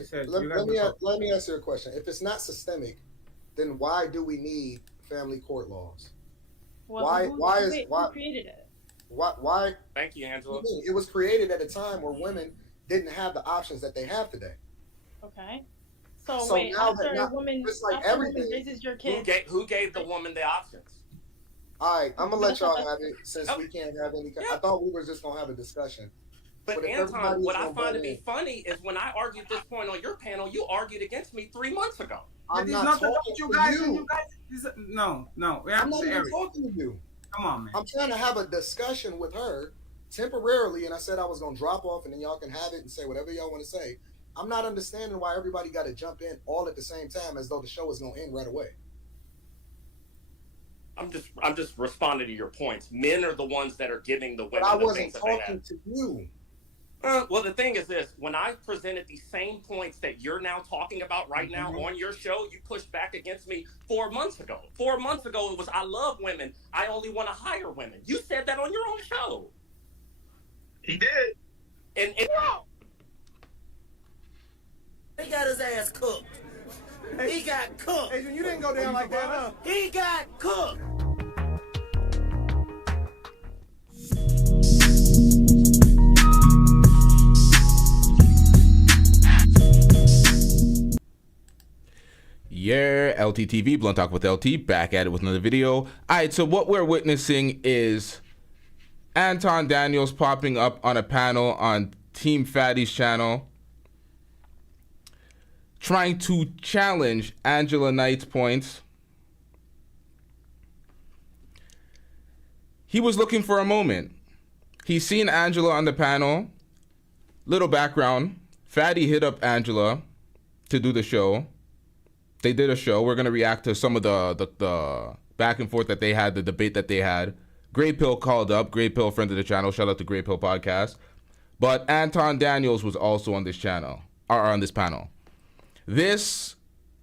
she said, let me answer your question. If it's not systemic, then why do we need family court laws? Well, who created it? Why? Thank you, Angela. It was created at a time where women didn't have the options that they have today. Okay. So wait, after a woman raises your kids, who gave the woman the options? All right, I'm gonna let y'all have it since we can't have any. I thought we were just gonna have a discussion. But Anton, what I find to be funny is when I argued this point on your panel, you argued against me 3 months ago. I'm not talking to you. No, I'm not even talking to you. Come on, man. I'm trying to have a discussion with her temporarily, and I said I was gonna drop off, and then y'all can have it and say whatever y'all want to say. I'm not understanding why everybody got to jump in all at the same time as though the show is gonna end right away. I'm just responding to your points. Men are the ones that are giving the women. But I the wasn't things talking to you. Well, the thing is this: when I presented the same points that you're now talking about right now on your show, you pushed back against me 4 months ago. 4 months ago, it was I love women. I only want to hire women. You said that on your own show. He did. And he got his ass cooked. He got cooked. Adrian, you didn't go down like that, huh? He got cooked. Yeah, LTTV, Blunt Talk with LT, back at it with another video. All right, so what we're witnessing is Anton Daniels popping up on a panel on Team Fatty's channel, trying to challenge Angela Knight's points. He was looking for a moment. He's seen Angela on the panel. Little background, Fatty hit up Angela to do the show. They did a show. We're going to react to some of the back and forth that they had, the debate that they had. Grey Pill called up. Grey Pill, friend of the channel. Shout out to Grey Pill Podcast. But Anton Daniels was also on this channel, or on this panel. This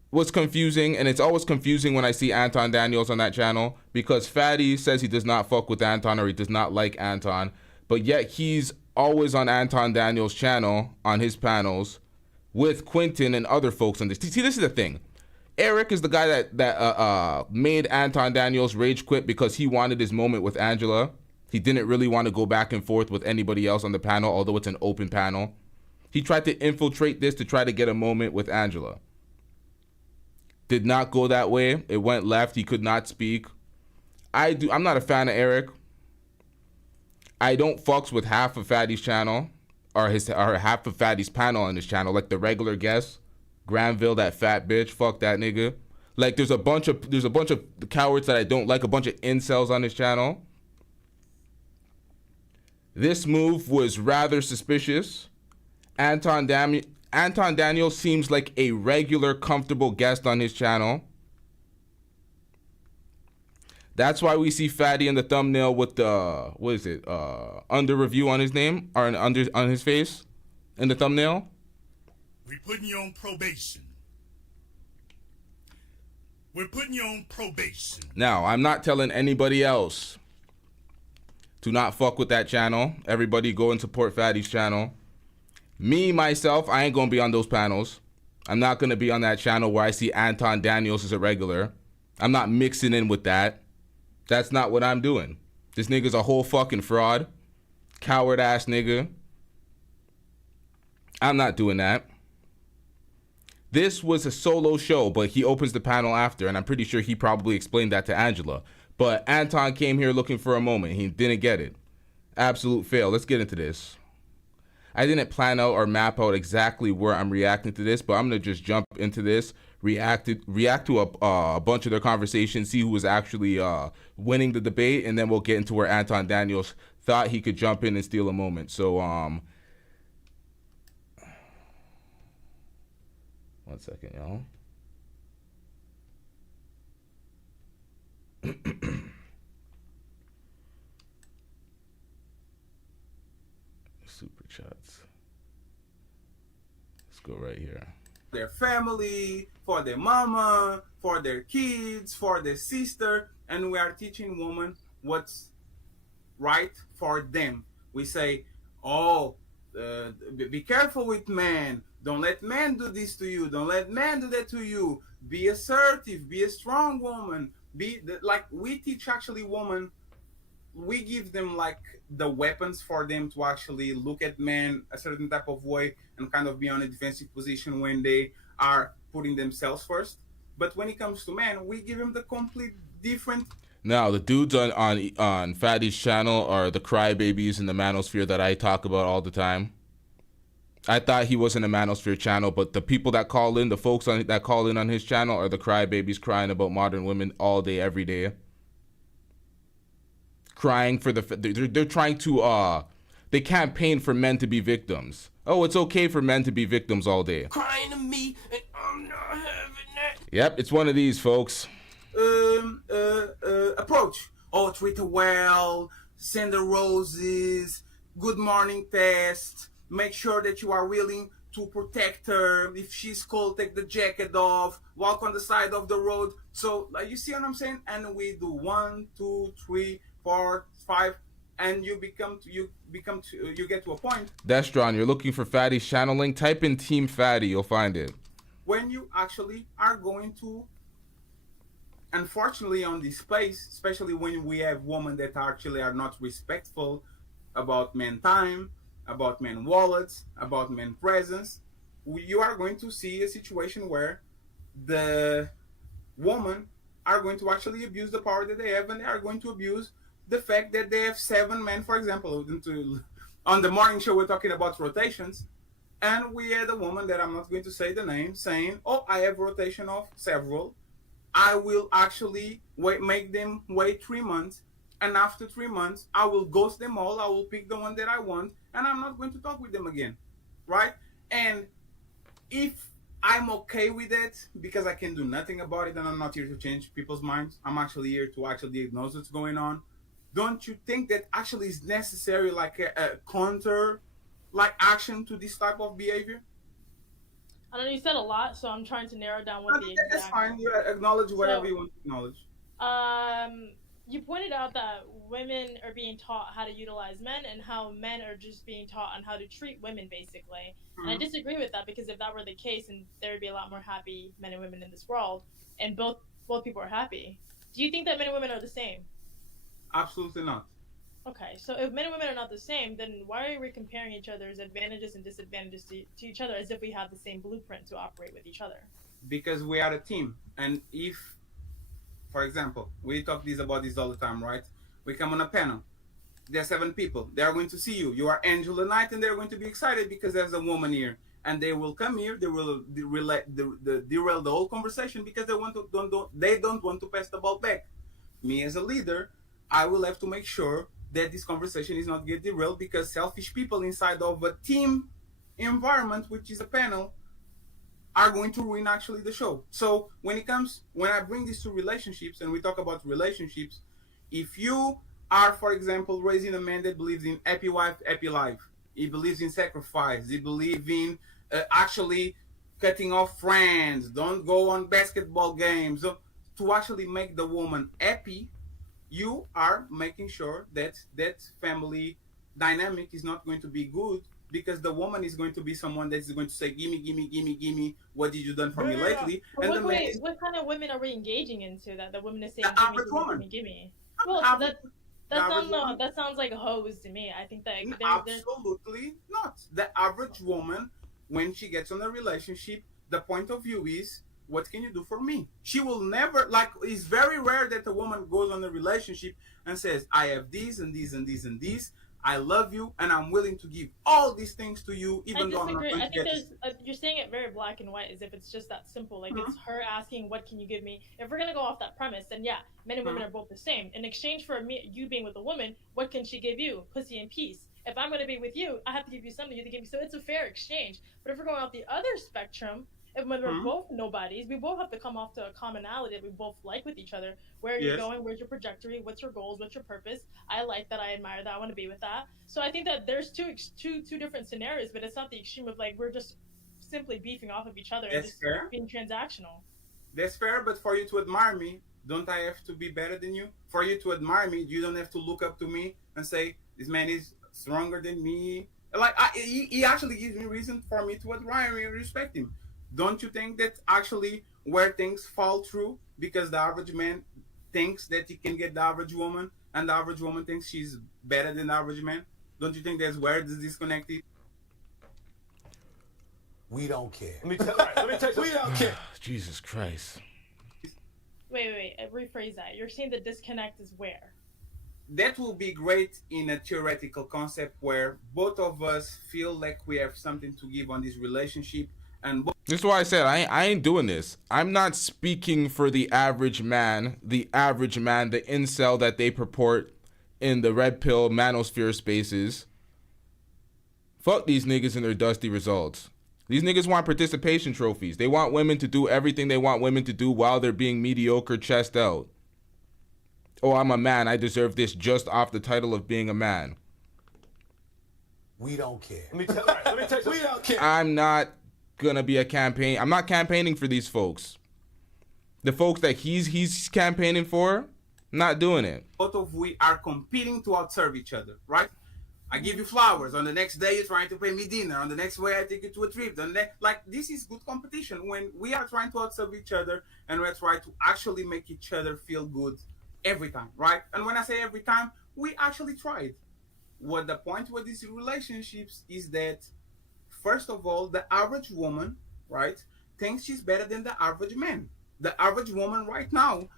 was confusing, and it's always confusing when I see Anton Daniels on that channel, because Fatty says he does not fuck with Anton, or he does not like Anton, but yet he's always on Anton Daniels' channel, on his panels, with Quentin and other folks on this. See, this is the thing. Eric is the guy that made Anton Daniels rage quit because he wanted his moment with Angela. He didn't really want to go back and forth with anybody else on the panel, although it's an open panel. He tried to infiltrate this to try to get a moment with Angela. Did not go that way. It went left. He could not speak. I'm not a fan of Eric. I don't fucks with half of Fatty's channel, or half of Fatty's panel on his channel, like the regular guests. Granville, that fat bitch, fuck that nigga. Like there's a bunch of cowards that I don't like, a bunch of incels on his channel. This move was rather suspicious. Anton Daniels seems like a regular, comfortable guest on his channel. That's why we see Fatty in the thumbnail with the under review on his name, or on his face in the thumbnail. We're putting you on probation. We're putting you on probation. Now, I'm not telling anybody else to not fuck with that channel. Everybody go and support Fatty's channel. Me, myself, I ain't going to be on those panels. I'm not going to be on that channel where I see Anton Daniels as a regular. I'm not mixing in with that. That's not what I'm doing. This nigga's a whole fucking fraud. Coward ass nigga. I'm not doing that. This was a solo show, but he opens the panel after, and I'm pretty sure he probably explained that to Angela. But Anton came here looking for a moment. He didn't get it. Absolute fail. Let's get into this. I didn't plan out or map out exactly where I'm reacting to this, but I'm going to just jump into this, react to a bunch of their conversations, see who was actually winning the debate, and then we'll get into where Anton Daniels thought he could jump in and steal a moment. So, 1 second, y'all. Super chats. Let's go right here. Their family, for their mama, for their kids, for their sister, and we are teaching women what's right for them. We say, oh, be careful with men. Don't let men do this to you. Don't let men do that to you. Be assertive. Be a strong woman. Like we teach actually women. We give them like the weapons for them to actually look at men a certain type of way and kind of be on a defensive position when they are putting themselves first. But when it comes to men, we give them the complete different. Now, the dudes on Fatty's channel are the crybabies in the manosphere that I talk about all the time. I thought he wasn't a manosphere channel, but the people that call in, the folks that call in on his channel are the crybabies crying about modern women all day, every day. Crying for they're trying to, they campaign for men to be victims. Oh, it's okay for men to be victims all day. Crying to me, and I'm not having that. Yep, it's one of these, folks. Approach. Oh, treat her well, send her roses, good morning test, make sure that you are willing to protect her. If she's cold, take the jacket off, walk on the side of the road. So, like, you see what I'm saying? And we do 1, 2, 3, 4, 5, and you get to a point. Destron, you're looking for Fatty's channel link? Type in Team Fatty, you'll find it. When you actually are going to, unfortunately, on this space, especially when we have women that actually are not respectful about men time, about men wallets, about men presence, you are going to see a situation where the women are going to actually abuse the power that they have, and they are going to abuse the fact that they have 7 men, for example. On the morning show, we're talking about rotations, and we had a woman that I'm not going to say the name saying, oh, I have rotation of several. I will actually make them wait 3 months, and after 3 months, I will ghost them all. I will pick the one that I want, and I'm not going to talk with them again, right? And if I'm okay with that, because I can do nothing about it, and I'm not here to change people's minds, I'm actually here to actually diagnose what's going on. Don't you think that actually is necessary, like a counter, like action to this type of behavior? I don't know, you said a lot, so I'm trying to narrow down what the exact... That's fine. You acknowledge whatever you want to acknowledge. You pointed out that women are being taught how to utilize men and how men are just being taught on how to treat women, basically. Mm-hmm. And I disagree with that, because if that were the case, and there would be a lot more happy men and women in this world, and both people are happy. Do you think that men and women are the same? Absolutely not. Okay, so if men and women are not the same, then why are we comparing each other's advantages and disadvantages to each other as if we have the same blueprint to operate with each other? Because we are a team. And if, for example, we talk about this all the time, right? We come on a panel. There are 7 people. They are going to see you. You are Angela Knight, and they're going to be excited because there's a woman here. And they will come here. They will derail the whole conversation because they don't want to pass the ball back. Me as a leader, I will have to make sure that this conversation is not get derailed, because selfish people inside of a team environment, which is a panel, are going to ruin actually the show. So when I bring this to relationships, and we talk about relationships, if you are, for example, raising a man that believes in happy wife, happy life, he believes in sacrifice, he believes in actually cutting off friends, don't go on basketball games, to actually make the woman happy, you are making sure that that family dynamic is not going to be good, because the woman is going to be someone that is going to say, gimme, what did you done for me lately? And what kind of women are we engaging into that the woman is saying, gimme? Well, that sounds like a hose to me. I think that absolutely not. The average woman, when she gets on a relationship, the point of view is, what can you do for me? She will never, like, it's very rare that a woman goes on a relationship and says, I have these and these and these and these. I love you, and I'm willing to give all these things to you, even though I'm not going to get it. You're saying it very black and white, as if it's just that simple. Like, it's her asking, what can you give me? If we're going to go off that premise, then yeah, men and women are both the same. In exchange for you being with a woman, what can she give you? Pussy and peace. If I'm going to be with you, I have to give you something, you have to give me. So it's a fair exchange. But if we're going off the other spectrum, when we're both nobodies, we both have to come off to a commonality that we both like with each other. Where are you going? Where's your trajectory? What's your goals? What's your purpose? I like that. I admire that. I want to be with that. So I think that there's two different scenarios, but it's not the extreme of, like, we're just simply beefing off of each other and just being transactional. That's fair, but for you to admire me, don't I have to be better than you? For you to admire me, you don't have to look up to me and say, this man is stronger than me. Like he actually gives me reason for me to admire and respect him. Don't you think that actually where things fall through because the average man thinks that he can get the average woman, and the average woman thinks she's better than the average man? Don't you think that's where this disconnect is? We don't care. Let me tell you. We don't care. Jesus Christ. Wait. Rephrase that. You're saying the disconnect is where? That will be great in a theoretical concept where both of us feel like we have something to give on this relationship, and This is why I said I ain't doing this. I'm not speaking for the average man, the incel that they purport in the red pill manosphere spaces. Fuck these niggas and their dusty results. These niggas want participation trophies. They want women to do everything they want women to do while they're being mediocre chest out. Oh, I'm a man. I deserve this just off the title of being a man. We don't care. Let me tell you. We don't care. I'm not gonna be a campaign. I'm not campaigning for these folks. The folks that he's campaigning for, not doing it. both of we are competing to outserve each other, right? I give you flowers. On the next day, you're trying to pay me dinner. On the next way, I take you to a trip. Like, this is good competition when we are trying to outserve each other and we're trying to actually make each other feel good every time, right? And when I say every time, we actually tried. What the point with these relationships is that, first of all, the average woman, right, thinks she's better than the average man. The average woman right now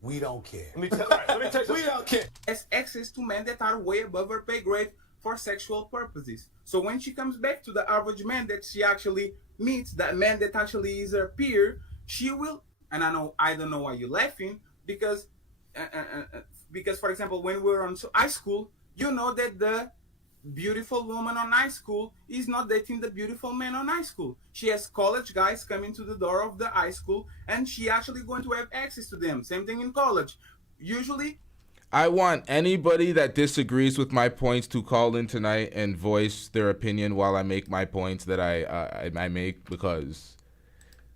We don't care. Let me tell you. We don't care. has access to men that are way above her pay grade for sexual purposes. So when she comes back to the average man that she actually meets, that man that actually is her peer, she will. And I don't know why you're laughing, because for example, when we were on high school, you know that the beautiful woman on high school is not dating the beautiful man on high school. She has college guys coming to the door of the high school, and she actually going to have access to them. Same thing in college. Usually, I want anybody that disagrees with my points to call in tonight and voice their opinion while I make my points that I make, because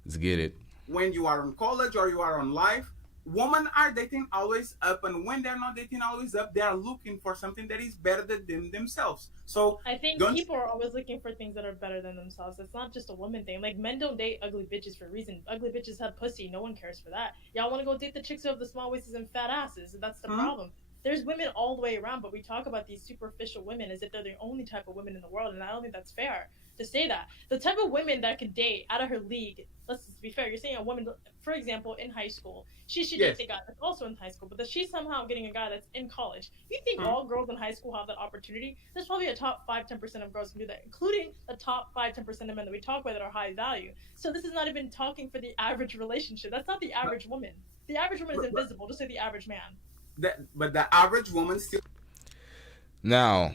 let's get it. when you are in college or you are on live, women are dating always up, and when they're not dating always up, they are looking for something that is better than them themselves. So I think people are always looking for things that are better than themselves. It's not just a woman thing. Like, men don't date ugly bitches for a reason. Ugly bitches have pussy. No one cares for that. Y'all want to go date the chicks who have the small waists and fat asses. That's the problem. There's women all the way around, but we talk about these superficial women as if they're the only type of women in the world, and I don't think that's fair to say that. The type of women that could date out of her league, let's just be fair, you're saying a woman, for example, in high school, she should date a guy that's also in high school, but that she's somehow getting a guy that's in college. You think all girls in high school have that opportunity? There's probably a top 5-10% of girls who do that, including the top 5-10% of men that we talk about that are high value. So this is not even talking for the average relationship. That's not the average woman. The average woman is invisible. Just say the average man. But the average woman still Now,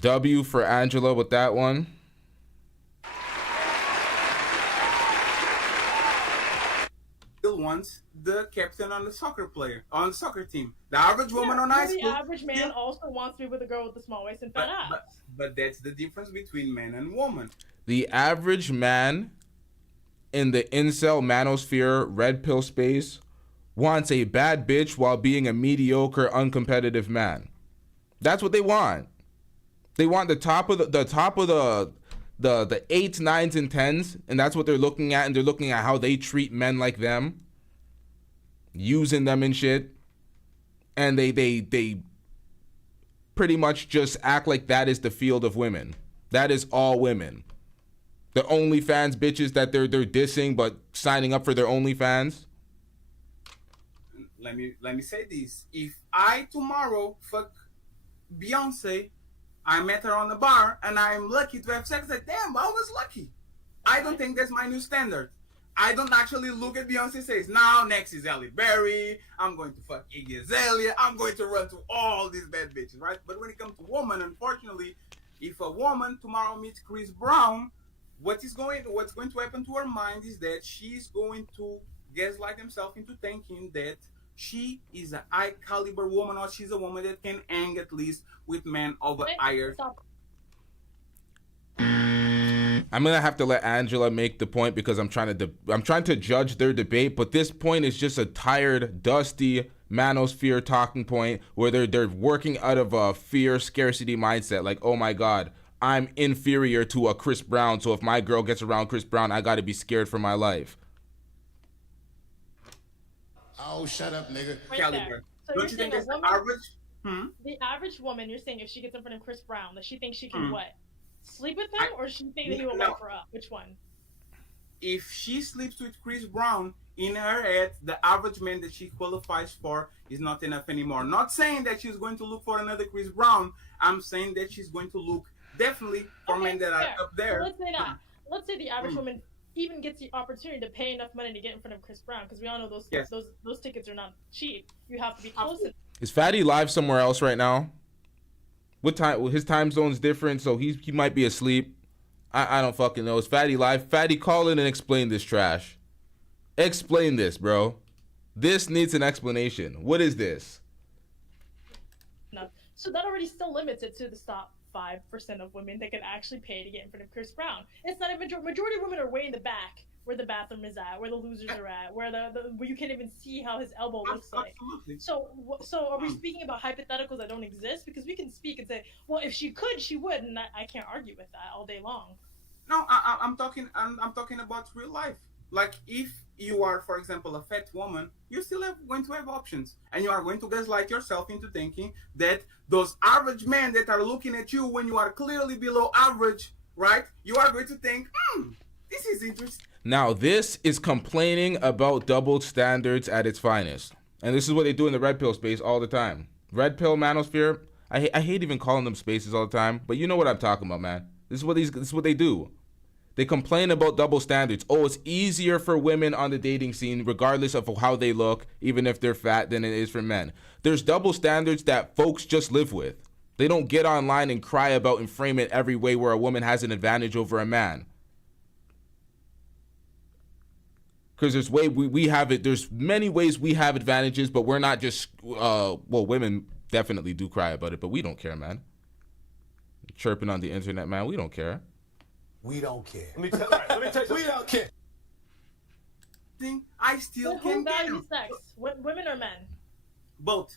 W for Angela with that one. wants the captain on the soccer team. The average woman on high school. The average man also wants to be with a girl with a small waist and fat ass. But that's the difference between man and woman. The average man in the incel manosphere red pill space wants a bad bitch while being a mediocre, uncompetitive man. That's what they want. They want the top of the 8s, 9s, and 10s, and that's what they're looking at, and they're looking at how they treat men like them, using them and shit. And they pretty much just act like that is the field of women. That is all women. The OnlyFans bitches that they're dissing but signing up for their OnlyFans. Let me say this. If I tomorrow fuck Beyonce, I met her on the bar and I'm lucky to have sex, like, damn, I was lucky. I don't think that's my new standard. I don't actually look at Beyonce and say, now next is Halle Berry, I'm going to fuck Iggy Azalea, I'm going to run to all these bad bitches, right? But when it comes to woman, unfortunately, if a woman tomorrow meets Chris Brown, what's going to happen to her mind is that she's going to gaslight herself into thinking that she is a high caliber woman, or she's a woman that can hang at least with men of a higher. I'm gonna have to let Angela make the point because I'm trying to judge their debate, but this point is just a tired, dusty manosphere talking point where they're working out of a fear scarcity mindset. Like, oh my God, I'm inferior to a Chris Brown, so if my girl gets around Chris Brown, I gotta be scared for my life. Oh, shut up, nigga. Right Caliber. there. So Don't you're you saying think a that's the woman, average? the average woman, you're saying if she gets in front of Chris Brown, that she thinks she can Hmm. what? Sleep with him, or she think that he will No. wipe her up? Which one? If she sleeps with Chris Brown, in her head, the average man that she qualifies for is not enough anymore. Not saying that she's going to look for another Chris Brown. I'm saying that she's going to look definitely for men that fair. are up there. So let's say that. Let's say the average woman even gets the opportunity to pay enough money to get in front of Chris Brown, because we all know those Yes. those tickets are not cheap. You have to be close to. Is Fatty live somewhere else right now? What time? His time zone's different, so he might be asleep. I don't fucking know. Is Fatty live? Fatty, call in and explain this trash. Explain this, bro. This needs an explanation. What is this? No. So that already still limits it to the top 5% of women that can actually pay to get in front of Chris Brown. It's not a majority of women are way in the back, where the bathroom is at, where the losers are at, where where you can't even see how his elbow looks like. Absolutely. So are we speaking about hypotheticals that don't exist? Because we can speak and say, well, if she could, she would, and I can't argue with that all day long. No, I'm talking about real life. Like if you are, for example, a fat woman, you still going to have options, and you are going to gaslight yourself into thinking that those average men that are looking at you when you are clearly below average, right? You are going to think, this is interesting. Now, this is complaining about double standards at its finest. And this is what they do in the red pill space all the time. Red pill manosphere, I hate even calling them spaces all the time, but you know what I'm talking about, man. This is what they do. They complain about double standards. Oh, it's easier for women on the dating scene, regardless of how they look, even if they're fat, than it is for men. There's double standards that folks just live with. They don't get online and cry about and frame it every way where a woman has an advantage over a man. Because there's many ways we have advantages, but we're not just, women definitely do cry about it, but we don't care, man. Chirping on the internet, man, we don't care. We don't care. Let me tell you. We don't care. I still But who can get values them. sex? Women or men? Both.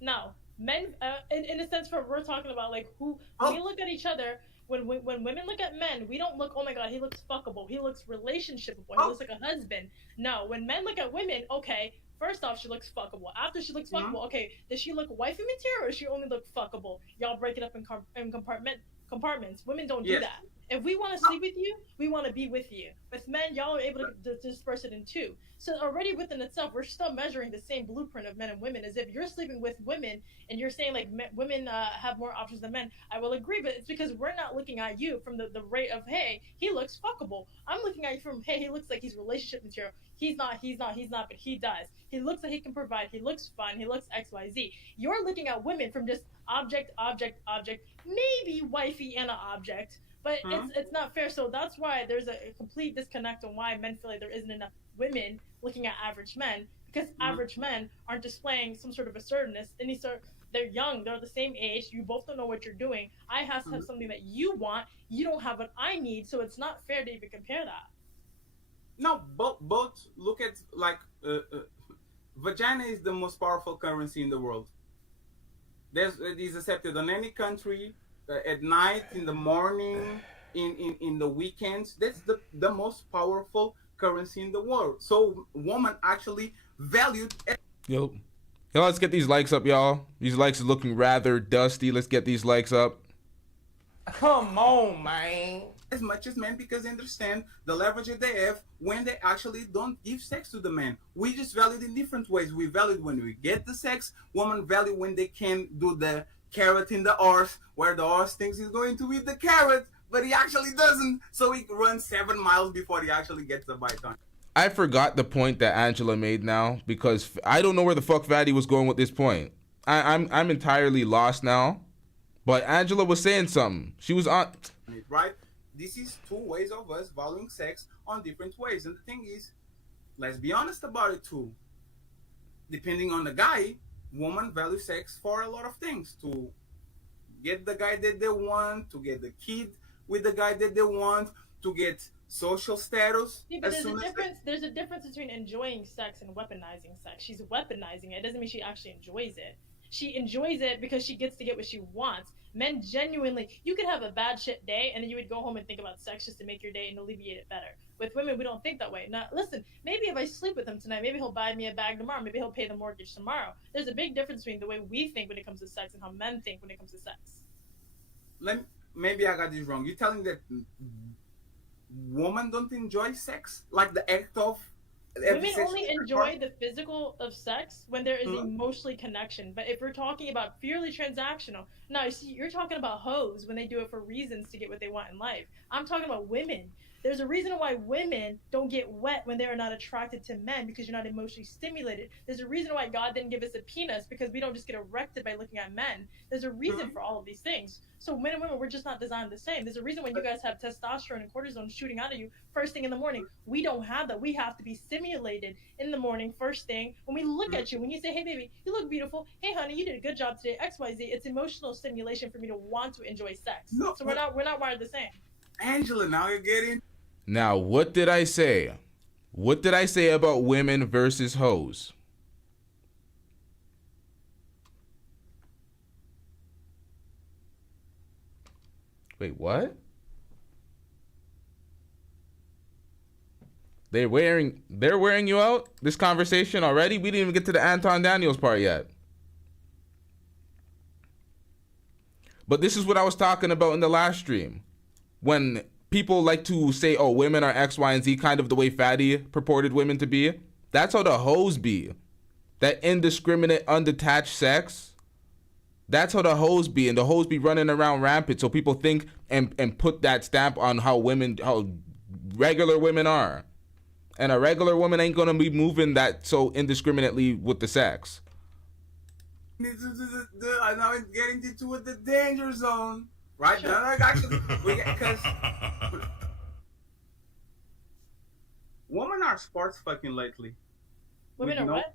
No, men. In a sense, we're talking about like who we look at each other. When women look at men, we don't look, oh my God, he looks fuckable. He looks relationshipable. He looks like a husband. No, when men look at women, okay, first off, she looks fuckable. After she looks fuckable, okay, does she look wifey material or does she only look fuckable? Y'all break it up in compartments. Women don't do that. If we want to sleep with you, we want to be with you. With men, y'all are able to disperse it in two. So already within itself, we're still measuring the same blueprint of men and women. As if you're sleeping with women and you're saying like women have more options than men, I will agree, but it's because we're not looking at you from the rate of, hey, he looks fuckable. I'm looking at you from, hey, he looks like he's relationship material. He's not, but he does. He looks like he can provide. He looks fun. He looks XYZ. You're looking at women from just object, maybe wifey and an object. But it's not fair. So that's why there's a complete disconnect on why men feel like there isn't enough women looking at average men, because average men aren't displaying some sort of assertiveness. They're young. They're the same age. You both don't know what you're doing. I have to have something that you want. You don't have what I need. So it's not fair to even compare that. No, both look at like vagina is the most powerful currency in the world. It is accepted on any country. At night, in the morning, in the weekends, that's the most powerful currency in the world. So women actually valued. Yo, let's get these likes up, y'all. These likes are looking rather dusty. Let's get these likes up. Come on, man. As much as men, because they understand the leverage that they have when they actually don't give sex to the man. We just value it in different ways. We value it when we get the sex. Women value when they can do the carrot in the horse, where the horse thinks he's going to eat the carrot, but he actually doesn't. So he runs 7 miles before he actually gets the bite on. I forgot the point that Angela made now because I don't know where the fuck Fatty was going with this point. I'm entirely lost now. But Angela was saying something. She was on. Right? This is two ways of us valuing sex on different ways. And the thing is, let's be honest about it too. Depending on the guy, women value sex for a lot of things. To get the guy that they want, to get the kid with the guy that they want, to get social status. Yeah, but as soon as there's a difference between enjoying sex and weaponizing sex. She's weaponizing it. It doesn't mean she actually enjoys it. She enjoys it because she gets to get what she wants. Men genuinely, you could have a bad shit day and then you would go home and think about sex just to make your day and alleviate it better. With women, we don't think that way. Now, listen, maybe if I sleep with him tonight, maybe he'll buy me a bag tomorrow. Maybe he'll pay the mortgage tomorrow. There's a big difference between the way we think when it comes to sex and how men think when it comes to sex. Maybe I got this wrong. You're telling that women don't enjoy sex, like the act of women only enjoy the physical of sex when there is emotionally connection. But if we're talking about purely transactional, no, you see, you're talking about hoes when they do it for reasons to get what they want in life. I'm talking about women. There's a reason why women don't get wet when they are not attracted to men, because you're not emotionally stimulated. There's a reason why God didn't give us a penis, because we don't just get erected by looking at men. There's a reason for all of these things. So men and women, we're just not designed the same. There's a reason when you guys have testosterone and cortisone shooting out of you first thing in the morning. We don't have that. We have to be stimulated in the morning, first thing. When we look at you, when you say, hey, baby, you look beautiful. Hey, honey, you did a good job today, XYZ. It's emotional stimulation for me to want to enjoy sex. No, so we're not wired the same. Angela, now you're getting... Now, what did I say? What did I say about women versus hoes? Wait, what? They're wearing you out? This conversation already? We didn't even get to the Anton Daniels part yet. But this is what I was talking about in the last stream. When people like to say, oh, women are X, Y, and Z, kind of the way Fatty purported women to be. That's how the hoes be. That indiscriminate, undetached sex. That's how the hoes be. And the hoes be running around rampant. So people think and put that stamp on how regular women are. And a regular woman ain't going to be moving that so indiscriminately with the sex. Now it's getting into the danger zone. Right now, because women are sports fucking lately. Women are what?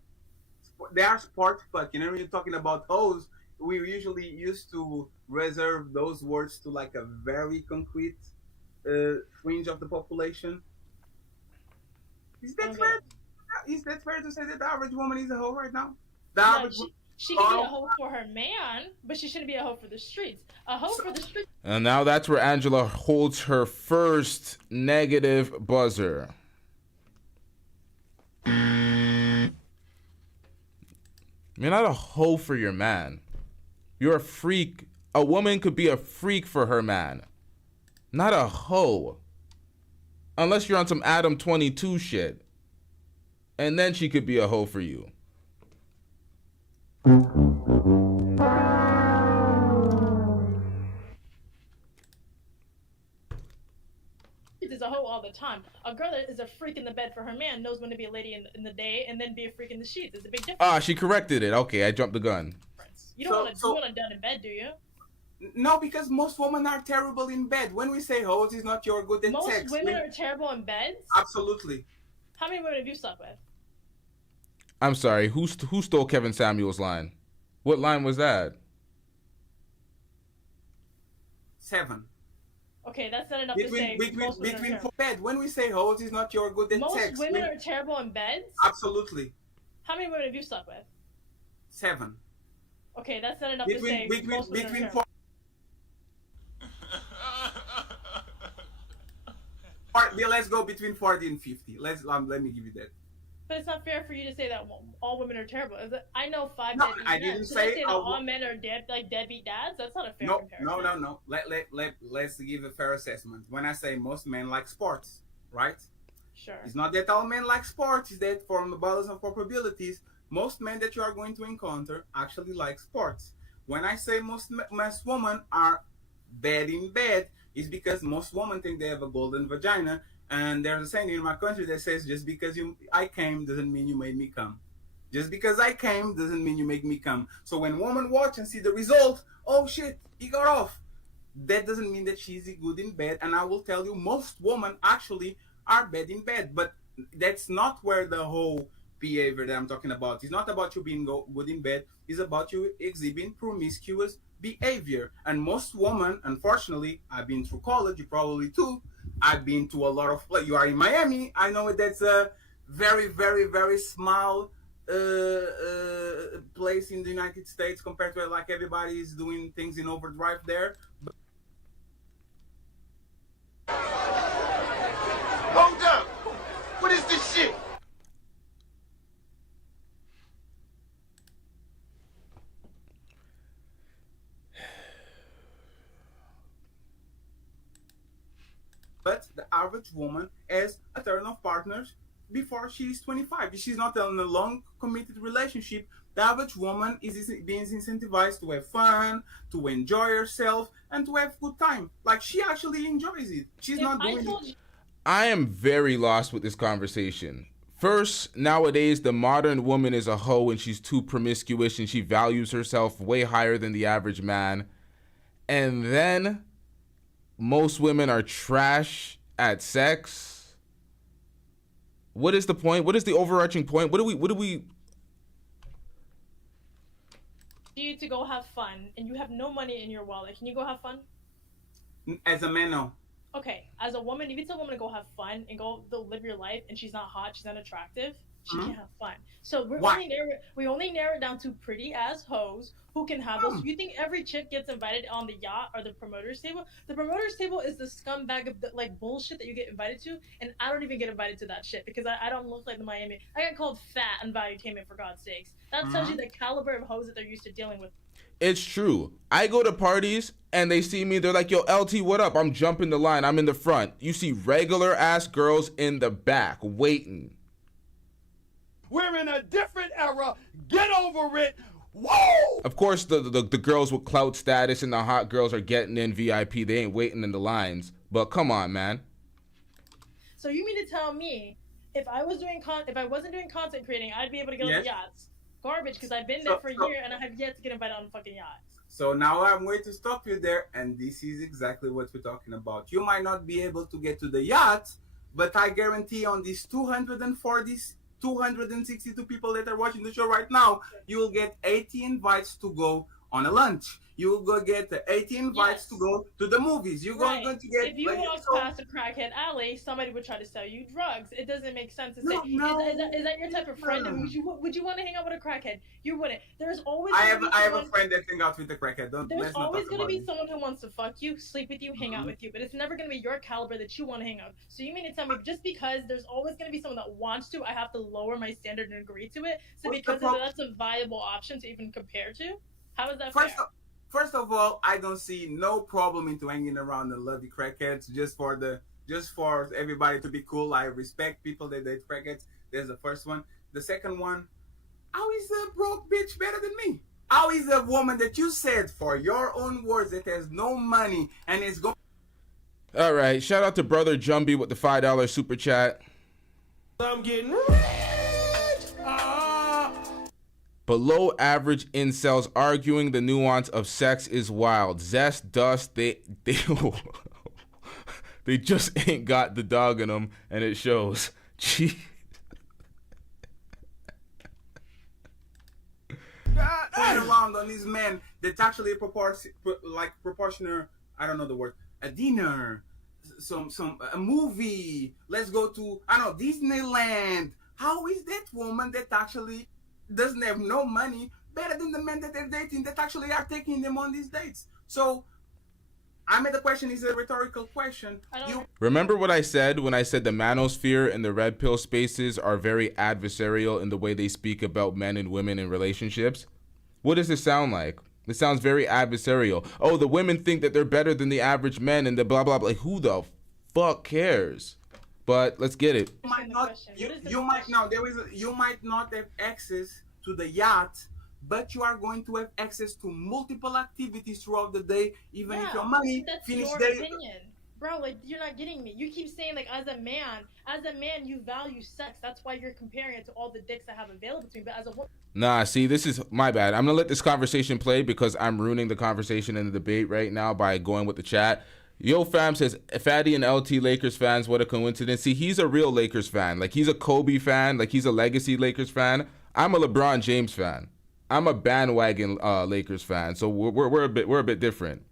They are sports fucking. And when you're talking about hoes, we usually used to reserve those words to like a very concrete fringe of the population. Is that fair? Is that fair to say that the average woman is a hoe right now? The average she can be a hoe for her man, but she shouldn't be a hoe for the streets. A hoe for the streets. And now that's where Angela holds her first negative buzzer. You're not a hoe for your man. You're a freak. A woman could be a freak for her man. Not a hoe. Unless you're on some Adam 22 shit. And then she could be a hoe for you. Is a hoe all the time. A girl that is a freak in the bed for her man knows when to be a lady in the day and then be a freak in the sheets. There's a big difference. Ah, she corrected it. Okay, I jumped the gun. You don't want to done in bed, do you? No, because most women are terrible in bed. When we say hoes, it's not you're good at sex. Most women are terrible in beds? Absolutely. How many women have you slept with? I'm sorry, who stole Kevin Samuel's line? What line was that? 7. Okay, that's not enough to say most women are terrible. Bed. When we say hoes, it's not you're good at sex. Most women are terrible in beds? Absolutely. How many women have you slept with? 7. Okay, that's not enough to say most women are terrible. Let's go between 40 and 50. Let me give you that. But it's not fair for you to say that all women are terrible. I know 5 no, deadbeat I didn't dads. say that all men are deadbeat dads? That's not a fair comparison. No. Let's give a fair assessment. When I say most men like sports, right? Sure. It's not that all men like sports. It's that from the balance of probabilities, most men that you are going to encounter actually like sports. When I say most women are bad in bed, it's because most women think they have a golden vagina. And there's a saying in my country that says, just because I came doesn't mean you made me come. Just because I came doesn't mean you make me come. So when women watch and see the result, oh shit, he got off. That doesn't mean that she's good in bed. And I will tell you, most women actually are bad in bed. But that's not where the whole behavior that I'm talking about. It's not about you being good in bed. It's about you exhibiting promiscuous behavior. And most women, unfortunately, I've been through college, you probably too, I've been to a lot of places. You are in Miami. I know that's a very, very, very small place in the United States compared to like everybody is doing things in overdrive there. Hold up! What is this shit? But the average woman has a turn of partners before she's 25. If she's not in a long committed relationship, the average woman is being incentivized to have fun, to enjoy herself, and to have good time. Like she actually enjoys it. She's not doing it. I am very lost with this conversation. First, nowadays, the modern woman is a hoe and she's too promiscuous and she values herself way higher than the average man. And then, most women are trash at sex. What is the point? What is the overarching point? What do we... You to go have fun and you have no money in your wallet. Can you go have fun? As a man, no. Okay, as a woman, if you tell a woman to go have fun and go live your life, and she's not hot, she's not attractive, she can't have fun. So we only narrow it down to pretty ass hoes who can have those. You think every chick gets invited on the yacht or the promoters table? The promoters table is the scumbag of the, like bullshit that you get invited to, and I don't even get invited to that shit because I don't look like the Miami. I got called fat in valuetainment for God's sakes. That tells you the caliber of hoes that they're used to dealing with. It's true. I go to parties and they see me. They're like, yo, LT, what up? I'm jumping the line. I'm in the front. You see regular ass girls in the back waiting. We're in a different era. Get over it. Whoa! Of course, the girls with clout status and the hot girls are getting in VIP. They ain't waiting in the lines. But come on, man. So you mean to tell me if I wasn't doing content creating, I'd be able to get on the yachts? Garbage, because I've been there for a year and I have yet to get invited on a fucking yacht. So now I'm going to stop you there, and this is exactly what we're talking about. You might not be able to get to the yacht, but I guarantee on these 262 people that are watching the show right now, you will get 80 invites to go on a lunch. You will go get 80 invites to go to the movies. You're going to get. If you walk past a crackhead alley, somebody would try to sell you drugs. It doesn't make sense to say. Is that your type of friend? Would you want to hang out with a crackhead? You wouldn't. There's always. I have a friend that hangs out with a crackhead. There's always going to be someone who wants to fuck you, sleep with you, hang out with you, but it's never going to be your caliber that you want to hang out. So you mean to tell me just because there's always going to be someone that wants to, I have to lower my standard and agree to it? So because that's a viable option to even compare to? How is that fair? First of all, I don't see no problem into hanging around the lovely crackheads just for everybody to be cool. I respect people that date crackheads. There's the first one. The second one, how is a broke bitch better than me? How is a woman that you said for your own words that has no money and is going? All right, shout out to brother Jumby with the $5 super chat. I'm getting rich. Below average incels arguing the nuance of sex is wild. Zest, dust, they they just ain't got the dog in them, and it shows. Gee. Around on these men that's actually proportional. I don't know the word. A dinner, a movie. Let's go to Disneyland. How is that woman that actually doesn't have no money better than the men that they're dating that actually are taking them on these dates? So the question is a rhetorical question. Remember what I said when I said the manosphere and the red pill spaces are very adversarial in the way they speak about men and women in relationships? What does this sound like? It sounds very adversarial. Oh, the women think that they're better than the average men and the blah, blah, blah. Like, who the fuck cares? But let's get it. You might not have access to the yacht, but you are going to have access to multiple activities throughout the day, even if your money finishes your opinion. Bro, like, you're not getting me. You keep saying, like, as a man, you value sex. That's why you're comparing it to all the dicks I have available to me. But as a woman... Nah, see, this is my bad. I'm going to let this conversation play because I'm ruining the conversation and the debate right now by going with the chat. Yo fam says, Fatty and LT Lakers fans, what a coincidence. See, he's a real Lakers fan. Like, he's a Kobe fan. Like, he's a legacy Lakers fan. I'm a LeBron James fan. I'm a bandwagon Lakers fan. So we're a bit different.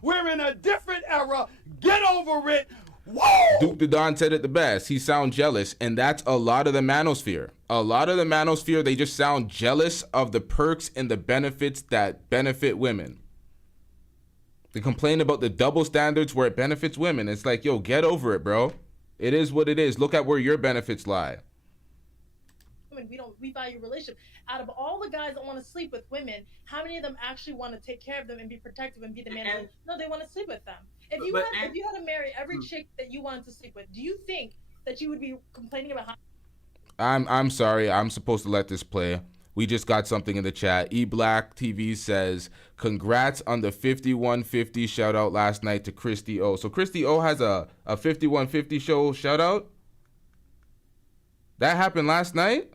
We're in a different era. Get over it. Whoa! Duke the Don said it the best. He sound jealous, and that's a lot of the manosphere. A lot of the manosphere, they just sound jealous of the perks and the benefits that benefit women. They complain about the double standards where it benefits women. It's like, yo, get over it, bro. It is what it is. Look at where your benefits lie. We value relationship. Out of all the guys that want to sleep with women, how many of them actually want to take care of them and be protective and be the man? No, they want to sleep with them. If you had to marry every chick that you wanted to sleep with, do you think that you would be complaining about how? I'm sorry. I'm supposed to let this play. We just got something in the chat. eBlack TV says, congrats on the 5150 shout out last night to Christy O. So Christy O has a 5150 show shout out? That happened last night?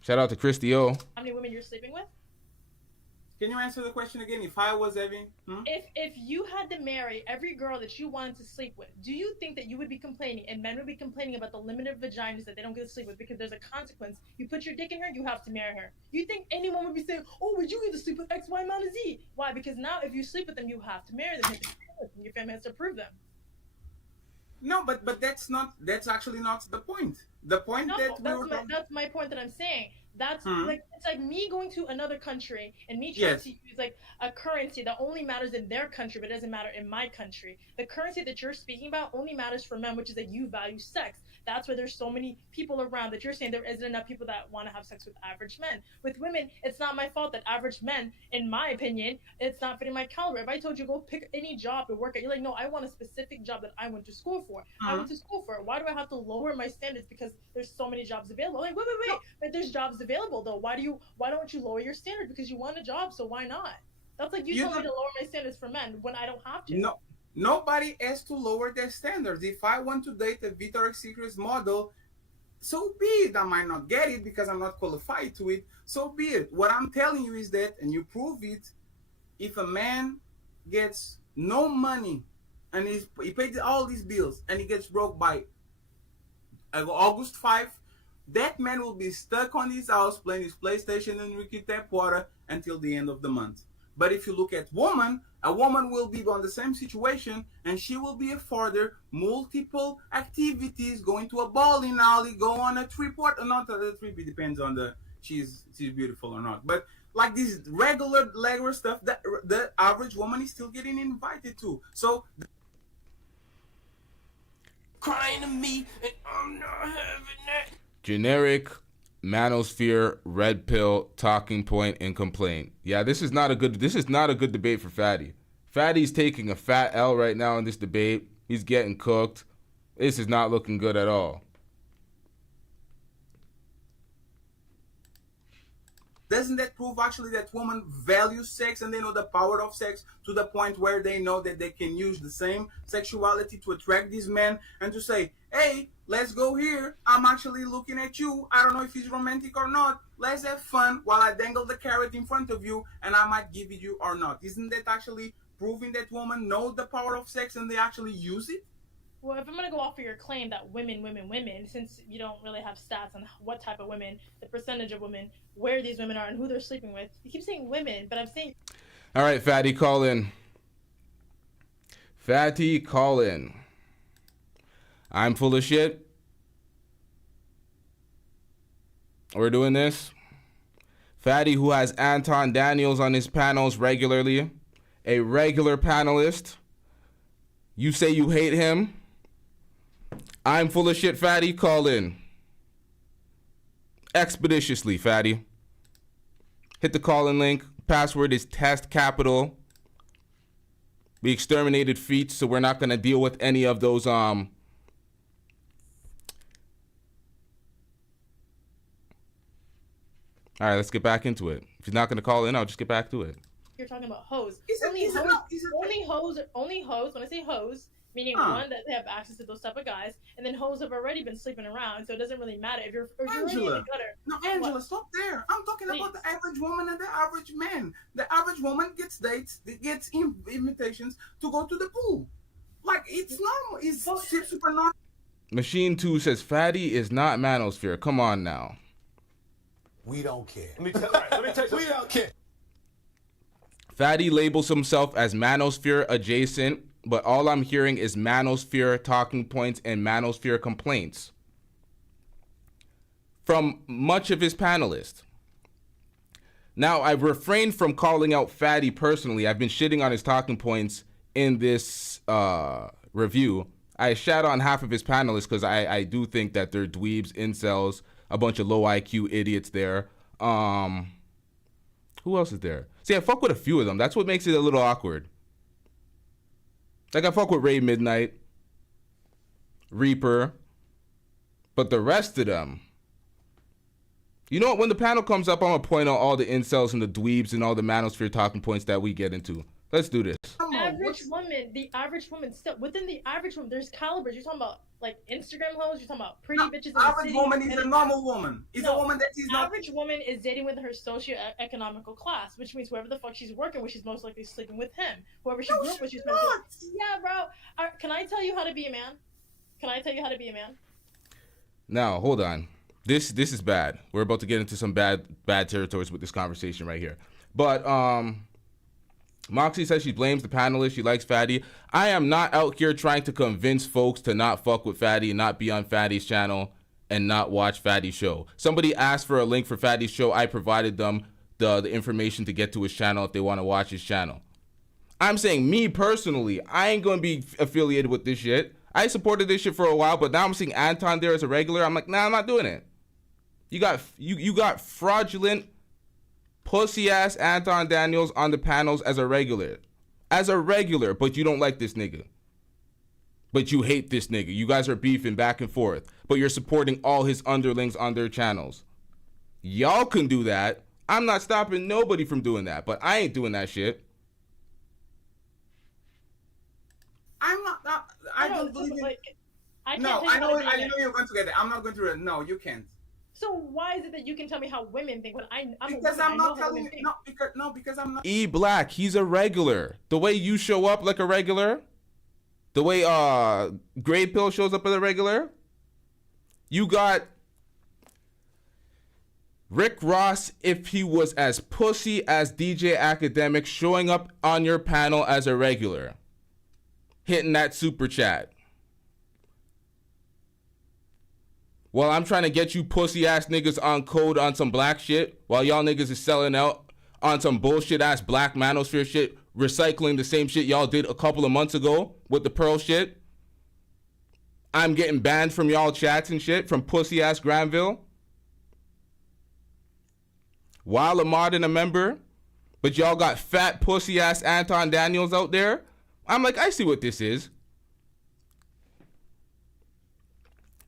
Shout out to Christy O. How many women you're sleeping with? Can you answer the question again? If I was having... If you had to marry every girl that you wanted to sleep with, do you think that you would be complaining and men would be complaining about the limited vaginas that they don't get to sleep with because there's a consequence? You put your dick in her, you have to marry her. You think anyone would be saying, oh, would you get to sleep with X, Y, amount of Z? Why? Because now if you sleep with them, you have to marry them. Your family has to approve them. No, but that's actually not the point. The point that's my point that I'm saying. That's like, it's like me going to another country and me trying to use like a currency that only matters in their country but doesn't matter in my country. The currency that you're speaking about only matters for men, which is that you value sex. That's why there's so many people around that you're saying there isn't enough people that want to have sex with average men. With women, it's not my fault that average men, in my opinion, it's not fitting my caliber. If I told you go pick any job to work at, you're like, no, I want a specific job that I went to school for. I went to school for it. Why do I have to lower my standards because there's so many jobs available? Like, wait. But there's jobs available though. Why don't you lower your standard? Because you want a job, so why not? That's like you told me to lower my standards for men when I don't have to. No. Nobody has to lower their standards. If I want to date a Victoria's Secret model, so be it. I might not get it because I'm not qualified to it. So be it. What I'm telling you is that, and you prove it, if a man gets no money and he paid all these bills and he gets broke by August 5, that man will be stuck on his house playing his PlayStation and drinking tap water until the end of the month. But if you look at a woman will be on the same situation and she will be afforded multiple activities, going to a bowling alley, go on a trip, not a trip, it depends on she's beautiful or not. But like this regular stuff that the average woman is still getting invited to. So Crying to me and I'm not having that. Generic manosphere, red pill, talking point, and complaint. Yeah, this is not a good debate for Fatty. Fatty's taking a fat L right now in this debate. He's getting cooked. This is not looking good at all. doesn't that prove actually that women value sex and they know the power of sex to the point where they know that they can use the same sexuality to attract these men and to say, hey, let's go here. I'm actually looking at you. I don't know if it's romantic or not. Let's have fun while I dangle the carrot in front of you and I might give it you or not. Isn't that actually proving that women know the power of sex and they actually use it? Well, if I'm going to go off of your claim that women, since you don't really have stats on what type of women, the percentage of women, where these women are, and who they're sleeping with, you keep saying women, but I'm saying... All right, Fatty, call in. Fatty, call in. I'm full of shit. We're doing this. Fatty, who has Anton Daniels on his panels regularly, a regular panelist. You say you hate him. I'm full of shit, Fatty. Call in. Expeditiously, Fatty. Hit the call-in link. Password is test capital. We exterminated feet, so we're not going to deal with any of those, All right, let's get back into it. If he's not going to call in, I'll just get back to it. You're talking about hoes. Only hoes, when I say hoes, meaning one, that they have access to those type of guys, and then hoes have already been sleeping around, so it doesn't really matter. If you're already in the gutter. No, Angela, stop there. I'm talking about the average woman and the average man. The average woman gets dates, gets invitations to go to the pool. Like, it's normal. It's super normal. Machine 2 says, Fatty is not manosphere. Come on now. We don't care. Let me tell you, we don't care. Fatty labels himself as manosphere adjacent, but all I'm hearing is manosphere talking points and manosphere complaints from much of his panelists. Now, I've refrained from calling out Fatty personally. I've been shitting on his talking points in this review. I shat on half of his panelists because I do think that they're dweebs, incels, a bunch of low IQ idiots there. Who else is there? See, I fuck with a few of them. That's what makes it a little awkward. Like, I fuck with Ray Midnight, Reaper, but the rest of them... You know what? When the panel comes up, I'm going to point out all the incels and the dweebs and all the manosphere talking points that we get into. Let's do this. The average woman, still, within the average woman, there's calibers. You're talking about, like, Instagram hoes, you're talking about pretty bitches in the average city. Woman is a normal woman. Is a woman that is not... Average woman is dating with her socio-economical class, which means whoever the fuck she's working with, she's most likely sleeping with him. Whoever she grew up with, she's not. Yeah, bro. Can I tell you how to be a man? Can I tell you how to be a man? Now, hold on. This is bad. We're about to get into some bad territories with this conversation right here. But Moxie says she blames the panelist. She likes Fatty. I am not out here trying to convince folks to not fuck with Fatty and not be on Fatty's channel and not watch Fatty's show. Somebody asked for a link for Fatty's show. I provided them the information to get to his channel if they want to watch his channel. I'm saying, me personally, I ain't going to be affiliated with this shit. I supported this shit for a while, but now I'm seeing Anton there as a regular. I'm like, nah, I'm not doing it. You got fraudulent pussy ass Anton Daniels on the panels as a regular, but you don't like this nigga, but you hate this nigga. You guys are beefing back and forth, but you're supporting all his underlings on their channels. Y'all can do that. I'm not stopping nobody from doing that, but I ain't doing that shit. I'm not. I don't believe in. I know you're going to get it. I'm not going to. No, you can't. So why is it that you can tell me how women think when I'm because I'm not telling you because I'm not. E Black, he's a regular. The way you show up like a regular, the way Grey Pill shows up as a regular. You got Rick Ross, if he was as pussy as DJ Academic, showing up on your panel as a regular, hitting that super chat. Well, I'm trying to get you pussy ass niggas on code on some black shit while y'all niggas is selling out on some bullshit ass black manosphere shit, recycling the same shit y'all did a couple of months ago with the Pearl shit. I'm getting banned from y'all chats and shit from pussy ass Granville. While a mod and a member, but y'all got fat pussy ass Anton Daniels out there. I'm like, I see what this is.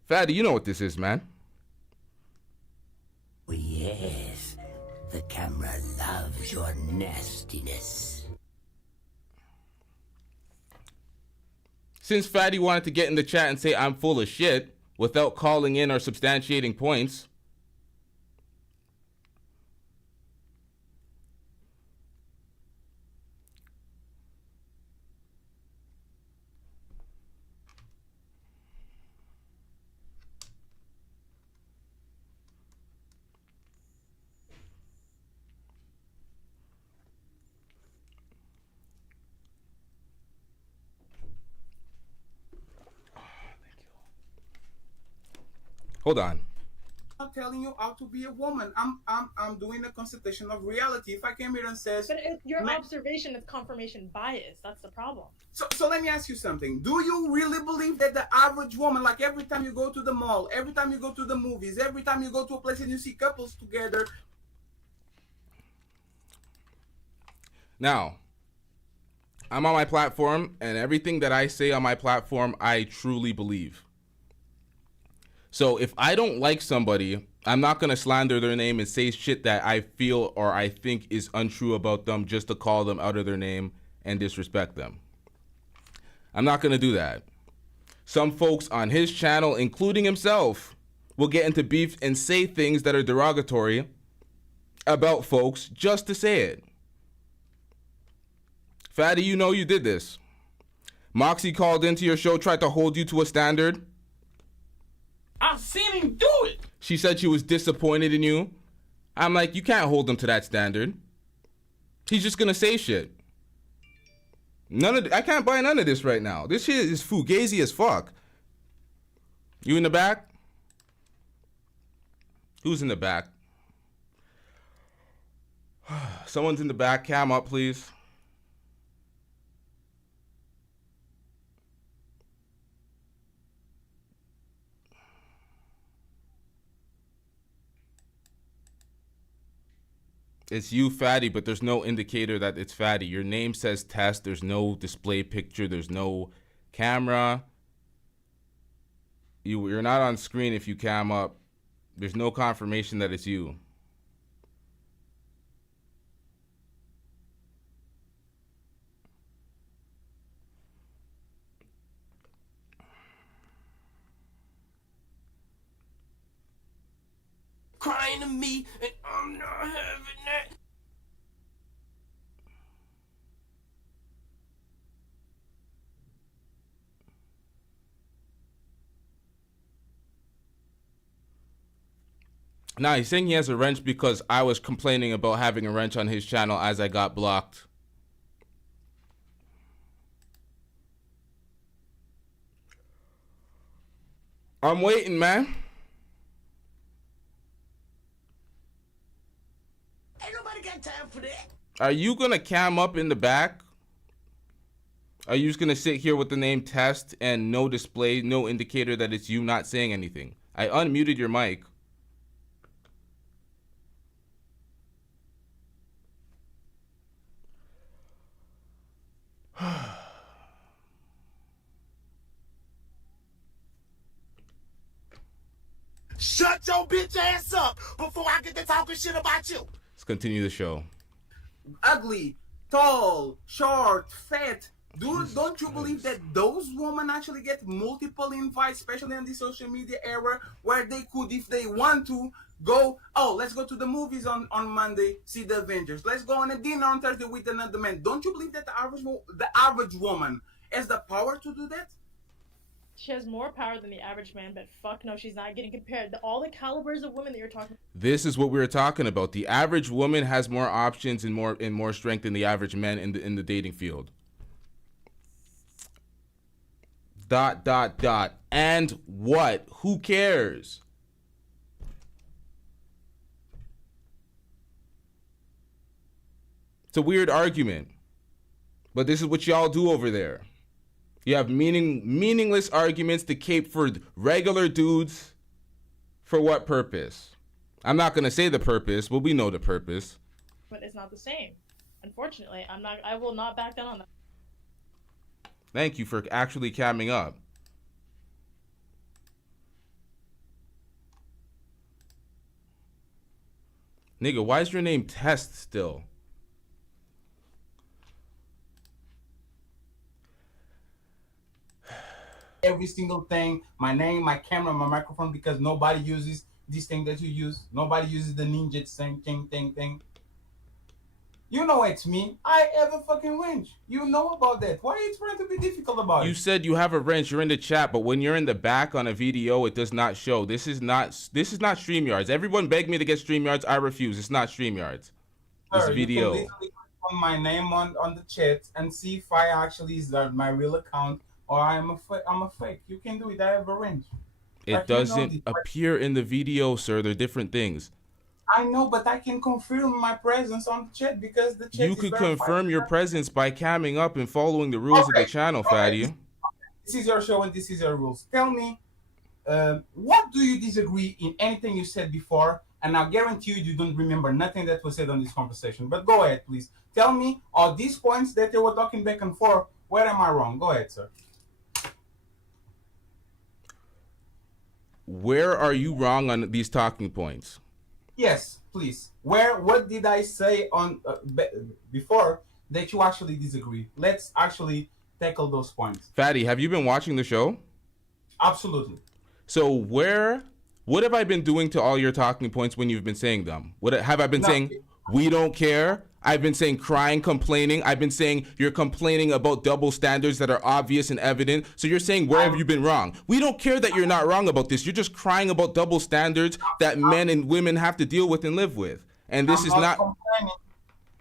Fatty, you know what this is, man. Oh, yes. The camera loves your nastiness. Since Fatty wanted to get in the chat and say I'm full of shit without calling in or substantiating points, hold on. I'm not telling you how to be a woman. I'm doing a consultation of reality. If I came here and says, but your observation is confirmation bias. That's the problem. So let me ask you something. Do you really believe that the average woman, like every time you go to the mall, every time you go to the movies, every time you go to a place and you see couples together? Now, I'm on my platform, and everything that I say on my platform, I truly believe. So if I don't like somebody, I'm not going to slander their name and say shit that I feel or I think is untrue about them just to call them out of their name and disrespect them. I'm not going to do that. Some folks on his channel, including himself, will get into beef and say things that are derogatory about folks just to say it. Fatty, you know you did this. Moxie called into your show, tried to hold you to a standard. I've seen him do it. She said she was disappointed in you. I'm like, you can't hold him to that standard. He's just gonna say shit. I can't buy none of this right now. This shit is fugazi as fuck. You in the back? Who's in the back? Someone's in the back. Cam up, please. It's you, Fatty, but there's no indicator that it's Fatty. Your name says test. There's no display picture. There's no camera. You're not on screen if you cam up. There's no confirmation that it's you. Crying to me, and I'm not having that. Nah, he's saying he has a wrench because I was complaining about having a wrench on his channel as I got blocked. I'm waiting, man. Ain't nobody got time for that. Are you gonna cam up in the back? Are you just gonna sit here with the name test and no display, no indicator that it's you not saying anything? I unmuted your mic. Shut your bitch ass up before I get to talking shit about you. Let's continue the show. Ugly, tall, short, fat. Dude, don't you believe that those women actually get multiple invites, especially in the social media era, where they could, if they want to, go, oh, let's go to the movies on Monday, see the Avengers. Let's go on a dinner on Thursday with another man. Don't you believe that the average woman has the power to do that? She has more power than the average man, but fuck no, she's not getting compared. All the calibers of women that you're talking about. This is what we were talking about. The average woman has more options and more strength than the average man in the dating field. ... And what? Who cares? It's a weird argument, but this is what y'all do over there. You have meaningless arguments to cape for regular dudes. For what purpose? I'm not gonna say the purpose, but we know the purpose. But it's not the same. Unfortunately, I will not back down on that. Thank you for actually camming up. Nigga, why is your name Test still? Every single thing, my name, my camera, my microphone, because nobody uses this thing that you use. Nobody uses the ninja thing. You know it's me. I have a fucking wrench. You know about that. Why are you trying to be difficult about it? You said you have a wrench. You're in the chat, but when you're in the back on a video, it does not show. This is not StreamYards. Everyone begged me to get StreamYards. I refuse. It's not StreamYards. It's video. You can literally click on my name on the chat and see if I actually is my real account or I'm a fake. You can do it. I have a wrench. It doesn't appear in the video, sir. They're different things. I know, but I can confirm my presence on the chat because the chat You is could verified. confirm your presence by camming up and following the rules of the channel, fatty. This is your show and this is your rules. Tell me, what do you disagree in anything you said before? And I guarantee you don't remember nothing that was said on this conversation. But go ahead, please. Tell me, all these points that they were talking back and forth, where am I wrong? Go ahead, sir. Where are you wrong on these talking points? Yes, please. What did I say on before that you actually disagree? Let's actually tackle those points. Fatty, have you been watching the show? Absolutely. So what have I been doing to all your talking points when you've been saying them? What have I been saying? We don't care. I've been saying crying, complaining. I've been saying you're complaining about double standards that are obvious and evident. So you're saying, where have you been wrong? We don't care that you're not wrong about this. You're just crying about double standards that men and women have to deal with and live with. And this I'm is not not. complaining.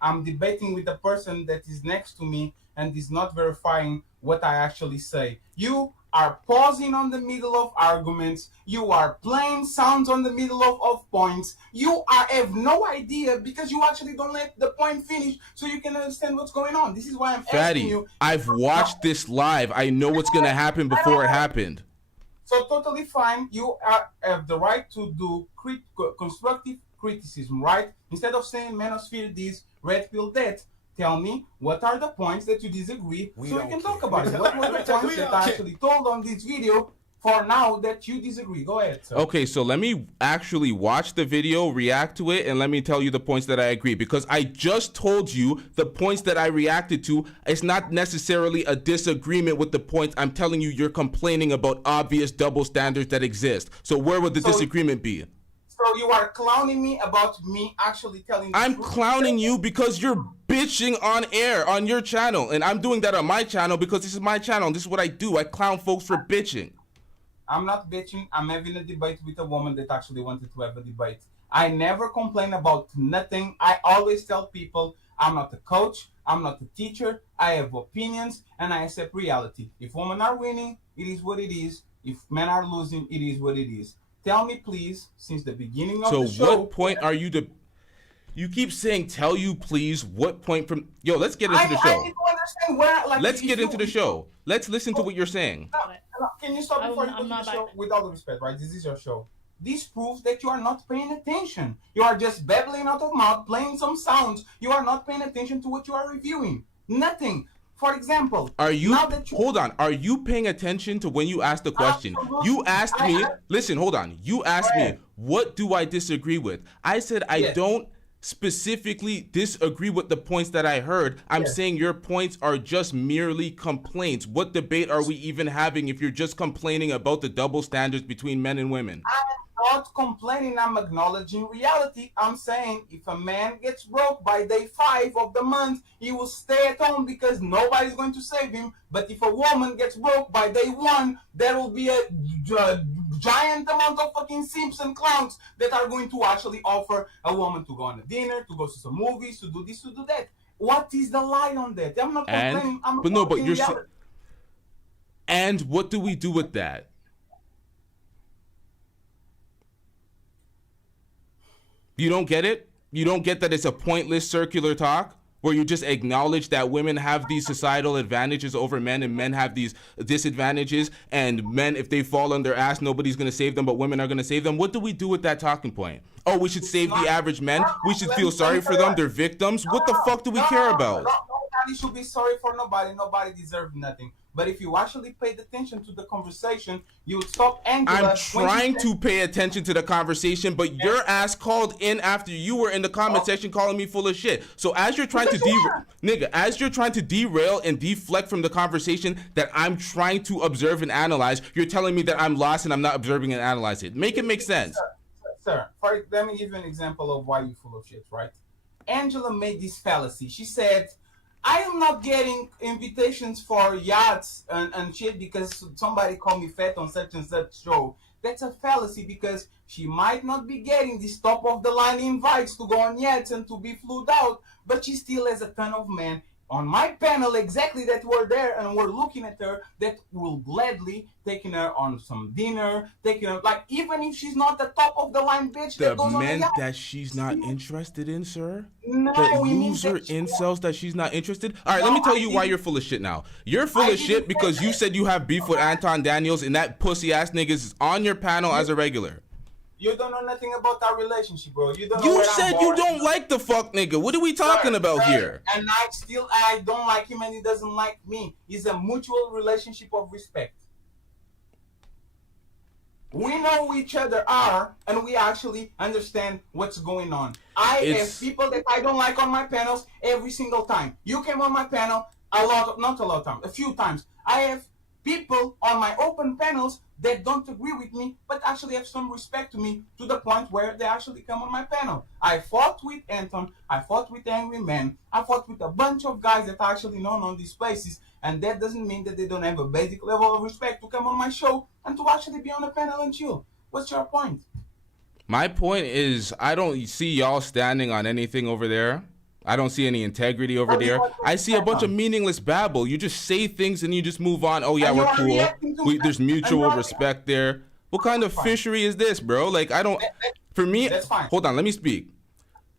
I'm debating with the person that is next to me and is not verifying what I actually say. You are pausing on the middle of arguments. You are playing sounds on the middle of points. You have no idea because you actually don't let the point finish so you can understand what's going on. This is why I'm asking Fatty, you. I've watched this live. I know what's going to happen before it happened. So totally fine. You have the right to do constructive criticism, right? Instead of saying manosphere this, red pill that, tell me what are the points that you disagree so we can talk about it. What were the points that I actually told on this video for now that you disagree? Go ahead, sir. Okay, so let me actually watch the video, react to it, and let me tell you the points that I agree. Because I just told you the points that I reacted to. It's not necessarily a disagreement with the points. I'm telling you, you're complaining about obvious double standards that exist. So where would the disagreement be? So you are clowning me about me actually telling the I'm truth? clowning you because you're bitching on air on your channel. And I'm doing that on my channel because this is my channel. And this is what I do. I clown folks for bitching. I'm not bitching. I'm having a debate with a woman that actually wanted to have a debate. I never complain about nothing. I always tell people I'm not a coach. I'm not a teacher. I have opinions and I accept reality. If women are winning, it is what it is. If men are losing, it is what it is. Tell me, please, since the beginning of the show. So what point are you to... You keep saying, tell you, please, what point from... Yo, let's get into the show. I need to understand where... Like, let's get into the show. Let's listen to what you're saying. Can you stop before you go to the show? With all the respect, right? This is your show. This proves that you are not paying attention. You are just babbling out of mouth, playing some sounds. You are not paying attention to what you are reviewing. Nothing. For example, are you hold on? Are you paying attention to when you asked the question? Absolutely. You asked me. Listen, hold on. You asked me, what do I disagree with? I said I don't specifically disagree with the points that I heard. I'm saying your points are just merely complaints. What debate are we even having if you're just complaining about the double standards between men and women? I'm not complaining, I'm acknowledging reality. I'm saying if a man gets broke by day 5 of the month, he will stay at home because nobody's going to save him. But if a woman gets broke by day 1, there will be a giant amount of fucking simps and clowns that are going to actually offer a woman to go on a dinner, to go to some movies, to do this, to do that. What is the lie on that? I'm not complaining. And what do we do with that? You don't get it? You don't get that it's a pointless circular talk where you just acknowledge that women have these societal advantages over men and men have these disadvantages, and men, if they fall on their ass, nobody's going to save them, but women are going to save them. What do we do with that talking point? Oh, we should save the average men. We should feel sorry for them. They're victims. What the fuck do we care about? Nobody should be sorry for nobody. Nobody deserves nothing. But if you actually paid attention to the conversation, you would stop Angela. I'm trying to pay attention to the conversation, but your ass called in after you were in the comment section calling me full of shit. So as you're trying to as you're trying to derail and deflect from the conversation that I'm trying to observe and analyze, you're telling me that I'm lost and I'm not observing and analyzing it. Make it make sense. Sir, let me give you an example of why you're full of shit, right? Angela made this fallacy. She said, I am not getting invitations for yachts and shit because somebody called me fat on such and such show. That's a fallacy because she might not be getting these top of the line invites to go on yachts and to be flued out, but she still has a ton of men on my panel exactly that were there and were looking at her that will gladly taking her on some dinner, taking her, like, even if she's not the top of the line bitch that goes on the yacht. That she's not interested in, sir? No, the loser incels that she's not interested? All right, let me tell you why you're full of shit now. You're full of shit because you said you have beef with Anton Daniels and that pussy ass nigga is on your panel as a regular. You don't know nothing about our relationship, bro. You don't know. You said you don't like the fuck nigga. What are we talking about here? And I don't like him and he doesn't like me. It's a mutual relationship of respect. We know who each other are and we actually understand what's going on. I have people that I don't like on my panels every single time. You came on my panel a few times. I have people on my open panels that don't agree with me, but actually have some respect to me to the point where they actually come on my panel. I fought with Anton, I fought with Angry Man, I fought with a bunch of guys that are actually known on these places, and that doesn't mean that they don't have a basic level of respect to come on my show and to actually be on the panel and chill. What's your point? My point is, I don't see y'all standing on anything over there. I don't see any integrity over there. I see a bunch of meaningless babble. You just say things and you just move on. Oh yeah, we're cool. There's mutual respect there. What kind of fishery is this, bro? Like, I don't. For me, hold on, let me speak.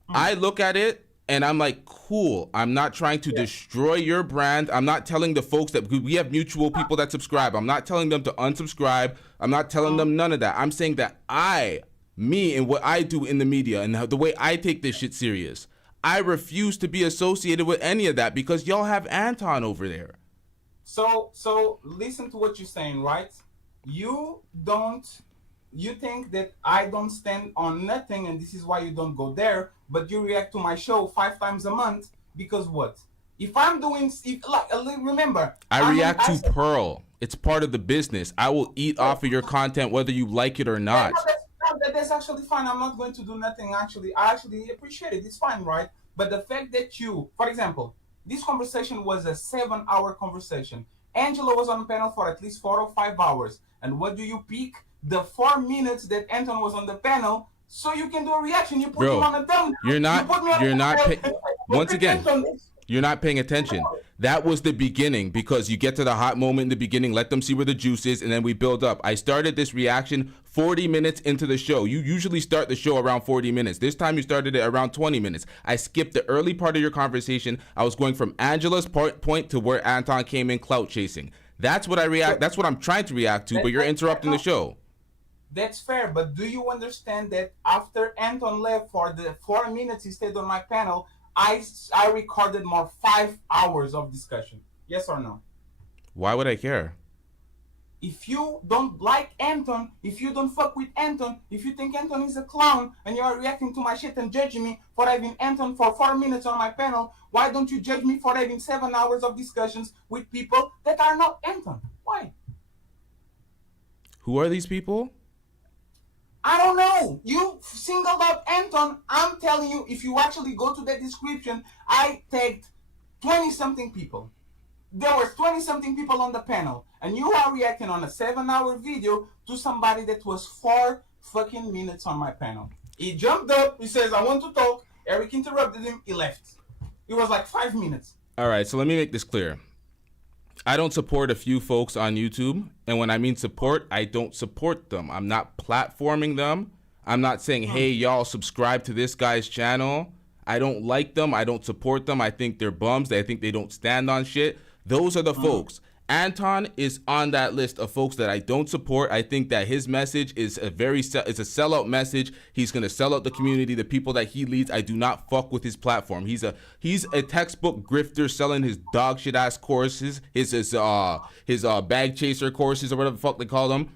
I look at it and I'm like, cool. I'm not trying to destroy your brand. I'm not telling the folks that we have mutual people that subscribe. I'm not telling them to unsubscribe. I'm not telling them none of that. I'm saying that me and what I do in the media and the way I take this shit serious, I refuse to be associated with any of that because y'all have Anton over there. So listen to what you're saying, right? You think that I don't stand on nothing and this is why you don't go there, but you react to my show 5 times a month because what? If I'm doing, remember, I react to Pearl. It's part of the business. I will eat off of your content whether you like it or not. That's actually fine. I'm not going to do nothing. Actually, I actually appreciate it. It's fine, right? But the fact that you, for example, this conversation was a 7-hour conversation. Angela was on the panel for at least 4 or 5 hours. And what do you pick? The 4 minutes that Anton was on the panel, so you can do a reaction. You put him on a dumb. You're not once again, you're not paying attention. That was the beginning because you get to the hot moment in the beginning, let them see where the juice is, and then we build up. I started this reaction 40 minutes into the show. You usually start the show around 40 minutes. This time you started it around 20 minutes. I skipped the early part of your conversation. I was going from Angela's point to where Anton came in clout chasing. That's what that's what I'm trying to react to, but you're interrupting the show. That's fair, but do you understand that after Anton left for the 4 minutes he stayed on my panel, I recorded more 5 hours of discussion? Yes or no? Why would I care? If you don't like Anton, if you don't fuck with Anton, if you think Anton is a clown and you are reacting to my shit and judging me for having Anton for 4 minutes on my panel, why don't you judge me for having 7 hours of discussions with people that are not Anton? Why? Who are these people? I don't know. You singled out Anton. I'm telling you, if you actually go to the description, I tagged 20-something people. There was 20-something people on the panel, and you are reacting on a 7-hour video to somebody that was 4 fucking minutes on my panel. He jumped up, he says, I want to talk. Eric interrupted him, he left. It was like 5 minutes. All right, so let me make this clear. I don't support a few folks on YouTube, and when I mean support, I don't support them. I'm not platforming them. I'm not saying, hey, y'all subscribe to this guy's channel. I don't like them. I don't support them. I think they're bums. I think they don't stand on shit. Those are the folks. Anton is on that list of folks that I don't support. I think that his message is a sellout message. He's gonna sell out the community, the people that he leads. I do not fuck with his platform. He's a textbook grifter selling his dog shit ass courses, his bag chaser courses or whatever the fuck they call them.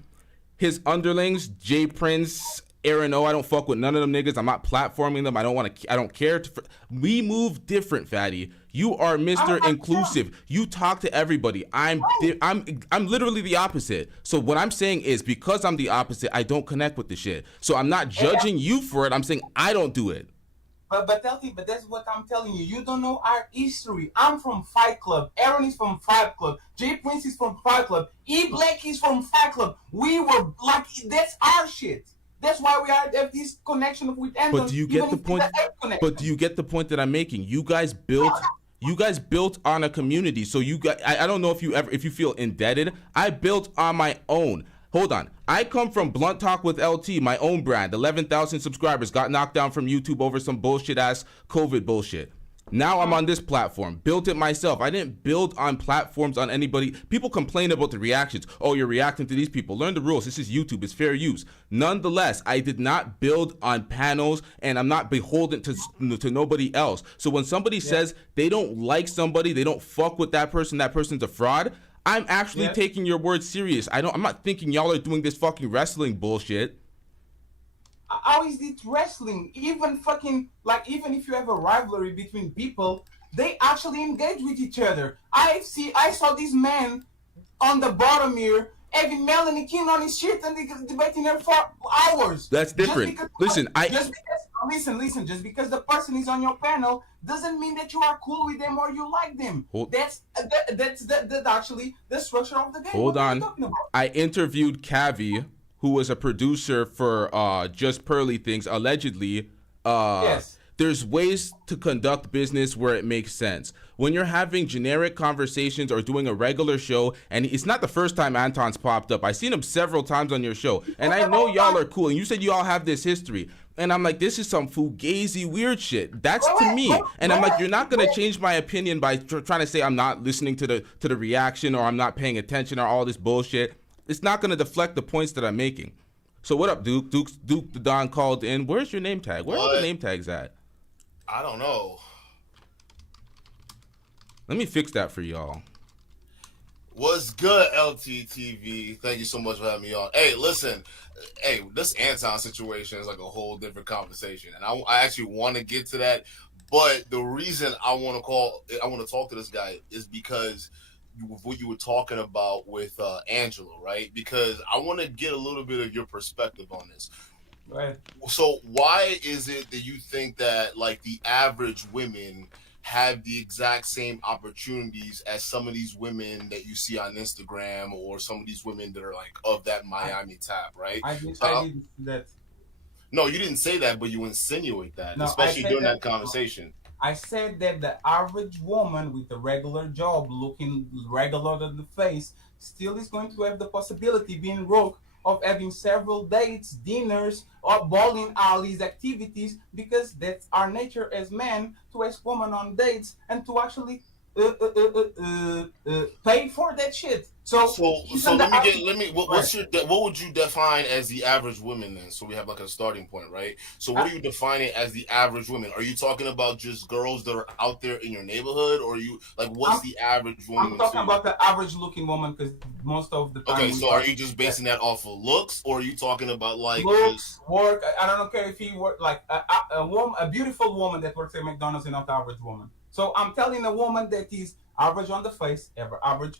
His underlings, Jay Prince, Aaron O, I don't fuck with none of them niggas. I'm not platforming them. I don't care. We move different, fatty. You are Mr. Inclusive. You talk to everybody. I'm literally the opposite. So what I'm saying is because I'm the opposite, I don't connect with the shit. So I'm not judging you for it. I'm saying I don't do it. But that's what I'm telling you. You don't know our history. I'm from Fight Club. Aaron is from Fight Club. Jay Prince is from Fight Club. E Black is from Fight Club. We were like, that's our shit. That's why we have this connection with Anton. But do you get the point? But do you get the point that I'm making? You guys built on a community. So you guys, I don't know if you feel indebted. I built on my own. Hold on. I come from Blunt Talk with LT, my own brand. 11,000 subscribers, got knocked down from YouTube over some bullshit ass COVID bullshit. Now I'm on this platform. Built it myself. I didn't build on platforms on anybody. People complain about the reactions. Oh, you're reacting to these people. Learn the rules. This is YouTube. It's fair use. Nonetheless, I did not build on panels, and I'm not beholden to nobody else. So when somebody says they don't like somebody, they don't fuck with that person's a fraud, I'm actually taking your word serious. I'm not thinking y'all are doing this fucking wrestling bullshit. How is it wrestling? Even if you have a rivalry between people, they actually engage with each other. I saw this man on the bottom here having Melanie King on his shit and they debating her for hours. That's different. Listen, listen. Just because the person is on your panel doesn't mean that you are cool with them or you like them. That's actually the structure of the game. Hold on. I interviewed Cavi, who was a producer for Just Pearly Things, allegedly, Yes. there's ways to conduct business where it makes sense. When you're having generic conversations or doing a regular show, and it's not the first time Anton's popped up. I've seen him several times on your show, and I know y'all are cool, and you said you all have this history. And I'm like, this is some fugazi weird shit. That's to me. And I'm like, you're not going to change my opinion by trying to say I'm not listening to the reaction or I'm not paying attention or all this bullshit. It's not going to deflect the points that I'm making. So what up, Duke? Duke the Don called in. Where's your name tag? Where are the name tags at? I don't know. Let me fix that for y'all. What's good, LTTV? Thank you so much for having me on. Hey, listen. Hey, this Anton situation is like a whole different conversation. And I actually want to get to that. But the reason I want to talk to this guy is because what you were talking about with Angela, right? Because I want to get a little bit of your perspective on this. Right. So why is it that you think that like the average women have the exact same opportunities as some of these women that you see on Instagram or some of these women that are like of that Miami type, right? I didn't that. No, you didn't say that, but you insinuate that, No, especially during that conversation. I said that the average woman with a regular job, looking regular on the face, still is going to have the possibility, being broke, of having several dates, dinners, or bowling alleys activities, because that's our nature as men, to ask women on dates and to actually pay for that shit. So what would you define as the average woman then? So we have like a starting point, right? So what do you define it as the average woman? Are you talking about just girls that are out there in your neighborhood, or are you like what's the average woman? I'm talking about the average looking woman, because most of the time. Okay, so are you just basing that off of looks, or are you talking about like looks, work? I don't care if you work like a beautiful woman that works at McDonald's is not the average woman. So I'm telling a woman that is average on the face, average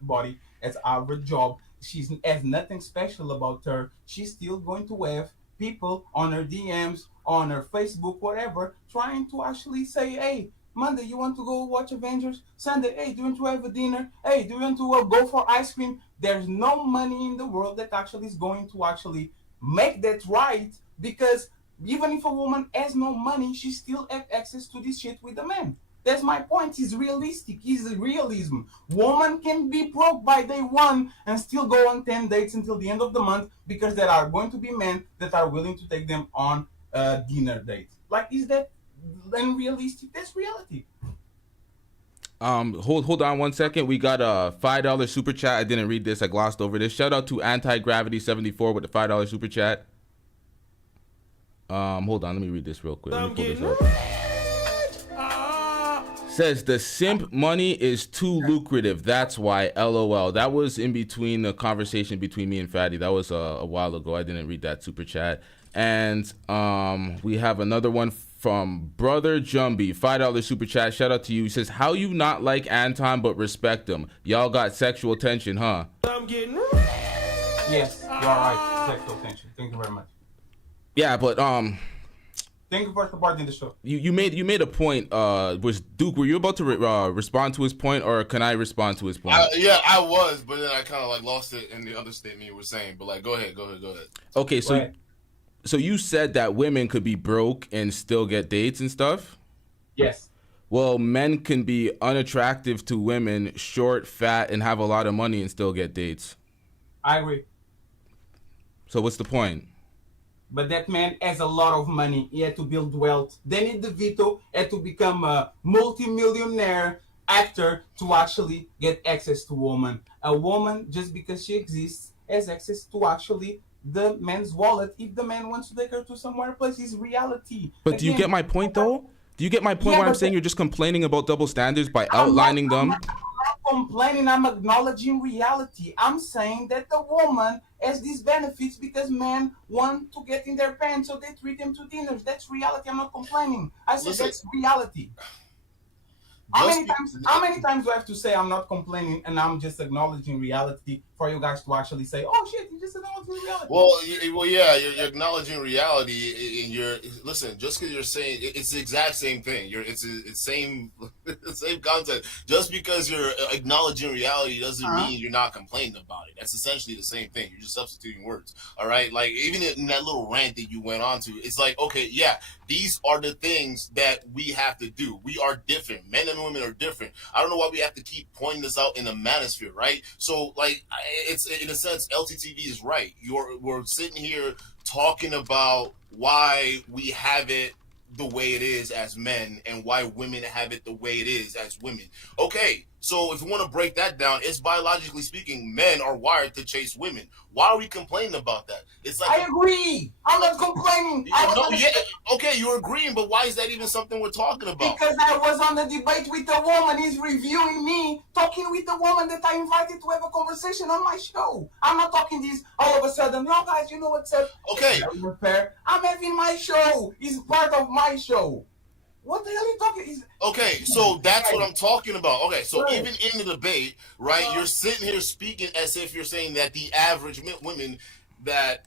body, has average job. She has nothing special about her. She's still going to have people on her DMs, on her Facebook, whatever, trying to actually say, hey, Monday, you want to go watch Avengers? Sunday, hey, do you want to have a dinner? Hey, do you want to go for ice cream? There's no money in the world that actually is going to actually make that right, because even if a woman has no money, she still has access to this shit with a man. That's my point. It's realistic. It's realism. Woman can be broke by day one and still go on 10 dates until the end of the month, because there are going to be men that are willing to take them on a dinner date. Like, is that unrealistic? That's reality. Hold on 1 second. We got a $5 super chat. I didn't read this. I glossed over this. Shout out to Anti-Gravity 74 with the $5 super chat. Hold on, let me read this real quick. Let me pull this up. Says the simp money is too lucrative. That's why. LOL. That was in between the conversation between me and Fatty. That was a while ago. I didn't read that super chat. And we have another one from Brother Jumby, $5 super chat. Shout out to you. He says, how you not like Anton but respect him? Y'all got sexual tension, huh? Yes, you're right. Sexual tension. Thank you very much. Yeah, but thank you for supporting the show. You made a point. Was Duke? Were you about to respond to his point, or can I respond to his point? Yeah, I was, but then I kind of like lost it in the other statement you were saying. But like, go ahead. Okay, so you said that women could be broke and still get dates and stuff. Yes. Well, men can be unattractive to women, short, fat, and have a lot of money and still get dates. I agree. So what's the point? But that man has a lot of money. He had to build wealth. Danny DeVito had to become a multi-millionaire actor to actually get access to woman. A woman, just because she exists, has access to actually the man's wallet. If the man wants to take her to somewhere place, is reality. But do you get my point, though? Do you get my point where I'm saying you're just complaining about double standards by outlining them? I'm not complaining. I'm acknowledging reality. I'm saying that the woman has these benefits because men want to get in their pants, so they treat them to dinners. That's reality. I'm not complaining. I said that's reality. How many times do I have to say I'm not complaining and I'm just acknowledging reality for you guys to actually say, "Oh shit, you just acknowledging reality"? Well, yeah, you're acknowledging reality, and listen. Just because you're saying it's the exact same thing, it's same same concept. Just because you're acknowledging reality doesn't mean you're not complaining about it. That's essentially the same thing. You're just substituting words. All right, like even in that little rant that you went on to, it's like, okay, yeah, these are the things that we have to do. We are different. Men and women are different. I don't know why we have to keep pointing this out in the manosphere, right? So, like, it's in a sense, LTTV is right. We're sitting here talking about why we have it the way it is as men and why women have it the way it is as women. Okay, so if you want to break that down, it's biologically speaking, men are wired to chase women. Why are we complaining about that? It's like, I agree. I'm not complaining. Okay, you're agreeing, but why is that even something we're talking about? Because I was on the debate with a woman. He's reviewing me, talking with the woman that I invited to have a conversation on my show. I'm not talking this all of a sudden. No, guys, you know what's up? Okay. I'm having my show. It's part of my show. What the hell are you talking? Okay, so that's what I'm talking about. Okay, so even in the debate, right, you're sitting here speaking as if you're saying that the average women that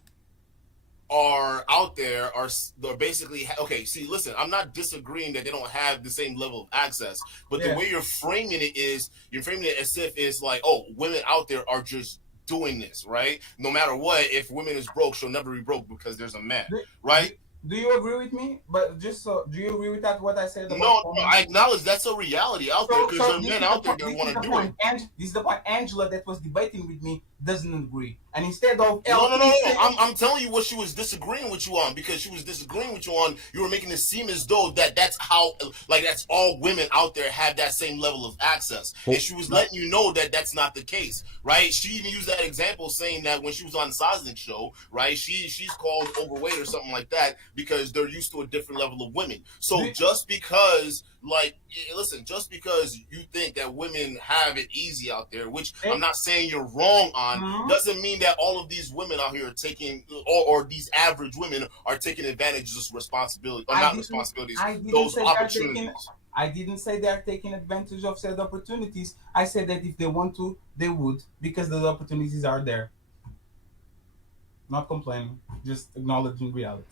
are out there they're basically okay. See, listen, I'm not disagreeing that they don't have the same level of access, but the way you're framing it is you're framing it as if it's like, oh, women out there are just doing this, right? No matter what, if women is broke, she'll never be broke because there's a man, right? Do you agree with me? But just so, do you agree with that? What I said? No, I acknowledge that's a reality out there because there are men out there that want to do it. This is the point. Angela, that was debating with me, doesn't agree, and instead of no. I'm telling you what she was disagreeing with you on, because she was disagreeing with you on. You were making it seem as though that's how, like, that's all women out there have that same level of access, and she was letting you know that that's not the case, right? She even used that example saying that when she was on Sosnick's show, right? She's called overweight or something like that because they're used to a different level of women. So just because, like, listen, just because you think that women have it easy out there, which I'm not saying you're wrong on, doesn't mean that all of these women out here are taking, or these average women are taking advantage of this responsibility, or not responsibilities, those opportunities. I didn't say they're taking advantage of said opportunities. I said that if they want to, they would, because the opportunities are there. Not complaining, just acknowledging reality.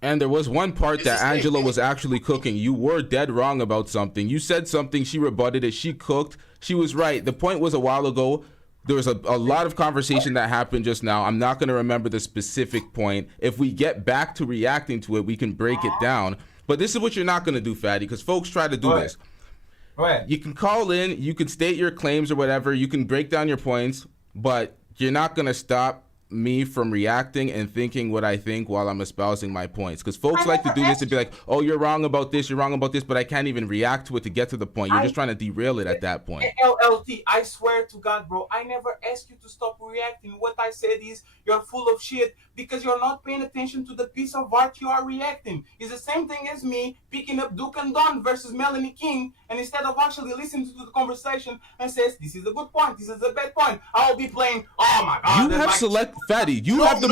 And there was one part that Angela was actually cooking. You were dead wrong about something. You said something, she rebutted it, she cooked. She was right. The point was a while ago. There was a lot of conversation that happened just now. I'm not going to remember the specific point. If we get back to reacting to it, we can break it down. But this is what you're not going to do, Fatty, because folks try to do this. You can call in, you can state your claims or whatever, you can break down your points, but you're not going to stop me from reacting and thinking what I think while I'm espousing my points, because folks like to do this and be like, oh, you're wrong about this, but I can't even react to it to get to the point. You're just trying to derail it at that point. LLT, I swear to God, bro, I never asked you to stop reacting. What I said is you're full of shit because you're not paying attention to the piece of art you are reacting. It's the same thing as me picking up Duke and Don versus Melanie King, and instead of actually listening to the conversation and says, this is a good point, this is a bad point, I'll be playing, oh my God. You have Fatty, you have the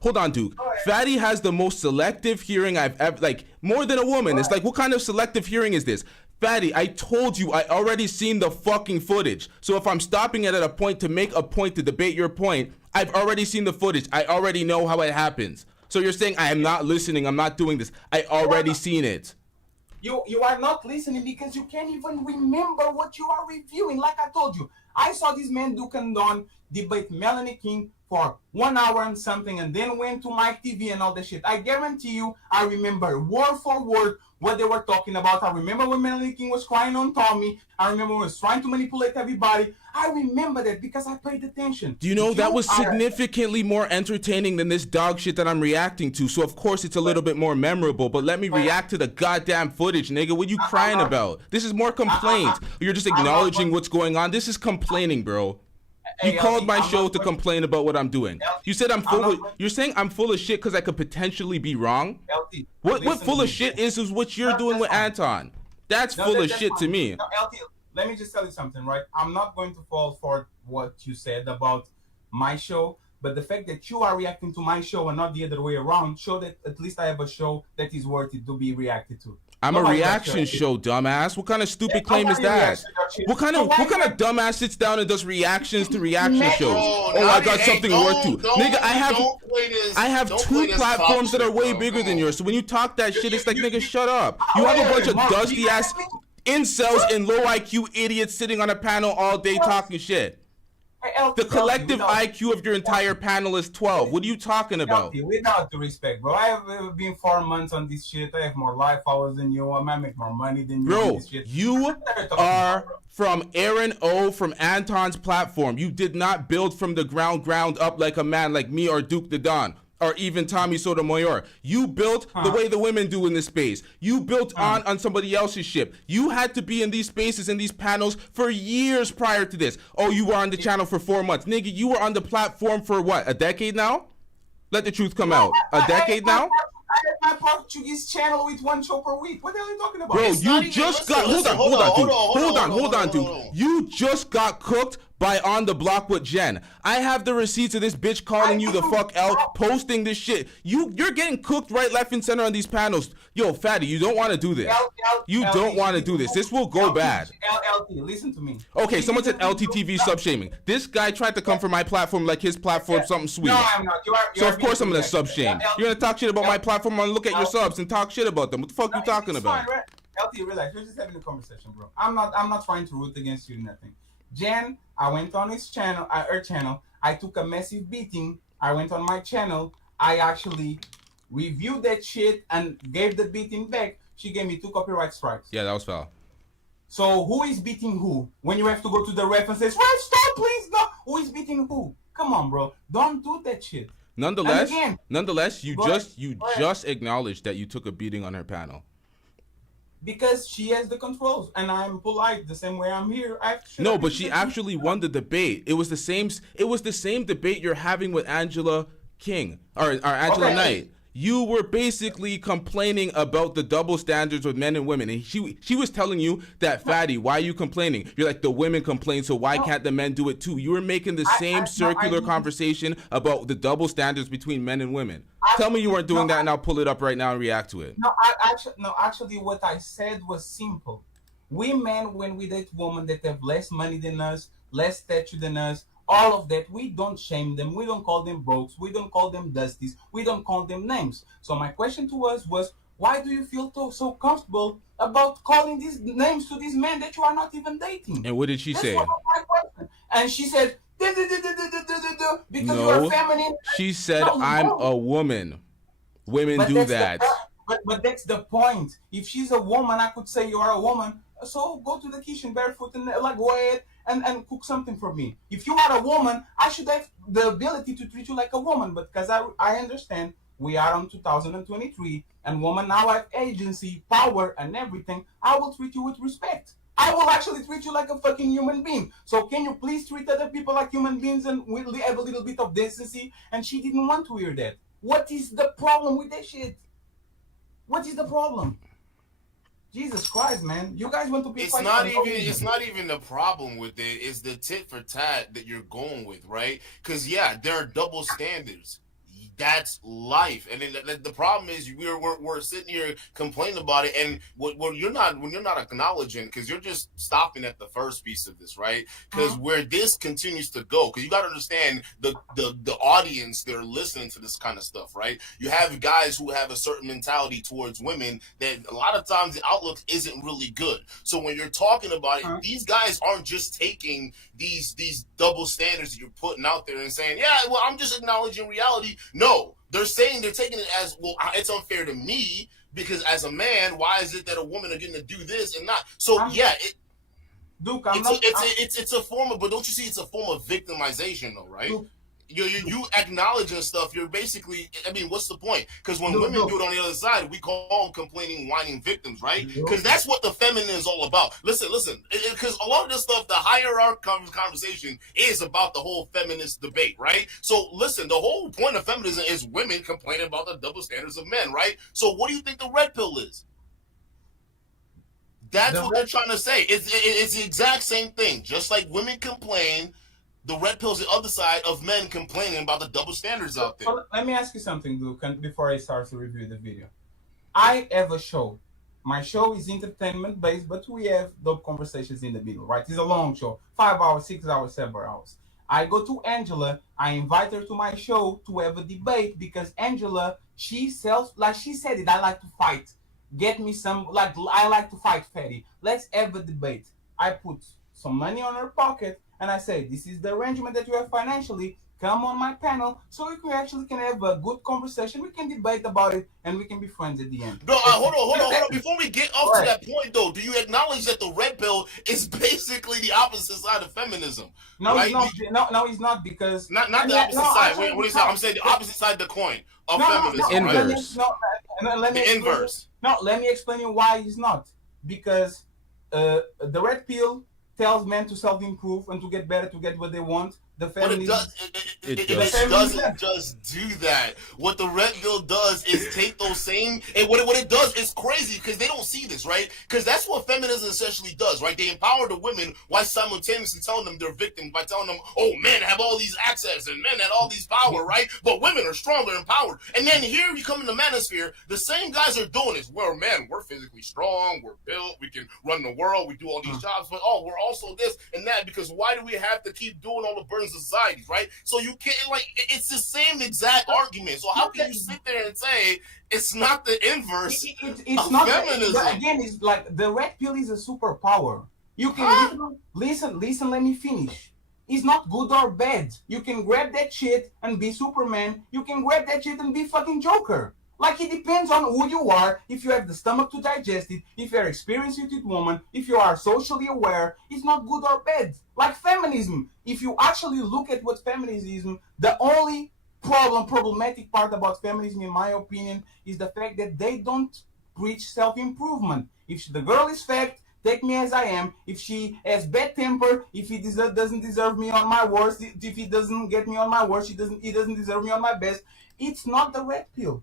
hold on, Duke. Fatty has the most selective hearing I've ever, like, more than a woman. It's like, what kind of selective hearing is this? Fatty, I told you I already seen the fucking footage. So if I'm stopping it at a point to make a point to debate your point, I've already seen the footage. I already know how it happens. So you're saying I am not listening, I'm not doing this. I already seen it. You are not listening because you can't even remember what you are reviewing. Like I told you, I saw this man Duke and Don debate Melanie King for 1 hour and something, and then went to Mike TV and all that shit. I guarantee you, I remember word for word what they were talking about. I remember when Melanie King was crying on Tommy. I remember when he was trying to manipulate everybody. I remember that because I paid attention. Do you know that was significantly more entertaining than this dog shit that I'm reacting to? So of course it's a little bit more memorable, but let me react to the goddamn footage, nigga. What you crying about? This is more complaints. You're just acknowledging what's going on. This is complaining, bro. You called my show to complain about what I'm doing. You said I'm full of, you're saying I'm full of shit because I could potentially be wrong? What full of shit is what you're doing with Anton. That's full of shit to me. LT, let me just tell you something, right? I'm not going to fall for what you said about my show, but the fact that you are reacting to my show and not the other way around show that at least I have a show that is worthy to be reacted to. I'm a Nobody reaction watched show, dumbass. What kind of stupid claim is that? What kind of dumbass sits down and does reactions to reaction shows? Bro, Oh, I got hey, something worth to. Nigga, I have don't two play this platforms that are way bro. bigger than yours. So when you talk that shit, it's like, nigga, shut up. You have a bunch of dusty ass incels and low IQ idiots sitting on a panel all day talking shit. The collective IQ of your entire panel is 12. What are you talking about? Without the respect, bro. I have been 4 months on this shit. I have more life hours than you. I might make more money than you. Bro, you are from Aaron O. from Anton's platform. You did not build from the ground up like a man like me or Duke the Don. Or even Tommy Sotomayor. You built the way the women do in this space. You built on somebody else's ship. You had to be in these spaces, in these panels for years prior to this. Oh, you were on the channel for 4 months. Nigga, you were on the platform for what, a decade now? Let the truth come out. A decade now? I have my Portuguese channel with 1 show per week. What the hell are you talking about? Bro, you just got, hold on, dude. You just got cooked by On the Block with Jen. I have the receipts of this bitch calling you the fuck out, posting this shit. You're getting cooked right, left, and center on these panels. Yo, Fatty, you don't want to do this. You don't want to do this. This will go bad. LT, listen to me. Okay, someone said LTTV sub-shaming. This guy tried to come for my platform like his platform something sweet. No, I'm not. So of course I'm gonna sub-shame. You're gonna talk shit about my platform. I'm gonna look at your subs and talk shit about them. What the fuck you talking about? Fine, right? LT, relax. We're just having a conversation, bro. I'm not trying to root against you or nothing. Jen, I went on his channel, her channel. I took a massive beating. I went on my channel. I actually reviewed that shit and gave the beating back. She gave me 2 copyright strikes. Yeah, that was foul. So who is beating who? When you have to go to the ref and say, "Right, stop, please, no." Who is beating who? Come on, bro. Don't do that shit. Nonetheless, you just acknowledged that you took a beating on her panel. Because she has the controls, and I'm polite the same way I'm here. No, but she actually won the debate. It was the same debate you're having with Angela King or Angela Knight. You were basically complaining about the double standards with men and women, and she was telling you that, Fatty, why are you complaining? You're like, the women complain, so why can't the men do it too? You were making the same circular conversation about the double standards between men and women. Tell me you weren't doing that, and I'll pull it up right now and react to it. Actually, what I said was simple. We men, when we date women that have less money than us, less stature than us, all of that, we don't shame them. We don't call them brokes. We don't call them dusties. We don't call them names. So my question to us was, why do you feel so comfortable about calling these names to these men that you are not even dating? And what did she say? My question. And she said, because you are feminine. She said, I'm a woman. Women do that. But that's the point. If she's a woman, I could say you are a woman. So go to the kitchen barefoot and like go ahead and cook something for me. If you are a woman, I should have the ability to treat you like a woman. But because I understand we are on 2023 and women now have agency, power, and everything, I will treat you with respect. I will actually treat you like a fucking human being. So can you please treat other people like human beings and we'll have a little bit of decency? And she didn't want to hear that. What is the problem with that shit? What is the problem? Jesus Christ, man! You guys want to be. It's not even the problem with it. It's the tit for tat that you're going with, right? Because yeah, there are double standards. That's life, and then the problem is we're sitting here complaining about it, and when you're not acknowledging, because you're just stopping at the first piece of this, right? Because where this continues to go, because you got to understand the audience that are listening to this kind of stuff, right? You have guys who have a certain mentality towards women that a lot of times the outlook isn't really good. So when you're talking about it, these guys aren't just taking these double standards that you're putting out there and saying, yeah, well, I'm just acknowledging reality. No, they're taking it as, well, it's unfair to me because as a man, why is it that a woman are getting to do this and not? So Duke, it's a form of, but don't you see it's a form of victimization though, right? Duke, you acknowledging stuff, you're basically, I mean, what's the point? Because when women do it on the other side, we call them complaining, whining victims, right? Because that's what the feminine is all about. Listen, because a lot of this stuff, the hierarchical conversation is about the whole feminist debate, right? So listen, the whole point of feminism is women complaining about the double standards of men, right? So what do you think the red pill is? That's what they're trying to say. It's the exact same thing. Just like women complain, the red pill's the other side of men complaining about the double standards out there. Let me ask you something, Luke, before I start to review the video. I have a show My show is entertainment based, but we have dope conversations in the middle, right? It's a long show, 5 hours, 6 hours, 7 hours. I go to Angela. I invite her to my show to have a debate because Angela, she sells, like she said it. I like to fight. Get me some, like I like to fight, Fatty. Let's have a debate. I put some money on her pocket and I say, this is the arrangement that you have financially. Come on my panel so we can actually can have a good conversation. We can debate about it and we can be friends at the end. Bro, hold on. Before we get up to that point, though, do you acknowledge that the red pill is basically the opposite side of feminism? No, right? No, it's not because not the opposite side. Wait, what is that? I'm saying the opposite side of the coin of feminism. Inverse. The inverse. No, let me explain you why it's not. Because the red pill tells men to self-improve and to get better, to get what they want. The feminism, it doesn't just do that. What the red pill does is take those same, and what it does is crazy because they don't see this, right? Because that's what feminism essentially does, right? They empower the women while simultaneously telling them they're victims by telling them, oh, men have all these access and men have all these power, right? But women are stronger, empowered. And then here you come in the manosphere, the same guys are doing this. Well, man, we're physically strong, we're built, we can run the world, we do all these jobs, but we're also this and that because why do we have to keep doing all the burdens of societies, right? So you can't, like, it's the same exact argument. So how can you sit there and say it's not the inverse it's of not feminism? But again, it's like the red pill is a superpower. You can listen, let me finish. It's not good or bad. You can grab that shit and be Superman. You can grab that shit and be fucking Joker. Like, it depends on who you are, if you have the stomach to digest it, if you're experienced with it, woman, if you are socially aware. It's not good or bad. Like feminism, if you actually look at what feminism, the only problematic part about feminism, in my opinion, is the fact that they don't preach self-improvement. If the girl is fat, take me as I am. If she has bad temper, if he doesn't deserve me on my worst, if he doesn't get me on my worst, he doesn't deserve me on my best. It's not the red pill.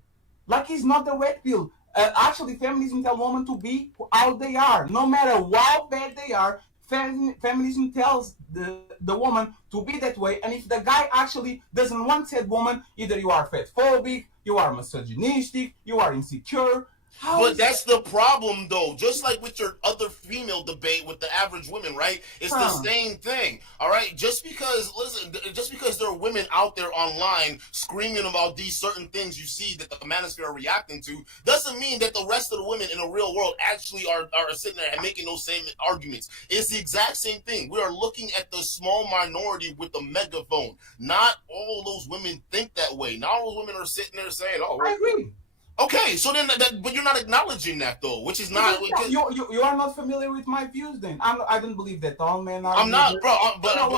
Like, it's not the red pill. Actually, feminism tells women to be how they are, no matter how bad they are. Feminism tells the woman to be that way. And if the guy actually doesn't want that woman, either you are fatphobic, you are misogynistic, you are insecure. But that's the problem, though. Just like with your other female debate with the average women, right? It's the same thing, all right? Just because there are women out there online screaming about these certain things you see that the manosphere are reacting to, doesn't mean that the rest of the women in the real world actually are sitting there and making those same arguments. It's the exact same thing. We are looking at the small minority with the megaphone. Not all those women think that way. Not all those women are sitting there saying, oh, I agree. Okay, so then, but you're not acknowledging that though, which is not. You are not familiar with my views. Then I don't believe that all men are. I'm not, bro.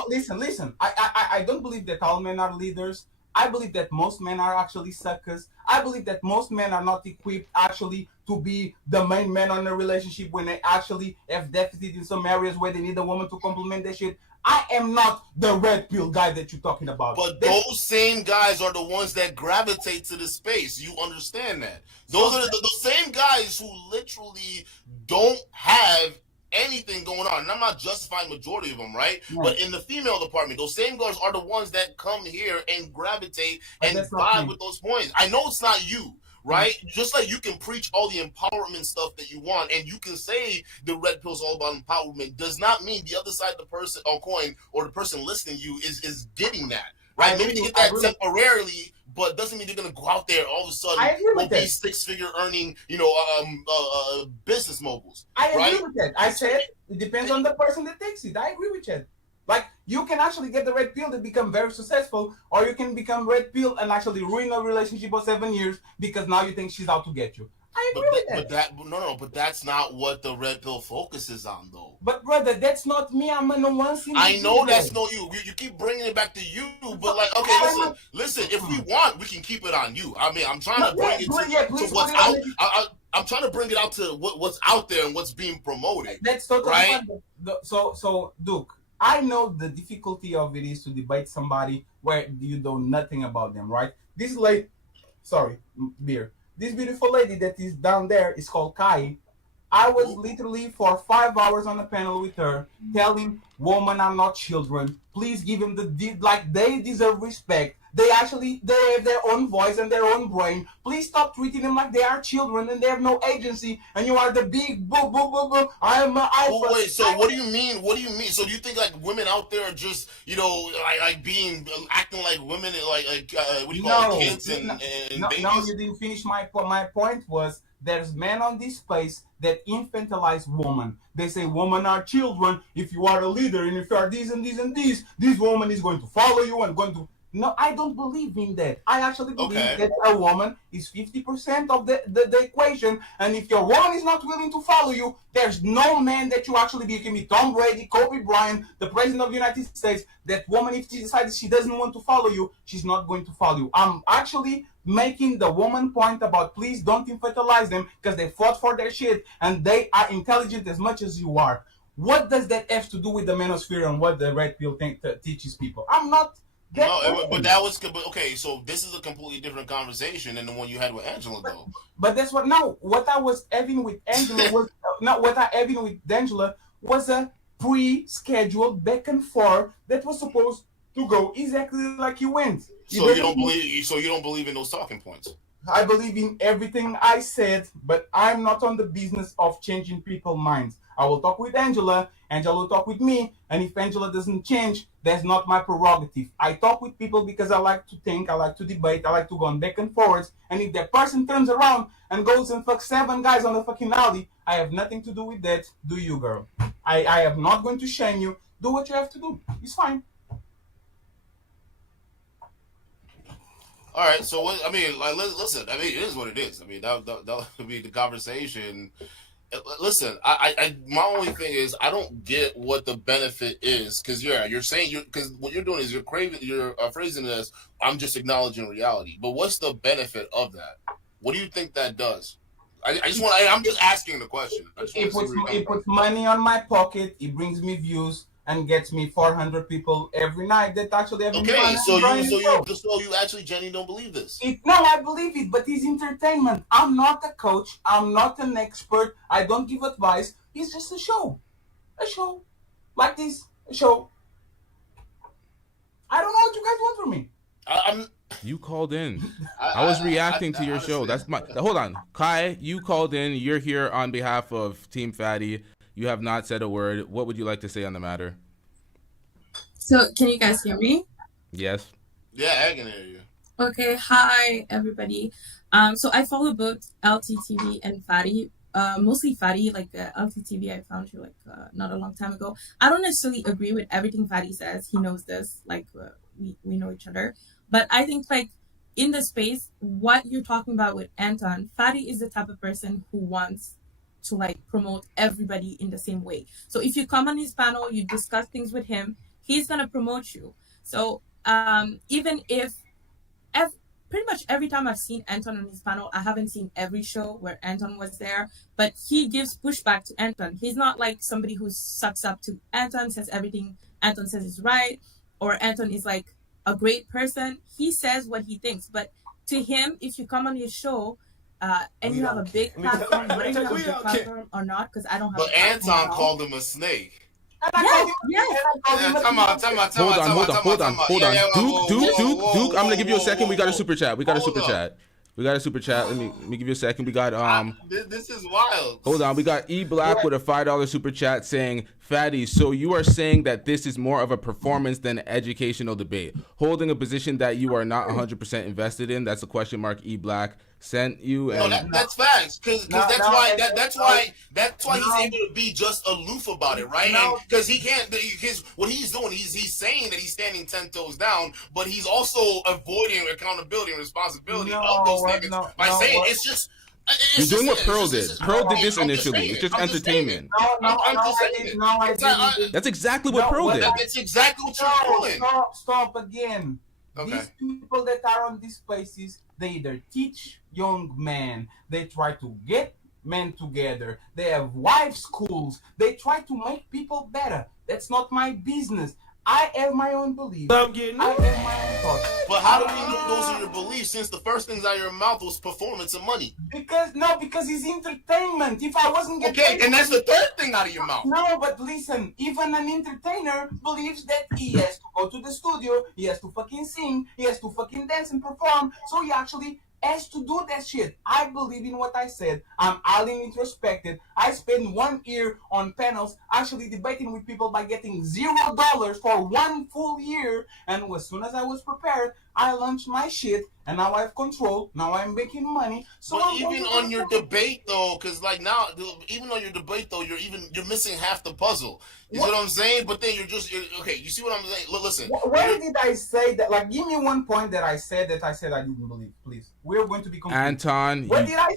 Listen. I don't believe that all men are leaders. I believe that most men are actually suckers. I believe that most men are not equipped actually to be the main man on a relationship when they actually have deficit in some areas where they need a woman to complement their shit. I am not the red pill guy that you're talking about. But those same guys are the ones that gravitate to the space. You understand that? Those are the same guys who literally don't have anything going on. And I'm not justifying majority of them, right? But in the female department, those same girls are the ones that come here and gravitate and vibe with those points. I know it's not you. Right? Just like you can preach all the empowerment stuff that you want, and you can say the red pill is all about empowerment, does not mean the other side of the person or coin or the person listening to you is getting that. Right? Maybe they get that temporarily, but doesn't mean they're gonna go out there all of a sudden and be six-figure earning, business moguls. I agree with that. I said it depends on the person that takes it. I agree with that. Like, you can actually get the red pill to become very successful, or you can become red pill and actually ruin a relationship for 7 years because now you think she's out to get you. I agree with that. But that's not what the red pill focuses on, though. But brother, that's not me. I'm a nuance. I know that's not you. You keep bringing it back to you, but like, okay, listen. If we want, we can keep it on you. I mean, I'm trying to bring it to what's out. I'm trying to bring it out to what's out there and what's being promoted. That's totally right. So Duke, I know the difficulty of it is to debate somebody where you know nothing about them, right? This lady, this beautiful lady that is down there is called Kai. I was literally for 5 hours on a panel with her, telling women are not children. Please give them they deserve respect. They have their own voice and their own brain. Please stop treating them like they are children and they have no agency. And you are the big boo boo boo boo. I am an alpha. Oh, wait, so what do you mean? What do you mean? So do you think like women out there are just like being acting like women like what do you call it, kids and babies? No, you didn't finish my point. My point was there's men on this place that infantilize women. They say women are children. If you are a leader and if you are this and this and this woman is going to follow you and going to. No, I don't believe in that. I actually believe that a woman is 50% of the equation. And if your woman is not willing to follow you, there's no man that you actually be. It can be Tom Brady, Kobe Bryant, the president of the United States. That woman, if she decides she doesn't want to follow you, she's not going to follow you. I'm actually making the woman point about please don't infantilize them because they fought for their shit and they are intelligent as much as you are. What does that have to do with the manosphere and what the red pill teaches people? I'm not. No, but that was okay. So this is a completely different conversation than the one you had with Angela, though. But that's what. No, what I was having with Angela was not what I having with Angela was a pre-scheduled back and forth that was supposed to go exactly like you went. So you don't believe. So you don't believe in those talking points. I believe in everything I said, but I'm not on the business of changing people's minds. I will talk with Angela, Angela will talk with me, and if Angela doesn't change, that's not my prerogative. I talk with people because I like to think, I like to debate, I like to go on back and forwards, and if that person turns around and goes and fucks 7 guys on the fucking alley, I have nothing to do with that. Do you, girl? I am not going to shame you. Do what you have to do. It's fine. All right, so what? I mean, like, listen. I mean, it is what it is. I mean, that would be the conversation. Listen, my only thing is I don't get what the benefit is because you're saying because what you're doing is you're phrasing it as I'm just acknowledging reality. But what's the benefit of that? What do you think that does? I'm just asking the question. It puts money on my pocket. It brings me views. And gets me 400 people every night that actually have okay. So you actually genuinely don't believe this? No, I believe it, but it's entertainment. I'm not a coach. I'm not an expert. I don't give advice. It's just a show like this. A show. I don't know what you guys want from me. You called in. I was reacting to your show. That's my. Hold on, Kai. You called in. You're here on behalf of Team Fatty. You have not said a word. What would you like to say on the matter? So, can you guys hear me? Yes. Yeah, I can hear you. Okay. Hi, everybody. So I follow both LTTV and Fatty. Mostly Fatty. Like LTTV, I found you not a long time ago. I don't necessarily agree with everything Fatty says. He knows this. We know each other. But I think in the space, what you're talking about with Anton, Fatty is the type of person who wants to promote everybody in the same way. So if you come on his panel, you discuss things with him, he's gonna promote you. So even if pretty much every time I've seen Anton on his panel, I haven't seen every show where Anton was there, but he gives pushback to Anton. He's not like somebody who sucks up to Anton, says everything Anton says is right, or Anton is a great person. He says what he thinks, but to him, if you come on his show, and you have a big platform, whether you have a big platform or not, because I don't have. But Anton called him a snake. Yes. Come on. Hold on. Duke, I'm gonna give you a second. We got a super chat. Let me give you a second. We got This is wild. Hold on. We got E Black with a $5 super chat saying, Fatty, so you are saying that this is more of a performance than an educational debate, holding a position that you are not 100% invested in. That's a question mark E Black sent you. And that's facts, because that's why he's able to be just aloof about it, right? Because he can't. What he's doing, he's saying that he's standing 10 toes down, but he's also avoiding accountability and responsibility of those statements by saying it's just. You're doing what Pearl did. Pearl did this initially. It's just entertainment. I'm just saying. That's exactly what Pearl did. That's exactly what you're doing. Stop again. Okay. These people that are on these places, they either teach young men, they try to get men together, they have wife schools, they try to make people better. That's not my business. I have my own beliefs. I have my own thought. But how do we know those are your beliefs since the first things out of your mouth was performance and money? Because it's entertainment. If I wasn't getting okay, and that's the third thing out of your mouth. No, but listen, even an entertainer believes that he has to go to the studio, he has to fucking sing, he has to fucking dance and perform, so he actually has to do that shit. I believe in what I said. I'm highly introspective. I spent 1 year on panels actually debating with people by getting $0 for 1 full year, and as soon as I was prepared, I launched my shit, and now I have control. Now I'm making money. So but even on your debate though, because like now, even on your debate though, you're missing half the puzzle. You see what I'm saying? But then okay. You see what I'm saying? Listen. Where did I say that? Like, give me one point that I said I didn't believe, please. We're going to be complete. Anton,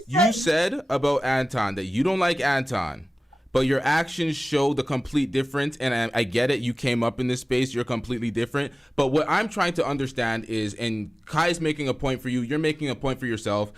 you said about Anton that you don't like Anton. But your actions show the complete difference, and I get it. You came up in this space. You're completely different. But what I'm trying to understand is, and Kai's making a point for you. You're making a point for yourself.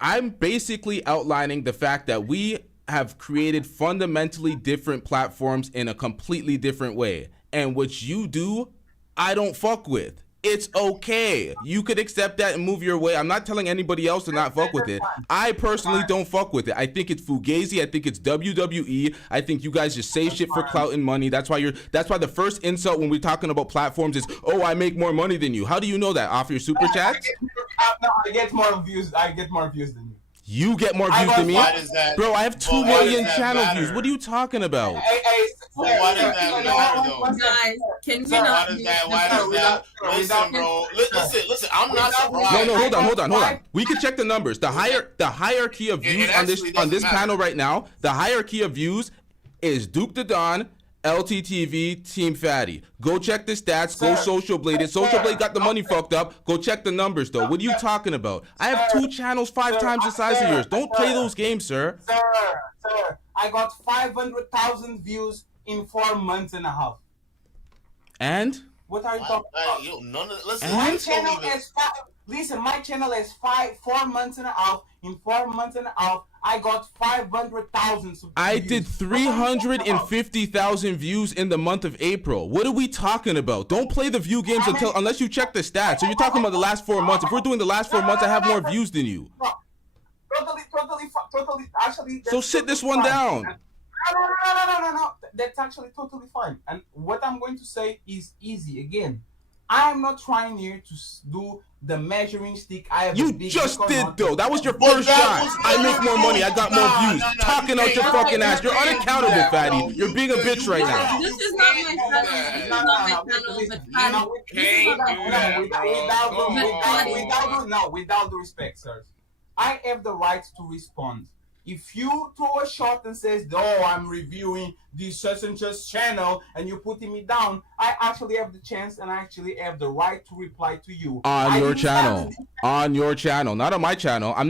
I'm basically outlining the fact that we have created fundamentally different platforms in a completely different way. And what you do, I don't fuck with. It's okay. You could accept that and move your way. I'm not telling anybody else to not fuck with it. I personally don't fuck with it. I think it's fugazi. I think it's WWE. I think you guys just say shit for clout and money. That's why the first insult when we're talking about platforms is, oh, I make more money than you. How do you know that? Off your super chats? I get more views. I get more views than you. You get more views than me? Bro, I have 2 million channel views. What are you talking about? Why does that matter, though? Guys, can you why does that? Listen, bro. Listen. I'm not surprised. No, hold on. We can check the numbers. The hierarchy of views on this panel right now, the hierarchy of views is Duke the Don, LTTV, Team Fatty. Go check the stats. Go Social Blade it. Social Blade got the money fucked up. Go check the numbers, though. What are you talking about? I have 2 channels 5 times the size of yours. Don't play those games, sir. Sir, I got 500,000 views in 4 months and a half. And? What are you talking about? Listen, my channel has my channel has 4 months and a half. In 4 months and a half, I got 500,000 views. I did 350,000 views in the month of April. What are we talking about? Don't play the view games unless you check the stats. So you're talking about the last 4 months. If we're doing the last 4 months, I have more views than you. Totally. Actually, so sit this one down. No. That's actually totally fine. And what I'm going to say is easy. Again, I'm not trying here to do the measuring stick. You just did though. That was your first shot. I make more money. I got more views. Talking out your fucking ass. You're unaccountable, fatty. You're being a bitch right now. This is not my channel. This is not my channel. Without the respect, sirs. I have the right to respond. If you throw a shot and says, "Oh, I'm reviewing this such and such channel," and you're putting me down, I actually have the chance and I actually have the right to reply to you on your channel, not on my channel. I'm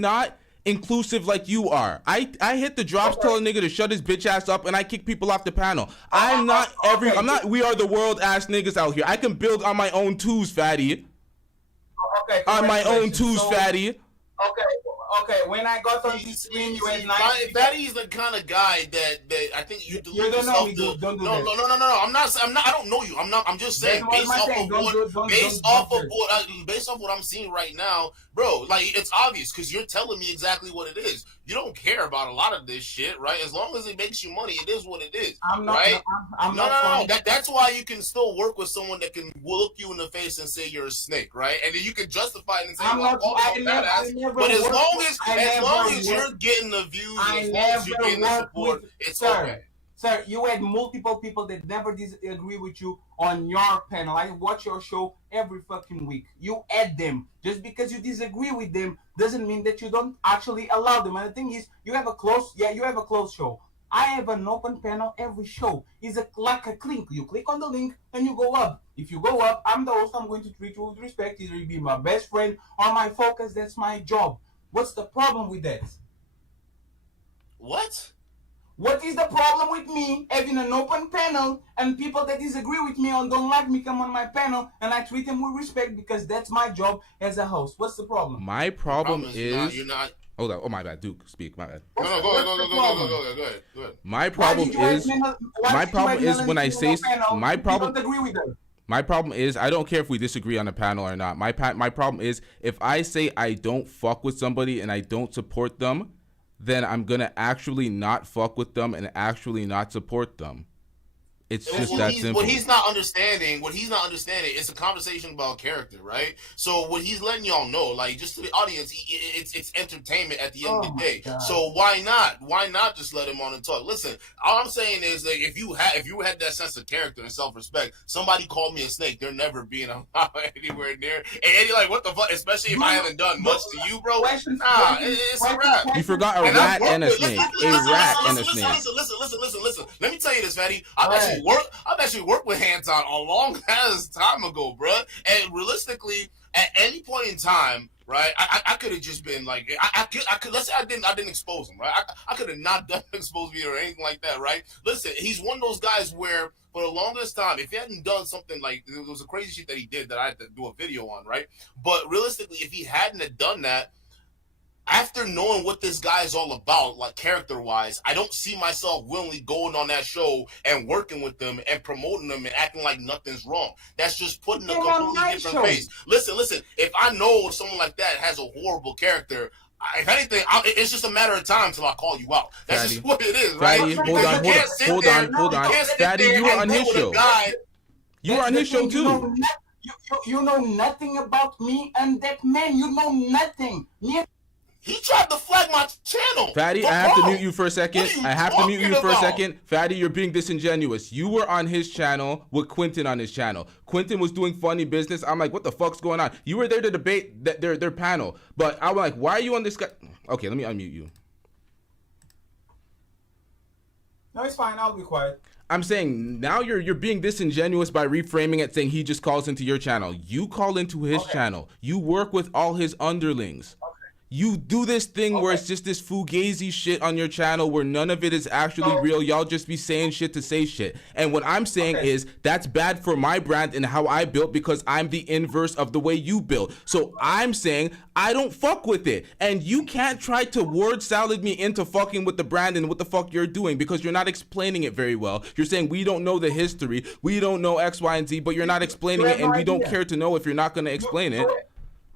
not inclusive like you are. I hit the drops, tell a nigga to shut his bitch ass up, and I kick people off the panel. I'm not we are the world ass niggas out here. I can build on my own twos, fatty. Okay. On my own twos, fatty. Okay, when I got on this screen, you had 9. Fatty's the kind of guy that I think you delude yourself. No. No. I'm not. I don't know you. I'm just saying based off of what I'm seeing right now, bro. Like it's obvious because you're telling me exactly what it is. You don't care about a lot of this shit, right? As long as it makes you money, it is what it is. Right? No. That's why you can still work with someone that can look you in the face and say you're a snake, right? And then you can justify it and say, but as long as you're getting the views, as long as you're getting the support, it's okay. Sir, you had multiple people that never disagree with you on your panel. I watch your show every fucking week. You add them. Just because you disagree with them doesn't mean that you don't actually allow them. And the thing is, you have a closed show. I have an open panel every show. It's like a link. You click on the link and you go up. If you go up, I'm the host. I'm going to treat you with respect. Either you be my best friend or my focus. That's my job. What's the problem with that? What? What is the problem with me having an open panel and people that disagree with me or don't like me come on my panel and I treat them with respect because that's my job as a host? What's the problem? My problem is you're not. Hold on. Oh my bad, Duke. Speak. My bad. No, go ahead. My problem is when I say my problem. You don't agree with them. My problem is, I don't care if we disagree on the panel or not. My problem is, if I say I don't fuck with somebody and I don't support them, then I'm going to actually not fuck with them and actually not support them. It's just that simple. What he's not understanding, it's a conversation about character, right? So what he's letting y'all know, like, just to the audience, it's entertainment at the end of the day. God. So why not? Why not just let him on and talk? Listen, all I'm saying is that if you had that sense of character and self-respect, somebody called me a snake, they're never being anywhere near. And you're like, what the fuck? Especially if I haven't done much to you, bro. Nah, it's a rap. You forgot a rat and a snake. A rat and a snake. Listen. Let me tell you this, Fatty. I've actually worked with Anton a long ass time ago, bro. And realistically, at any point in time, right, I could have just been like, I could. Let's say I didn't expose him, right? I could have not done expose me or anything like that, right? Listen, he's one of those guys where for the longest time, if he hadn't done something like, it was a crazy shit that he did that I had to do a video on, right? But realistically, if he hadn't have done that, after knowing what this guy is all about, like character-wise, I don't see myself willingly going on that show and working with them and promoting them and acting like nothing's wrong. That's just putting a completely different face. Listen. If I know someone like that has a horrible character, if anything, it's just a matter of time till I call you out. That's Fatty, just what it is, right? Hold on. Fatty, you were on his show. You were on his show too. You know nothing about me and that man. You know nothing. He tried to flag my channel. Fatty, I have to mute you for a second. Fatty, you're being disingenuous. You were on his channel with Quentin on his channel. Quentin was doing funny business. I'm like, what the fuck's going on? You were there to debate their panel. But I was like, why are you on this guy? Okay, let me unmute you. No, it's fine. I'll be quiet. I'm saying now you're being disingenuous by reframing it, saying he just calls into your channel. You call into his channel. You work with all his underlings. You do this thing where it's just this fugazi shit on your channel where none of it is actually real. Y'all just be saying shit to say shit. And what I'm saying is that's bad for my brand and how I built because I'm the inverse of the way you built. So I'm saying I don't fuck with it. And you can't try to word salad me into fucking with the brand and what the fuck you're doing because you're not explaining it very well. You're saying we don't know the history. We don't know X, Y, and Z, but you're not explaining it and we don't care to know if you're not going to explain it.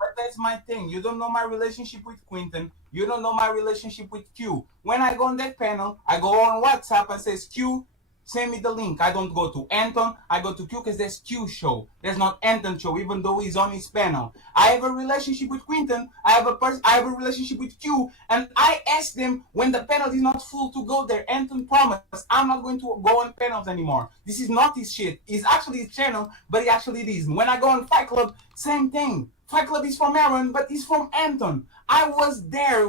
But that's my thing. You don't know my relationship with Quentin. You don't know my relationship with Q. When I go on that panel, I go on WhatsApp and says, Q, send me the link. I don't go to Anton. I go to Q because there's Q show. There's not Anton show, even though he's on his panel. I have a relationship with Quentin. I have a relationship with Q. And I asked them when the panel is not full to go there. Anton promised I'm not going to go on panels anymore. This is not his shit. It's actually his channel, but it actually is. When I go on Fight Club, same thing. Fight Club is from Aaron, but it's from Anton. I was there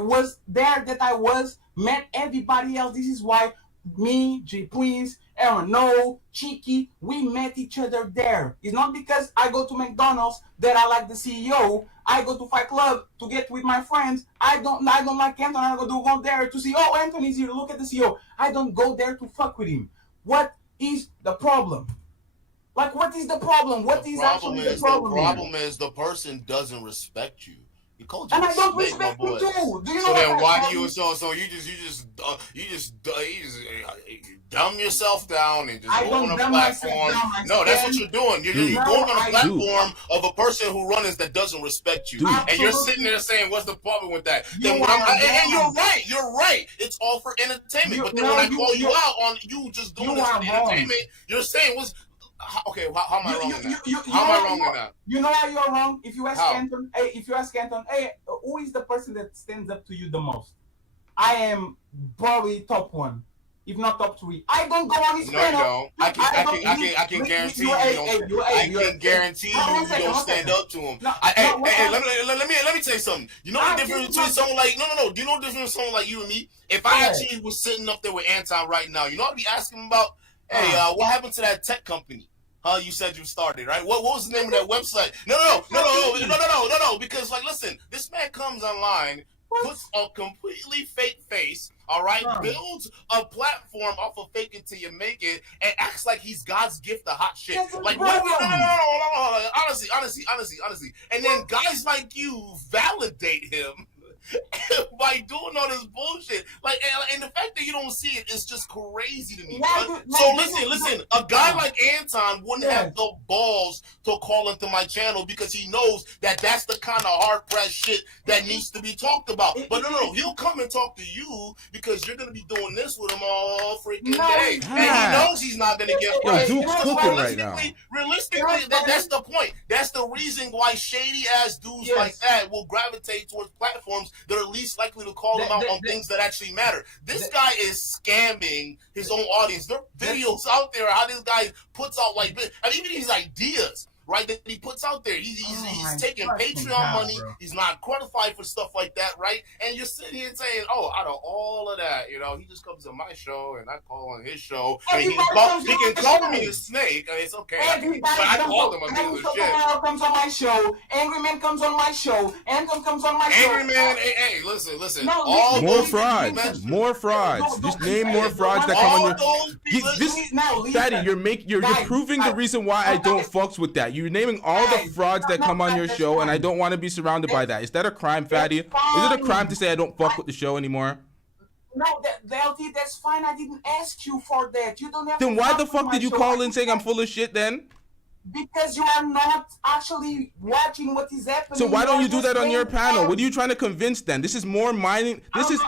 met everybody else. This is why me, J Prince, Aaron, No, Cheeky, we met each other there. It's not because I go to McDonald's that I like the CEO. I go to Fight Club to get with my friends. I don't like Anton. I go there to see, oh, Anthony's here, look at the CEO. I don't go there to fuck with him. What is the problem? Like, what is the problem? What is actually the problem? The problem is the person doesn't respect you. He called you and a I don't snake, respect my boy. you too. Do you so know then what why do you you just dumb yourself down and just go on a platform? No, that's what you're doing. You're going on a platform of a person who runs that doesn't respect you, and you're sitting there saying, "What's the problem with that?" Then and you're right. You're right. It's all for entertainment. But then when I call you out on you just doing this for entertainment, you're saying what's okay, how am I wrong in that? How am I wrong in that? You know how you're wrong? If you ask Anton, hey, who is the person that stands up to you the most? I am probably top one, if not top three. I don't go on his panel. No, I can guarantee you don't. I can guarantee you don't stand up to him. Hey, let me tell you something. You know the difference between someone like no. Do you know the difference between someone like you and me? If I actually was sitting up there with Anton right now, you know what I'd be asking him about? Hey, what happened to that tech company? You said you started, right? What was the name of that website? No. Because, like, listen, this man comes online, puts a completely fake face, all right? Builds a platform off of fake it till you make it, and acts like he's God's gift to hot shit. Like, what? No. Honestly. And then guys like you validate him by doing all this bullshit. Like, and the fact that you don't see it is just crazy to me. Yeah, Bro. dude, So like, listen. A guy like Anton wouldn't have the balls to call into my channel because he knows that that's the kind of hard pressed shit that needs to be talked about. But no, he'll come and talk to you because you're gonna be doing this with him all freaking day, and he knows he's not gonna get Yo, Duke's cooking right now. Realistically, that's the point. That's the reason why shady ass dudes like that will gravitate towards platforms that are least likely to call them out on things that actually matter. This guy is scamming his own audience. There are videos out there how this guy puts out like, and even these ideas, right, that he puts out there. He's taking Patreon money. Bro. He's not qualified for stuff like that, right? And you're sitting here saying, oh, out of all of that, he just comes to my show and I call on his show. And he can call me a snake. And it's okay. But I call him a piece of shit. Comes on my show. Angry Man comes on my show. Anton comes on my show. Angry Man, hey, listen. No, all more frauds. More frauds. Just name more frauds that come on your... Daddy, you're proving the reason why I don't fucks with that. You're naming all the frauds that come on your show, and I don't want to be surrounded by that. Is that a crime, Fatty? Is it a crime to say I don't fuck with the show anymore? No, the LT, that's fine. I didn't ask you for that. You don't have. Then why the fuck did you call in saying I'm full of shit then? Because you are not actually watching what is happening. So why don't you do that on your panel? What are you trying to convince then? This is more mining. This is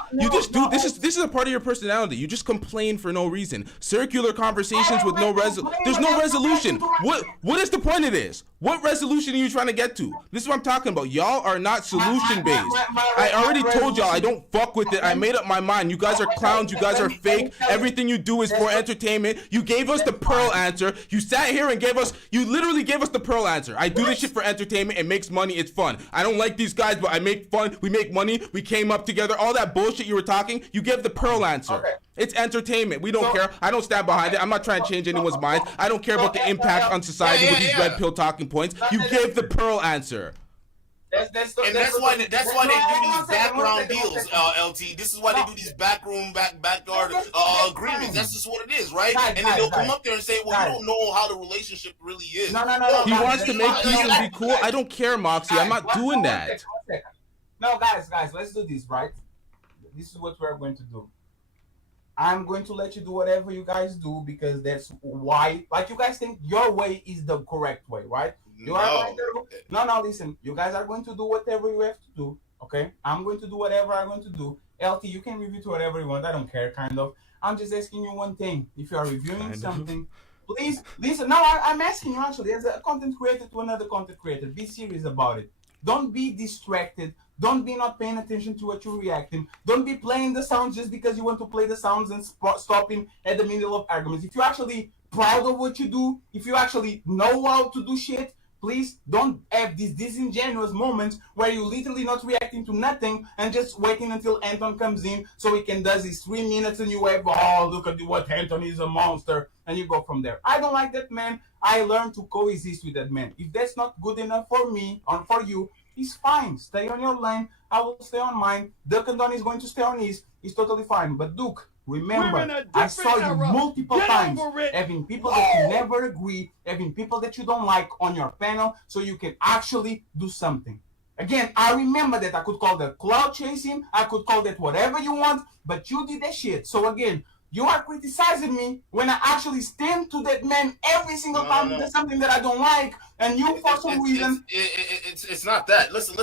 a part of your personality. You just complain for no reason. Circular conversations with no there's no resolution. What is the point of this? What resolution are you trying to get to? This is what I'm talking about. Y'all are not solution based. I already told y'all I don't fuck with it. I made up my mind. You guys are clowns. You guys are fake. Everything you do is for entertainment. You gave us the pearl answer. You sat here and you literally gave us the pearl answer. I do this shit for entertainment. It makes money. It's fun. I don't like these guys, but I make fun. We make money. We came up together. All that bullshit you were talking, you gave the pearl answer. Okay. It's entertainment. We don't care. I don't stand behind it. I'm not trying to change anyone's mind. I don't care about the impact on society with these red pill talking points. You gave the pearl answer. That's why they do these background deals, LT. This is why they do these backyard agreements. That's just what it is, right? And then they'll come up there and say, well, you don't know how the relationship really is. No. He wants to make peace and be cool. I don't care, Moxie. I'm not doing that. No, guys, let's do this, right? This is what we're going to do. I'm going to let you do whatever you guys do because that's why, like, you guys think your way is the correct way, right? No, listen. You guys are going to do whatever you have to do, okay? I'm going to do whatever I'm going to do. LT, you can review to whatever you want. I don't care, kind of. I'm just asking you one thing. If you are reviewing something, please listen. No, I'm asking you actually as a content creator to another content creator. Be serious about it. Don't be distracted. Don't be not paying attention to what you're reacting. Don't be playing the sounds just because you want to play the sounds and stopping at the middle of arguments. If you're actually proud of what you do, if you actually know how to do shit, please don't have these disingenuous moments where you're literally not reacting to nothing and just waiting until Anton comes in so he can do his 3 minutes and you have, oh, look at what Anton is a monster, and you go from there. I don't like that man. I learned to coexist with that man. If that's not good enough for me or for you, it's fine. Stay on your lane. I will stay on mine. Duke and Don is going to stay on his. It's totally fine. But Duke, remember, I saw you multiple times having people that you never agree, having people that you don't like on your panel, so you can actually do something. Again, I remember that I could call that clout chasing, I could call that whatever you want, but you did that shit. So again, you are criticizing me when I actually stand to that man every single time there's something that I don't like, and you for some reason it's not that. Listen.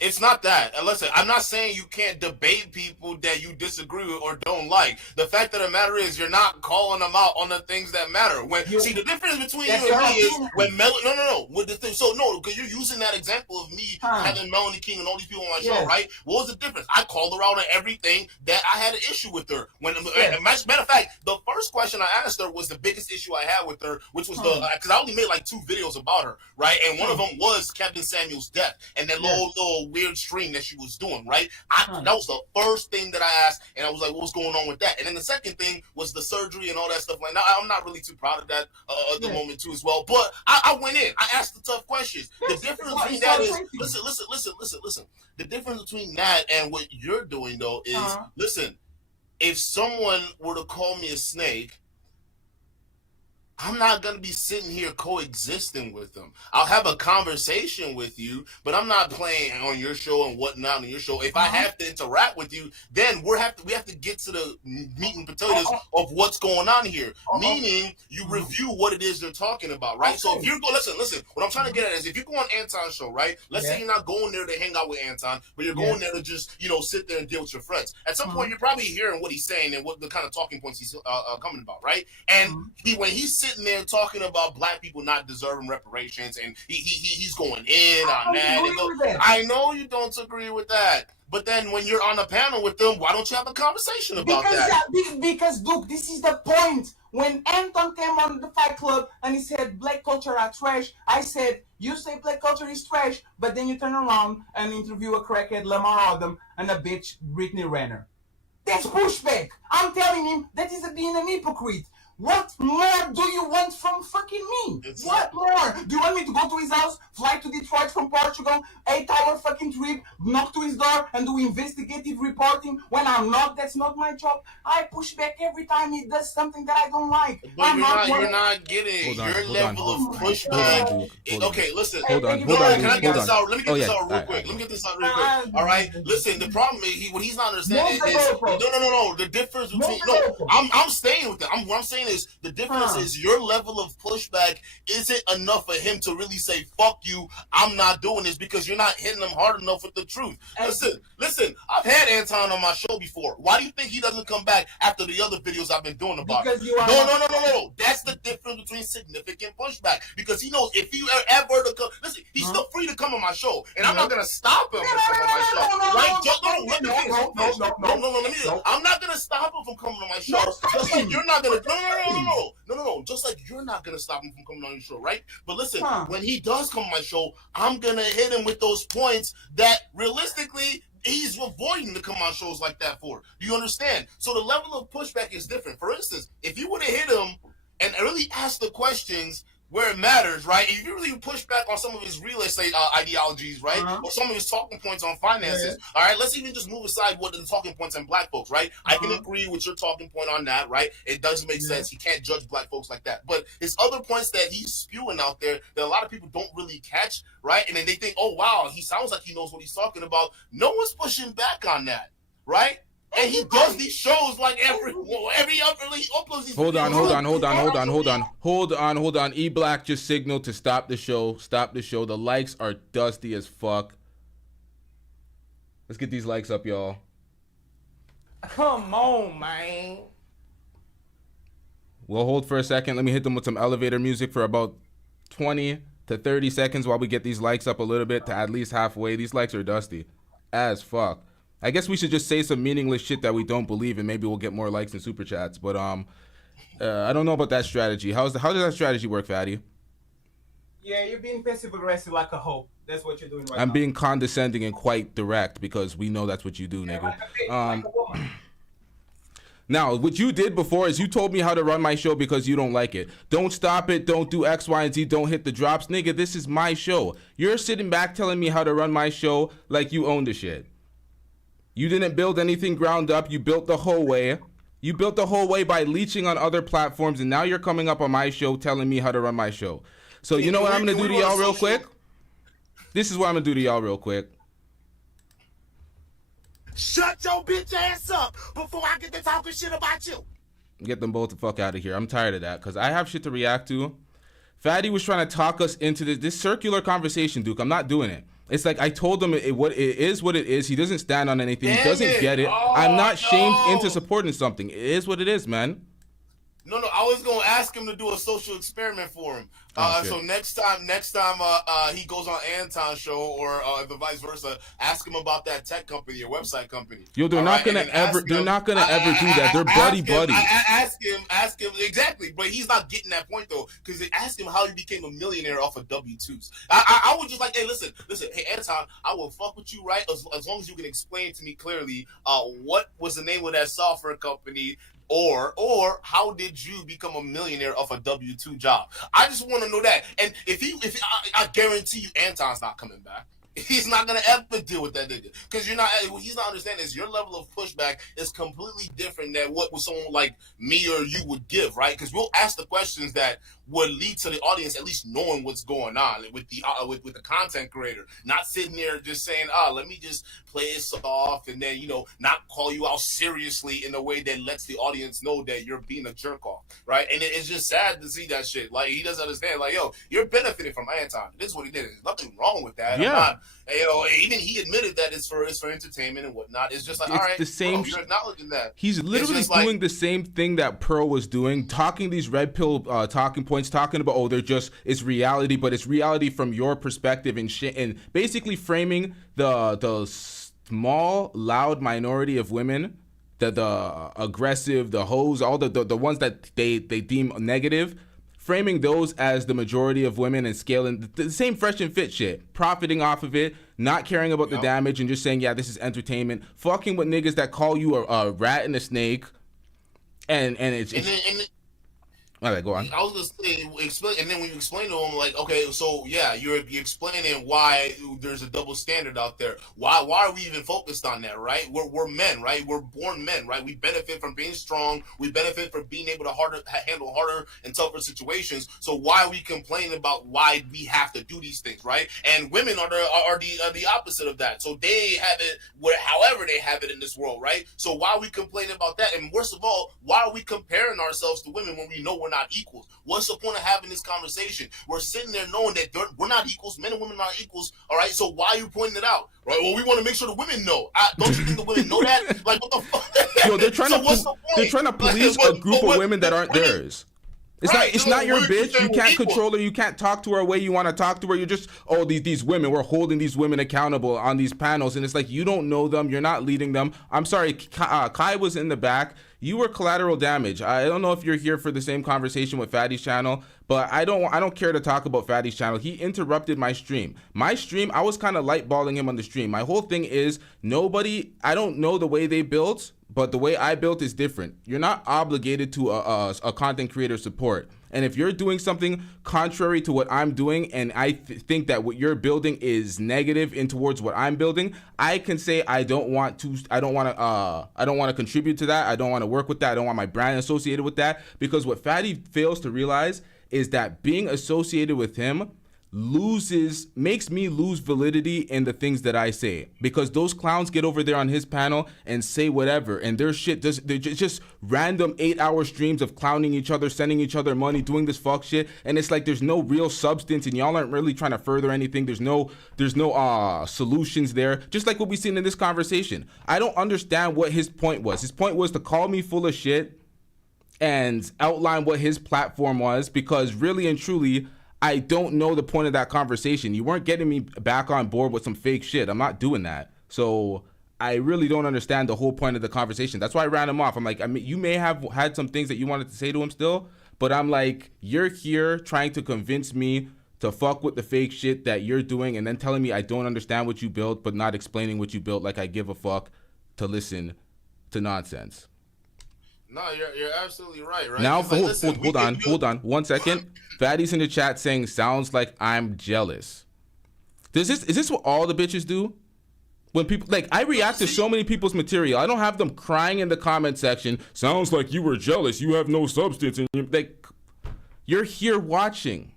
It's not that. And listen, I'm not saying you can't debate people that you disagree with or don't like. The fact of the matter is you're not calling them out on the things that matter. See, the difference between you and me is when because you're using that example of me having Melanie King and all these people on my show, right? What was the difference? I called her out on everything that I had an issue with her. Matter of fact, the first question I asked her was the biggest issue I had with her, which was because I only made like 2 videos about her, right? And one of them was Captain Samuel's death and that little weird stream that she was doing, right? That was the first thing that I asked, and I was like, what's going on with that? And then the second thing was the surgery and all that stuff. Like, now I'm not really too proud of that at the moment too as well, but I went in. I asked the tough questions. The difference between that is, listen. The difference between that and what you're doing, though, is, listen, if someone were to call me a snake, I'm not going to be sitting here coexisting with them. I'll have a conversation with you, but I'm not playing on your show and whatnot on your show. If I have to interact with you, then we have to get to the meat and potatoes of what's going on here. Meaning, you review what it is you're talking about, right? So if you're going, listen, what I'm trying to get at is if you go on Anton's show, right? Let's say you're not going there to hang out with Anton, but you're going there to just, sit there and deal with your friends. At some point, you're probably hearing what he's saying and what the kind of talking points he's coming about, right? And when he's sitting there talking about black people not deserving reparations, and he's going in on that. I know you don't agree with that, but then when you're on a panel with them, why don't you have a conversation about that? Because look, this is the point. When Anton came on the Fight Club and he said black culture are trash, I said, you say black culture is trash, but then you turn around and interview a crackhead Lamar Odom and a bitch Brittany Renner. That's pushback. I'm telling him that is being an hypocrite. What more do you want from fucking me? What more? Do you want me to go to his house, fly to Detroit from Portugal, 8-hour fucking trip, knock to his door and do investigative reporting when I'm not? That's not my job. I push back every time he does something that I don't like. But you're not getting your level of pushback. Okay, listen. Hold on. Can I get this out? Let me get this out real quick. All right. Listen, the problem is what he's not understanding is no. The difference between I'm staying with it. What I'm saying is the difference is your level of pushback isn't enough for him to really say fuck you, I'm not doing this, because you're not hitting him hard enough with the truth. Listen, I've had Anton on my show before. Why do you think he doesn't come back after the other videos I've been doing about it? No. That's the difference between significant pushback, because he knows if he ever to come, listen, he's still free to come on my show, and I'm not gonna stop him from coming on my show. Right? I'm not gonna stop him from coming on my show. Just like you're not gonna No. Just like you're not gonna stop him from coming on your show, right? But listen, when he does come on my show, I'm gonna hit him with those points that realistically he's avoiding to come on shows like that for. Do you understand? So the level of pushback is different. For instance, if you would have hit him and really asked the questions where it matters, right? If you really push back on some of his real estate ideologies, right? Or some of his talking points on finances, all right? Let's even just move aside what the talking points on black folks, right? I can agree with your talking point on that, right? It does make sense. He can't judge black folks like that. But his other points that he's spewing out there that a lot of people don't really catch, right? And then they think, oh, wow, he sounds like he knows what he's talking about. No one's pushing back on that, right? And he does these shows like every other. He uploads these. Hold on. E-Black just signaled to stop the show. The likes are dusty as fuck. Let's get these likes up, y'all. Come on, man. We'll hold for a second. Let me hit them with some elevator music for about 20 to 30 seconds while we get these likes up a little bit to at least halfway. These likes are dusty as fuck. I guess we should just say some meaningless shit that we don't believe, and maybe we'll get more likes and super chats. But I don't know about that strategy. How does that strategy work, Fatty? Yeah, you're being passive aggressive like a hoe. That's what you're doing right now. I'm being condescending and quite direct because we know that's what you do, nigga. Like a woman. Now, what you did before is you told me how to run my show because you don't like it. Don't stop it. Don't do X, Y, and Z. Don't hit the drops. Nigga, this is my show. You're sitting back telling me how to run my show like you own the shit. You didn't build anything ground up. You built the whole way. You built the whole way by leeching on other platforms, and now you're coming up on my show telling me how to run my show. So you know what I'm going to do to y'all real quick? This is what I'm going to do to y'all real quick. Shut your bitch ass up before I get to talking shit about you. Get them both the fuck out of here. I'm tired of that because I have shit to react to. Fatty was trying to talk us into this circular conversation, Duke. I'm not doing it. It's like I told him what it is. He doesn't stand on anything. He doesn't get it. I'm not shamed into supporting something. It is what it is, man. No, I was gonna ask him to do a social experiment for him. So next time he goes on Anton's show or the vice versa, ask him about that tech company or website company. Yo, they're not gonna ever do that. They're buddy. Ask him exactly, but he's not getting that point though, because they asked him how he became a millionaire off of W-2s. I would just like, hey, listen, hey Anton, I will fuck with you, right? As long as you can explain to me clearly, what was the name of that software company. Or how did you become a millionaire off a W-2 job? I just want to know that. And if I guarantee you, Anton's not coming back. He's not gonna ever deal with that nigga because you're not. What he's not understanding is your level of pushback is completely different than what someone like me or you would give, right? Because we'll ask the questions that would lead to the audience at least knowing what's going on with the with the content creator, not sitting there just saying, let me just play it soft and then not call you out seriously in a way that lets the audience know that you're being a jerk off, right? And it's just sad to see that shit. Like he doesn't understand. Like, yo, you're benefiting from Anton. This is what he did. There's nothing wrong with that. Yeah. Even he admitted that it's for entertainment and whatnot. It's just like, It's all right, the same. bro, you're acknowledging that. He's literally doing the same thing that Pearl was doing, talking these red pill talking points, talking about it's reality, but it's reality from your perspective and basically framing the small, loud minority of women, the aggressive, the hoes, all the ones that they deem negative. Framing those as the majority of women and scaling the same fresh and fit shit, profiting off of it, not caring about the damage and just saying, yeah, this is entertainment, fucking with niggas that call you a rat and a snake, and it's all right, go on. I was gonna say, explain, and then when you explain to him, like, okay, so yeah, you're explaining why there's a double standard out there. Why are we even focused on that, right? We're men, right? We're born men, right? We benefit from being strong. We benefit from being able to handle harder and tougher situations. So why are we complaining about why we have to do these things, right? And women are the opposite of that. So they have it however they have it in this world, right? So why are we complaining about that? And worst of all, why are we comparing ourselves to women when we know we're not equals? What's the point of having this conversation? We're sitting there knowing that we're not equals. Men and women are not equals. All right. So why are you pointing it out? Right. Well, we want to make sure the women know. Don't you think the women know that? Like, what the fuck? Yo, they're trying to police a group of women that aren't theirs. It's not your bitch. You can't control her. You can't talk to her the way you want to talk to her. You're just, these women, we're holding these women accountable on these panels. And it's like, you don't know them. You're not leading them. I'm sorry. Kai was in the back. You were collateral damage. I don't know if you're here for the same conversation with Fatty's channel, but I don't care to talk about Fatty's channel. He interrupted my stream. I was kind of lightballing him on the stream. My whole thing is I don't know the way they built, but the way I built is different. You're not obligated to a content creator support. And if you're doing something contrary to what I'm doing, and I think that what you're building is negative in towards what I'm building, I can say I don't want to contribute to that. I don't want to work with that. I don't want my brand associated with that, because what Fatty fails to realize is that being associated with him makes me lose validity in the things that I say, because those clowns get over there on his panel and say whatever, and their shit they're just random 8-hour streams of clowning each other, sending each other money, doing this fuck shit, and it's like there's no real substance, and y'all aren't really trying to further anything. There's no solutions there, just like what we've seen in this conversation. I don't understand what his point was. His point was to call me full of shit and outline what his platform was, because really and truly, I don't know the point of that conversation. You weren't getting me back on board with some fake shit. I'm not doing that. So I really don't understand the whole point of the conversation. That's why I ran him off. I'm like, you may have had some things that you wanted to say to him still, but I'm like, you're here trying to convince me to fuck with the fake shit that you're doing, and then telling me I don't understand what you built, but not explaining what you built like I give a fuck to listen to nonsense. No, you're absolutely right. Now, hold on 1 second. Fatty's in the chat saying, sounds like I'm jealous. Is this what all the bitches do? When people, like, I react to so many people's material. I don't have them crying in the comment section, sounds like you were jealous, you have no substance, and you're here watching.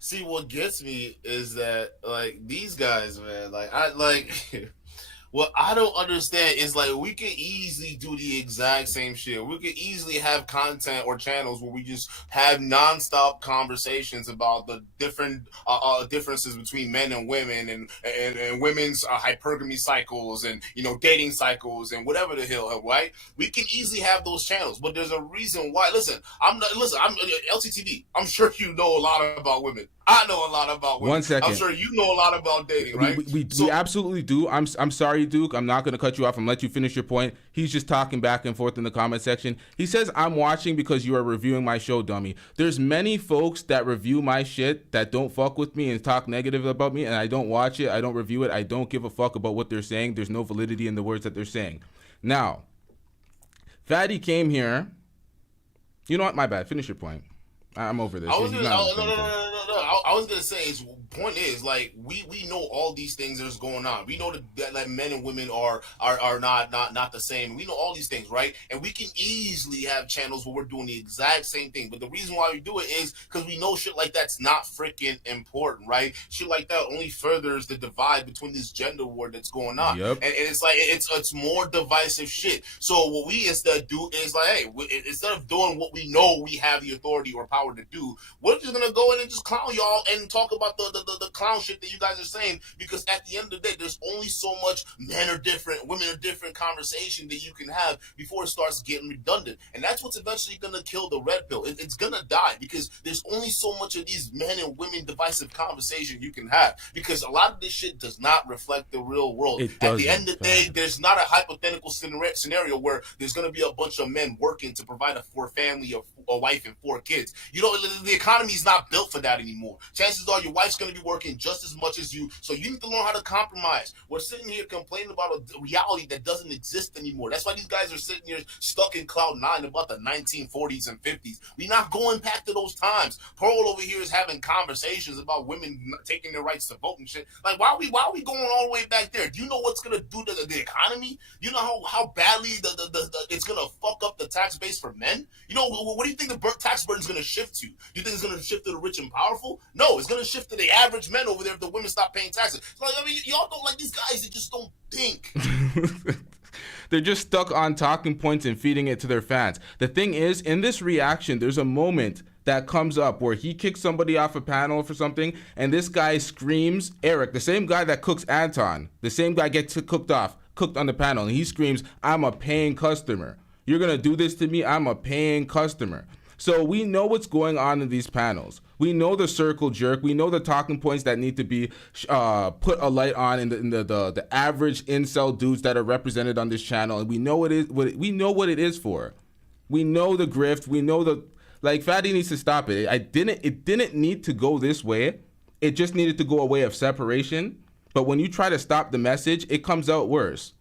See, what gets me is that, like, these guys, man, what I don't understand is, like, we could easily do the exact same shit. We could easily have content or channels where we just have nonstop conversations about the different differences between men and women, and women's hypergamy cycles, and dating cycles, and whatever the hell, right? We can easily have those channels, but there's a reason why. I'm LTTV. I'm sure you know a lot about women. I know a lot about women. 1 second. I'm sure you know a lot about dating, right? We absolutely do. I'm sorry, Duke. I'm not going to cut you off and let you finish your point. He's just talking back and forth in the comment section. He says, I'm watching because you are reviewing my show, dummy. There's many folks that review my shit that don't fuck with me and talk negative about me, and I don't watch it. I don't review it. I don't give a fuck about what they're saying. There's no validity in the words that they're saying. Now, Fatty came here. You know what? My bad. Finish your point. I'm over this. I I was gonna say is point is like we know all these things that's going on. We know that men and women are not the same. We know all these things, right? And we can easily have channels where we're doing the exact same thing. But the reason why we do it is because we know shit like that's not freaking important, right? Shit like that only furthers the divide between this gender war that's going on. Yep. And it's like it's more divisive shit. So what we instead do is like, hey, instead of doing what we know we have the authority or power to do, we're just gonna go in and just clown y'all and talk about the clown shit that you guys are saying, because at the end of the day, there's only so much men are different, women are different conversation that you can have before it starts getting redundant. And that's what's eventually gonna kill the red pill. It's gonna die because there's only so much of these men and women divisive conversation you can have, because a lot of this shit does not reflect the real world. At the end of the day, there's not a hypothetical scenario where there's gonna be a bunch of men working to provide for a family of a wife and 4 kids. You know, the economy is not built for that anymore. Chances are your wife's going to be working just as much as you, so you need to learn how to compromise. We're sitting here complaining about a reality that doesn't exist anymore. That's why these guys are sitting here stuck in Cloud 9 about the 1940s and 50s. We're not going back to those times. Pearl over here is having conversations about women taking their rights to vote and shit. Like, why are we going all the way back there? Do you know what's going to do to the economy? You know how badly it's going to fuck up the tax base for men? You know, what do you think the tax burden is going to shift to? Do you think it's going to shift to the rich and powerful? No, it's going to shift to the average men over there if the women stop paying taxes. So, like, I mean, y'all don't like these guys that just don't think. They're just stuck on talking points and feeding it to their fans. The thing is, in this reaction, there's a moment that comes up where he kicks somebody off a panel for something, and this guy screams, Eric, the same guy that cooks Anton, the same guy gets cooked on the panel, and he screams, I'm a paying customer. You're going to do this to me? I'm a paying customer. So we know what's going on in these panels. We know the circle jerk. We know the talking points that need to be put a light on in the average incel dudes that are represented on this channel. And we know what it is for. We know the grift. We know like Fatty needs to stop it. It didn't need to go this way. It just needed to go a way of separation. But when you try to stop the message, it comes out worse.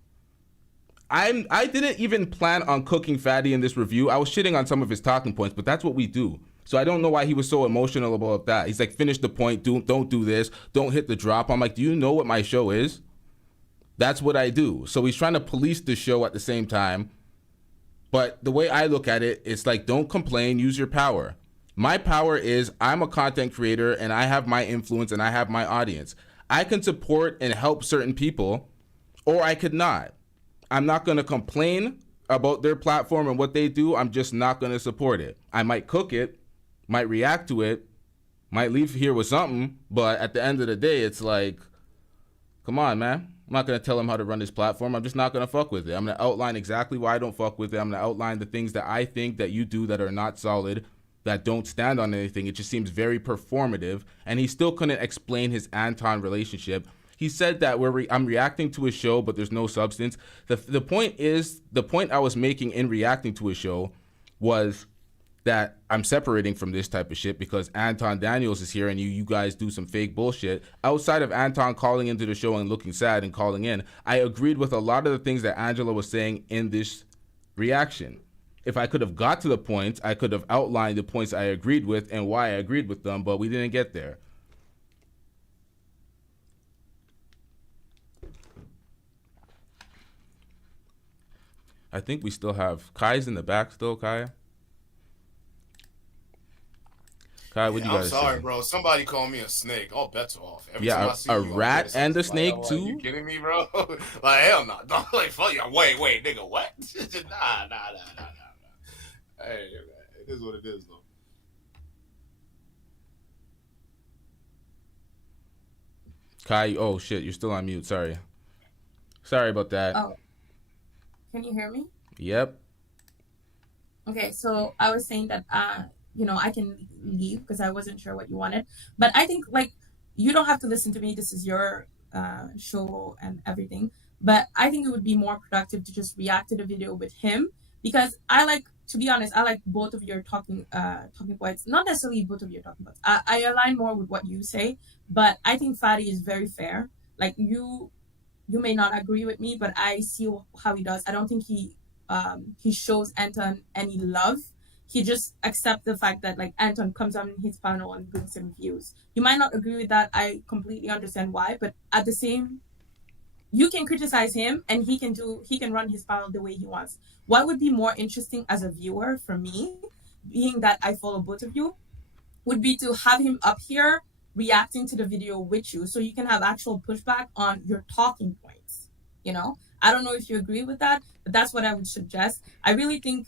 I didn't even plan on cooking Fatty in this review. I was shitting on some of his talking points, but that's what we do. So I don't know why he was so emotional about that. He's like, finish the point, don't do this, don't hit the drop. I'm like, do you know what my show is? That's what I do. So he's trying to police the show at the same time. But the way I look at it, it's like, don't complain, use your power. My power is I'm a content creator and I have my influence and I have my audience. I can support and help certain people, or I could not. I'm not going to complain about their platform and what they do. I'm just not going to support it. I might cook it, might react to it, might leave here with something, but at the end of the day, it's like, come on, man. I'm not going to tell him how to run his platform. I'm just not going to fuck with it. I'm going to outline exactly why I don't fuck with it. I'm going to outline the things that I think that you do that are not solid, that don't stand on anything. It just seems very performative. And he still couldn't explain his Anton relationship. He said that I'm reacting to a show, but there's no substance. The point I was making in reacting to a show was that I'm separating from this type of shit because Anton Daniels is here and you guys do some fake bullshit. Outside of Anton calling into the show and looking sad and calling in, I agreed with a lot of the things that Angela was saying in this reaction. If I could have got to the points, I could have outlined the points I agreed with and why I agreed with them, but we didn't get there. I think we still have Kai's in the back still, Kai. Kai, what do you guys say? I'm sorry, bro. Somebody called me a snake. All bets are off. Every time I see a you, rat and a snake like, too? Are you kidding me, bro? Like, hell no. Don't like fuck you. Wait, nigga, what? Nah. Hey, it is what it is, though. Kai, oh shit, you're still on mute. Sorry about that. Oh. Can you hear me? Yep. Okay, so I was saying that, I can leave because I wasn't sure what you wanted. But I think, like, you don't have to listen to me. This is your show and everything. But I think it would be more productive to just react to the video with him because to be honest, I like both of your talking points. Not necessarily both of your talking points. I align more with what you say, but I think Fadi is very fair. Like, you may not agree with me, but I see how he does. I don't think he shows Anton any love. he just accepts the fact that like Anton comes on his panel and brings him views. You might not agree with that. I completely understand why, but at the same, you can criticize him and he can run his panel the way he wants. What would be more interesting as a viewer for me, being that I follow both of you, would be to have him up here reacting to the video with you, so you can have actual pushback on your talking points. You know, I don't know if you agree with that, but that's what I would suggest. I really think,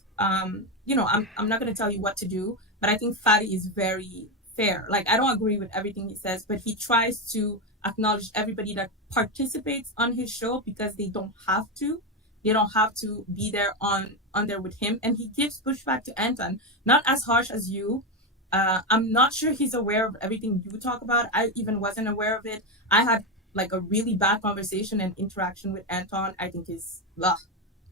you know, I'm not going to tell you what to do, but I think Fadi is very fair. Like, I don't agree with everything he says, but he tries to acknowledge everybody that participates on his show, because they don't have to. They don't have to be there on there with him, and he gives pushback to Anton, not as harsh as you. I'm not sure he's aware of everything you talk about. I even wasn't aware of it. I had like a really bad conversation and interaction with Anton. I think is ugh.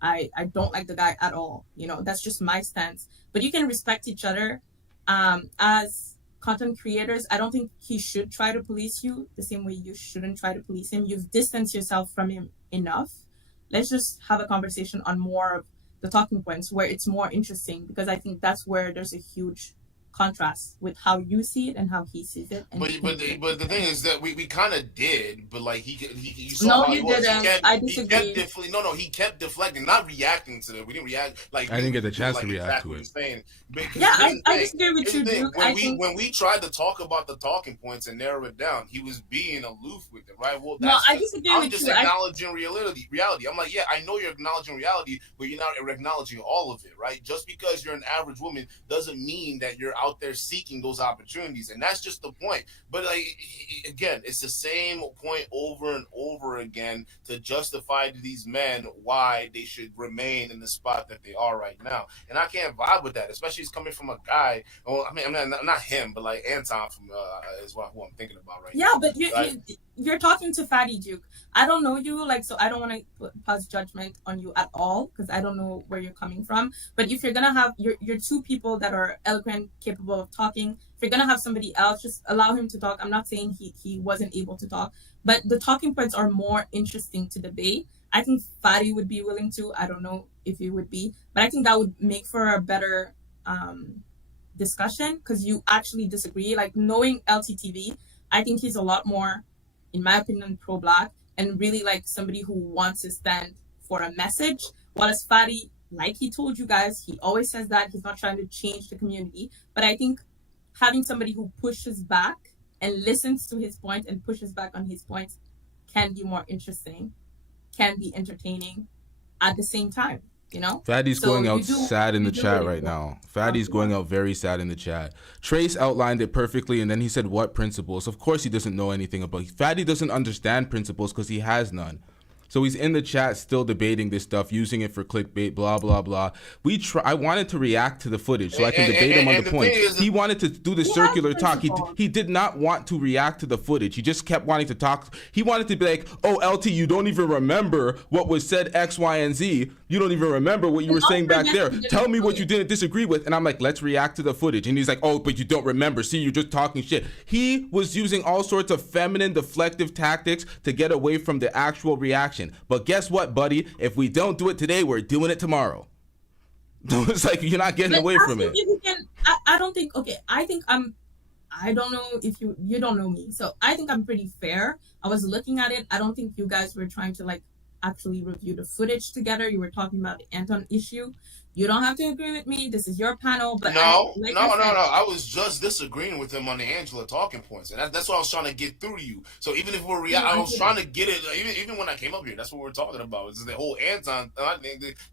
I don't like the guy at all. You know, that's just my stance. But you can respect each other. As content creators, I don't think he should try to police you the same way you shouldn't try to police him. You've distanced yourself from him enough. Let's just have a conversation on more of the talking points where it's more interesting, because I think that's where there's a huge contrast with how you see it and how he sees it. And but the thing is that we kind of did, but like he you saw no, how you he was. didn't. I disagree. He kept deflecting, not reacting to it. We didn't react. Like I didn't get the chance like to react exactly to it. Saying. Yeah, I disagree with you, Duke. When we tried to talk about the talking points and narrow it down, he was being aloof with it, right? Well, no, I disagree with you. I'm just acknowledging reality. I'm like, yeah, I know you're acknowledging reality, but you're not acknowledging all of it, right? Just because you're an average woman doesn't mean that you're out there seeking those opportunities, and that's just the point. But like, again, it's the same point over and over again to justify to these men why they should remain in the spot that they are right now, and I can't vibe with that, especially it's coming from a guy. Well, I mean, I'm not him, but like Anton from is who I'm thinking about right now. Yeah, but you're talking to Fatty Duke. I don't know you, like, so I don't want to pass judgment on you at all, because I don't know where you're coming from. But if you're gonna have you're two people that are eloquent, capable of talking, if you're gonna have somebody else, just allow him to talk. I'm not saying he wasn't able to talk, but the talking points are more interesting to debate. I think Fatty would be willing to. I don't know if he would be, but I think that would make for a better discussion, because you actually disagree. Like, knowing LTTV, I think he's a lot more, in my opinion, pro-black, and really like somebody who wants to stand for a message. While as Fatty, like he told you guys, he always says that he's not trying to change the community. But I think having somebody who pushes back and listens to his point and pushes back on his points can be more interesting, can be entertaining at the same time. You know, Fatty's going out sad in the chat right now. Fatty's going out very sad in the chat. Trace outlined it perfectly, and then he said, what principles? Of course he doesn't know anything about it. Fatty doesn't understand principles because he has none. So he's in the chat still debating this stuff, using it for clickbait, blah, blah, blah. I wanted to react to the footage so I can debate him on the point. He wanted to do the circular talk. He did not want to react to the footage. He just kept wanting to talk. He wanted to be like, oh, LT, you don't even remember what was said X, Y, and Z. You don't even remember what you were saying back there. Tell me what you didn't disagree with. And I'm like, let's react to the footage. And he's like, oh, but you don't remember. See, you're just talking shit. He was using all sorts of feminine deflective tactics to get away from the actual reaction. But guess what, buddy? If we don't do it today, we're doing it tomorrow. It's like you're not getting away from it. I don't think. Okay, I think I don't know if you don't know me, so I think I'm pretty fair. I was looking at it. I don't think you guys were trying to like actually review the footage together. You were talking about the Anton issue. You don't have to agree with me. This is your panel. But no. I was just disagreeing with him on the Angela talking points, and that's what I was trying to get through to you. So even if we're I was trying to get it. Even when I came up here, that's what we're talking about. It's the whole Anton.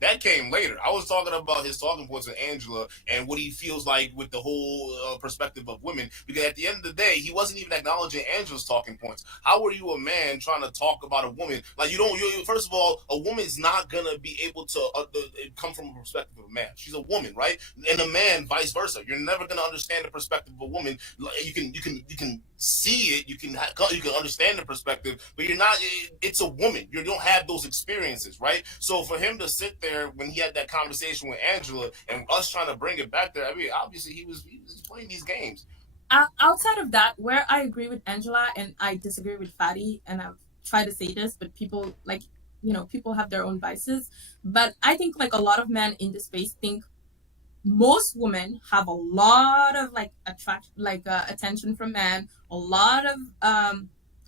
That came later. I was talking about his talking points with Angela and what he feels like with the whole perspective of women. Because at the end of the day, he wasn't even acknowledging Angela's talking points. How are you a man trying to talk about a woman? Like you don't. First of all, a woman's not gonna be able to come from a perspective of a man. She's a woman, right? And a man, vice versa. You're never gonna understand the perspective of a woman. You can see it. You can understand the perspective, but you're not. It's a woman. You don't have those experiences, right? So for him to sit there when he had that conversation with Angela and us trying to bring it back there, I mean, obviously he was playing these games. Outside of that, where I agree with Angela and I disagree with Fatty, and I've tried to say this, but people like. People have their own vices, but I think like a lot of men in the space think most women have a lot of like attention from men, a lot of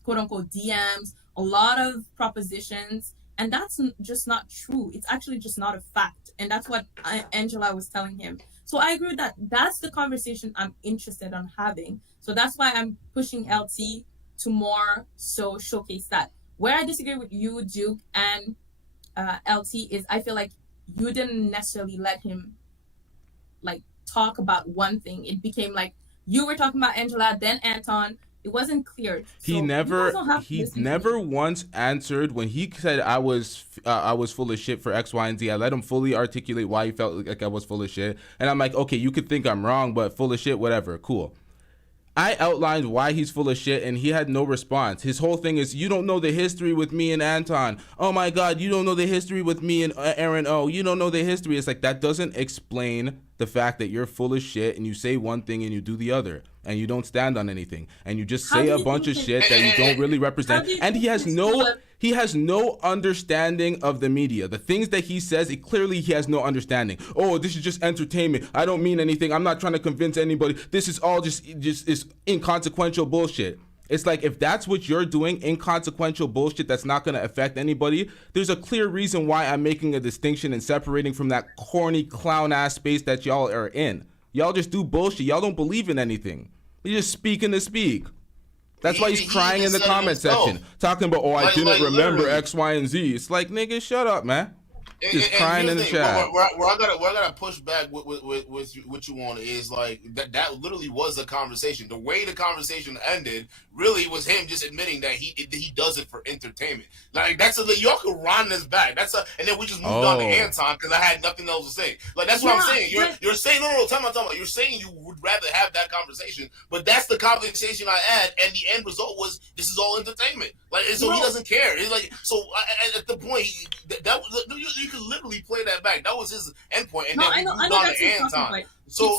quote unquote DMs, a lot of propositions, and that's just not true. It's actually just not a fact, and that's what Angela was telling him. So I agree with that. That's the conversation I'm interested on having. So that's why I'm pushing LT to more so showcase that. Where I disagree with you, Duke, and LT is I feel like you didn't necessarily let him like talk about one thing. It became like you were talking about Angela, then Anton. It wasn't clear. He So never once answered when he said I was full of shit for X, Y, and Z. I let him fully articulate why he felt like I was full of shit, and I'm like, okay, you could think I'm wrong, but full of shit, whatever, cool. I outlined why he's full of shit, and he had no response. His whole thing is, you don't know the history with me and Anton. Oh my God, you don't know the history with me and Aaron. Oh, you don't know the history. It's like, that doesn't explain the fact that you're full of shit and you say one thing and you do the other, and you don't stand on anything, and you just say a bunch of shit that you don't really represent. And he has no understanding of the media. The things that he says, clearly he has no understanding. Oh, this is just entertainment. I don't mean anything. I'm not trying to convince anybody. This is all just is inconsequential bullshit. It's like, if that's what you're doing, inconsequential bullshit that's not going to affect anybody, there's a clear reason why I'm making a distinction and separating from that corny clown-ass space that y'all are in. Y'all just do bullshit. Y'all don't believe in anything. You're just speaking to speak. That's why he's crying in the comment section, talking about, oh, I didn't remember X, Y, and Z. It's like, nigga, shut up, man. Just crying in the chat. Where I gotta push back with what you want is like that literally was a conversation. The way the conversation ended really was him just admitting that he does it for entertainment. Like y'all could run this back. And then we just moved on to Anton because I had nothing else to say. Like that's what I'm saying. You're saying no, time out. You're saying you would rather have that conversation, but that's the conversation I had, and the end result was this is all entertainment. Like so he doesn't care. It's like so at the point you could literally play that back. That was his endpoint, and then we moved on to Anton. So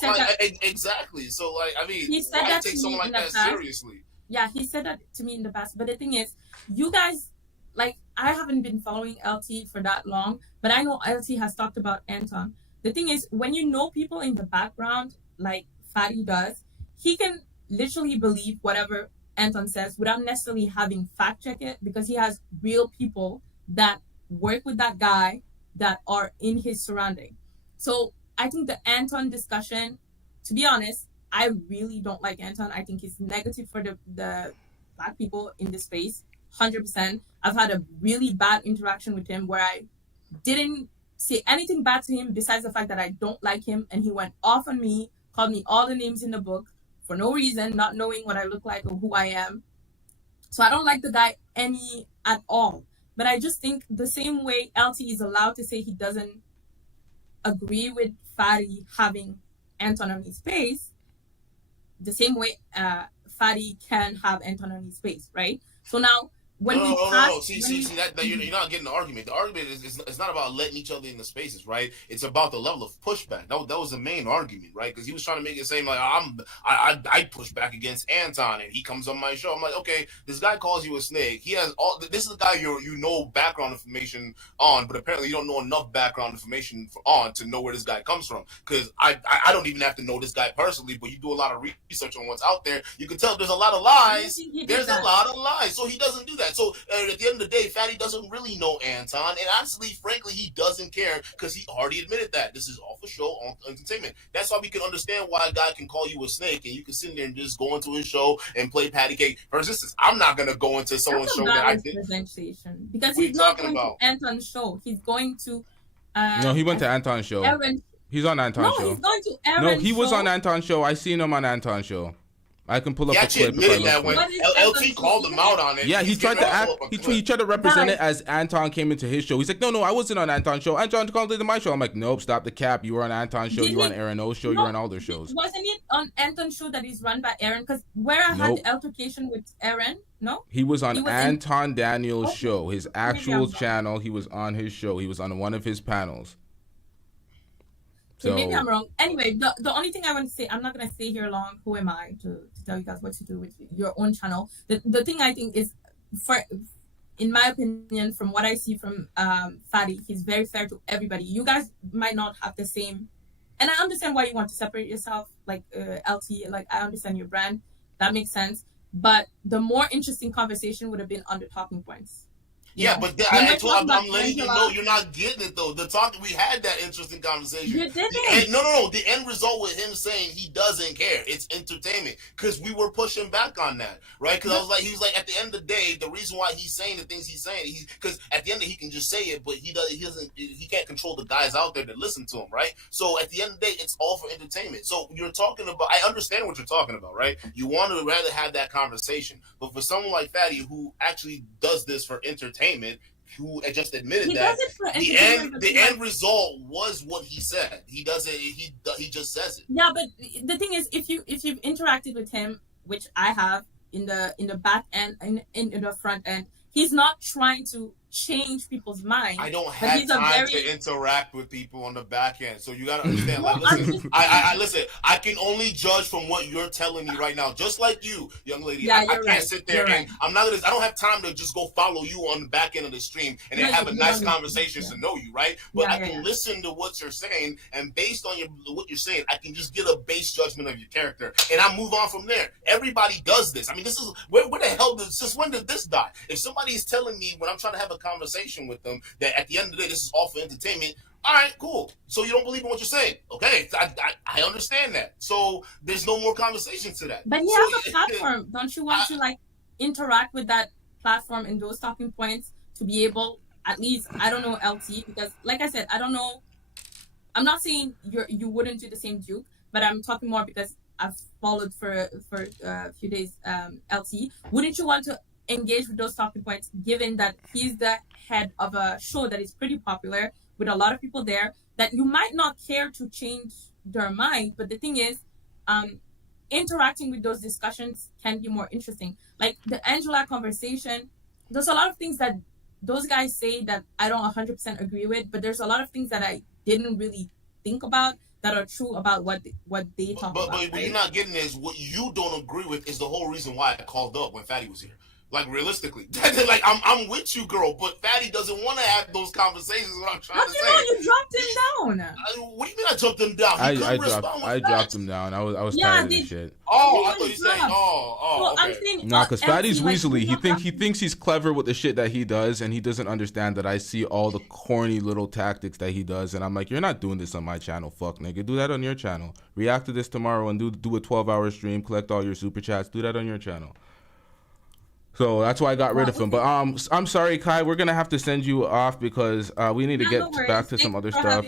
exactly. So like I mean, he said why that take to someone me like that seriously? Yeah, he said that to me in the past. But the thing is, you guys, like, I haven't been following LT for that long, but I know LT has talked about Anton. The thing is, when you know people in the background, like Fadi does, he can literally believe whatever Anton says without necessarily having fact check it, because he has real people that work with that guy that are in his surrounding. So I think the Anton discussion, to be honest, I really don't like Anton. I think he's negative for the black people in this space, 100%. I've had a really bad interaction with him where I didn't say anything bad to him besides the fact that I don't like him, and he went off on me, called me all the names in the book for no reason, not knowing what I look like or who I am. So I don't like the guy at all. But I just think the same way LT is allowed to say he doesn't agree with Fadi having Anton on his space, the same way Fadi can have Anton on his space, right? So now when See, that you're not getting the argument. The argument is it's not about letting each other in the spaces, right? It's about the level of pushback. That was the main argument, right? Because he was trying to make it seem like I push back against Anton, and he comes on my show. I'm like, okay, this guy calls you a snake. He has all. This is the guy you know background information on, but apparently you don't know enough background information to know where this guy comes from. Because I don't even have to know this guy personally, but you do a lot of research on what's out there. You can tell there's a lot of lies. There's a lot of lies, so he doesn't do that. So at the end of the day, Fadi doesn't really know Anton, and honestly, frankly, he doesn't care because he already admitted that this is all for show, on entertainment. That's why we can understand why a guy can call you a snake, and you can sit there and just go into his show and play patty cake. For instance, I'm not gonna go into someone's show that I did. Because he's not going to Anton's show. He's going to. No, he went to Anton's show. He's on Anton's show. No, he's going to Aaron's No, he was show. on Anton's show. I seen him on Anton's show. I can pull up a clip if I look for it. LT called him out on it. Yeah, he tried to act. He tried to represent it as Anton came into his show. He's like, no, I wasn't on Anton's show. Anton called into my show. I'm like, nope, stop the cap. You were on Anton's show. You were on Aaron O's show. You were on all their shows. Wasn't it on Anton's show that is run by Aaron? Because where I had the altercation with Aaron, no? He was on Anton Daniels' show, his actual channel. He was on his show. He was on one of his panels. So maybe I'm wrong. Anyway, the only thing I want to say, I'm not going to stay here long. Who am I to tell you guys what to do with your own channel? The thing I think is, in my opinion, from what I see from Fadi, he's very fair to everybody. You guys might not have the same and I understand why you want to separate yourself, like LT. Like I understand your brand, that makes sense. But the more interesting conversation would have been on the talking points. Yeah, but I'm letting you know you're not getting it though. We had that interesting conversation. You didn't. No. The end result with him saying he doesn't care. It's entertainment because we were pushing back on that, right? Because he was like, at the end of the day, the reason why he's saying the things he's saying, because at the end of the day, he can just say it, but he can't control the guys out there that listen to him, right? So at the end of the day, it's all for entertainment. So you're talking about, I understand what you're talking about, right? You want to rather have that conversation, but for someone like Fatty who actually does this for entertainment, who just admitted that the end result was what he said. He doesn't. He just says it. Yeah, but the thing is, if you've interacted with him, which I have in the back end and in the front end, he's not trying to change people's minds. I don't have time to interact with people on the back end, so you gotta understand. Like, listen, listen. I can only judge from what you're telling me right now. Just like you, young lady, yeah, I can't sit there and I'm not gonna. I don't have time to just go follow you on the back end of the stream and then have a nice conversation to know you, right? But I can listen to what you're saying, and based on what you're saying, I can just get a base judgment of your character, and I move on from there. Everybody does this. I mean, this is where the hell since when did this die? If somebody is telling me when I'm trying to have a conversation with them that at the end of the day this is all for entertainment, all right, cool. So you don't believe in what you're saying. Okay, I understand that. So there's no more conversation to that. But he has a platform. Don't you want to like interact with that platform and those talking points to be able, at least, I don't know, LT, because like I said, I don't know. I'm not saying you wouldn't do the same Duke, but I'm talking more because I've followed for a few days LT. Wouldn't you want to engage with those talking points, given that he's the head of a show that is pretty popular with a lot of people there, that you might not care to change their mind, but the thing is, interacting with those discussions can be more interesting. Like the Angela conversation, there's a lot of things that those guys say that I don't 100% agree with, but there's a lot of things that I didn't really think about that are true about what they talk about. But what you're not getting is what you don't agree with is the whole reason why I called up when Fatty was here. Like, realistically, like I'm with you, girl, but Fatty doesn't want to have those conversations. What I'm trying to say. How do you know you dropped him down? What do you mean I dropped him down? I dropped him down. I was tired of this shit. Oh, I thought you said, well, okay. No, because Fatty's weaselly. He thinks he's clever with the shit that he does, and he doesn't understand that I see all the corny little tactics that he does, and I'm like, you're not doing this on my channel, fuck nigga. Do that on your channel. React to this tomorrow and do a 12-hour stream. Collect all your super chats. Do that on your channel. So that's why I got rid of him. But I'm sorry, Kai. We're gonna have to send you off because we need to get back to some other stuff.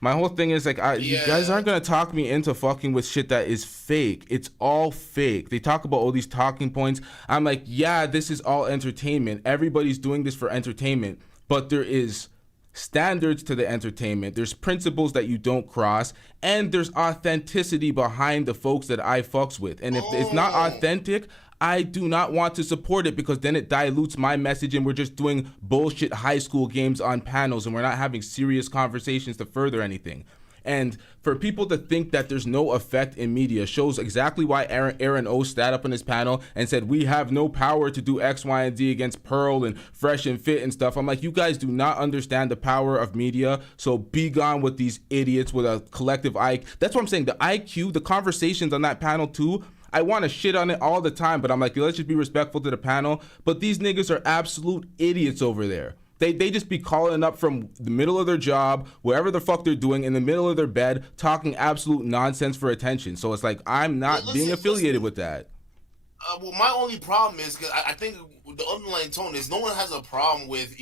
My whole thing is like, you guys aren't gonna talk me into fucking with shit that is fake. It's all fake. They talk about all these talking points. I'm like, yeah, this is all entertainment. Everybody's doing this for entertainment, but there is standards to the entertainment. There's principles that you don't cross, and there's authenticity behind the folks that I fucks with. And if it's not authentic, I do not want to support it because then it dilutes my message and we're just doing bullshit high school games on panels and we're not having serious conversations to further anything. And for people to think that there's no effect in media shows exactly why Aaron O sat up on his panel and said, we have no power to do X, Y, and Z against Pearl and Fresh and Fit and stuff. I'm like, you guys do not understand the power of media, so be gone with these idiots with a collective IQ. That's what I'm saying. The IQ, the conversations on that panel too, I want to shit on it all the time, but I'm like, let's just be respectful to the panel. But these niggas are absolute idiots over there. They just be calling up from the middle of their job, wherever the fuck they're doing, in the middle of their bed, talking absolute nonsense for attention. So it's like, I'm not being affiliated with that. Well, my only problem is, because I think the underlying tone is no one has a problem with,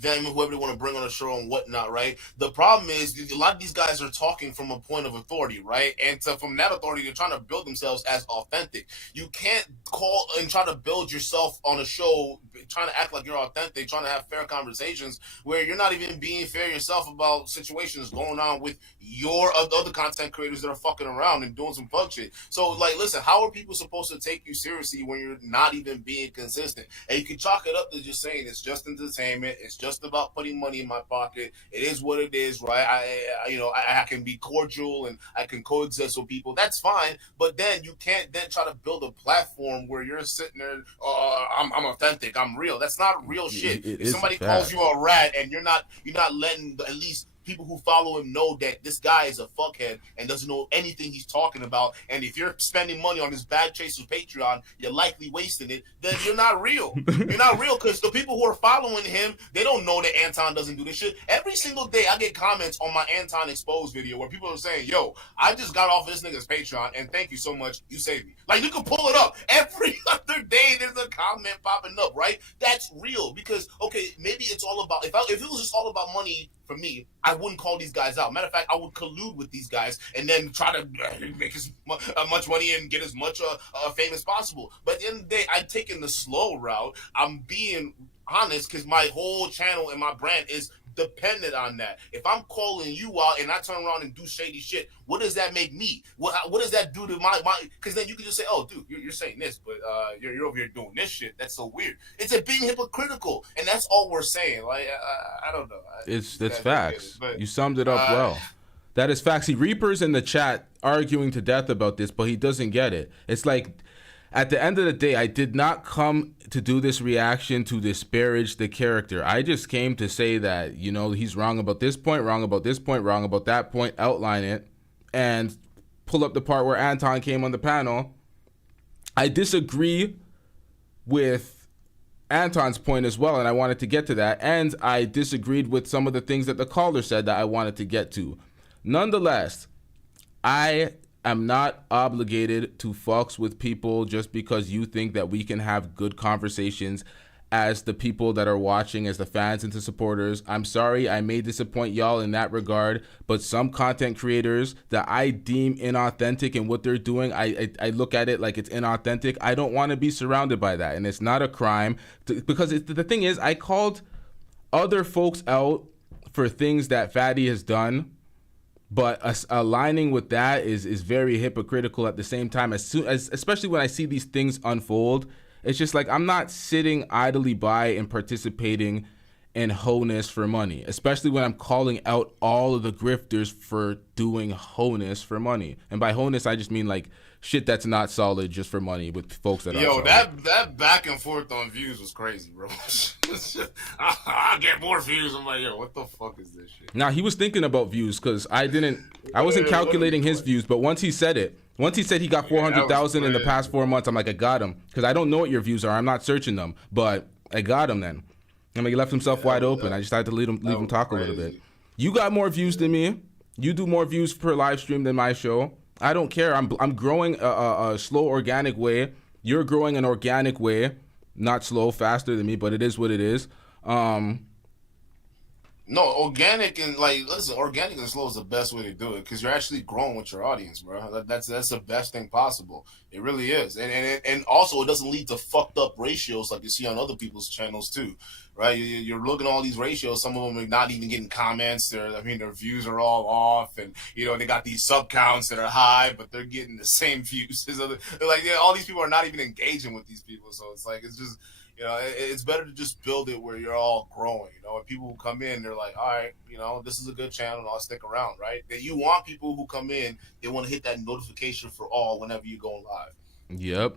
them, whoever they want to bring on the show and whatnot, right? The problem is a lot of these guys are talking from a point of authority, right? And from that authority, they're trying to build themselves as authentic. You can't call and try to build yourself on a show, trying to act like you're authentic, trying to have fair conversations where you're not even being fair yourself about situations going on with your other content creators that are fucking around and doing some fuck shit. So, like, listen, how are people supposed to take you seriously when you're not even being consistent? And you can chalk it up to just saying it's just entertainment. It's just about putting money in my pocket. It is what it is, right? I can be cordial and I can coexist with people. That's fine. But then you can't then try to build a platform where you're sitting there, I'm authentic, I'm real. That's not real shit. If somebody calls you a rat and you're not letting at least people who follow him know that this guy is a fuckhead and doesn't know anything he's talking about. And if you're spending money on this Bag Chasers Patreon, you're likely wasting it. Then you're not real. You're not real, because the people who are following him, they don't know that Anton doesn't do this shit. Every single day I get comments on my Anton Exposed video where people are saying, yo, I just got off of this nigga's Patreon and thank you so much, you saved me. Like, you can pull it up every other day. There's a comment popping up, right? That's real, because okay, maybe it's all about, if it was just all about money for me, I wouldn't call these guys out. Matter of fact, I would collude with these guys and then try to make as much money and get as much fame as possible. But at the end of the day, I'm taking the slow route. I'm being honest, because my whole channel and my brand is dependent on that. If I'm calling you out and I turn around and do shady shit, what does that make me? What does that do to my? Because then you can just say, oh, dude, you're saying this, but you're over here doing this shit. That's so weird. It's being hypocritical, and that's all we're saying. Like, I don't know. That's facts. You summed it up well. That is facts. See, Reaper's in the chat arguing to death about this, but he doesn't get it. It's like, at the end of the day, I did not come to do this reaction to disparage the character. I just came to say that, you know, he's wrong about this point, wrong about this point, wrong about that point, outline it, and pull up the part where Anton came on the panel. I disagree with Anton's point as well, and I wanted to get to that, and I disagreed with some of the things that the caller said that I wanted to get to. Nonetheless, I'm not obligated to fucks with people just because you think that we can have good conversations as the people that are watching, as the fans and the supporters. I'm sorry, I may disappoint y'all in that regard, but some content creators that I deem inauthentic in what they're doing, I look at it like it's inauthentic. I don't want to be surrounded by that, and it's not a crime because the thing is, I called other folks out for things that Fatty has done, but aligning with that is very hypocritical at the same time. Especially when I see these things unfold, it's just like, I'm not sitting idly by and participating in honess for money, especially when I'm calling out all of the grifters for doing honess for money. And by honess, I just mean like shit that's not solid just for money with folks that are solid. That back and forth on views was crazy, bro. I'll get more views. I'm like, yo, what the fuck is this shit? Now, he was thinking about views, because I wasn't calculating his views, but once he said he got 400,000 in the past 4 months, I'm like, I got him, because I don't know what your views are. I'm not searching them, but I got him then. I mean, he left himself wide open. I just had to leave him talk a little bit. You got more views than me. You do more views per live stream than my show. I don't care. I'm growing a slow, organic way. You're growing an organic way, not slow, faster than me, but it is what it is. No, organic and organic and slow is the best way to do it, because you're actually growing with your audience, bro. That's the best thing possible. It really is, and also it doesn't lead to fucked up ratios like you see on other people's channels too, right? You're looking at all these ratios. Some of them are not even getting comments. Their views are all off, and they got these sub counts that are high, but they're getting the same views as other. All these people are not even engaging with these people, so it's like, it's just. It's better to just build it where you're all growing. And people who come in, they're like, all right, this is a good channel, and I'll stick around, right? Then you want people who come in, they want to hit that notification for all whenever you go live. Yep.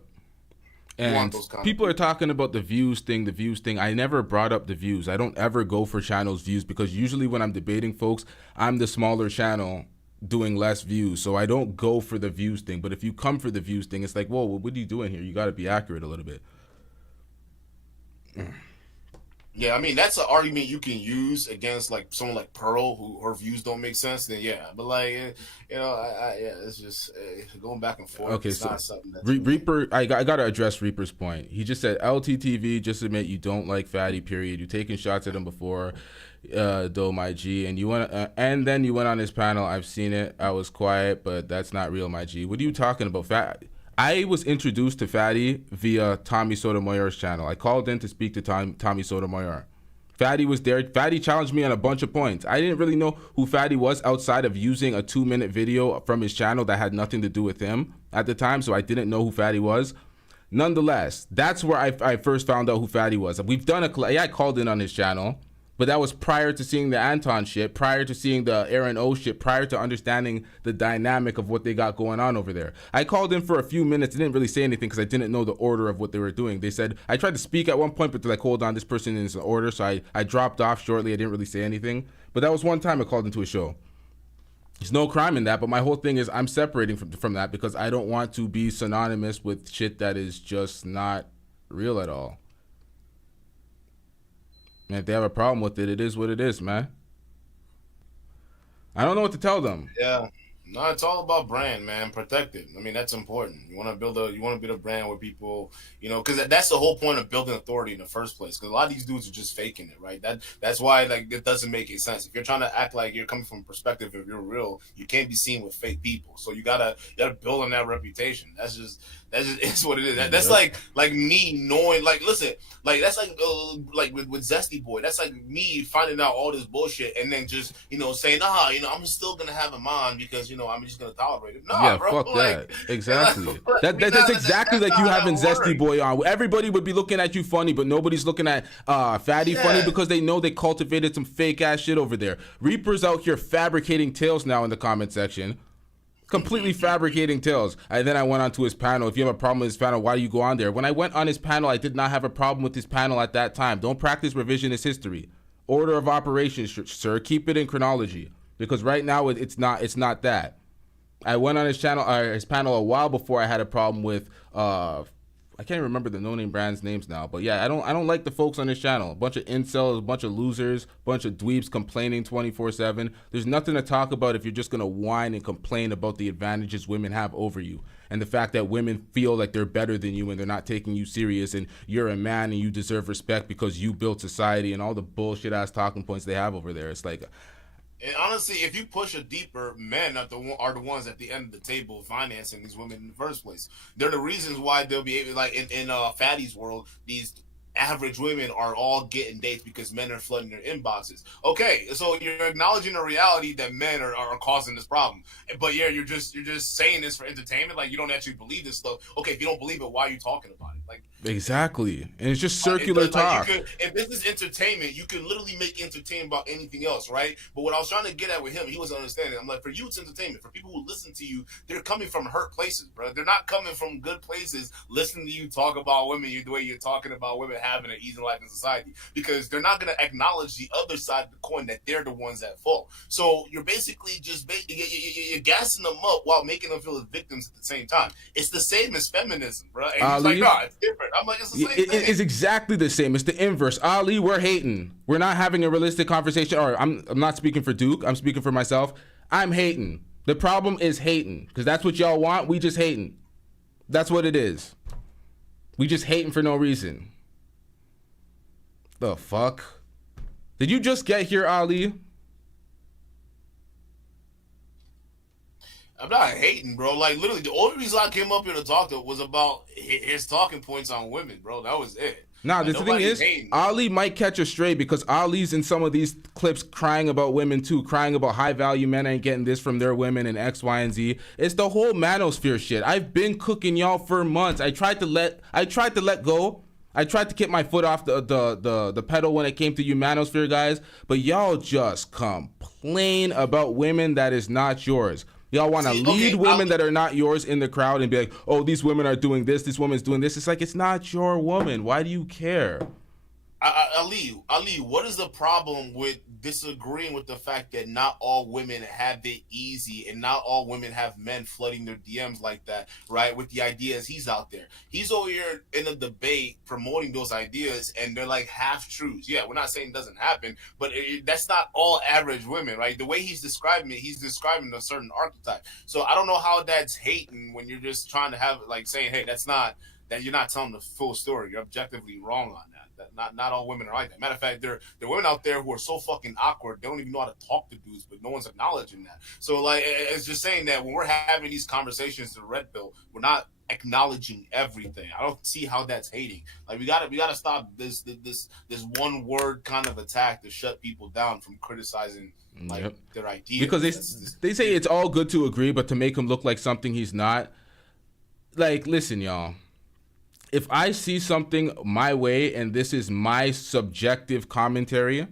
And people are talking about the views thing. I never brought up the views. I don't ever go for channels' views, because usually when I'm debating folks, I'm the smaller channel doing less views. So I don't go for the views thing. But if you come for the views thing, it's like, whoa, what are you doing here? You got to be accurate a little bit. Yeah, I mean, that's an argument you can use against someone like Pearl, who her views don't make sense. Then yeah, but it's just going back and forth. Okay, it's so not something that's Reaper, I gotta address Reaper's point. He just said LTTV. Just admit you don't like Fatty. Period. You've taken shots at him before, though, my G, and and then you went on his panel. I've seen it. I was quiet, but that's not real, my G. What are you talking about, Fat? I was introduced to Fatty via Tommy Sotomayor's channel. I called in to speak to Tommy Sotomayor. Fatty was there. Fatty challenged me on a bunch of points. I didn't really know who Fatty was outside of using a 2-minute video from his channel that had nothing to do with him at the time, so I didn't know who Fatty was. Nonetheless, that's where I first found out who Fatty was. I called in on his channel, But that was prior to seeing the Anton shit, prior to seeing the Aaron O shit, prior to understanding the dynamic of what they got going on over there. I called in for a few minutes. I didn't really say anything because I didn't know the order of what they were doing. They said, I tried to speak at one point, but they're like, hold on, this person is in order. So I dropped off shortly. I didn't really say anything. But that was one time I called into a show. There's no crime in that, but my whole thing is I'm separating from that because I don't want to be synonymous with shit that is just not real at all. And if they have a problem with it, it is what it is, man. I don't know what to tell them. Yeah. No, it's all about brand, man. Protect it. I mean, that's important. You want to build a brand where people, because that's the whole point of building authority in the first place. Because a lot of these dudes are just faking it, right? That's why it doesn't make any sense. If you're trying to act like you're coming from a perspective of you're real, you can't be seen with fake people. So you gotta build on that reputation. That's just it's what it is. That's like me knowing, listen, that's like with Zesty Boy. That's like me finding out all this bullshit and then just saying, I'm still gonna have him on because I'm just gonna tolerate it. Nah, yeah, bro. Fuck that. Exactly. That's exactly like you having Zesty Boy on. Everybody would be looking at you funny, but nobody's looking at Fatty funny because they know they cultivated some fake ass shit over there. Reaper's out here fabricating tales now in the comment section. Completely fabricating tales. And then I went on to his panel. If you have a problem with his panel, why do you go on there? When I went on his panel, I did not have a problem with his panel at that time. Don't practice revisionist history. Order of operations, sir. Keep it in chronology. Because right now it's not that. I went on his panel a while before I had a problem with I can't remember the no-name brands' names now, but yeah, I don't like the folks on this channel. A bunch of incels, a bunch of losers, a bunch of dweebs complaining 24/7. There's nothing to talk about if you're just gonna whine and complain about the advantages women have over you and the fact that women feel like they're better than you and they're not taking you serious and you're a man and you deserve respect because you built society and all the bullshit ass talking points they have over there. It's like. And honestly, if you push it deeper, men are the ones at the end of the table financing these women in the first place. They're the reasons why they'll be able, like in Fatty's world, these average women are all getting dates because men are flooding their inboxes. Okay, so you're acknowledging the reality that men are causing this problem. But yeah, you're just saying this for entertainment. Like you don't actually believe this stuff. Okay, if you don't believe it, why are you talking about it? Like exactly, and it's just circular talk. If this is entertainment, you can literally make entertainment about anything else, right? But what I was trying to get at with him, he wasn't understanding. I'm like, for you, it's entertainment. For people who listen to you, they're coming from hurt places, bro. They're not coming from good places. Listening to you talk about women, the way you're talking about women having an easy life in society, because they're not going to acknowledge the other side of the coin, that they're the ones at fault. So you're basically just you're gassing them up while making them feel as victims at the same time. It's the same as feminism, bro. And he's like, no, it's different. I'm like, it's the same thing. It's exactly the same. It's the inverse. Ali, we're hating. We're not having a realistic conversation. Or I'm not speaking for Duke. I'm speaking for myself. I'm hating. The problem is hating, because that's what y'all want. We just hating. That's what it is. We just hating for no reason. The fuck? Did you just get here, Ali? I'm not hating, bro. Like, literally, the only reason I came up here to talk to was about his talking points on women, bro. That was it. Nah, the thing is, Ali might catch a stray because Ali's in some of these clips crying about women too, crying about high value men ain't getting this from their women and X, Y, and Z. It's the whole manosphere shit. I've been cooking y'all for months. I tried to let go. I tried to keep my foot off the pedal when it came to you manosphere guys, but y'all just complain about women that is not yours. Y'all want to lead women that are not yours in the crowd and be like, oh, these women are doing this, this woman's doing this. It's like, it's not your woman. Why do you care? Ali, what is the problem with disagreeing with the fact that not all women have it easy and not all women have men flooding their DMs like that, right? With the ideas he's out there. He's over here in a debate promoting those ideas and they're like half truths. Yeah, we're not saying it doesn't happen, but that's not all average women, right? The way he's describing it, he's describing a certain archetype. So I don't know how that's hating when you're just trying to have like saying, hey, that you're not telling the full story. You're objectively wrong on that. Not all women are like that. Matter of fact, there are women out there who are so fucking awkward, they don't even know how to talk to dudes, but no one's acknowledging that. So like, it's just saying that when we're having these conversations to Red Pill, we're not acknowledging everything. I don't see how that's hating. Like we gotta stop this one word kind of attack to shut people down from criticizing like their ideas. Because they say it's all good to agree, but to make him look like something he's not. Like, listen, y'all. If I see something my way and this is my subjective commentary,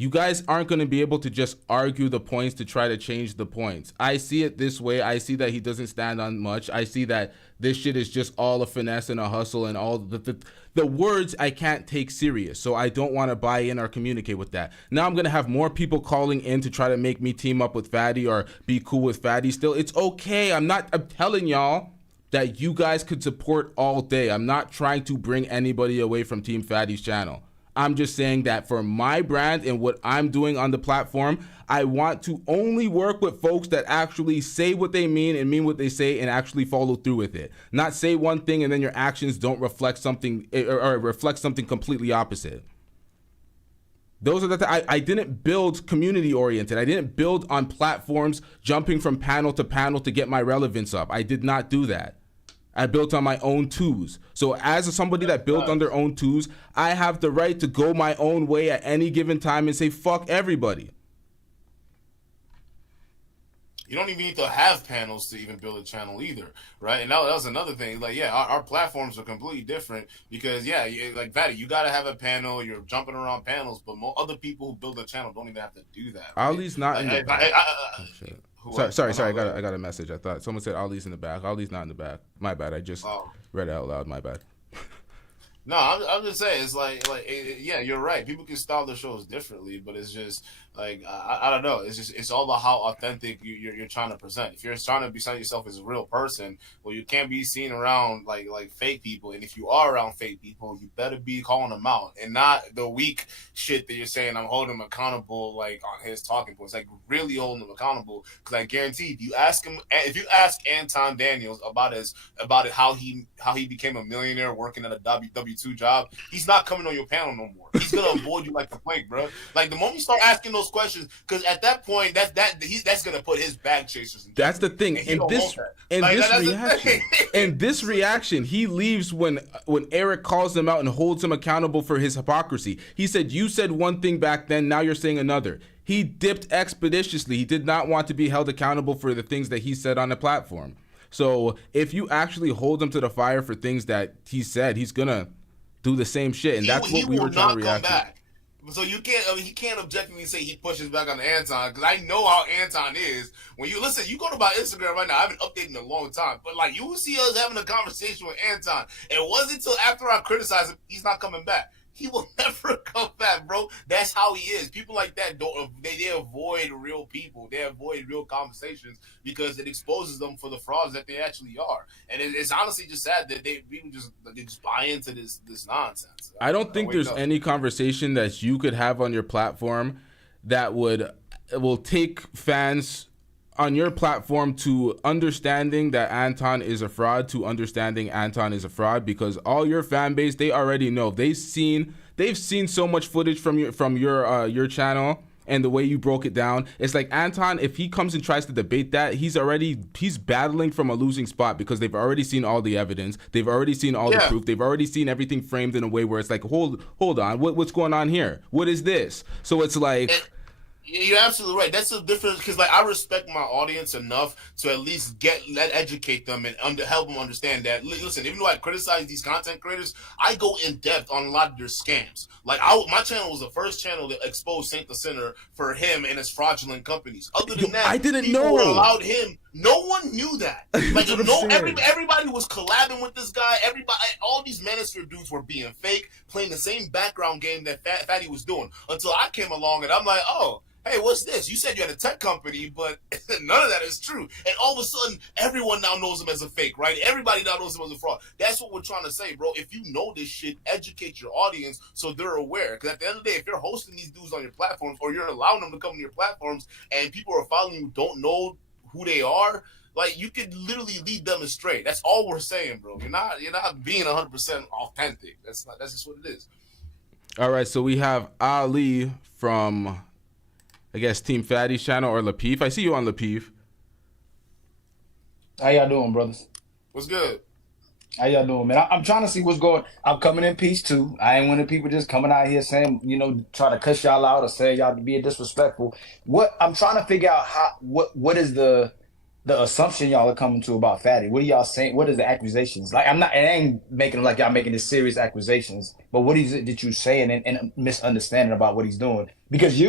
You guys aren't going to be able to just argue the points to try to change the points. I see it this way. I see that he doesn't stand on much. I see that this shit is just all a finesse and a hustle, and all the words I can't take serious. So I don't want to buy in or communicate with that. Now I'm going to have more people calling in to try to make me team up with Fatty or be cool with Fatty still. It's okay. I'm telling y'all that you guys could support all day. I'm not trying to bring anybody away from Team Fatty's channel. I'm just saying that for my brand and what I'm doing on the platform, I want to only work with folks that actually say what they mean and mean what they say and actually follow through with it. Not say one thing and then your actions don't reflect something or reflect something completely opposite. Those are I didn't build community oriented. I didn't build on platforms jumping from panel to get my relevance up. I did not do that. I built on my own twos. So as somebody that built on their own twos, I have the right to go my own way at any given time and say, fuck everybody. You don't even need to have panels to even build a channel either, right? And that was another thing. Like, yeah, our platforms are completely different because, yeah, like, Fatty, you got to have a panel. You're jumping around panels, but other people who build a channel don't even have to do that. Right? Ali's not in the back. Sorry. I got a message. I thought someone said Ali's in the back. Ali's not in the back. My bad. I just read it out loud. My bad. No, I'm just saying, it's yeah, you're right. People can style their shows differently, but it's just like I don't know. It's all about how authentic you're trying to present. If you're trying to present yourself as a real person, well, you can't be seen around like fake people. And if you are around fake people, you better be calling them out and not the weak shit that you're saying. I'm holding him accountable, like on his talking points, like really holding him accountable. Because I guarantee, if you ask Anton Daniels about how he became a millionaire working at a W2 job, he's not coming on your panel no more. He's gonna avoid you like the plague, bro. Like the moment you start asking those questions, because at that point, that's gonna put his bag chasers in. That's the thing. In this reaction, he leaves when Eric calls him out and holds him accountable for his hypocrisy. He said, "You said one thing back then, now you're saying another." He dipped expeditiously. He did not want to be held accountable for the things that he said on the platform. So if you actually hold him to the fire for things that he said, he's gonna do the same shit, and that's what we were trying to react to. So he can't objectively say he pushes back on Anton, because I know how Anton is. When you listen, you go to my Instagram right now. I haven't updated in a long time, but like you will see us having a conversation with Anton. It wasn't until after I criticize him, he's not coming back. He will never come back, bro. That's how he is. People like that they avoid real people. They avoid real conversations because it exposes them for the frauds that they actually are. And it's honestly just sad that people just buy into this nonsense. I don't think there's any conversation that you could have on your platform that will take fans on your platform to understanding that Anton is a fraud, to understanding Anton is a fraud, because all your fan base, they already know. They've seen so much footage from your channel and the way you broke it down. It's like Anton, if he comes and tries to debate that, he's battling from a losing spot, because they've already seen all the evidence, they've already seen all the proof, they've already seen everything framed in a way where it's like, hold on, what's going on here? What is this? So it's like, you're absolutely right. That's the difference, because like I respect my audience enough to at least educate them and help them understand that. Listen, even though I criticize these content creators, I go in depth on a lot of their scams. Like my channel was the first channel that exposed Saint the Sinner for him and his fraudulent companies. Other than that, I didn't know. Allowed him. No one knew that. Like everybody was collabing with this guy. All these manosphere dudes were being fake, playing the same background game that Fatty was doing. Until I came along and I'm like, oh, hey, what's this? You said you had a tech company, but none of that is true. And all of a sudden, everyone now knows him as a fake, right? Everybody now knows him as a fraud. That's what we're trying to say, bro. If you know this shit, educate your audience so they're aware. Because at the end of the day, if you're hosting these dudes on your platforms, or you're allowing them to come to your platforms, and people are following you don't know who they are, like, you could literally lead them astray. That's all we're saying, bro. You're not being 100% authentic. That's just what it is. All right, so we have Ali from, I guess, Team Fatty's channel, or Lapeef. I see you on Lapeef. How y'all doing, brothers? What's good? How y'all doing, man? I'm trying to see what's going. I'm coming in peace too. I ain't one of the people just coming out here saying, try to cuss y'all out or say y'all to be disrespectful. What I'm trying to figure out what is the the assumption y'all are coming to about Fatty. What are y'all saying? What is the accusations? Like, I ain't making like y'all making this serious accusations, but what is it that you saying and misunderstanding about what he's doing? Because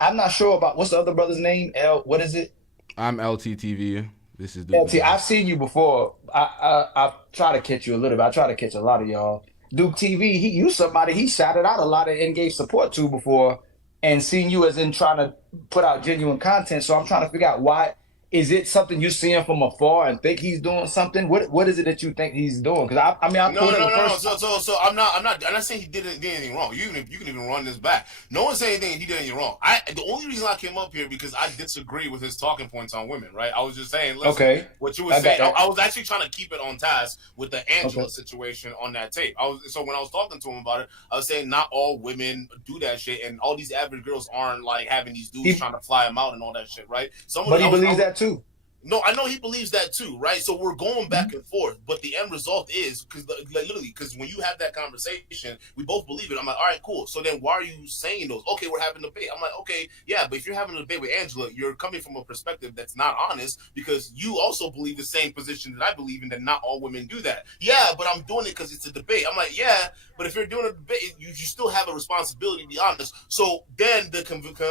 I'm not sure about what's the other brother's name? What is it? I'm LTTV. This is LT. I've seen you before. I try to catch you a little bit. I try to catch a lot of y'all. Duke TV, you somebody he shouted out a lot of engaged support to before, and seen you as in trying to put out genuine content. So I'm trying to figure out why. Is it something you're seeing from afar and think he's doing something? What is it that you think he's doing? Because I No. So I'm not saying he did anything wrong. You can even run this back. No one's saying anything he did anything wrong. The only reason I came up here because I disagree with his talking points on women. Right? I was just saying. Listen, okay. What you were saying. I was actually trying to keep it on task with the Angela situation on that tape. So when I was talking to him about it, I was saying not all women do that shit, and all these average girls aren't like having these dudes trying to fly them out and all that shit. Right? But he believes that too. No, I know he believes that too, right? So we're going back and forth, but the end result is because when you have that conversation, we both believe it. I'm like, all right, cool. So then why are you saying those? Okay, we're having a debate. I'm like, okay, yeah, but if you're having a debate with Angela, you're coming from a perspective that's not honest because you also believe the same position that I believe in, that not all women do that. Yeah, but I'm doing it because it's a debate. I'm like, yeah, but if you're doing a debate, you still have a responsibility to be honest. So then the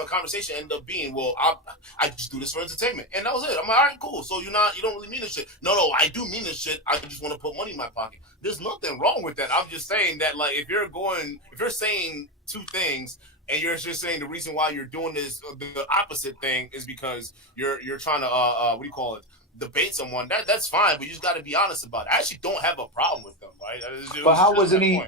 conversation ended up being, well, I just do this for entertainment, and that was it. I'm like, all right, cool. So you don't really mean this shit. No, I do mean this shit. I just want to put money in my pocket. There's nothing wrong with that. I'm just saying that, like, if you're saying two things and you're just saying the reason why you're doing this, the opposite thing is because you're trying to what do you call it? Debate someone. That's fine, but you just got to be honest about it. I actually don't have a problem with them, right? But how wasn't he?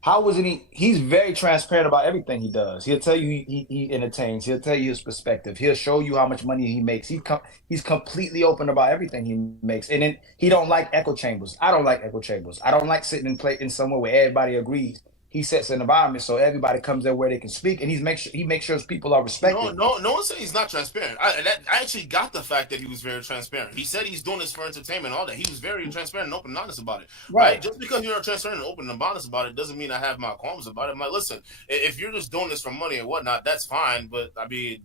How wasn't he? He's very transparent about everything he does. He'll tell you he entertains. He'll tell you his perspective. He'll show you how much money he makes. He's completely open about everything he makes. And then he don't like echo chambers. I don't like echo chambers. I don't like sitting in somewhere where everybody agrees. He sets an environment so everybody comes there where they can speak, and he makes sure people are respected. No one said he's not transparent. I actually got the fact that he was very transparent. He said he's doing this for entertainment, all that. He was very transparent and open and honest about it. Right? Just because you're transparent and open and honest about it doesn't mean I have my qualms about it. I'm like, listen, if you're just doing this for money and whatnot, that's fine. But I mean,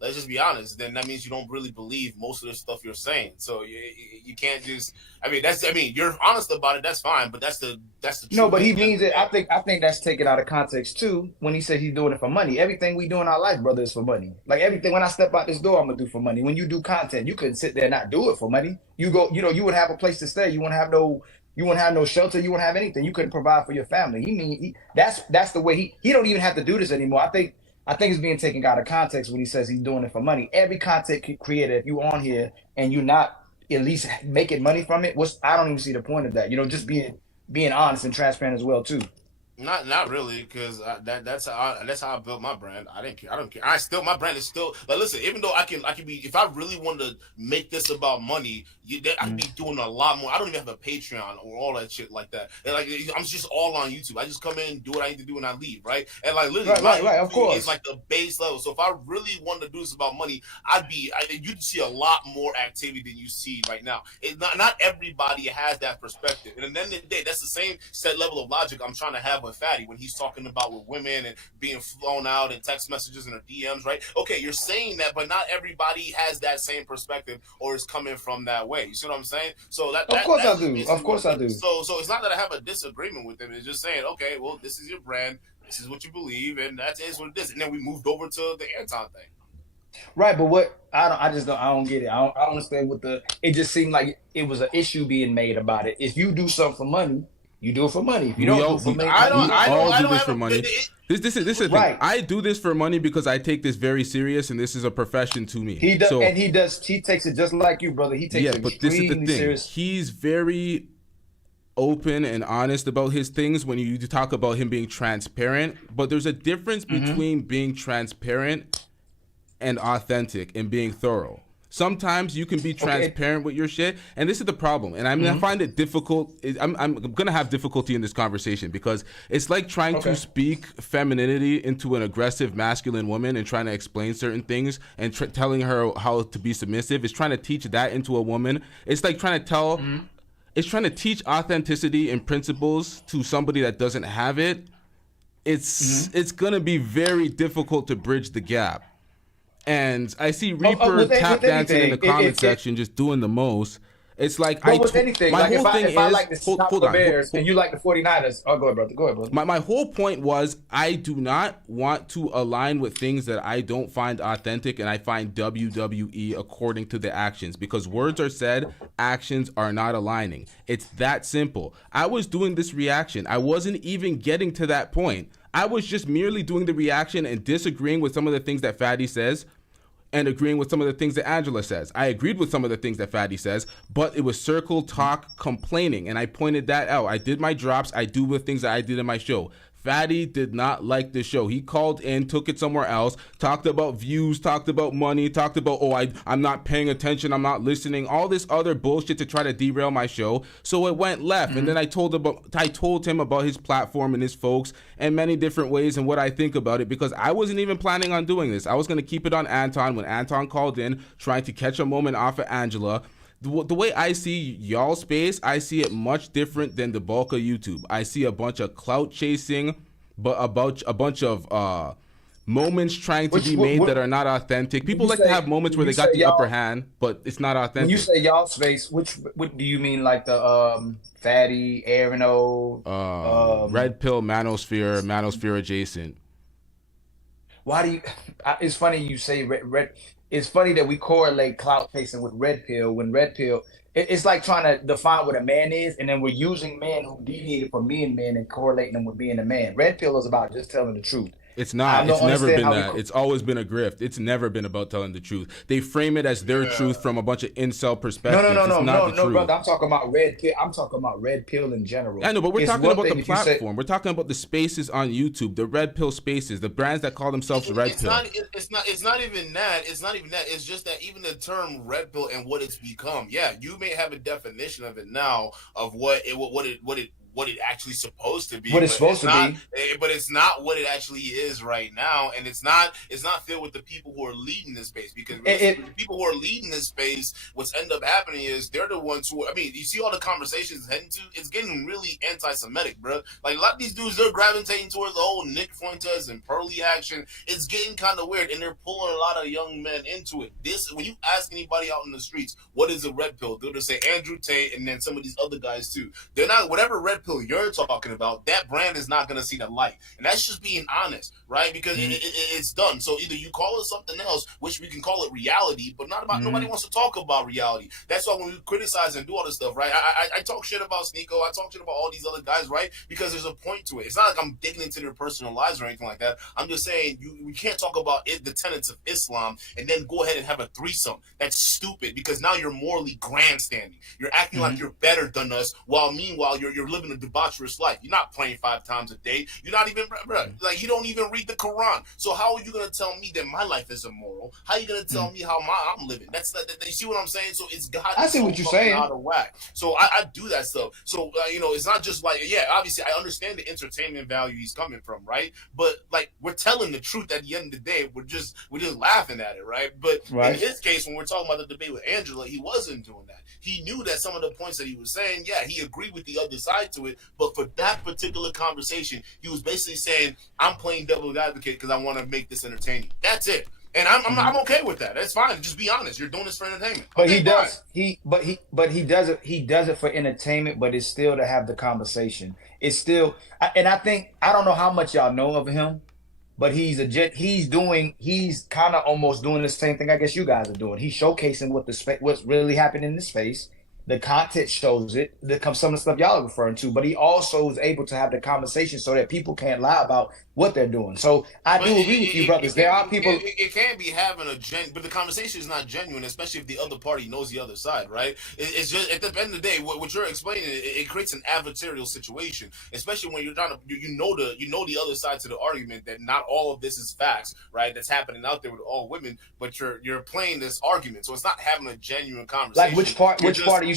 let's just be honest. Then that means you don't really believe most of the stuff you're saying. So you can't just. You're honest about it. That's fine. But that's the truth. No, but he means it. I think that's taken out of context too. When he said he's doing it for money, everything we do in our life, brother, is for money. Like everything. When I step out this door, I'm gonna do for money. When you do content, you couldn't sit there and not do it for money. You go. You would have a place to stay. You wouldn't have no shelter. You wouldn't have anything. You couldn't provide for your family. That's the way he don't even have to do this anymore. I think it's being taken out of context when he says he's doing it for money. Every content creator, if you on here and you're not at least making money from it, I don't even see the point of that. Just being honest and transparent as well too. Not really, because that's how I built my brand. I didn't care. I don't care. My brand is still like, listen. Even though I can be, if I really wanted to make this about money, I'd be doing a lot more. I don't even have a Patreon or all that shit like that. And like, I'm just all on YouTube. I just come in, do what I need to do, and I leave. Right? And like literally, right. Of course, it's like the base level. So if I really wanted to do this about money, you'd see a lot more activity than you see right now. Not everybody has that perspective. And at the end of the day, that's the same set level of logic I'm trying to have with Fatty when he's talking about with women and being flown out and text messages and their DMs, right? Okay, you're saying that, but not everybody has that same perspective or is coming from that way. You see what I'm saying? So of course I do. So it's not that I have a disagreement with him. It's just saying, okay, well, this is your brand, this is what you believe, and that is what it is. And then we moved over to the Anton thing. Right, but what I don't get it. I don't understand it just seemed like it was an issue being made about it. If you do something for money, you do it for money. If you don't do it for money, I do this for money. This is the right. thing. I do this for money because I take this very serious, and this is a profession to me. He does. He takes it just like you, brother. He takes it extremely serious. He's very open and honest about his things when you talk about him being transparent. But there's a difference between being transparent and authentic and being thorough. Sometimes you can be transparent with your shit, and this is the problem. And I find it difficult. I'm gonna have difficulty in this conversation because it's like trying to speak femininity into an aggressive masculine woman and trying to explain certain things and telling her how to be submissive. It's trying to teach that into a woman. It's like trying to tell. It's trying to teach authenticity and principles to somebody that doesn't have it. It's gonna be very difficult to bridge the gap. and I see Reaper tap dancing in the comment section, just doing the most. It's like with anything, my like whole thing if I is like the Chicago Bears and you like the 49ers, oh, go ahead, brother. Go ahead, brother. My whole point was I do not want to align with things that I don't find authentic, and I find WWE according to the actions, because words are said, actions are not aligning. It's that simple. I was doing this reaction. I wasn't even getting to that point. I was just merely doing the reaction and disagreeing with some of the things that Fatty says, and agreeing with some of the things that Angela says. I agreed with some of the things that Fatty says, but it was circle talk complaining, and I pointed that out. I did my drops. I do the things that I did in my show. Fatty did not like the show. He called in, took it somewhere else, talked about views, talked about money, talked about, I'm not paying attention, I'm not listening, all this other bullshit to try to derail my show. So it went left. And then I told him about his platform and his folks and many different ways and what I think about it, because I wasn't even planning on doing this. I was going to keep it on Anton when Anton called in, trying to catch a moment off of Angela. The way I see y'all space, I see it much different than the bulk of YouTube. I see a bunch of clout chasing, but a bunch of moments trying to be made that are not authentic. People like to have moments where they got the upper hand, but it's not authentic. When you say y'all space, what do you mean, like the Fatty, Arano, Red Pill, Manosphere adjacent? Why do you? It's funny you say red. It's funny that we correlate clout chasing with Red Pill when Red Pill, it's like trying to define what a man is, and then we're using men who deviated from being men and correlating them with being a man. Red Pill is about just telling the truth. It's not. It's never been that. It's always been a grift. It's never been about telling the truth. They frame it as their truth from a bunch of incel perspectives. No, brother. I'm talking about Red Pill. I'm talking about Red Pill in general. I know, but we're talking about the platform. We're talking about the spaces on YouTube, the Red Pill spaces, the brands that call themselves Red Pill. It's not even that. It's not even that. It's just that even the term Red Pill and what it's become. Yeah, you may have a definition of it now of what it actually supposed to be. What it's supposed to be. But it's not what it actually is right now, and it's not filled with the people who are leading this space, because the people who are leading this space, what's end up happening is they're the ones who are, I mean, you see all the conversations heading to, it's getting really anti-Semitic, bro. Like a lot of these dudes, they're gravitating towards the whole Nick Fuentes and Pearly action. It's getting kind of weird, and they're pulling a lot of young men into it. This, when you ask anybody out in the streets, what is a Red Pill? They'll just say Andrew Tate and then some of these other guys too. They're not, whatever Red Pill you're talking about, that brand is not going to see the light, and that's just being honest, right? Because it's done. So either you call it something else, which we can call it reality, but not about nobody wants to talk about reality. That's why when we criticize and do all this stuff, right? I talk shit about Sneeko, I talk shit about all these other guys, right? Because there's a point to it. It's not like I'm digging into their personal lives or anything like that. I'm just saying we can't talk about the tenets of Islam and then go ahead and have a threesome. That's stupid, because now you're morally grandstanding. You're acting like you're better than us, while meanwhile you're living a debaucherous life. You're not praying 5 times a day. You're not even, like, you don't even read the Quran. So how are you going to tell me that my life is immoral? How are you going to tell me how I'm living? That's you see what I'm saying? So it's God. I see what you're saying. Out of whack. So I do that stuff. So it's not just like, yeah, obviously I understand the entertainment value he's coming from, right? But like, we're telling the truth at the end of the day. We're just laughing at it, right? But in his case, when we're talking about the debate with Angela, he wasn't doing that. He knew that some of the points that he was saying, yeah, he agreed with the other side to it, but for that particular conversation, he was basically saying, I'm playing devil's advocate because I want to make this entertaining. That's it. And I'm okay with that. That's fine. Just be honest. You're doing this for entertainment. But he does. He does it. He does it for entertainment, but it's still to have the conversation. It's still, and I think, I don't know how much y'all know of him, but he's kind of almost doing the same thing I guess you guys are doing. He's showcasing what's really happening in the space. The content shows it. There comes some of the stuff y'all are referring to, but he also is able to have the conversation so that people can't lie about what they're doing. So I do agree with you, brothers. There are people. It can't be having but the conversation is not genuine, especially if the other party knows the other side, right? It's just at the end of the day, what you're explaining, it creates an adversarial situation, especially when you're trying to, you know the other side to the argument that not all of this is facts, right? That's happening out there with all women, but you're playing this argument, so it's not having a genuine conversation. Like which part? Which part do you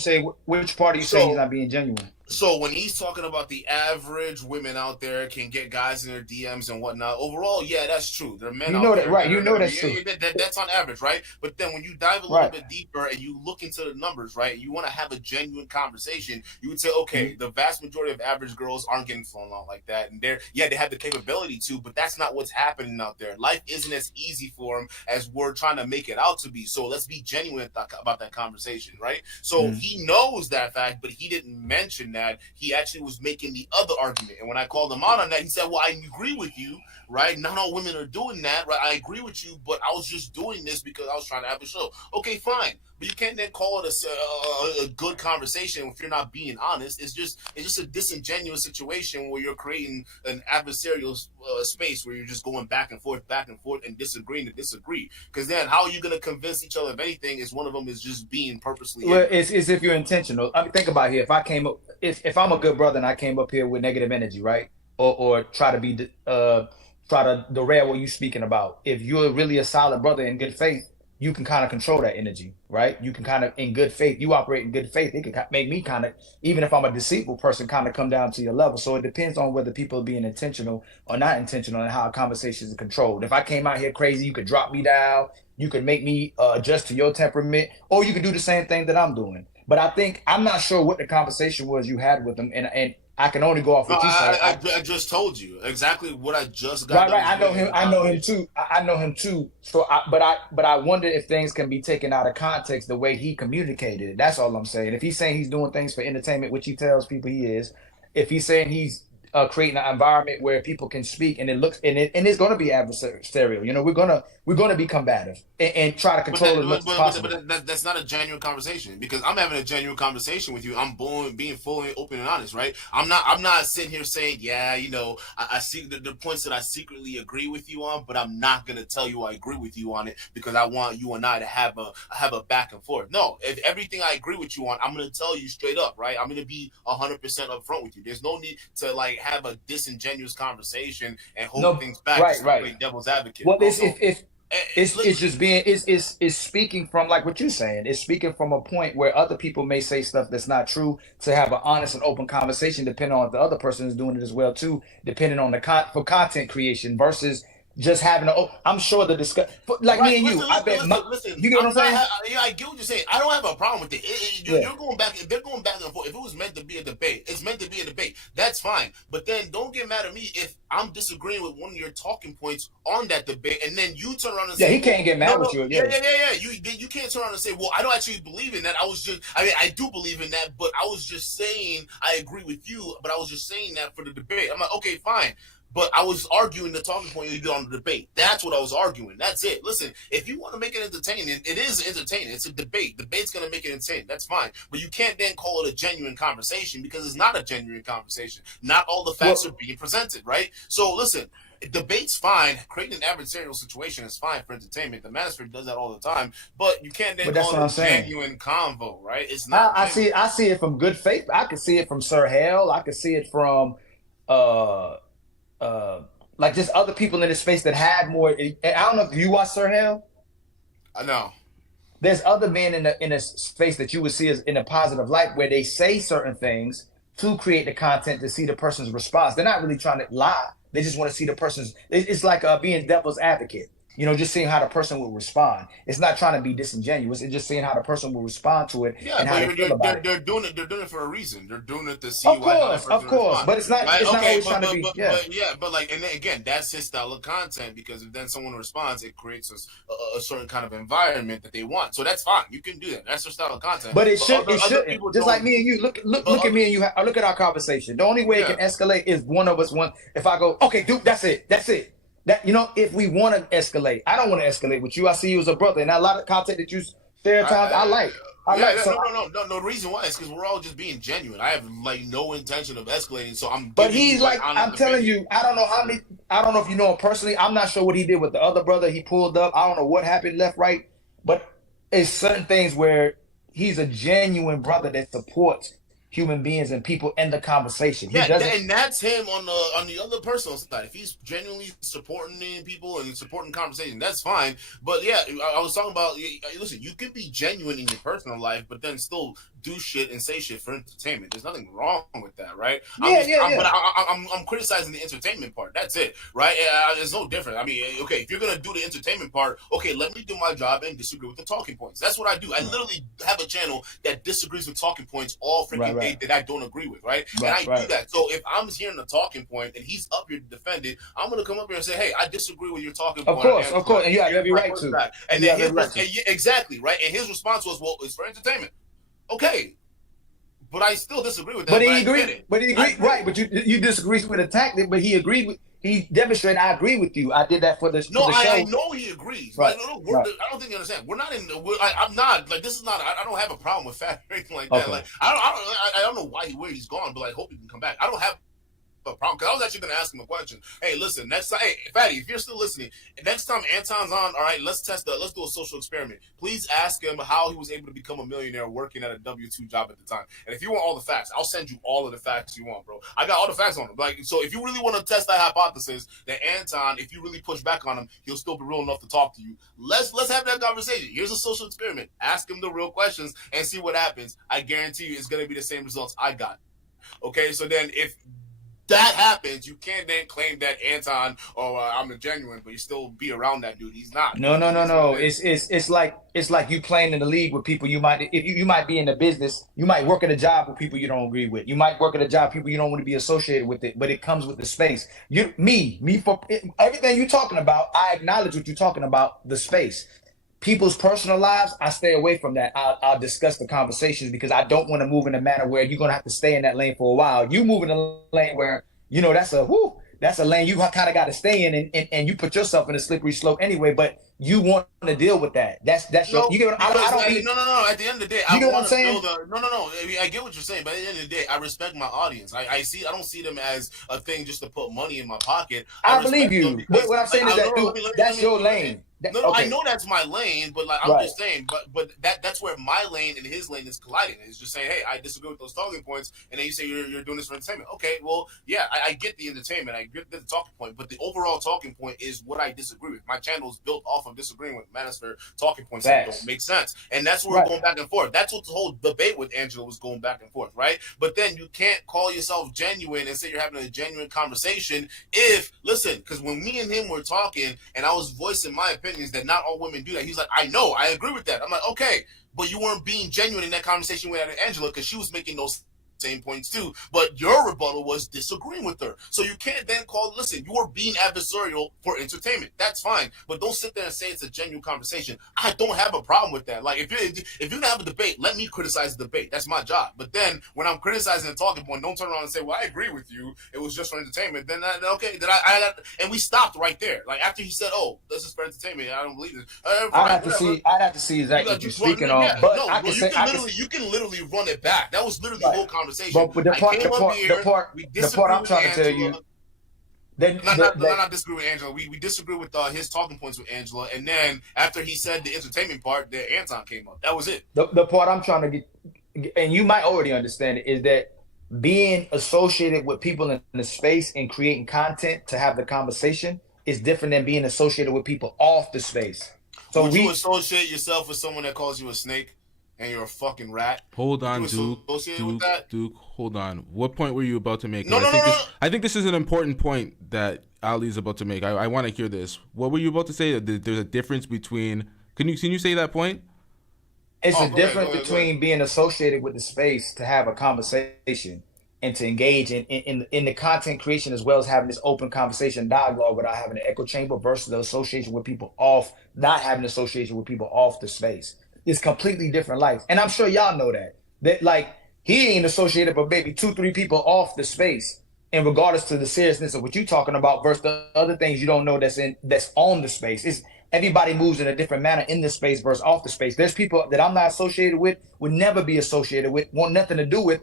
say he's not being genuine? So when he's talking about the average women out there can get guys in their DMs and whatnot, overall, yeah, that's true. There are men You out know that, there. right? You know that's true. That's on average, right? But then when you dive a little Right. bit deeper and you look into the numbers, right? You want to have a genuine conversation. You would say, okay, Mhm. the vast majority of average girls aren't getting flown out like that, and they have the capability to, but that's not what's happening out there. Life isn't as easy for them as we're trying to make it out to be. So let's be genuine about that conversation, right? So Mhm. he knows that fact, but he didn't mention that. He actually was making the other argument. And when I called him out on that, he said, well, I agree with you, right? Not all women are doing that, right? I agree with you, but I was just doing this because I was trying to have a show. Okay, fine. But you can't then call it a good conversation if you're not being honest. It's just a disingenuous situation where you're creating an adversarial space where you're just going back and forth, and disagreeing to disagree. Because then how are you going to convince each other of anything if one of them is just being purposely Well, ignorant? it's if you're intentional. I mean, think about here. If I came up, if I'm a good brother and I came up here with negative energy, right, or try to be try to derail what you're speaking about. If you're really a solid brother in good faith, you can kind of control that energy, right? You can kind of, in good faith, you operate in good faith. It can make me kind of, even if I'm a deceitful person, kind of come down to your level. So it depends on whether people are being intentional or not intentional and how conversations are controlled. If I came out here crazy, you could drop me down. You could make me adjust to your temperament, or you could do the same thing that I'm doing. But I think I'm not sure what the conversation was you had with him, and I can only go off No, what you say. I just told you exactly what I just got. Right. I know him. I know him too. I know him too. So, but I wonder if things can be taken out of context the way he communicated it. That's all I'm saying. If he's saying he's doing things for entertainment, which he tells people he is, if he's saying he's creating an environment where people can speak and it looks and it's going to be adversarial. You know, we're gonna be combative and try to control as much as possible. That's not a genuine conversation because I'm having a genuine conversation with you. I'm being fully open and honest, right? I'm not sitting here saying, yeah, you know, I see the points that I secretly agree with you on, but I'm not gonna tell you I agree with you on it because I want you and I to have a back and forth. No, if everything I agree with you on, I'm gonna tell you straight up, right? I'm gonna be 100% upfront with you. There's no need to like have a disingenuous conversation and hold things back. Right. Play devil's advocate. Well, it's just being it's speaking from like what you're saying. It's speaking from a point where other people may say stuff that's not true to have an honest and open conversation, depending on if the other person is doing it as well too, depending on the for content creation versus just having a. I'm sure the discuss like right, me and you. I bet. You get what I'm saying? I get what you're saying. I don't have a problem with it. You're going back. They're going back and forth. If it was meant to be a debate, it's meant to be a debate. That's fine. But then don't get mad at me if I'm disagreeing with one of your talking points on that debate, and then you turn around and say, he can't get mad with you. Yeah. You can't turn around and say, well, I don't actually believe in that. I do believe in that, but I was just saying I agree with you, but I was just saying that for the debate. I'm like, okay, fine. But I was arguing the talking point you get on the debate. That's what I was arguing. That's it. Listen, if you want to make it entertaining, it is entertaining. It's a debate. Debate's going to make it entertaining. That's fine. But you can't then call it a genuine conversation because it's not a genuine conversation. Not all the facts are being presented, right? So listen, debate's fine. Creating an adversarial situation is fine for entertainment. The manosphere does that all the time. But you can't then call it a genuine convo, right? It's not. I see it from good faith. I can see it from Sir Hale. I can see it from like just other people in the space that have more. I don't know if you watch Sir Hale. I know. There's other men in a space that you would see as in a positive light where they say certain things to create the content to see the person's response. They're not really trying to lie. They just want to see the person's. It's like being devil's advocate. You know, just seeing how the person will respond. It's not trying to be disingenuous. It's just seeing how the person will respond to it and how they feel about it. They're doing it. They're doing it for a reason. They're doing it to see. Of course. But it's not. Right? It's not always trying to be. But like, and then again, that's his style of content because if then someone responds, it creates a certain kind of environment that they want. So that's fine. You can do that. That's their style of content. But it shouldn't. Just like me and you. Look at me and you. Look at our conversation. The only way it can escalate is one of us. If I go, okay, dude, that's it. That, you know, if we want to escalate, I don't want to escalate with you. I see you as a brother, and a lot of content that you share times I like. No. The reason why is because we're all just being genuine. I have like no intention of escalating, so I'm. But he's like, I'm telling you, I don't know if you know him personally. I'm not sure what he did with the other brother he pulled up. I don't know what happened left, right, but it's certain things where he's a genuine brother that supports human beings and people in the conversation. And that's him on the other personal side. If he's genuinely supporting people and supporting conversation, that's fine. But yeah, I was talking about. Listen, you can be genuine in your personal life, but then still do shit and say shit for entertainment. There's nothing wrong with that, right? Yeah. But I'm criticizing the entertainment part. That's it, right? It's no different. I mean, okay, if you're gonna do the entertainment part, okay, let me do my job and disagree with the talking points. That's what I do. I literally have a channel that disagrees with talking points all freaking day that I don't agree with, right? And I do that. So if I'm hearing a talking point and he's up here to defend it, I'm gonna come up here and say, hey, I disagree with your talking point. Of course, and you have every right to. And then exactly, right? And his response was, well, it's for entertainment. Okay, but I still disagree with that. But he agreed. Right? But you disagree with the tactic. But he agreed with. He demonstrated. I agree with you. I did that for the. No, for the show. I know he agrees. Right. I don't think you understand. We're not in. I'm not like this is not. I don't have a problem with fat or anything like that. Like I don't know where he's gone, but I hope he can come back. I don't have a problem because I was actually going to ask him a question. Hey, listen, next time, hey, Fatty, if you're still listening, next time Anton's on, all right, let's do a social experiment. Please ask him how he was able to become a millionaire working at a W-2 job at the time. And if you want all the facts, I'll send you all of the facts you want, bro. I got all the facts on him. Like, so if you really want to test that hypothesis that Anton, if you really push back on him, he'll still be real enough to talk to you. Let's have that conversation. Here's a social experiment. Ask him the real questions and see what happens. I guarantee you it's going to be the same results I got. Okay, so then if that happens, you can't then claim that Anton I'm a genuine, but you still be around that dude. He's not. No. It's like you playing in the league with people you might be in the business. You might work at a job with people you don't agree with. You might work at a job people you don't want to be associated with it. But it comes with the space. Me for everything you're talking about. I acknowledge what you're talking about. The space. People's personal lives, I stay away from that. I'll discuss the conversations because I don't want to move in a manner where you're gonna have to stay in that lane for a while. You move in a lane where that's a lane you kind of got to stay in, and you put yourself in a slippery slope anyway. But you want to deal with that. That's your. You get what, I don't. No. At the end of the day, you get what I'm saying? No. I mean, I get what you're saying, but at the end of the day, I respect my audience. I don't see them as a thing just to put money in my pocket. I believe you. What I'm saying is that that's your lane. I know that's my lane, but like I'm just saying, but that's where my lane and his lane is colliding. It's just saying, hey, I disagree with those talking points, and then you say you're doing this for entertainment. Okay, well, yeah, I get the entertainment, I get the talking point, but the overall talking point is what I disagree with. My channel is built off of disagreeing with manosphere talking points that don't make sense, and that's where we're going back and forth. That's what the whole debate with Angela was going back and forth, right? But then you can't call yourself genuine and say you're having a genuine conversation because when me and him were talking, and I was voicing my opinion. That not all women do that. He's like, I know, I agree with that. I'm like, okay, but you weren't being genuine in that conversation with Angela because she was making those same points too, but your rebuttal was disagreeing with her. So you can't then listen, you are being adversarial for entertainment. That's fine, but don't sit there and say it's a genuine conversation. I don't have a problem with that. Like if you're gonna have a debate, let me criticize the debate. That's my job. But then when I'm criticizing a talking point, don't turn around and say, well, I agree with you. It was just for entertainment. Then and we stopped right there. Like after he said, oh, this is for entertainment, I don't believe this. I'd have to see exactly what you're speaking on. Yeah, but no, you can literally run it back. That was literally the whole conversation. But the part I'm trying to tell you, not disagree with Angela. We disagree with his talking points with Angela, and then after he said the entertainment part, the Anton came up. That was it. The part I'm trying to get, and you might already understand it, is that being associated with people in the space and creating content to have the conversation is different than being associated with people off the space. So would you associate yourself with someone that calls you a snake? And you're a fucking rat. Hold on, Duke. Hold on. What point were you about to make? I think this is an important point that Ali's about to make. I want to hear this. What were you about to say? There's a difference between. Can you say that point? It's a difference between being associated with the space to have a conversation and to engage in the content creation as well as having this open conversation dialogue without having an echo chamber versus the association with people off, not having association with people off the space. It's completely different life. And I'm sure y'all know that like he ain't associated with maybe 2-3 people off the space. And regardless to the seriousness of what you're talking about versus the other things you don't know that's on the space. It's everybody moves in a different manner in the space versus off the space. There's people that I'm not associated with, would never be associated with, want nothing to do with,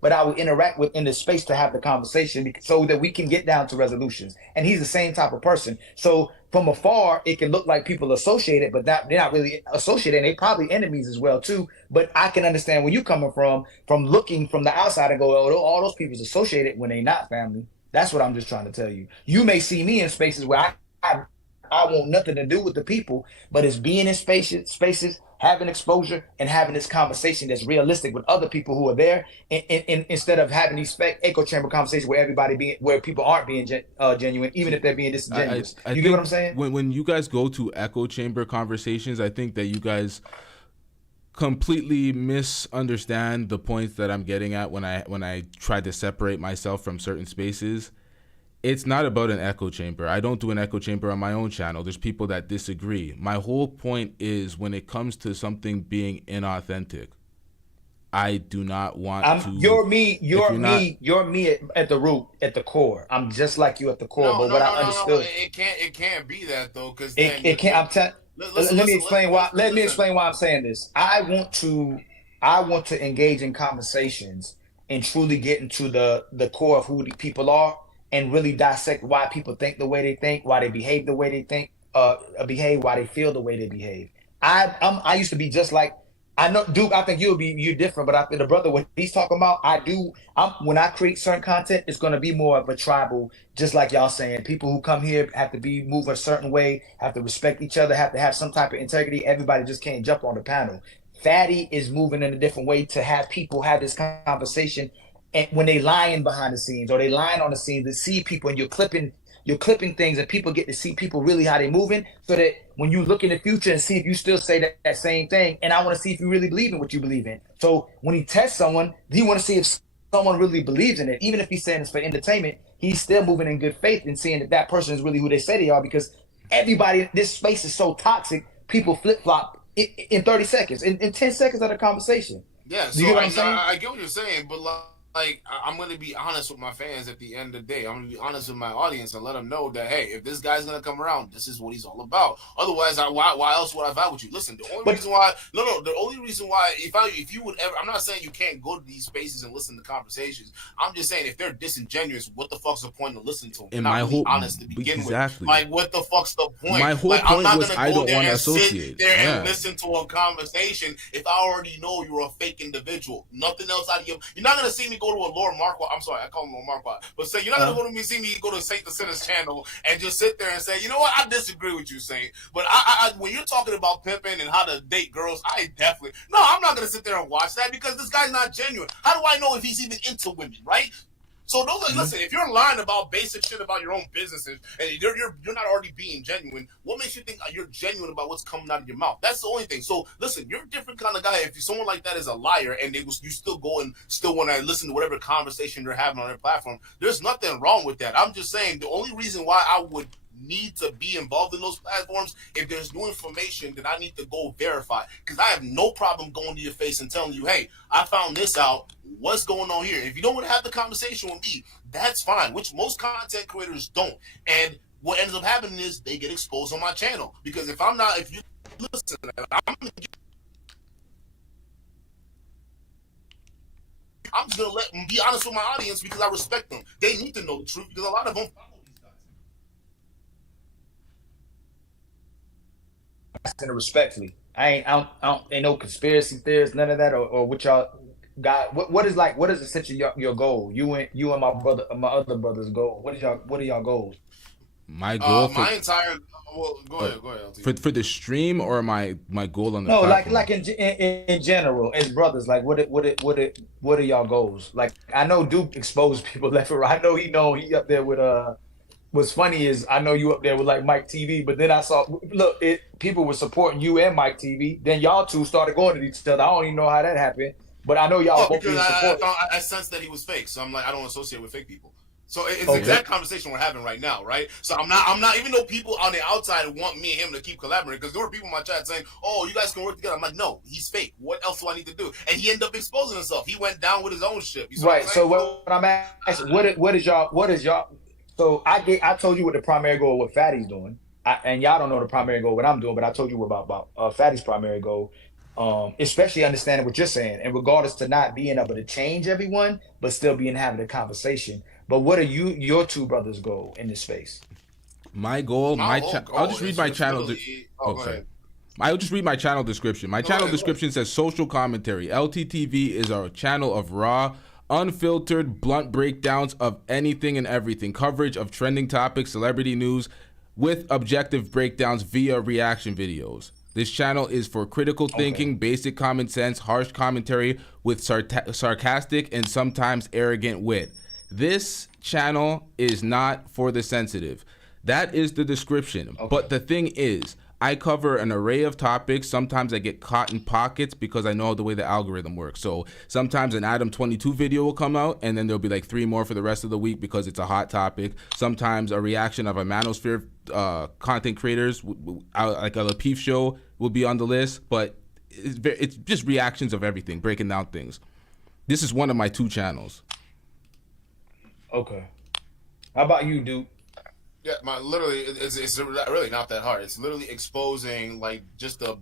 but I would interact with in the space to have the conversation so that we can get down to resolutions. And he's the same type of person. So from afar, it can look like people associated, but they're not really associated. And they probably enemies as well too. But I can understand where you're coming from looking from the outside and go, oh, all those people's associated when they not family. That's what I'm just trying to tell you. You may see me in spaces where I I want nothing to do with the people, but it's being in spaces, having exposure, and having this conversation that's realistic with other people who are there, instead of having these fake echo chamber conversations where people aren't being genuine, even if they're being disingenuous. You get what I'm saying? When you guys go to echo chamber conversations, I think that you guys completely misunderstand the points that I'm getting at when I try to separate myself from certain spaces. It's not about an echo chamber. I don't do an echo chamber on my own channel. There's people that disagree. My whole point is when it comes to something being inauthentic, I do not want to. You're me at the root, at the core. I'm just like you at the core. But what I understood, it can't be that though, because it can't. Let me explain why I'm saying this. I want to engage in conversations and truly get into the core of who the people are, and really dissect why people think the way they think, why they behave the way they think, why they feel the way they behave. I used to be just like, I know, Duke, I think you're different, but I think the brother, what he's talking about, when I create certain content, it's going to be more of a tribal, just like y'all saying. People who come here have to be moved a certain way, have to respect each other, have to have some type of integrity. Everybody just can't jump on the panel. Fatty is moving in a different way to have people have this conversation, and when they lying behind the scenes or they lying on the scenes, to see people, and you're clipping things, and people get to see people really how they moving, so that when you look in the future and see if you still say that same thing, and I want to see if you really believe in what you believe in. So when he tests someone, he want to see if someone really believes in it. Even if he's saying it's for entertainment, he's still moving in good faith and seeing that person is really who they say they are, because everybody, this space is so toxic, people flip-flop in 30 seconds, in 10 seconds of the conversation. Yeah, so you get what I'm saying? I get what you're saying, but like I'm going to be honest with my fans at the end of the day. I'm going to be honest with my audience and let them know that, hey, if this guy's going to come around, this is what he's all about. Otherwise, why else would I vibe with you? Listen, the only reason why, if you would ever, I'm not saying you can't go to these spaces and listen to conversations. I'm just saying, if they're disingenuous, what the fuck's the point of listening to them? And not really honest to begin with. Like, what the fuck's the point? My whole point I'm not was gonna I go don't want to sit associate. there and listen to a conversation if I already know you're a fake individual. Nothing else out of you. You're not gonna see me go to a Lord Marquardt. I'm sorry, I call him Lord Marquardt. But say you're not gonna see me go to Saint the Sinner's channel and just sit there and say, you know what, I disagree with you, Saint. But I when you're talking about pimping and how to date girls, I'm not gonna sit there and watch that, because this guy's not genuine. How do I know if he's even into women, right? So listen, if you're lying about basic shit about your own businesses and you're not already being genuine, what makes you think you're genuine about what's coming out of your mouth? That's the only thing. So listen, you're a different kind of guy. If someone like that is a liar and you still go and still want to listen to whatever conversation they're having on their platform, there's nothing wrong with that. I'm just saying the only reason why I would need to be involved in those platforms, if there's new information that I need to go verify, because I have no problem going to your face and telling you, hey, I found this out, what's going on here? If you don't want to have the conversation with me, that's fine, which most content creators don't. And what ends up happening is they get exposed on my channel, because if you listen, I'm just gonna be honest with my audience, because I respect them. They need to know the truth, because a lot of them respectfully, I ain't no conspiracy theorists, none of that, or what y'all got. What is essentially your goal? You and my other brother's goal. What are y'all goals? My goal go ahead, LT. For the stream, or my goal on the no platform? like in general as brothers, like what are y'all goals? Like, I know Duke exposed people left and right. I know he up there with What's funny is I know you up there with like Mike TV, but then I saw people were supporting you and Mike TV. Then y'all two started going to each other. I don't even know how that happened, but I know y'all both being supportive. I sensed that he was fake, so I'm like, I don't associate with fake people. So it's the exact conversation we're having right now, right? So I'm not, even though people on the outside want me and him to keep collaborating, because there were people in my chat saying, oh, you guys can work together. I'm like, no, he's fake. What else do I need to do? And he ended up exposing himself. He went down with his own shit. Right. So what I'm asking, what is y'all? So I told you what the primary goal, what Fatty's doing, and y'all don't know the primary goal what I'm doing, but I told you about Fatty's primary goal, especially understanding what you're saying, and regardless to not being able to change everyone, but still being having a conversation. But what are your two brothers' goal in this space? My goal, I'll just read my channel. I'll just read my channel description. My channel description says social commentary. LTTV is our channel of raw, unfiltered, blunt breakdowns of anything and everything, coverage of trending topics, celebrity news, with objective breakdowns via reaction videos. This channel is for critical thinking, basic common sense, harsh commentary with sarcastic and sometimes arrogant wit. This channel is not for the sensitive. That is the description. But the thing is, I cover an array of topics. Sometimes I get caught in pockets because I know the way the algorithm works. So sometimes an Adam 22 video will come out and then there'll be like 3 more for the rest of the week because it's a hot topic. Sometimes a reaction of a manosphere content creators, like a Lapeef show, will be on the list. But it's just reactions of everything, breaking down things. This is one of my 2 channels. Okay. How about you, Duke? Yeah, literally, it's really not that hard. It's literally exposing like just the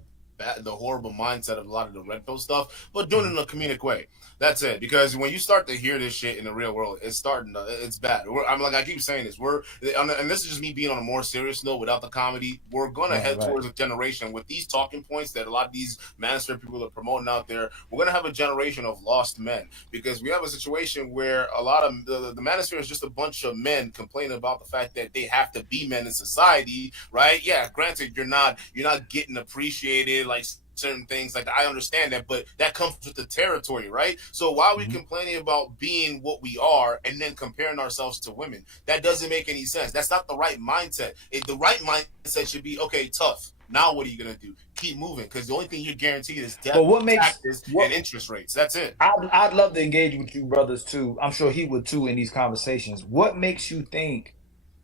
horrible mindset of a lot of the red pill stuff, but doing it in a comedic way. That's it. Because when you start to hear this shit in the real world, it's bad. I keep saying this. And this is just me being on a more serious note without the comedy. We're gonna head towards a generation with these talking points that a lot of these manosphere people are promoting out there. We're gonna have a generation of lost men because we have a situation where a lot of the manosphere is just a bunch of men complaining about the fact that they have to be men in society, right? Yeah, granted, you're not getting appreciated like certain things like that. I understand that, but that comes with the territory, right? So why are we complaining about being what we are and then comparing ourselves to women? That doesn't make any sense. That's not the right mindset. The right mindset should be, okay, tough. Now what are you gonna do? Keep moving, because the only thing you're guaranteed is death, and interest rates. That's it. I'd love to engage with you brothers too. I'm sure he would too in these conversations. What makes you think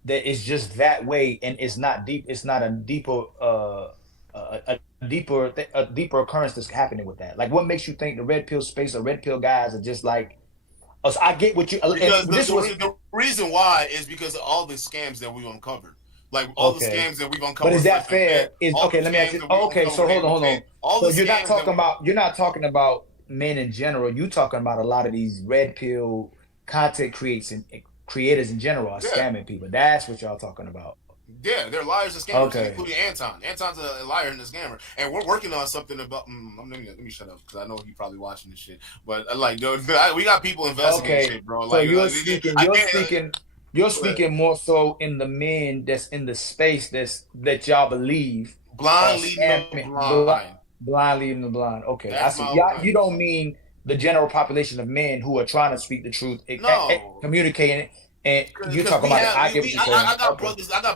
that it's just that way and it's not deep? It's not a deeper a deeper occurrence that's happening with that. Like, what makes you think the red pill space or red pill guys are just like us? I get what you. Because the reason why is because of all the scams that we've uncovered. Like all the scams that we've uncovered. But is that fair? Let me ask you. Okay, so hold on. So you're not talking about men in general. You're talking about a lot of these red pill content creators in general are scamming people. That's what y'all talking about. Yeah, they're liars and scammers, including Anton. Anton's a liar and a scammer, and we're working on something about. Let me shut up because I know he's probably watching this shit. But we got people investigating shit, bro. So you're speaking more so in the men that's in the space that y'all believe blind leading the blind. Okay, I see. You don't mean the general population of men who are trying to speak the truth, communicating. And you talk about it. I got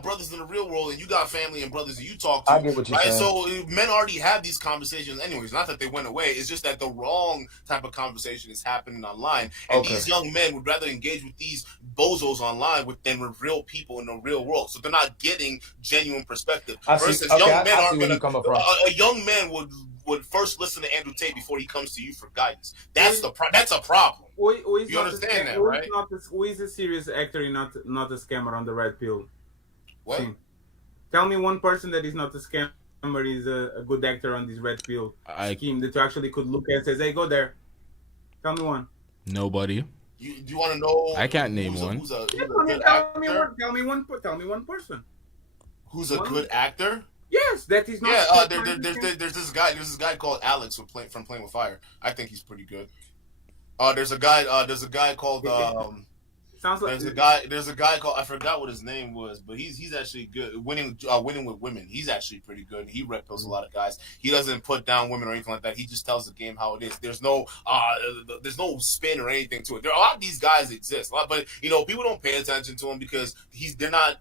brothers in the real world, and you got family and brothers that you talk to. I get what you're saying. So men already have these conversations anyways. Not that they went away. It's just that the wrong type of conversation is happening online. And these young men would rather engage with these bozos online than with real people in the real world. So they're not getting genuine perspective. Versus young men aren't going to. A young man would first listen to Andrew Tate before he comes to you for guidance. That's a problem. You understand that, right? Who is a serious actor and not a scammer on the red pill? What? Scene? Tell me one person that is not a scammer, is a good actor on this red pill scheme that you actually could look at and says, hey, go there. Tell me one. Nobody. Do you want to know? I can't name one. Tell me one person. Who's a good actor? Yes, that is not. There's this guy called Alex from Playing with Fire. I think he's pretty good. There's a guy called there's a guy called, I forgot what his name was, but he's actually good. Winning with women. He's actually pretty good. He red pills a lot of guys. He doesn't put down women or anything like that. He just tells the game how it is. There's no spin or anything to it. A lot of these guys exist, but people don't pay attention to him because they're not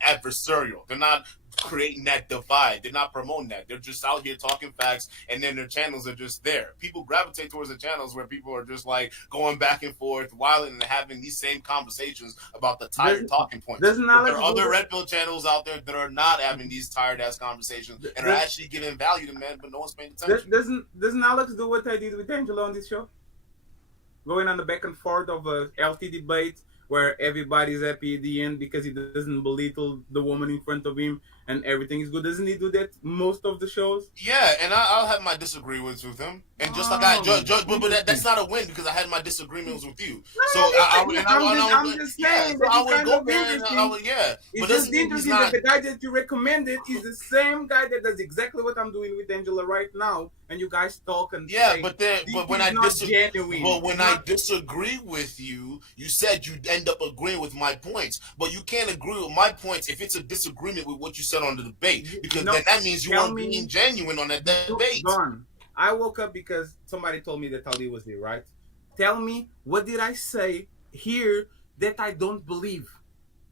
adversarial. They're not creating that divide. They're not promoting that. They're just out here talking facts, and then their channels are just there. People gravitate towards the channels where people are just like going back and forth, wilding and having these same conversations about the tired talking points. There are other red pill channels out there that are not having these tired ass conversations and are actually giving value to men, but no one's paying attention. Doesn't Alex do what I did with Angela on this show? Going on the back and forth of a LT debate where everybody's happy at the end because he doesn't belittle the woman in front of him, and everything is good. Doesn't he do that most of the shows? Yeah, and I'll have my disagreements with him, and just like I judge, but that's not a win because I had my disagreements with you. So I'm just saying that I it's would kind go of there, and interesting. I would, yeah. It's But just doesn't mean he's interesting not. that the guy that you recommended is the same guy that does exactly what I'm doing with Angela right now, and you guys talk and Yeah, say, but then, this but when is I not genuine. but when It's I not- disagree with you, you said you'd end up agreeing with my points. But you can't agree with my points if it's a disagreement with what you said on the debate, because No, then that means you tell weren't me- being genuine on that debate. Don, I woke up because somebody told me that Ali was here, right? Tell me, what did I say here that I don't believe?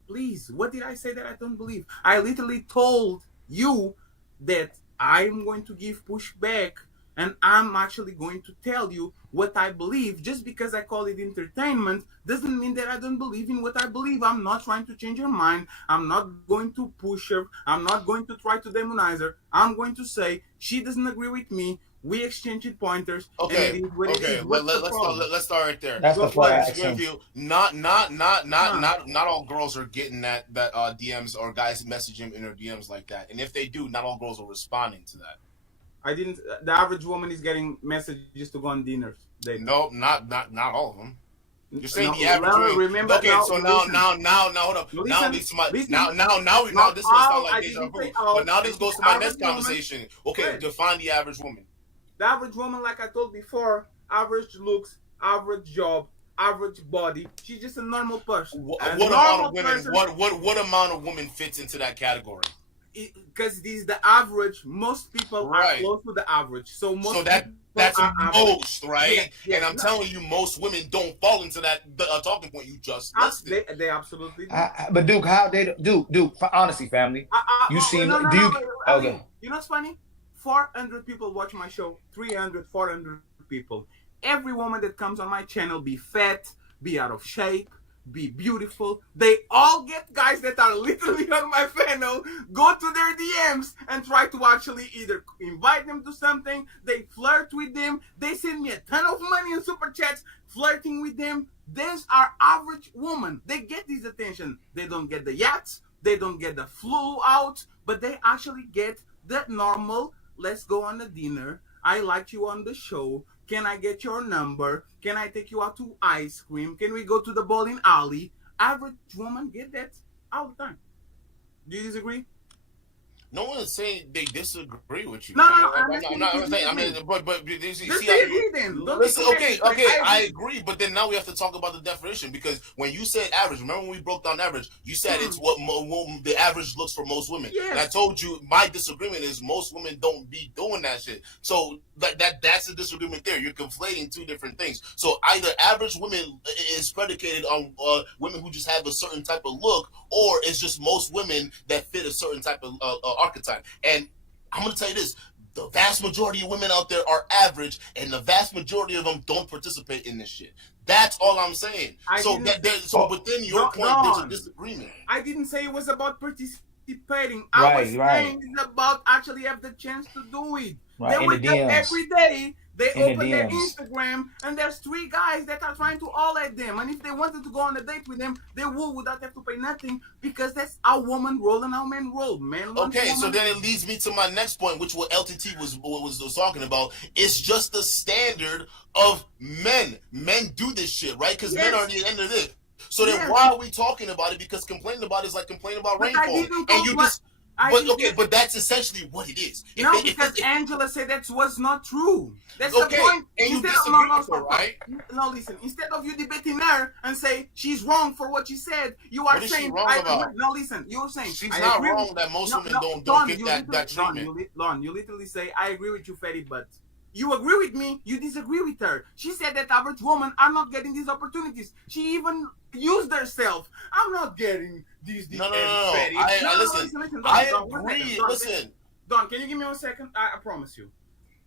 Please, what did I say that I don't believe? I literally told you that I'm going to give pushback and I'm actually going to tell you what I believe. Just because I call it entertainment doesn't mean that I don't believe in what I believe. I'm not trying to change her mind. I'm not going to push her. I'm not going to try to demonize her. I'm going to say she doesn't agree with me. We exchanged pointers. Okay, and it is what it is. let's start right there. That's the part I Let's asked give him. you not all girls are getting that DMs or guys message him in their DMs like that. And if they do, not all girls are responding to that. I didn't. The average woman is getting messages to go on dinners. Nope, not all of them. You're saying No, the average well, woman. remember, Okay, now, so listen. now, hold up. No, Now listen, this is my listen. now this Not is gonna sound all, like I deja didn't vu. say all. But now this goes to my Average next woman. conversation. Okay, Right. define the average woman. The average woman, like I told before, average looks, average job, average body. She's just a normal person. What A amount normal of women? person- What amount of women fits into that category? Because this is the average. Most people Right. are close to the average. So most. So that's are average. most, right? Yeah, yeah, and I'm no. telling you, most women don't fall into that talking point you just listed. They absolutely do. But Duke, how they Duke? Honestly, family, you seem. no, do you? Ali, Okay. you know what's funny? 400 people watch my show. 300, 400 people. Every woman that comes on my channel, be fat, be out of shape, be beautiful. They all get guys that are literally on my panel, go to their DMs and try to actually either invite them to something, they flirt with them, they send me a ton of money in super chats, flirting with them. These are average women. They get this attention. They don't get the yachts, they don't get the flu out, but they actually get the normal, let's go on a dinner. I liked you on the show. Can I get your number? Can I take you out to ice cream? Can we go to the bowling alley? Average woman get that all the time. Do you disagree? No one is saying they disagree with you. No, I'm I'm not saying saying. I disagree. mean, but you Let's see say agree then. Don't Listen, take offense. okay, Like, I agree, but then now we have to talk about the definition because when you said average, remember when we broke down average, you said it's what the average looks for most women. Yes. And I told you my disagreement is most women don't be doing that shit. So that's the disagreement there. You're conflating two different things. So either average women is predicated on women who just have a certain type of look, or it's just most women that fit a certain type of archetype. And I'm going to tell you this. The vast majority of women out there are average, and the vast majority of them don't participate in this shit. That's all I'm saying. Within your point, there's a disagreement. I didn't say it was about participating. Right, I was right. saying it's about actually have the chance to do it. Right, They in the wake up DMs. every day. They In the open their DMs. Instagram, and there's 3 guys that are trying to all at them. And if they wanted to go on a date with them, they would without have to pay nothing because that's how woman roll and how men roll. Man, Okay, so then it leads me to my next point, which what LTT was talking about. It's just the standard of men. Men do this shit, right? Because men are the end of this. So then why are we talking about it? Because complaining about it is like complaining about But I rainfall. didn't And you compla- just I but didn't- okay, but that's essentially what it is. No, because Angela said that was not true. That's Okay, the point. and you Instead disagree of, with her, right? No, listen. Instead of you debating her and say she's wrong for what she said, you are What is she saying. wrong about? No, listen. You're saying She's I not agree wrong with- that most women don't Don, get you that literally- treatment. Don, you literally say I agree with you, fatty, but you agree with me. You disagree with her. She said that average women are not getting these opportunities. She even used herself. I'm not getting these. No. fatty. Listen, Don, I Don, one agree. second. Don, Listen. Don, can you give me 1 second? I promise you.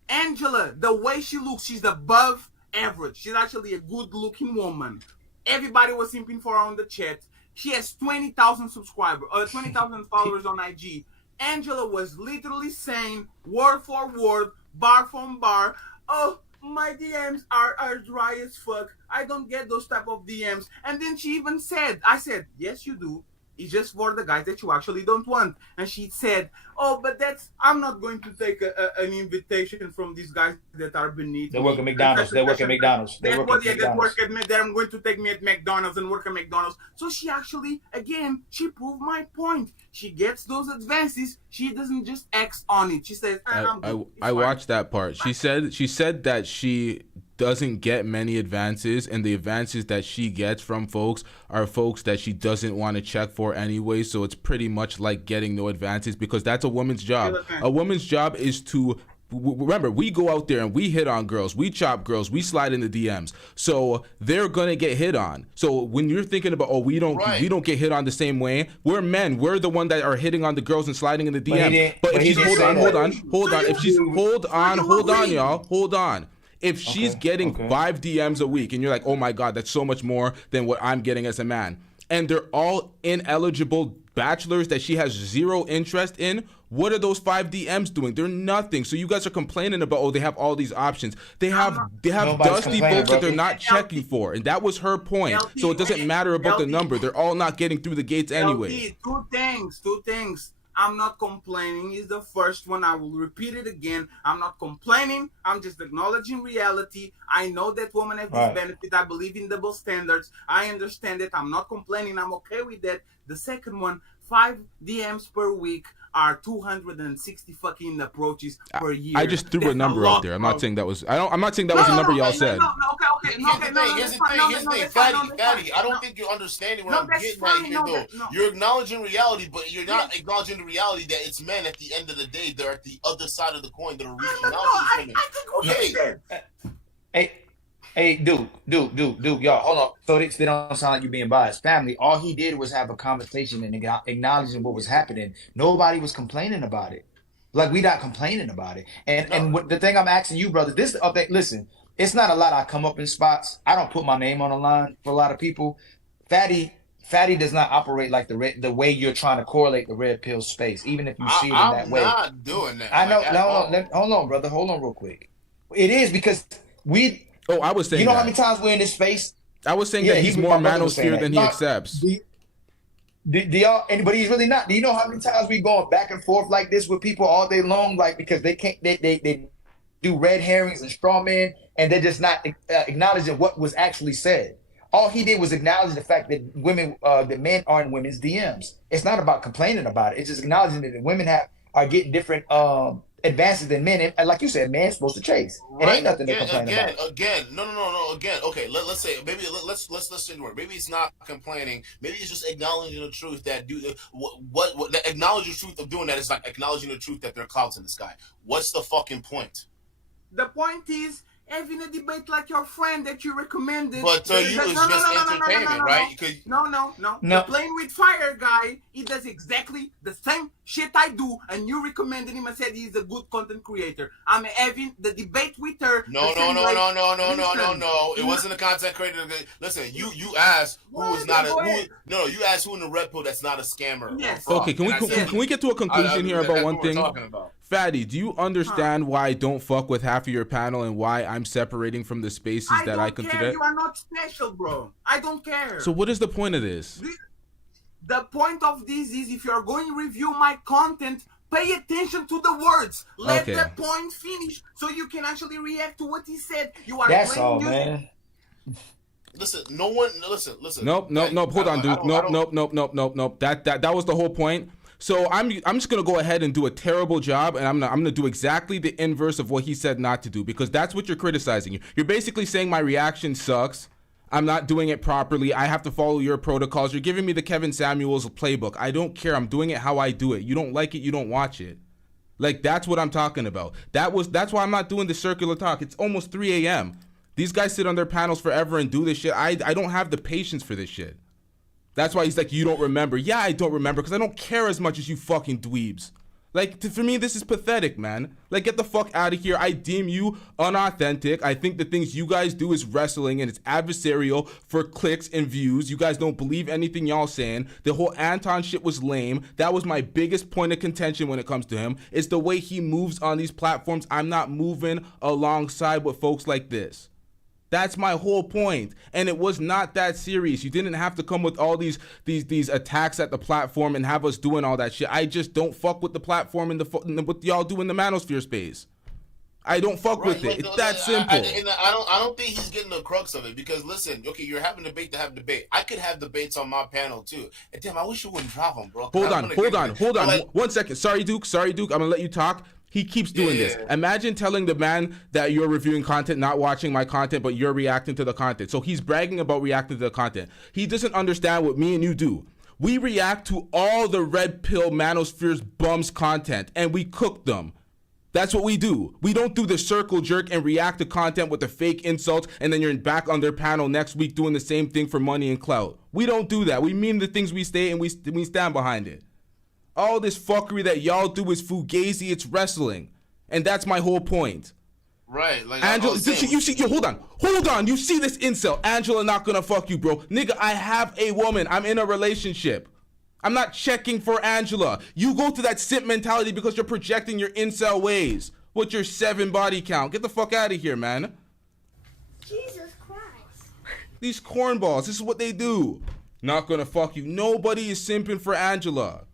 Angela, the way she looks, she's above average. She's actually a good-looking woman. Everybody was simping for her on the chat. She has 20,000 subscribers, 20,000 followers on IG. Angela was literally saying, word for word, bar from bar, oh, my DMs are dry as fuck. I don't get those type of DMs. And then she even said, I said, yes, you do. It's just for the guys that you actually don't want. And she said, oh, but I'm not going to take an invitation from these guys that are beneath They work at McDonald's. They work at McDonald's. They're going to take me at McDonald's and work at McDonald's. So she actually, again, she proved my point. She gets those advances. She doesn't just X on it. She says, I watched that part. She said that she doesn't get many advances, and the advances that she gets from folks are folks that she doesn't want to check for anyway. So it's pretty much like getting no advances, because that's a woman's job. A woman's job is to remember, we go out there and we hit on girls, we chop girls, we slide in the DMs. So they're gonna get hit on. So when you're thinking about, oh, we don't get hit on the same way, we're men. We're the one that are hitting on the girls and sliding in the DMs. But if she's hold on. If she's hold on, y'all, hold on. If she's getting 5 DMs a week and you're like, oh my God, that's so much more than what I'm getting as a man, and they're all ineligible bachelors that she has zero interest in, what are those 5 DMs doing? They're nothing. So you guys are complaining about, oh, they have all these options. They have dusty folks that they're not checking for, and that was her point. So it doesn't matter about the number. They're all not getting through the gates anyway. Two things. I'm not complaining is the first one. I will repeat it again. I'm not complaining. I'm just acknowledging reality. I know that women have this benefit. I believe in double standards. I understand it. I'm not complaining. I'm okay with that. The second one, 5 DMs per week are 260 fucking approaches per year. I just threw a number out there. I'm not saying that was. I'm not saying that was a number y'all said. Here's the thing, Fatty. I don't think you're understanding what I'm getting at here, though. You're acknowledging reality, but you're not acknowledging the reality that it's men at the end of the day. They're at the other side of the coin that are reaching out to women. Hey, Duke, y'all, hold on. So they don't sound like you being biased. Family, all he did was have a conversation and acknowledging what was happening. Nobody was complaining about it. Like, we not complaining about it. And what, the thing I'm asking you, brother, this update, listen, it's not a lot I come up in spots. I don't put my name on the line for a lot of people. Fatty does not operate like the way you're trying to correlate the red pill space, even if you see it in that way. I'm not doing that. I know. Hold on, brother. Hold on real quick. It is because we... Oh, I was saying you know how many times we're in this space? I was saying that he's more manosphere than he accepts. But he's really not. Do you know how many times we going back and forth like this with people all day long? Like, because they do red herrings and straw men, and they're just not acknowledging what was actually said. All he did was acknowledge the fact that that men are in women's DMs. It's not about complaining about it. It's just acknowledging that the women are getting different advances than men, and like you said, man's supposed to chase. It ain't nothing to complain about. Again. Okay, let's say maybe let's say the word. Maybe it's not complaining. Maybe it's just acknowledging the truth that acknowledge the truth of doing that is like acknowledging the truth that there are clouds in the sky. What's the fucking point? The point is having a debate like your friend that you recommended. But to you, it's just entertainment, right? No. The Playing with Fire guy, he does exactly the same shit I do, and you recommended him and said he's a good content creator. I'm having the debate with her. No. It wasn't a content creator. Listen, you asked who was not you asked who in the red pill that's not a scammer. Yes. Okay, can we get to a conclusion here about one thing? Fatty, do you understand why I don't fuck with half of your panel and why I'm separating from the spaces that I consider? You are not special, bro. I don't care. So what is the point of this? The point of this is if you're going to review my content, pay attention to the words. Let the point finish so you can actually react to what he said. You are That's all, man. Listen, no one. Listen. Nope. Hold on, dude. Nope. That was the whole point. So I'm just gonna go ahead and do a terrible job, and I'm gonna do exactly the inverse of what he said not to do, because that's what you're criticizing. You're basically saying my reaction sucks. I'm not doing it properly. I have to follow your protocols. You're giving me the Kevin Samuels playbook. I don't care. I'm doing it how I do it. You don't like it, you don't watch it. Like, that's what I'm talking about. That's why I'm not doing the circular talk. It's almost 3 a.m. These guys sit on their panels forever and do this shit. I don't have the patience for this shit. That's why he's like, you don't remember. Yeah, I don't remember because I don't care as much as you fucking dweebs. Like, for me, this is pathetic, man. Like, get the fuck out of here. I deem you unauthentic. I think the things you guys do is wrestling and it's adversarial for clicks and views. You guys don't believe anything y'all saying. The whole Anton shit was lame. That was my biggest point of contention when it comes to him. It's the way he moves on these platforms. I'm not moving alongside with folks like this. That's my whole point. And it was not that serious. You didn't have to come with all these attacks at the platform and have us doing all that shit. I just don't fuck with the platform and what y'all do in the manosphere space. I don't fuck with it. It's that simple. I don't think he's getting the crux of it because listen, okay, you're having debate to have debate. I could have debates on my panel too. And damn, I wish you wouldn't drop them, bro. Hold on. Like, 1 second. Sorry, Duke. I'm gonna let you talk. He keeps doing this. Imagine telling the man that you're reviewing content, not watching my content, but you're reacting to the content. So he's bragging about reacting to the content. He doesn't understand what me and you do. We react to all the red pill manosphere's bums content, and we cook them. That's what we do. We don't do the circle jerk and react to content with the fake insults, and then you're back on their panel next week doing the same thing for money and clout. We don't do that. We mean the things we say, and we stand behind it. All this fuckery that y'all do is fugazi, it's wrestling. And that's my whole point. Right. Like Angela, you see, hold on. You see this incel. Angela not gonna fuck you, bro. Nigga, I have a woman. I'm in a relationship. I'm not checking for Angela. You go to that simp mentality because you're projecting your incel ways with your 7 body count. Get the fuck out of here, man. Jesus Christ. These cornballs, this is what they do. Not gonna fuck you. Nobody is simping for Angela.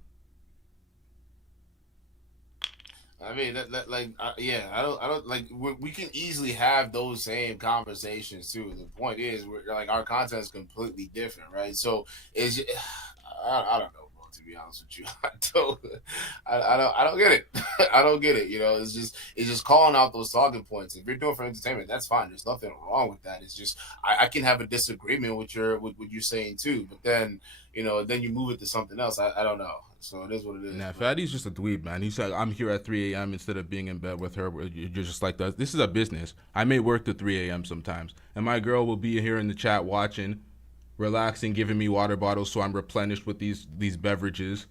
I mean, I don't like. We can easily have those same conversations too. The point is, we're like our content is completely different, right? So I don't know, bro. To be honest with you, I don't get it. I don't get it. You know, it's just calling out those talking points. If you're doing it for entertainment, that's fine. There's nothing wrong with that. It's just I can have a disagreement with what you're saying too, but then then you move it to something else. I don't know. So it is what it is. Nah, Fatty's just a dweeb, man. He's like, I'm here at 3 a.m. instead of being in bed with her. You're just like that. This is a business. I may work to 3 a.m. sometimes, and my girl will be here in the chat watching, relaxing, giving me water bottles so I'm replenished with these beverages.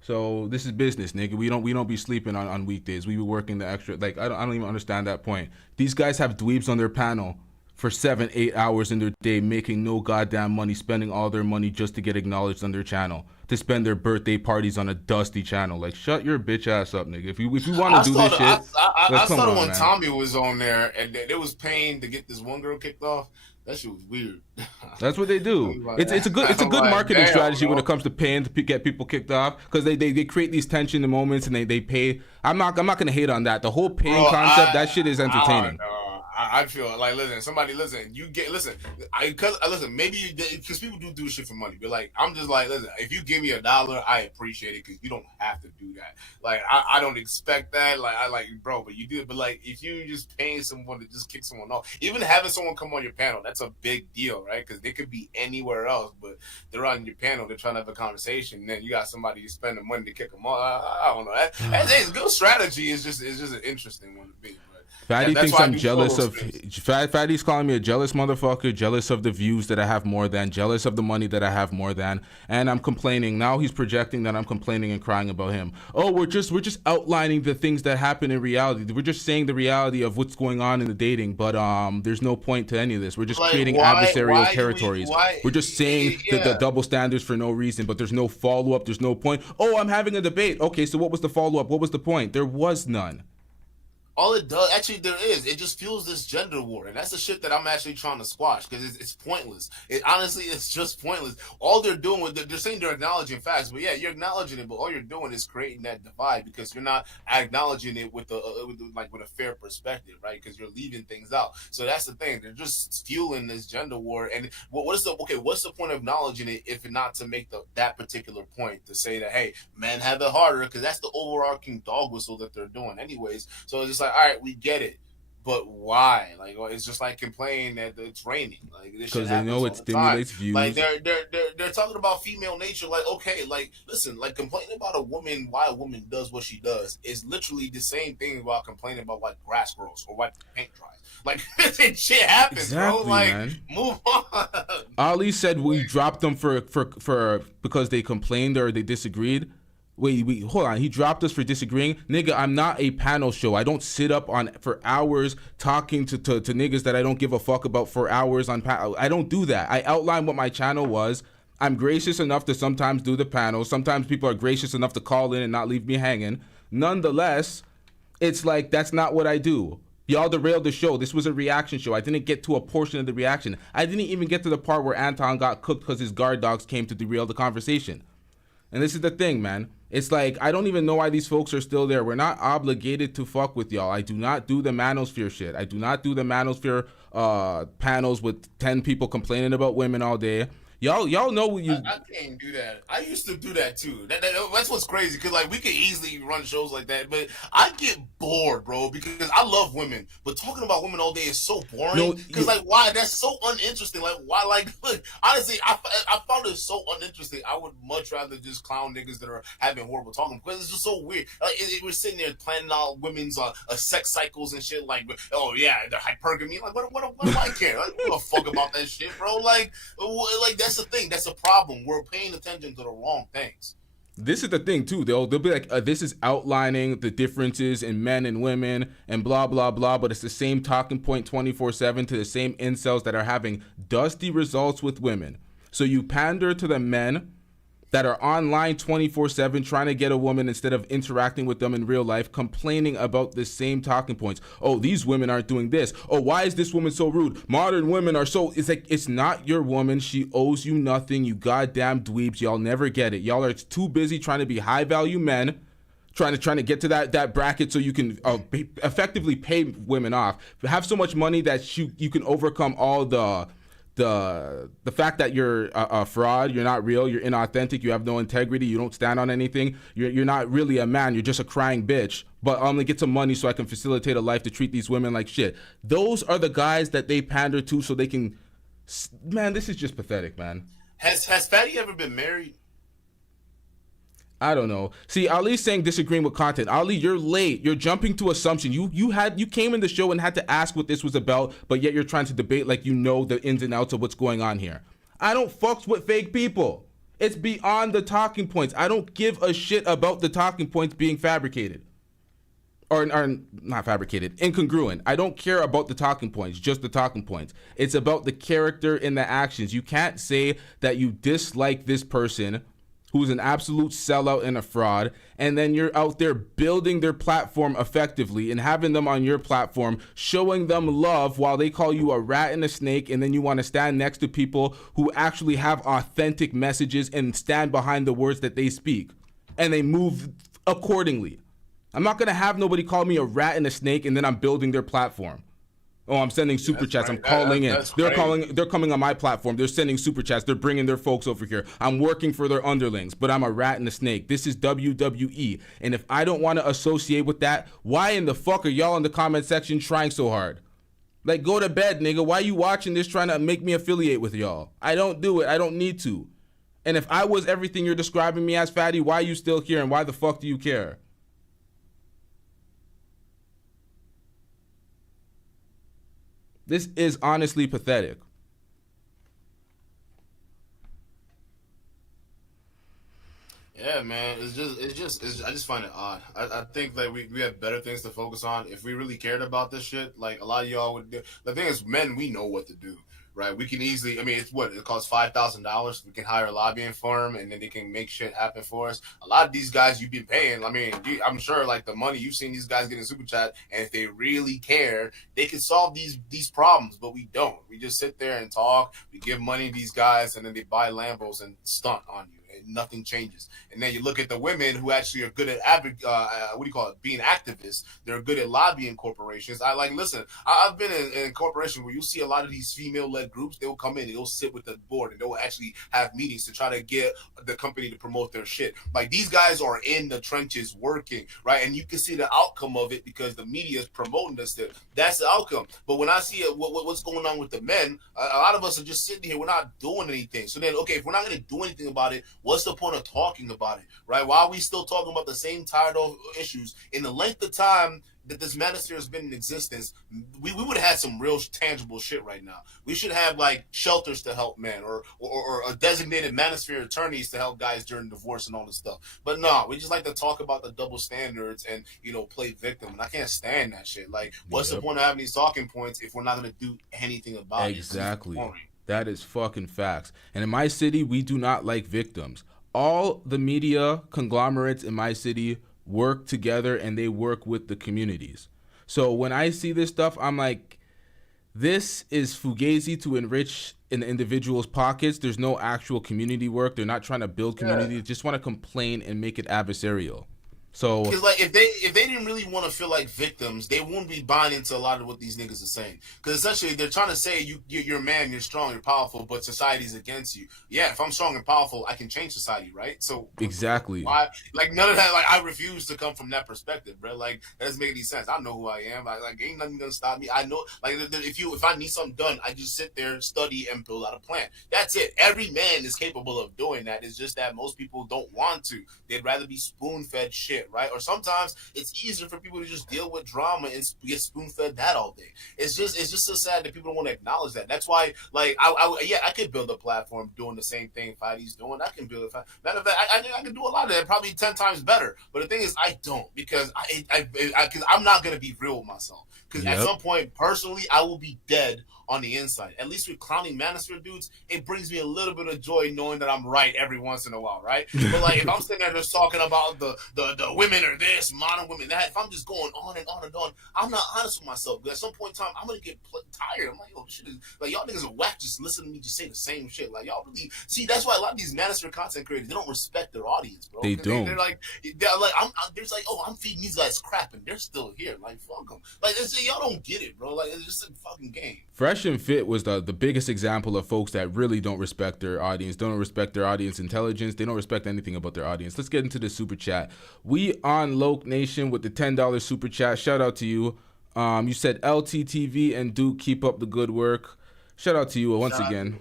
So this is business, nigga. We don't be sleeping on weekdays. We be working the extra. Like I don't even understand that point. These guys have dweebs on their panel for 7-8 hours in their day, making no goddamn money, spending all their money just to get acknowledged on their channel, to spend their birthday parties on a dusty channel. Like, shut your bitch ass up, nigga. If you want to do this shit, I started when Tommy was on there, and they was paying to get this one girl kicked off. That shit was weird. That's what they do. It's a good marketing strategy when it comes to paying to get people kicked off, because they create these tension moments and they pay. I'm not gonna hate on that. The whole paying concept, that shit is entertaining. I feel like, listen, maybe because people do shit for money, but like, I'm just like, listen, if you give me $1, I appreciate it, because you don't have to do that. Like, I don't expect that. Like, bro, but you do it. But like, if you just paying someone to just kick someone off, even having someone come on your panel, that's a big deal, right? Because they could be anywhere else, but they're on your panel, they're trying to have a conversation, and then you got somebody spending money to kick them off. I don't know. That's a good strategy. It's just an interesting one to be. Fatty thinks I'm jealous of. Fatty's calling me a jealous motherfucker, jealous of the views that I have more than, jealous of the money that I have more than, and I'm complaining. Now he's projecting that I'm complaining and crying about him. Oh, we're just outlining the things that happen in reality. We're just saying the reality of what's going on in the dating, but there's no point to any of this. We're just creating adversarial territories. We're just saying the double standards for no reason, but there's no follow up. There's no point. Oh, I'm having a debate. Okay, so what was the follow up? What was the point? There was none. All it does, actually, there is. It just fuels this gender war, and that's the shit that I'm actually trying to squash, because it's pointless. Honestly, it's just pointless. All they're doing with they're saying they're acknowledging facts, but yeah, you're acknowledging it, but all you're doing is creating that divide, because you're not acknowledging it with a fair perspective, right? Because you're leaving things out. So that's the thing. They're just fueling this gender war, and what's the point of acknowledging it if not to make that particular point, to say that, hey, men have it harder, because that's the overarching dog whistle that they're doing, anyways. So it's just like, all right, we get it, but why? Like, it's just like complaining that it's raining. Like, because they know it stimulates views. Like, they're talking about female nature. Like, okay, like, listen, like, complaining about why a woman does what she does is literally the same thing about complaining about like grass grows or why paint dries. Like, shit happens, exactly, bro. Like, man. Move on. Ali said we dropped them for because they complained or they disagreed. Wait, hold on. He dropped us for disagreeing. Nigga, I'm not a panel show. I don't sit up for hours talking to niggas that I don't give a fuck about for hours on panel. I don't do that. I outline what my channel was. I'm gracious enough to sometimes do the panel. Sometimes people are gracious enough to call in and not leave me hanging. Nonetheless, it's like, that's not what I do. Y'all derailed the show. This was a reaction show. I didn't get to a portion of the reaction. I didn't even get to the part where Anton got cooked because his guard dogs came to derail the conversation. And this is the thing, man. It's like, I don't even know why these folks are still there. We're not obligated to fuck with y'all. I do not do the manosphere shit. I do not do the manosphere panels with 10 people complaining about women all day. Y'all know what you... I can't do that. I used to do that too. That's what's crazy, because like we could easily run shows like that, but I get bored, bro, because I love women, but talking about women all day is so boring. Because like, why? That's so uninteresting. Like, why? Like, look, honestly, I found it so uninteresting. I would much rather just clown niggas that are having horrible talking, because it's just so weird. Like, we're sitting there planning out women's sex cycles and shit. Like, oh yeah, the hypergamy. Like, what do I care? Like, who the fuck about that shit, bro? Like that's the thing. That's a problem. We're paying attention to the wrong things. This is the thing too. They'll be like, this is outlining the differences in men and women and blah blah blah. But it's the same talking point 24/7 to the same incels that are having dusty results with women. So you pander to the men that are online 24/7 trying to get a woman instead of interacting with them in real life, complaining about the same talking points. Oh, these women aren't doing this. Oh, why is this woman so rude? Modern women are so... It's like, it's not your woman. She owes you nothing, you goddamn dweebs. Y'all never get it. Y'all are too busy trying to be high-value men, trying to get to that bracket so you can effectively pay women off. Have so much money that you can overcome all the fact that you're a fraud, you're not real, you're inauthentic, you have no integrity, you don't stand on anything, you're not really a man, you're just a crying bitch, but I'm gonna get some money so I can facilitate a life to treat these women like shit. Those are the guys that they pander to so they can... Man, this is just pathetic, man. Has Fatty ever been married? I don't know. See, Ali's saying disagreeing with content. Ali, you're late. You're jumping to assumption. You came in the show and had to ask what this was about, but yet you're trying to debate like you know the ins and outs of what's going on here. I don't fucks with fake people. It's beyond the talking points. I don't give a shit about the talking points being fabricated. Or not fabricated, incongruent. I don't care about the talking points, just the talking points. It's about the character and the actions. You can't say that you dislike this person who's an absolute sellout and a fraud, and then you're out there building their platform effectively and having them on your platform, showing them love while they call you a rat and a snake, and then you want to stand next to people who actually have authentic messages and stand behind the words that they speak, and they move accordingly. I'm not going to have nobody call me a rat and a snake and then I'm building their platform. Oh, I'm sending super chats. Right. I'm calling in. They're coming on my platform. They're sending super chats. They're bringing their folks over here. I'm working for their underlings, but I'm a rat and a snake. This is WWE. And if I don't want to associate with that, why in the fuck are y'all in the comment section trying so hard? Like, go to bed, nigga. Why you watching this trying to make me affiliate with y'all? I don't do it. I don't need to. And if I was everything you're describing me as, Fatty, why are you still here and why the fuck do you care? This is honestly pathetic. Yeah, man, I just find it odd. I think that we have better things to focus on. If we really cared about this shit, like a lot of y'all would do. The thing is, men, we know what to do, right? We can easily, I mean, it costs $5,000. We can hire a lobbying firm and then they can make shit happen for us. A lot of these guys you've been paying, I mean, I'm sure like the money you've seen these guys getting super chat, and if they really care, they can solve these problems, but we don't. We just sit there and talk, we give money to these guys, and then they buy Lambos and stunt on you. Nothing changes. And then you look at the women who actually are good at being activists. They're good at lobbying corporations. I've been in a corporation where you see a lot of these female-led groups. They'll come in and they'll sit with the board and they'll actually have meetings to try to get the company to promote their shit. Like, these guys are in the trenches working, right? And you can see the outcome of it because the media is promoting this. That's the outcome. But when I see what's going on with the men, a lot of us are just sitting here. We're not doing anything. So then, okay, if we're not going to do anything about it, what's the point of talking about it, right? Why are we still talking about the same tired old issues? In the length of time that this manosphere has been in existence, we would have had some real tangible shit right now. We should have like shelters to help men or a designated manosphere attorneys to help guys during divorce and all this stuff. But no, we just like to talk about the double standards and, play victim. And I can't stand that shit. Like, what's the point of having these talking points if we're not going to do anything about it? Exactly. That is fucking facts. And in my city, we do not like victims. All the media conglomerates in my city work together and they work with the communities. So when I see this stuff, I'm like, this is fugazi to enrich an individual's pockets. There's no actual community work. They're not trying to build community. They just want to complain and make it adversarial. So, because like if they didn't really want to feel like victims, they wouldn't be buying into a lot of what these niggas are saying. Because essentially they're trying to say you're a man, you're strong, you're powerful, but society's against you. Yeah, if I'm strong and powerful, I can change society, right? So exactly. Why? Like none of that. Like I refuse to come from that perspective, bro. Like that doesn't make any sense. I know who I am. Like ain't nothing gonna stop me. I know. Like if I need something done, I just sit there, study, and build out a plan. That's it. Every man is capable of doing that. It's just that most people don't want to. They'd rather be spoon-fed shit. Right? Or sometimes it's easier for people to just deal with drama and get spoon-fed that all day. It's just so sad that people don't want to acknowledge that. That's why, like, I could build a platform doing the same thing Fadi's doing. I can build a matter of fact, I can do a lot of that, probably 10 times better. But the thing is, I don't because because I'm not gonna be real with myself. Because at some point, personally, I will be dead on the inside. At least with clowning manosphere dudes, it brings me a little bit of joy knowing that I'm right every once in a while, right? But like if I'm sitting there just talking about the women or this, modern women, that, if I'm just going on and on and on, I'm not honest with myself. Because at some point in time, I'm gonna get tired. I'm like, yo, this shit is like y'all niggas are whack just listening to me just say the same shit. Like y'all really see that's why a lot of these manosphere content creators, they don't respect their audience, bro. They don't. They're like there's like, oh, I'm feeding these guys crap and they're still here. Like fuck them. Like y'all don't get it, bro. Like it's just a fucking game. Fresh and Fit was the biggest example of folks that really don't respect their audience, don't respect their audience intelligence. They don't respect anything about their audience. Let's get into the super chat. We on Loke Nation with the $10 super chat. Shout out to you. You said LTTV and Duke, keep up the good work. Shout out to you once again.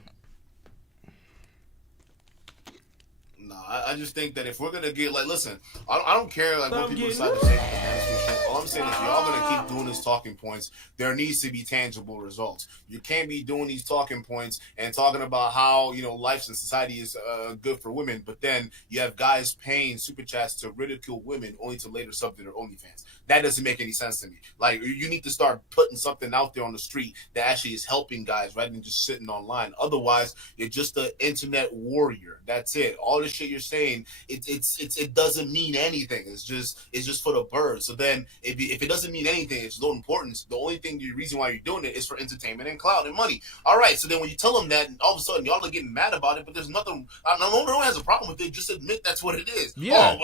I just think that if we're gonna get like, listen, I don't care like what people decide to say. All I'm saying is, y'all gonna keep doing these talking points. There needs to be tangible results. You can't be doing these talking points and talking about how life and society is good for women, but then you have guys paying super chats to ridicule women only to later sub to their OnlyFans. That doesn't make any sense to me. Like you need to start putting something out there on the street that actually is helping guys rather than just sitting online. Otherwise, you're just an internet warrior. That's it. All the shit you're saying, it doesn't mean anything. It's just for the birds. So then if it doesn't mean anything, it's no importance. The only thing, the reason why you're doing it is for entertainment and clout and money. All right. So then when you tell them that, all of a sudden y'all are getting mad about it, but there's nothing. No one has a problem with it. Just admit that's what it is. Yeah.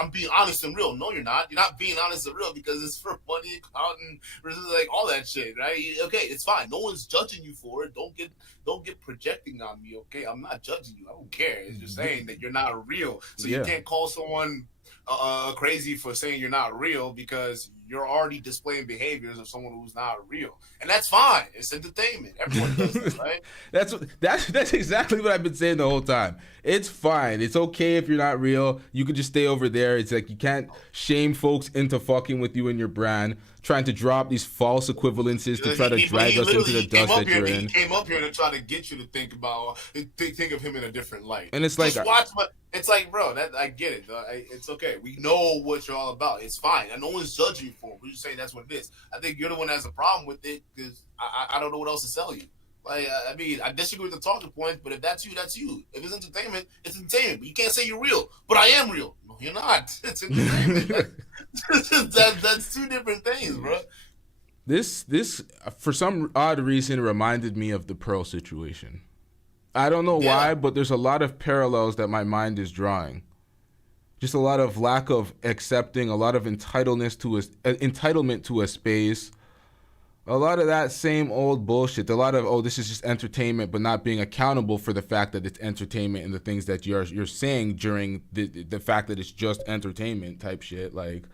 I'm being honest and real. No, you're not. You're not being honest and real because it's for money and clout and like all that shit, right? Okay, it's fine. No one's judging you for it. Don't get projecting on me, okay? I'm not judging you. I don't care. It's just saying that you're not real. So you can't call someone crazy for saying you're not real because you're already displaying behaviors of someone who's not real, and that's fine. It's entertainment. Everyone does this, right? That's exactly what I've been saying the whole time. It's fine. It's okay if you're not real. You can just stay over there. It's like you can't shame folks into fucking with you and your brand, trying to drop these false equivalences to try to drag us into the dust that you're in. He came up here to try to get you to think of him in a different light. And it's like, it's like, bro, I get it. It's okay. We know what you're all about. It's fine. And no one's judging you for it. We're just saying that's what it is. I think you're the one that has a problem with it because I don't know what else to tell you. Like, I mean, I disagree with the talking point, but if that's you, that's you. If it's entertainment, it's entertainment. But you can't say you're real. But I am real. No, you're not. It's entertainment. That's two different things, bro. This for some odd reason reminded me of the Pearl situation. I don't know why, but there's a lot of parallels that my mind is drawing. Just a lot of lack of accepting, a lot of entitlement to a space, a lot of that same old bullshit. A lot of, this is just entertainment, but not being accountable for the fact that it's entertainment and the things that you're saying during the fact that it's just entertainment type shit. Like,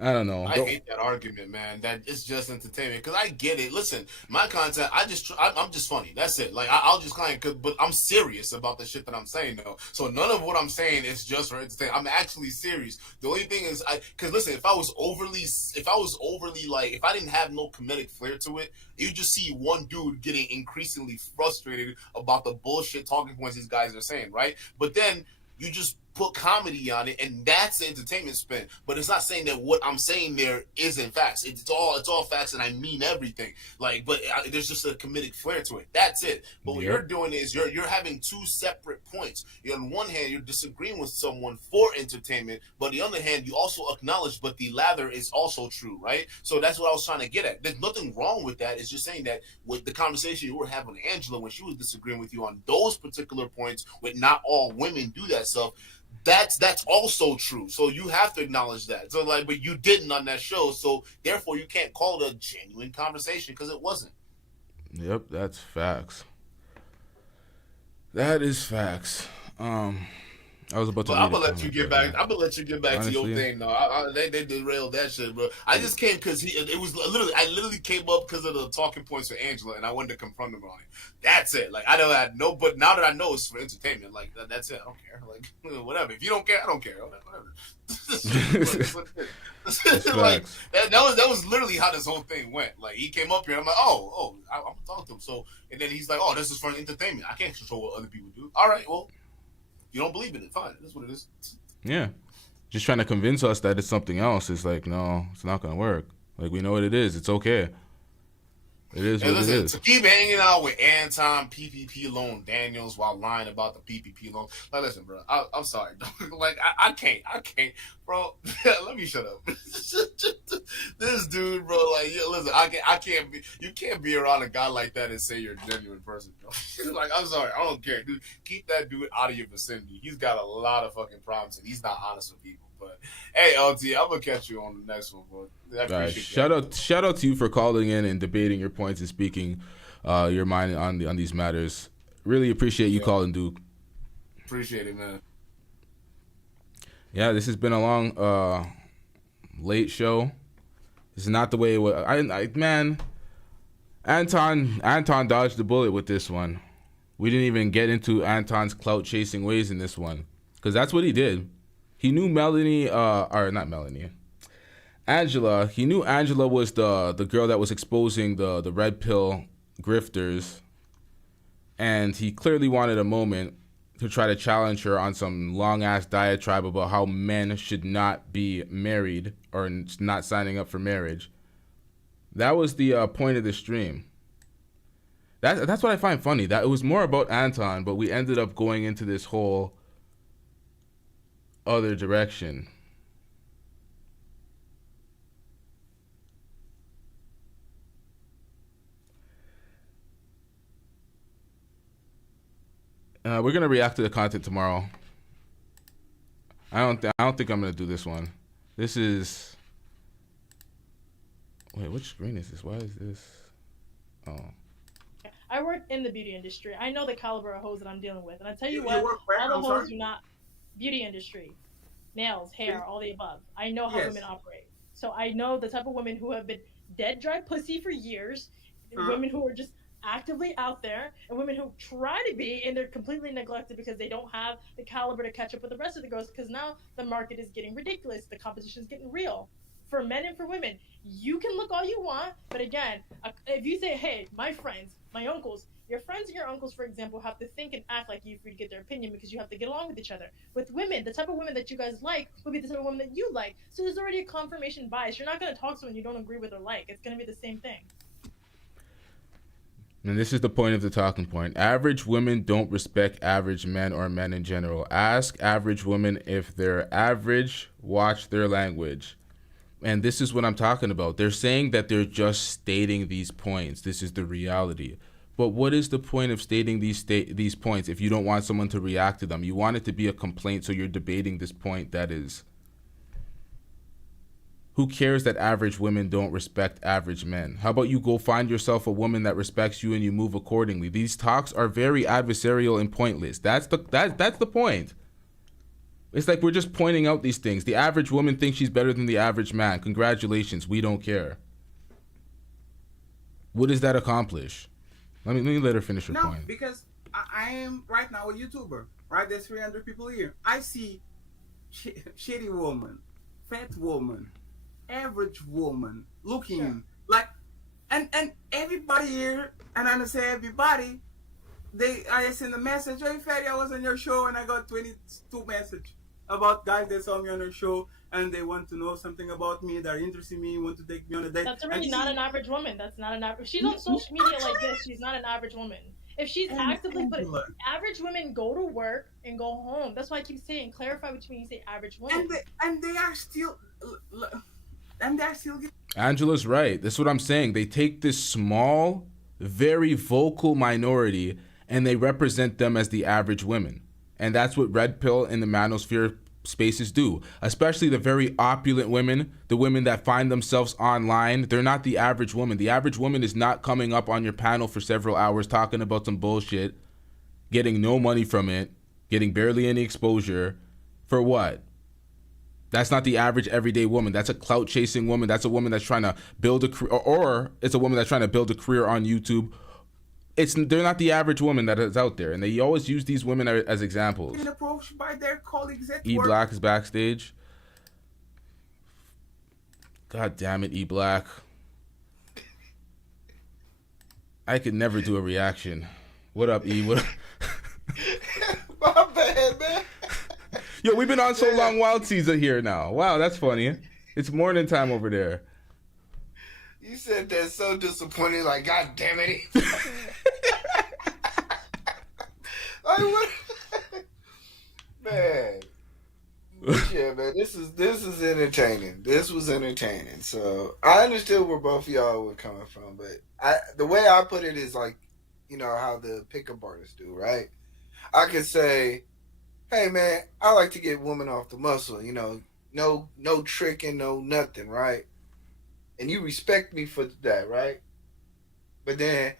I don't know. I hate that argument, man. That it's just entertainment. Because I get it. Listen, my content, I'm just funny. That's it. Like, I'll just kind of, but I'm serious about the shit that I'm saying, though. So none of what I'm saying is just for entertainment. I'm actually serious. The only thing is, because listen, if I was overly, like, if I didn't have no comedic flair to it, you just see one dude getting increasingly frustrated about the bullshit talking points these guys are saying, right? But then you just put comedy on it, and that's the entertainment spin. But it's not saying that what I'm saying there isn't facts. It's all facts, and I mean everything. Like, but there's just a comedic flair to it. That's it. But what you're doing is you're having two separate points. On one hand, you're disagreeing with someone for entertainment, but on the other hand, you also acknowledge, but the latter is also true, right? So that's what I was trying to get at. There's nothing wrong with that. It's just saying that with the conversation you were having with Angela when she was disagreeing with you on those particular points, with not all women do that stuff. That's also true. So you have to acknowledge that. So like, but you didn't on that show. So therefore, you can't call it a genuine conversation because it wasn't. Yep, that's facts. That is facts. I was about to. But I'm gonna let you get back. I'm gonna let you get back to your thing. No, they derailed that shit, bro. I just came because it was literally. I literally came up because of the talking points for Angela, and I wanted to confront him on it. That's it. Like I don't have no, but now that I know it's for entertainment, like that's it. I don't care. Like whatever. If you don't care, I don't care. Whatever. Like that was literally how this whole thing went. Like he came up here, I'm like, I'm gonna talk to him. So and then he's like, oh, this is for entertainment. I can't control what other people do. All right, well. You don't believe in it, fine. That's what it is. Yeah. Just trying to convince us that it's something else. It's like, no, it's not going to work. Like, we know what it is. It's okay. It is what it is. To keep hanging out with Anton, PPP loan Daniels while lying about the PPP loan. Like, listen, bro, I'm sorry. Like, I can't. Bro, let me shut up. This dude, bro, like, listen, I can't be, you can't be around a guy like that and say you're a genuine person, bro. Like, I'm sorry, I don't care, dude. Keep that dude out of your vicinity. He's got a lot of fucking problems and he's not honest with people. But hey, LT, I'm gonna catch you on the next one, bro. Shout out to you for calling in and debating your points and speaking your mind on these matters. Really appreciate you calling, Duke. Appreciate it, man. Yeah, this has been a long, late show. This is not the way it was. Man, Anton dodged the bullet with this one. We didn't even get into Anton's clout chasing ways in this one, because that's what he did. He knew Angela. He knew Angela was the girl that was exposing the red pill grifters, and he clearly wanted a moment to try to challenge her on some long-ass diatribe about how men should not be married or not signing up for marriage. That was the point of the stream. That's what I find funny. That it was more about Anton, but we ended up going into this whole other direction. We're gonna react to the content tomorrow. I don't think I'm gonna do this one. This is. Wait, which screen is this? Why is this? Oh. I work in the beauty industry. I know the caliber of hoes that I'm dealing with, and I tell you what, all the hoes do not. Beauty industry, nails, hair, all the above. I know how women operate, so I know the type of women who have been dead dry pussy for years, women who are just actively out there, and women who try to be and they're completely neglected because they don't have the caliber to catch up with the rest of the girls, because now the market is getting ridiculous, the competition is getting real for men and for women. You can look all you want, but again, if you say, hey, my friends, my uncles, your friends and your uncles, for example, have to think and act like you for you to get their opinion, because you have to get along with each other. With women, the type of women that you guys like will be the type of women that you like, so there's already a confirmation bias. You're not going to talk to someone you don't agree with or like. It's going to be the same thing. And this is the point of the talking point. Average women don't respect average men or men in general. Ask average women if they're average, watch their language. And this is what I'm talking about. They're saying that they're just stating these points. This is the reality. But what is the point of stating these points if you don't want someone to react to them? You want it to be a complaint, so you're debating this point that is... Who cares that average women don't respect average men? How about you go find yourself a woman that respects you and you move accordingly? These talks are very adversarial and pointless. That's the point. It's like we're just pointing out these things. The average woman thinks she's better than the average man. Congratulations, we don't care. What does that accomplish? Let me let her finish her point. No, because I am right now a YouTuber, right? There's 300 people here. I see shitty woman, fat woman, average woman, looking like, and everybody here, and I don't say everybody, I send a message, hey Fatty, I was on your show and I got 22 messages. about guys that saw me on her show and they want to know something about me. They're interested in me, want to take me on a date. That's already not an average woman. That's not an average. She's on social media like this. She's not an average woman. If she's actively put, average women go to work and go home. That's why I keep saying, clarify between you say average women. And they are still, and they're still. Angela's right. That's what I'm saying. They take this small, very vocal minority and they represent them as the average women. And that's what Red Pill and the manosphere spaces do, especially the very opulent women, the women that find themselves online. They're not the average woman. The average woman is not coming up on your panel for several hours talking about some bullshit, getting no money from it, getting barely any exposure. For what? That's not the average everyday woman. That's a clout chasing woman. That's a woman that's trying to build a career, or it's a woman that's trying to build a career on YouTube. They're not the average woman that is out there, and they always use these women as examples. Being approached by their colleagues at E work. Black is backstage. God damn it, E Black. I could never do a reaction. What up, E? What up? My bad, man. Yo, we've been on so long. Wild Seeds are here now. Wow, that's funny. It's morning time over there. You said that so disappointed, like, God damn it. Like, what? Man. Yeah, man, this is entertaining. This was entertaining. So I understood where both of y'all were coming from, but the way I put it is like, you know, how the pickup artists do, right? I could say, hey man, I like to get women off the muscle, you know, no tricking, no nothing, right? And you respect me for that, right? But then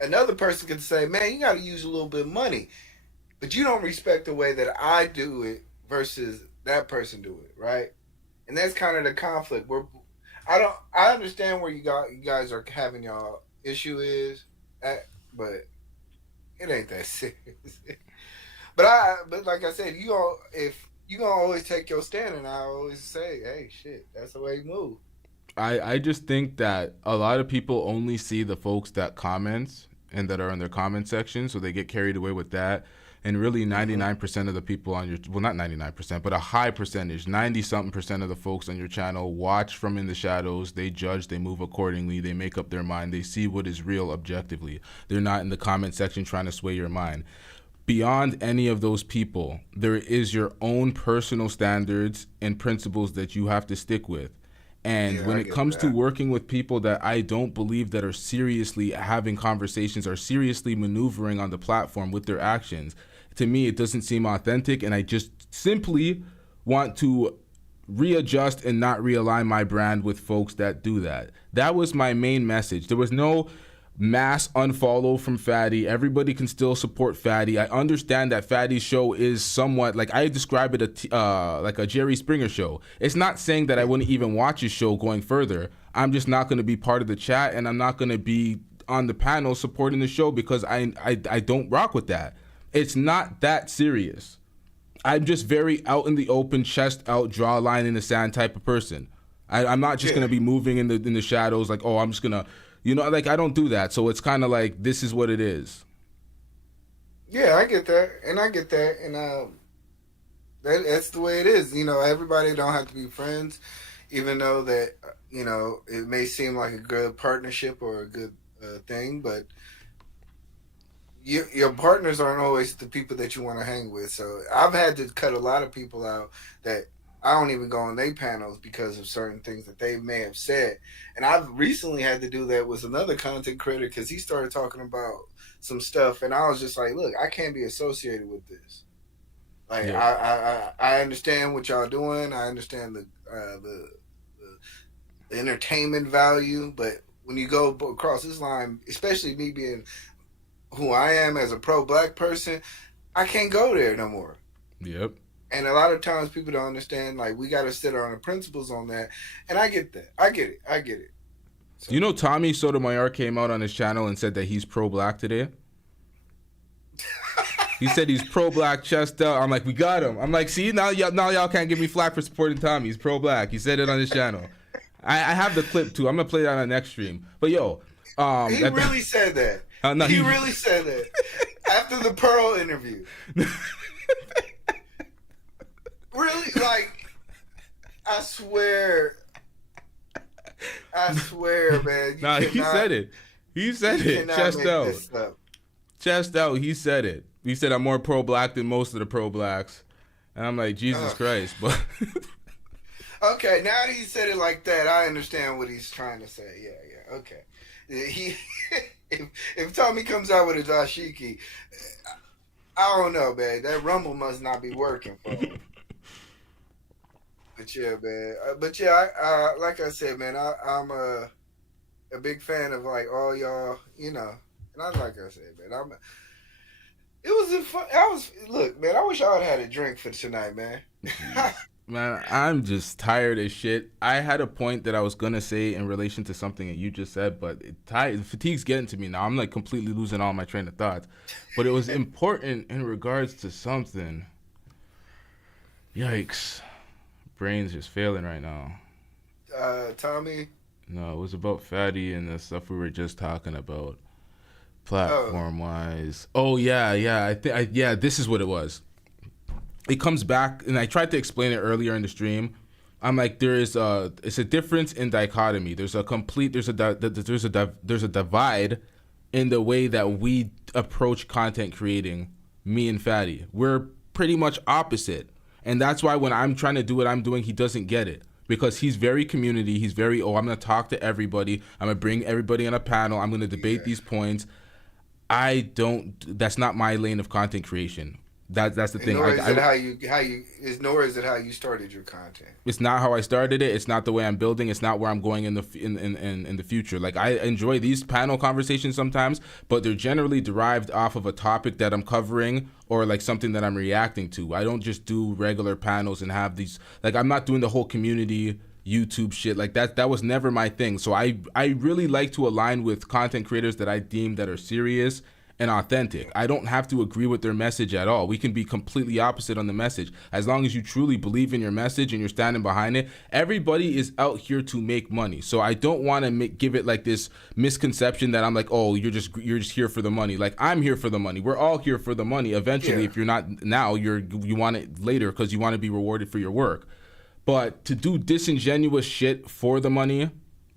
another person could say, man, you got to use a little bit of money, but you don't respect the way that I do it versus that person do it, right? And that's kind of the conflict. Where I understand where you guys are having y'all issue is at, but it ain't that serious. But like I said, if you gonna always take your stand, and I always say, hey, shit, that's the way you move. I just think that a lot of people only see the folks that comment and that are in their comment section, so they get carried away with that. And really 99% of the people on your, well, not 99%, but a high percentage, 90-something% of the folks on your channel watch from in the shadows. They judge, they move accordingly, they make up their mind, they see what is real objectively. They're not in the comment section trying to sway your mind. Beyond any of those people, there is your own personal standards and principles that you have to stick with. And when it comes to working with people that I don't believe that are seriously having conversations or seriously maneuvering on the platform with their actions, to me, it doesn't seem authentic. And I just simply want to readjust and not realign my brand with folks that do that. That was my main message. There was no mass unfollow from Fatty. Everybody can still support Fatty. I understand that Fatty's show is somewhat, like I describe it like a Jerry Springer show. It's not saying that I wouldn't even watch his show going further. I'm just not going to be part of the chat, and I'm not going to be on the panel supporting the show because I don't rock with that. It's not that serious. I'm just very out in the open, chest out, draw a line in the sand type of person. I'm not just going to be moving in the shadows like, oh, I'm just going to, you know, like I don't do that. So it's kind of like, this is what it is. Yeah, I get that. And that's the way it is. You know, everybody don't have to be friends, even though that, you know, it may seem like a good partnership or a good thing, but your partners aren't always the people that you want to hang with. So I've had to cut a lot of people out that I don't even go on their panels because of certain things that they may have said. And I've recently had to do that with another content creator because he started talking about some stuff, and I was just like, look, I can't be associated with this. Like, I understand what y'all doing. I understand the entertainment value, but when you go across this line, especially me being who I am as a pro-black person, I can't go there no more. Yep. And a lot of times people don't understand, like, we got to sit on the principles on that. And I get that. I get it. So. You know, Tommy Sotomayor came out on his channel and said that he's pro-black today. He said he's pro-black, chest out. I'm like, we got him. I'm like, see, now y'all can't give me flack for supporting Tommy. He's pro-black. He said it on his channel. I have the clip, too. I'm going to play that on the next stream. But, yo. He really said that. No, he really said that. After the Pearl interview. really, like, I swear, man. Nah, he said it. He said it. Chest out. Chest out. He said it. He said I'm more pro-black than most of the pro-blacks, and I'm like, Jesus Christ, but. Okay, now that he said it like that, I understand what he's trying to say. Yeah, okay. He, if Tommy comes out with a dashiki, I don't know, man. That rumble must not be working for him. But yeah, man. I like I said, man, I'm a big fan of like all y'all, you know. And I like I said, man, it was fun. Look, man. I wish I would have had a drink for tonight, man. Man, I'm just tired as shit. I had a point that I was gonna say in relation to something that you just said, but fatigue's getting to me now. I'm like completely losing all my train of thoughts. But it was important in regards to something. Yikes. Brain's just failing right now. Tommy? No, it was about Fatty and the stuff we were just talking about. Platform-wise. Oh, yeah. This is what it was. It comes back, and I tried to explain it earlier in the stream. I'm like, it's a difference in dichotomy. There's a divide in the way that we approach content creating. Me and Fatty, we're pretty much opposite, and that's why when I'm trying to do what I'm doing, he doesn't get it because he's very community. He's very I'm gonna talk to everybody. I'm gonna bring everybody on a panel. I'm gonna debate these points. That's not my lane of content creation. That's the thing. Nor is it how you started your content. It's not how I started it. It's not the way I'm building. It's not where I'm going in the future. Like I enjoy these panel conversations sometimes, but they're generally derived off of a topic that I'm covering or like something that I'm reacting to. I don't just do regular panels and have these. Like I'm not doing the whole community YouTube shit like that. That was never my thing. So I really like to align with content creators that I deem that are serious and authentic. I don't have to agree with their message at all. We can be completely opposite on the message. As long as you truly believe in your message and you're standing behind it, everybody is out here to make money. So I don't want to give it like this misconception that I'm like, oh, you're just here for the money. Like I'm here for the money. We're all here for the money. Eventually, if you're not now, you want it later because you want to be rewarded for your work. But to do disingenuous shit for the money,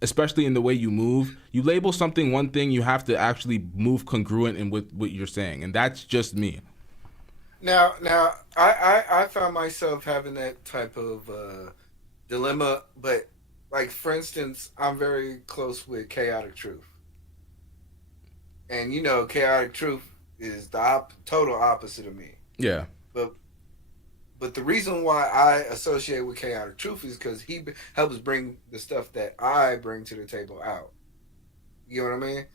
especially in the way you move, you label something one thing, you have to actually move congruent in with what you're saying, and that's just me. Now, I found myself having that type of dilemma, but like for instance, I'm very close with Chaotic Truth, and you know, Chaotic Truth is the total opposite of me. Yeah. But the reason why I associate with Chaotic Truth is because he helps bring the stuff that I bring to the table out. You know what I mean?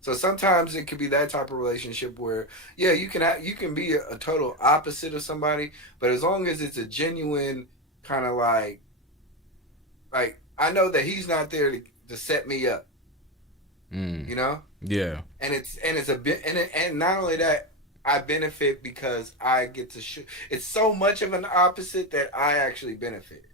So sometimes it could be that type of relationship where, yeah, you can be a total opposite of somebody, but as long as it's a genuine kind of like I know that he's not there to set me up. You know? Yeah. And it's a bit, and not only that, I benefit because I get to shoot. It's so much of an opposite that I actually benefit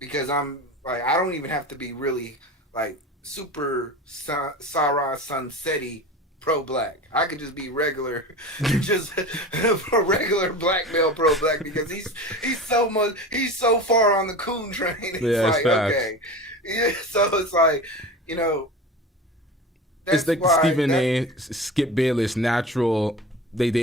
because I'm like I don't even have to be really like super Sarah Sunsetty pro-black. I could just be regular, just a regular black male pro-black because he's so far on the coon train. It's like okay, yeah. So it's like you know. It's like Stephen A. Skip Bayless natural. They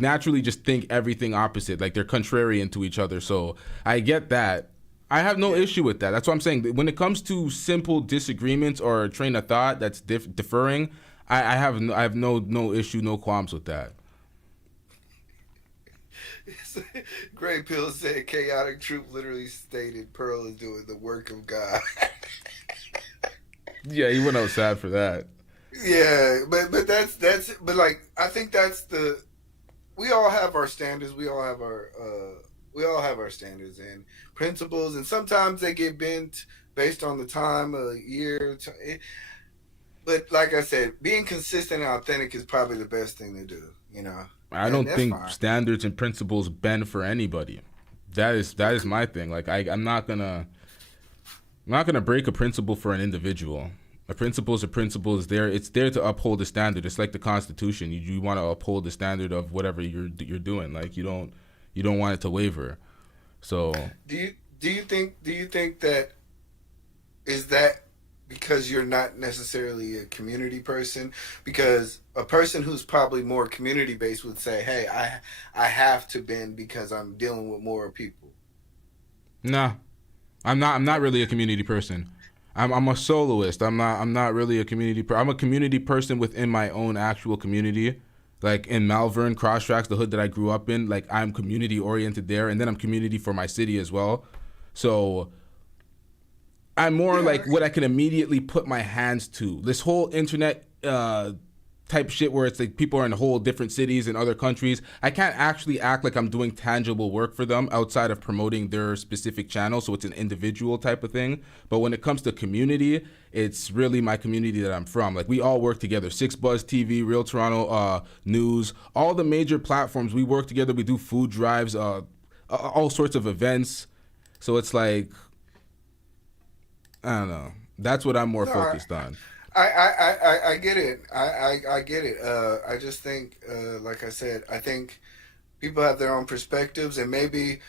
naturally just think everything opposite, like they're contrarian to each other. So I get that. I have no issue with that. That's what I'm saying. When it comes to simple disagreements or a train of thought that's differing, I have no issue, no qualms with that. Greg Pill said Chaotic Truth literally stated Pearl is doing the work of God. Yeah, he went outside for that. Yeah, but like I think that's we all have our standards. We all have our standards and principles, and sometimes they get bent based on the time of year. But like I said, being consistent and authentic is probably the best thing to do. You know, I don't think standards and principles bend for anybody. That is my thing. Like I'm not gonna break a principle for an individual. A principle is a principle. It's there to uphold the standard. It's like the Constitution. You want to uphold the standard of whatever you're doing. Like you You don't want it to waver. So do you think that is that because you're not necessarily a community person? Because a person who's probably more community based would say, "Hey, I have to bend because I'm dealing with more people." Nah, I'm not really a community person. I'm a soloist. I'm not really a community. I'm a community person within my own actual community. Like in Malvern, Crosstracks, the hood that I grew up in, like I'm community oriented there, and then I'm community for my city as well. So I'm more like what I can immediately put my hands to. This whole internet type shit where it's like people are in whole different cities and other countries. I can't actually act like I'm doing tangible work for them outside of promoting their specific channel. So it's an individual type of thing. But when it comes to community, it's really my community that I'm from. Like we all work together. 6Buzz TV, Real Toronto News, all the major platforms. We work together. We do food drives, all sorts of events. So it's like, I don't know. That's what I'm more focused on. I get it. I get it. I just think, like I said, I think people have their own perspectives, and maybe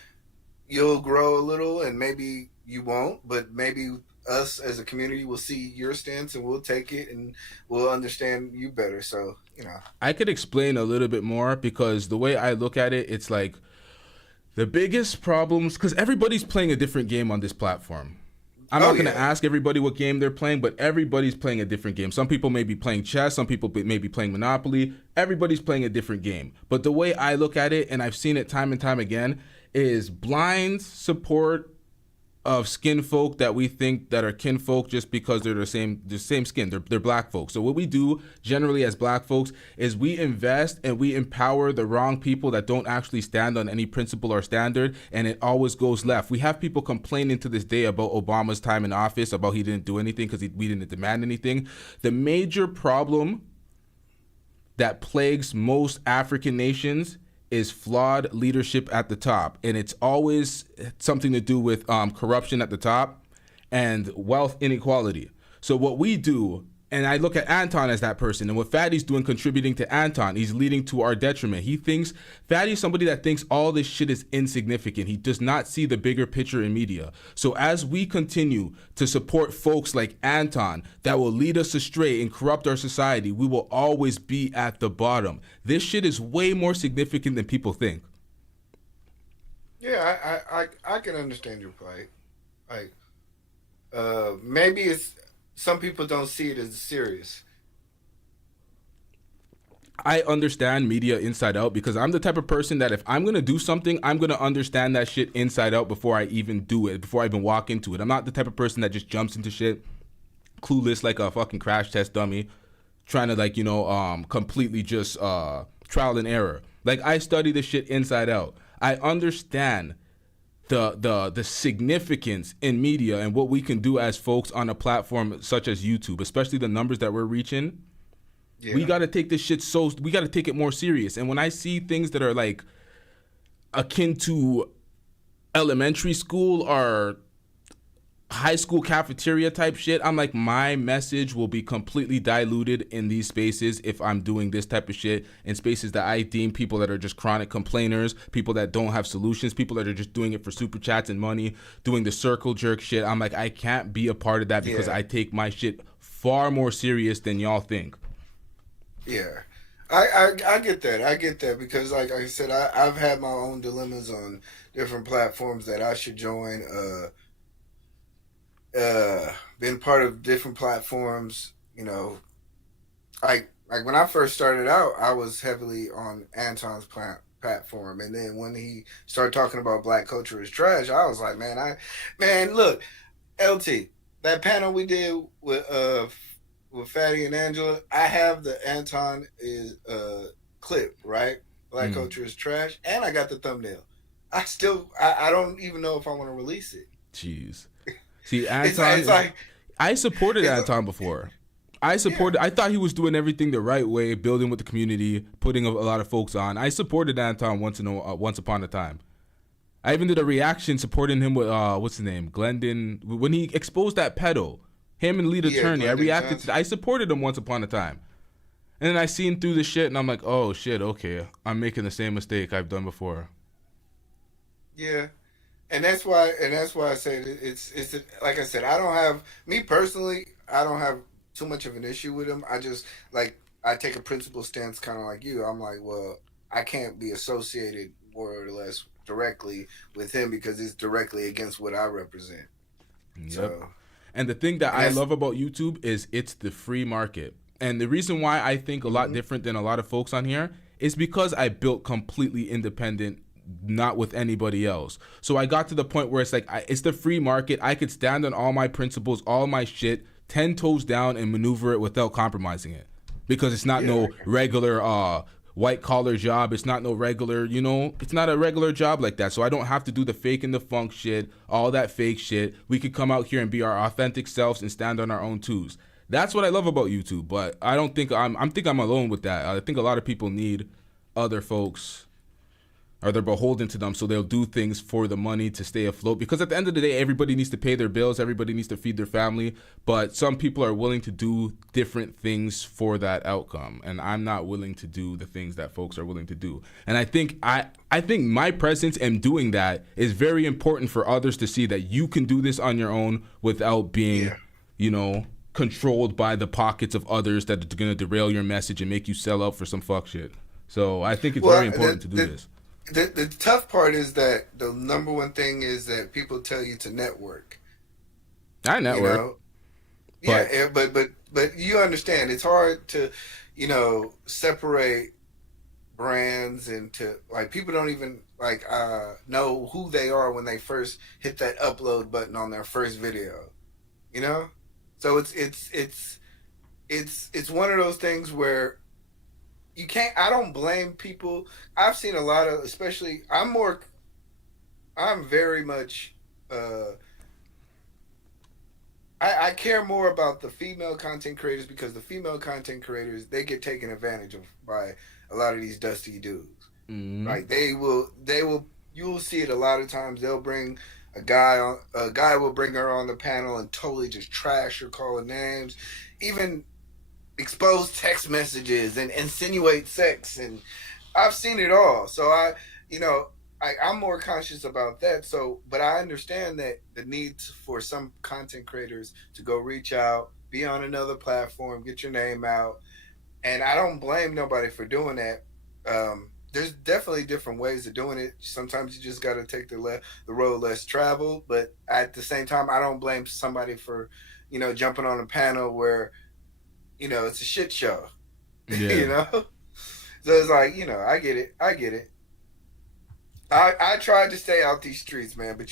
you'll grow a little, and maybe you won't. But maybe us as a community will see your stance, and we'll take it, and we'll understand you better. So I could explain a little bit more, because the way I look at it, it's like the biggest problems, because everybody's playing a different game on this platform. I'm not going to ask everybody what game they're playing, but everybody's playing a different game. Some people may be playing chess. Some people may be playing Monopoly. Everybody's playing a different game. But the way I look at it, and I've seen it time and time again, is blind support of skin folk that we think that are kinfolk just because they're the same skin. They're black folks. So what we do generally as black folks is we invest and we empower the wrong people that don't actually stand on any principle or standard, and it always goes left. We have people complaining to this day about Obama's time in office, about he didn't do anything because we didn't demand anything. The major problem that plagues most African nations is flawed leadership at the top, and it's always something to do with corruption at the top and wealth inequality. So what we do, and I look at Anton as that person, and what Fatty's doing contributing to Anton, he's leading to our detriment. He thinks, Fatty's somebody that thinks all this shit is insignificant. He does not see the bigger picture in media. So as we continue to support folks like Anton that will lead us astray and corrupt our society, we will always be at the bottom. This shit is way more significant than people think. Yeah, I can understand your plight. Like, maybe it's, some people don't see it as serious. I understand media inside out because I'm the type of person that if I'm going to do something, I'm going to understand that shit inside out before I even do it, before I even walk into it. I'm not the type of person that just jumps into shit clueless like a fucking crash test dummy, trying to completely just trial and error. Like, I study this shit inside out. I understand the significance in media and what we can do as folks on a platform such as YouTube, especially the numbers that we're reaching. Yeah. We got to take this shit we got to take it more serious. And when I see things that are like akin to elementary school or high school cafeteria type shit, I'm like, my message will be completely diluted in these spaces if I'm doing this type of shit in spaces that I deem people that are just chronic complainers, people that don't have solutions, people that are just doing it for super chats and money, doing the circle jerk shit. I'm like, I can't be a part of that because I take my shit far more serious than y'all think. Yeah, I get that. I get that because, like I said, I've had my own dilemmas on different platforms that I should join. Been part of different platforms, like when I first started out, I was heavily on Anton's platform, and then when he started talking about black culture is trash, I was like, man, look, LT, that panel we did with Fatty and Angela, I have the Anton is clip, right? Black culture is trash, and I got the thumbnail. I don't even know if I want to release it. Jeez. See, Anton, I supported Anton before. I thought he was doing everything the right way, building with the community, putting a lot of folks on. I supported Anton once upon a time. I even did a reaction supporting him with, what's his name? Glendon. When he exposed that pedo, him and Lead Attorney, I reacted to that. I supported him once upon a time. And then I seen through the shit, and I'm like, oh, shit, okay. I'm making the same mistake I've done before. Yeah, and that's why I say it's like I said, I don't have me personally. I don't have too much of an issue with him. I just like I take a principle stance, kind of like you. I'm like, well, I can't be associated more or less directly with him because it's directly against what I represent. Yep. So, and the thing that I love about YouTube is it's the free market. And the reason why I think a lot different than a lot of folks on here is because I built completely independent, not with anybody else. So I got to the point where it's like, it's the free market. I could stand on all my principles, all my shit, 10 toes down and maneuver it without compromising it. Because it's not no regular white collar job. It's not no regular, it's not a regular job like that. So I don't have to do the fake and the funk shit, all that fake shit. We could come out here and be our authentic selves and stand on our own twos. That's what I love about YouTube, but I don't think I'm alone with that. I think a lot of people need other folks, or they're beholden to them, so they'll do things for the money to stay afloat. Because at the end of the day, everybody needs to pay their bills, everybody needs to feed their family, but some people are willing to do different things for that outcome, and I'm not willing to do the things that folks are willing to do. And I think my presence and doing that is very important for others to see that you can do this on your own without being, controlled by the pockets of others that are going to derail your message and make you sell out for some fuck shit. So I think it's very important to do this. The tough part is that the number one thing is that people tell you to network. I network. But you understand it's hard to, separate brands and to like people don't even know who they are when they first hit that upload button on their first video. So it's one of those things where you can't. I don't blame people. I've seen a lot of, especially. I'm very much. I care more about the female content creators because the female content creators, they get taken advantage of by a lot of these dusty dudes. Mm-hmm. Like they will. You'll see it a lot of times. They'll bring a guy will bring her on the panel and totally just trash her, call her names, even expose text messages and insinuate sex, and I've seen it all. So I'm more conscious about that. So, but I understand that the need for some content creators to go reach out, be on another platform, get your name out, and I don't blame nobody for doing that. There's definitely different ways of doing it. Sometimes you just got to take the road less traveled. But at the same time, I don't blame somebody for, jumping on a panel where, it's a shit show. Yeah. So it's like, I get it. I tried to stay out these streets, man, but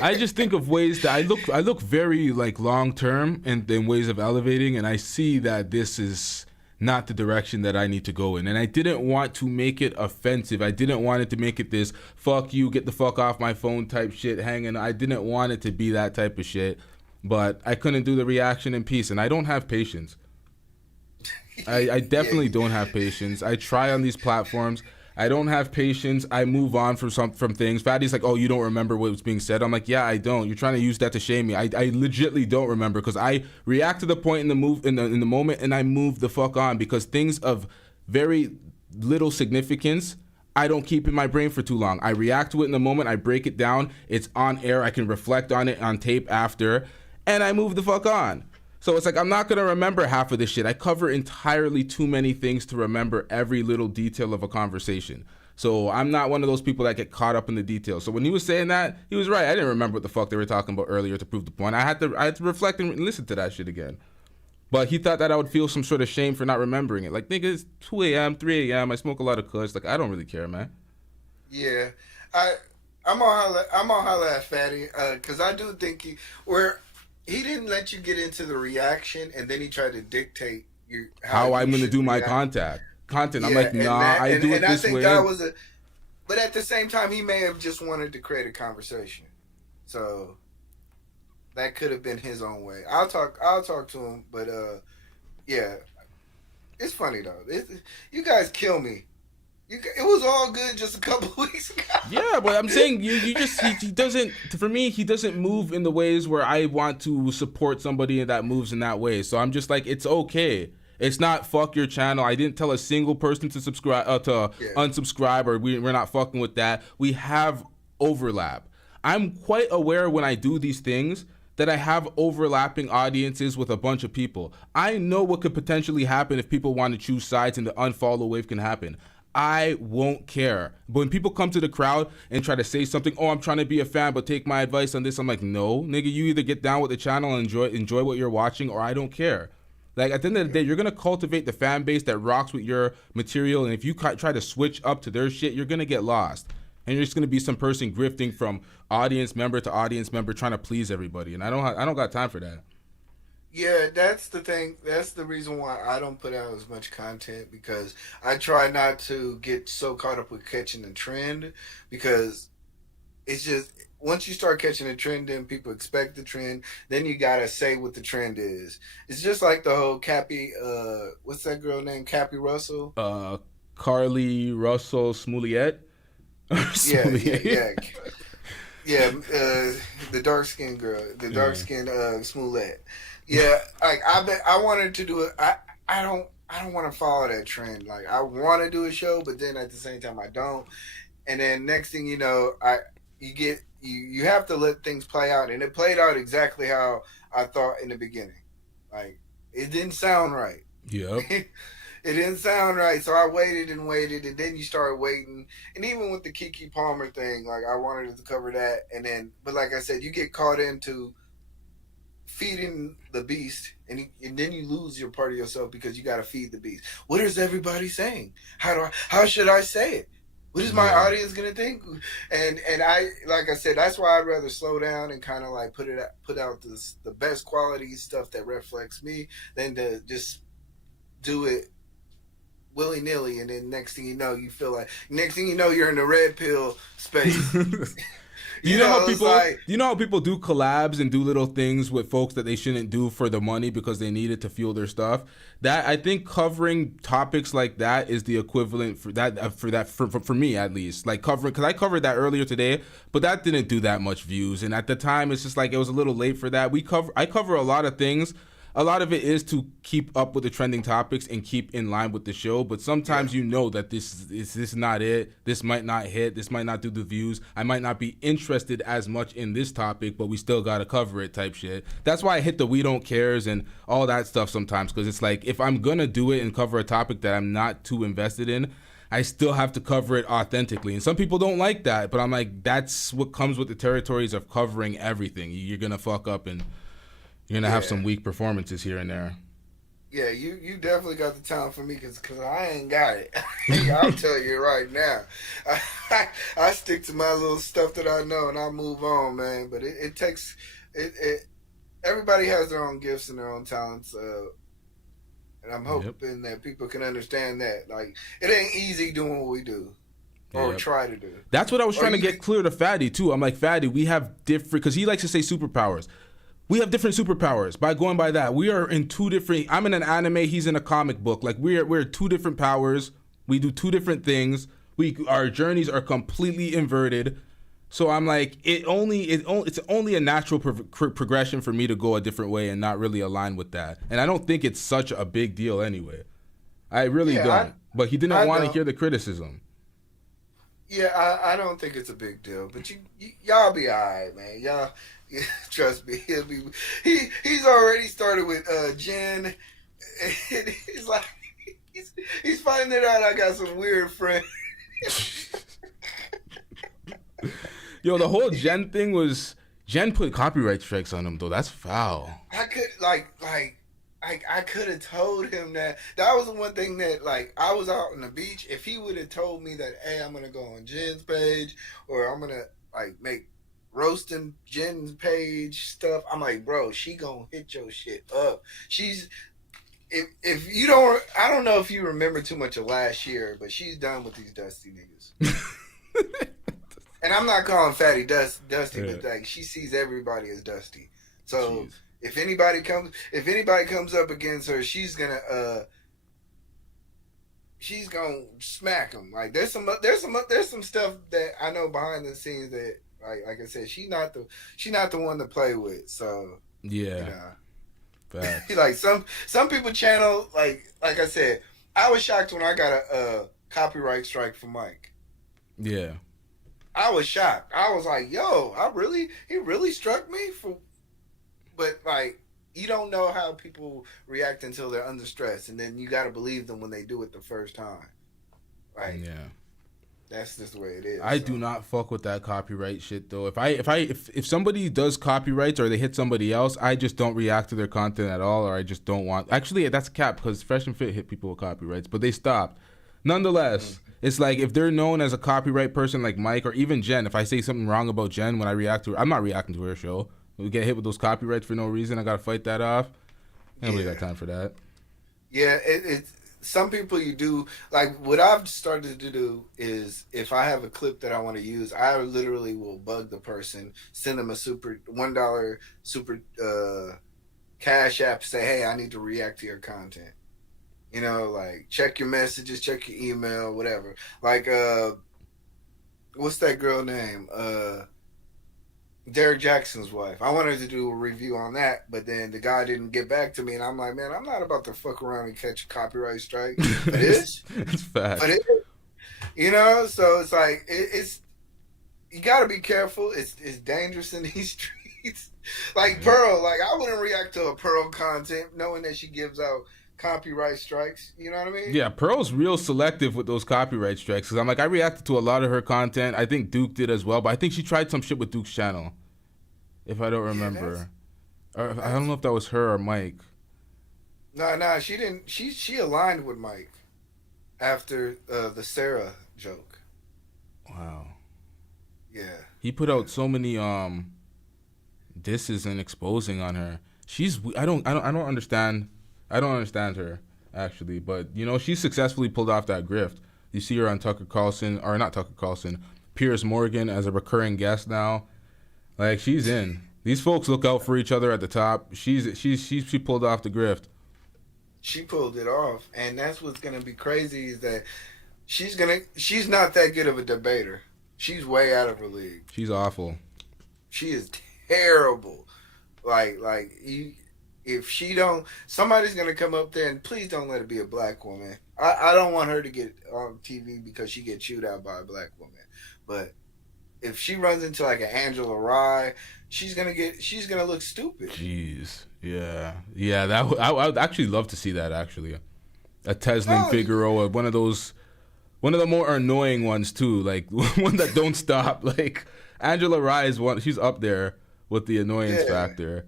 I just think of ways that I look very like long term and in ways of elevating, and I see that this is not the direction that I need to go in. And I didn't want to make it offensive. I didn't want it to make it this fuck you, get the fuck off my phone type shit hanging. I didn't want it to be that type of shit, but I couldn't do the reaction in peace, and I don't have patience. I definitely don't have patience. I try on these platforms. I don't have patience. I move on from things. Fatty's like, oh, you don't remember what was being said. I'm like, yeah, I don't. You're trying to use that to shame me. I legitimately don't remember because I react to the point in the moment and I move the fuck on because things of very little significance I don't keep in my brain for too long. I react to it in the moment. I break it down. It's on air. I can reflect on it on tape after, and I move the fuck on. So it's like, I'm not going to remember half of this shit. I cover entirely too many things to remember every little detail of a conversation. So I'm not one of those people that get caught up in the details. So when he was saying that, he was right. I didn't remember what the fuck they were talking about earlier to prove the point. I had to reflect and listen to that shit again. But he thought that I would feel some sort of shame for not remembering it. Like, nigga, it's 2 a.m., 3 a.m., I smoke a lot of kush. Like, I don't really care, man. Yeah. I'm gonna holler at Fatty, because I do think he didn't let you get into the reaction, and then he tried to dictate how I'm going to do my content. I'm like, nah, I do it this way. But at the same time, he may have just wanted to create a conversation. So that could have been his own way. I'll talk to him, but yeah, it's funny though. You guys kill me. It was all good just a couple weeks ago. Yeah, but I'm saying he doesn't. For me, he doesn't move in the ways where I want to support somebody that moves in that way. So I'm just like, it's okay. It's not fuck your channel. I didn't tell a single person to subscribe unsubscribe, or we're not fucking with that. We have overlap. I'm quite aware when I do these things that I have overlapping audiences with a bunch of people. I know what could potentially happen if people want to choose sides and the unfollow wave can happen. I won't care. But when people come to the crowd and try to say something, oh, I'm trying to be a fan, but take my advice on this, I'm like, no, nigga, you either get down with the channel and enjoy what you're watching, or I don't care. Like, at the end of the day, you're going to cultivate the fan base that rocks with your material, and if you try to switch up to their shit, you're going to get lost. And you're just going to be some person grifting from audience member to audience member trying to please everybody, and I don't got time for that. Yeah, that's the thing. That's the reason why I don't put out as much content, because I try not to get so caught up with catching the trend, because it's just, once you start catching a trend, then people expect the trend. Then you gotta say what the trend is. It's just like the whole Cappy, what's that girl named? Cappy Russell? Carly Russell Smollett? Yeah. The dark skinned girl, the dark skinned Smollett. Yeah, like I wanted to do it. I don't want to follow that trend. Like, I want to do a show, but then at the same time I don't. And then next thing you know, you have to let things play out, and it played out exactly how I thought in the beginning. Like, it didn't sound right. Yep. It didn't sound right, so I waited, and then you start waiting. And even with the Keke Palmer thing, like, I wanted to cover that, but like I said, you get caught into feeding the beast, and then you lose your part of yourself because you got to feed the beast. What is everybody saying? How should I say it? What is my audience gonna think? And I, like I said, that's why I'd rather slow down and kind of like put out the best quality stuff that reflects me than to just do it willy-nilly, and then next thing you know you're in the red pill space. You know how people do collabs and do little things with folks that they shouldn't do for the money because they need it to fuel their stuff. That, I think, covering topics like that is the equivalent for me, at least. Like, covering, because I covered that earlier today, but that didn't do that much views, and at the time it's just like it was a little late for that. I cover a lot of things. A lot of it is to keep up with the trending topics and keep in line with the show, but sometimes you know that this is not it. This might not hit. This might not do the views. I might not be interested as much in this topic, but we still got to cover it type shit. That's why I hit the we don't cares and all that stuff sometimes, because it's like, if I'm going to do it and cover a topic that I'm not too invested in, I still have to cover it authentically. And some people don't like that, but I'm like, that's what comes with the territories of covering everything. You're going to fuck up and you're going to have some weak performances here and there. Yeah, you definitely got the talent for me, because I ain't got it. I'll tell you right now. I stick to my little stuff that I know, and I move on, man. But it takes... everybody has their own gifts and their own talents. And I'm hoping that people can understand that. Like, it ain't easy doing what we do. Or try to do. That's what I was trying to get clear to Fatty, too. I'm like, Fatty, we have different... Because he likes to say superpowers. We have different superpowers. By going by that, we are in two different... I'm in an anime, he's in a comic book. Like, we're two different powers. We do two different things. Our journeys are completely inverted. So I'm like, it's only a natural progression for me to go a different way and not really align with that. And I don't think it's such a big deal anyway. I really don't. But he didn't want to hear the criticism. Yeah, I don't think it's a big deal. But y'all be all right, man. Y'all... Yeah, trust me, he's already started with Jen. And he's like, he's finding out I got some weird friends. Yo, the whole Jen thing was, Jen put copyright strikes on him though. That's foul. I could I could have told him that. That was the one thing that, like, I was out on the beach. If he would have told me that, hey, I'm gonna go on Jen's page, or I'm gonna like make roasting Jen's page stuff, I'm like, bro, she gonna hit your shit up. She's, if you don't, I don't know if you remember too much of last year, but she's done with these dusty niggas. And I'm not calling Fatty dusty, but like, she sees everybody as dusty. So if anybody comes up against her, she's gonna smack them. Like, there's some stuff that I know behind the scenes that, like I said, she's not the one to play with. So yeah, you know. Like some people channel, like I said, I was shocked when I got a copyright strike from Mike. Yeah, I was shocked. I was like, yo, he really struck me for, but like, you don't know how people react until they're under stress, and then you got to believe them when they do it the first time. Like, Yeah. That's just the way it is. I do not fuck with that copyright shit though. If somebody does copyrights or they hit somebody else, I just don't react to their content at all, or I just don't want. Actually, that's a cap because Fresh and Fit hit people with copyrights, but they stopped. Nonetheless, it's like if they're known as a copyright person like Mike or even Jen, if I say something wrong about Jen when I react to her, I'm not reacting to her show. We get hit with those copyrights for no reason. I gotta fight that off. Nobody got time for that. Yeah, it's some people you do like. What I've started to do is if I have a clip that I want to use, I literally will bug the person, send them a $1 super cash app, say, hey, I need to react to your content. You know, like check your messages, check your email, whatever. Like what's that girl name? Derek Jackson's wife. I wanted to do a review on that, but then the guy didn't get back to me, and I'm like, man, I'm not about to fuck around and catch a copyright strike for this. It's fast. But you know, so it's like it's you got to be careful. It's dangerous in these streets. Like Pearl, like I wouldn't react to a Pearl content knowing that she gives out copyright strikes. You know what I mean? Yeah, Pearl's real selective with those copyright strikes. Cause I'm like, I reacted to a lot of her content. I think Duke did as well, but I think she tried some shit with Duke's channel, if I don't remember. Or I don't know if that was her or Mike. No, she didn't. She aligned with Mike after the Sarah joke. Wow. Yeah. He put out so many disses and exposing on her. I don't understand. I don't understand her, actually. But, you know, she successfully pulled off that grift. You see her on Tucker Carlson, or not Tucker Carlson, Piers Morgan as a recurring guest now. Like, she's in. These folks look out for each other at the top. She pulled off the grift. She pulled it off. And that's what's going to be crazy is that she's not that good of a debater. She's way out of her league. She's awful. She is terrible. If she don't, somebody's gonna come up there and please don't let it be a black woman. I don't want her to get on TV because she gets chewed out by a black woman. But if she runs into like an Angela Rye, she's gonna look stupid. Jeez, yeah. I would actually love to see that. Actually, a Teslin Figueroa, one of the more annoying ones too. Like one that don't stop. Like Angela Rye is one. She's up there with the annoyance factor.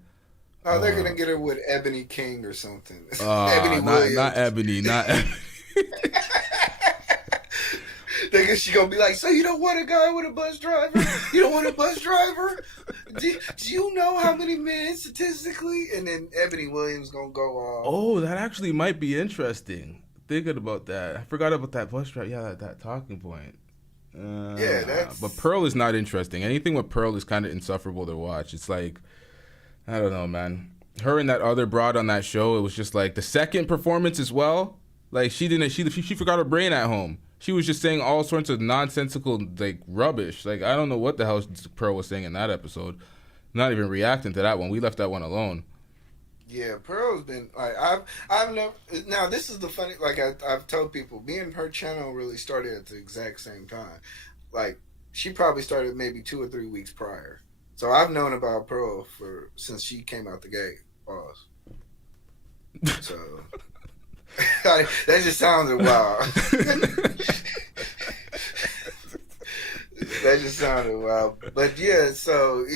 Oh, they're gonna get her with Ebony King or something. Ebony Williams. Not Ebony. She's gonna be like, so you don't want a guy with a bus driver? You don't want a bus driver? Do you know how many men statistically? And then Ebony Williams gonna go off. Oh, that actually might be interesting. Thinking about that, I forgot about that bus driver. Yeah, that talking point. But Pearl is not interesting. Anything with Pearl is kind of insufferable to watch. It's like, I don't know, man. Her and that other broad on that show, it was just like the second performance as well. Like she forgot her brain at home. She was just saying all sorts of nonsensical like rubbish. Like I don't know what the hell Pearl was saying in that episode. Not even reacting to that one. We left that one alone. Yeah, Pearl's been like I've never. Now this is the funny. Like I've told people, me and her channel really started at the exact same time. Like she probably started maybe 2 or 3 weeks prior. So I've known about Pearl since she came out the gate. Pause. So that just sounded wild. That just sounded wild. But yeah, so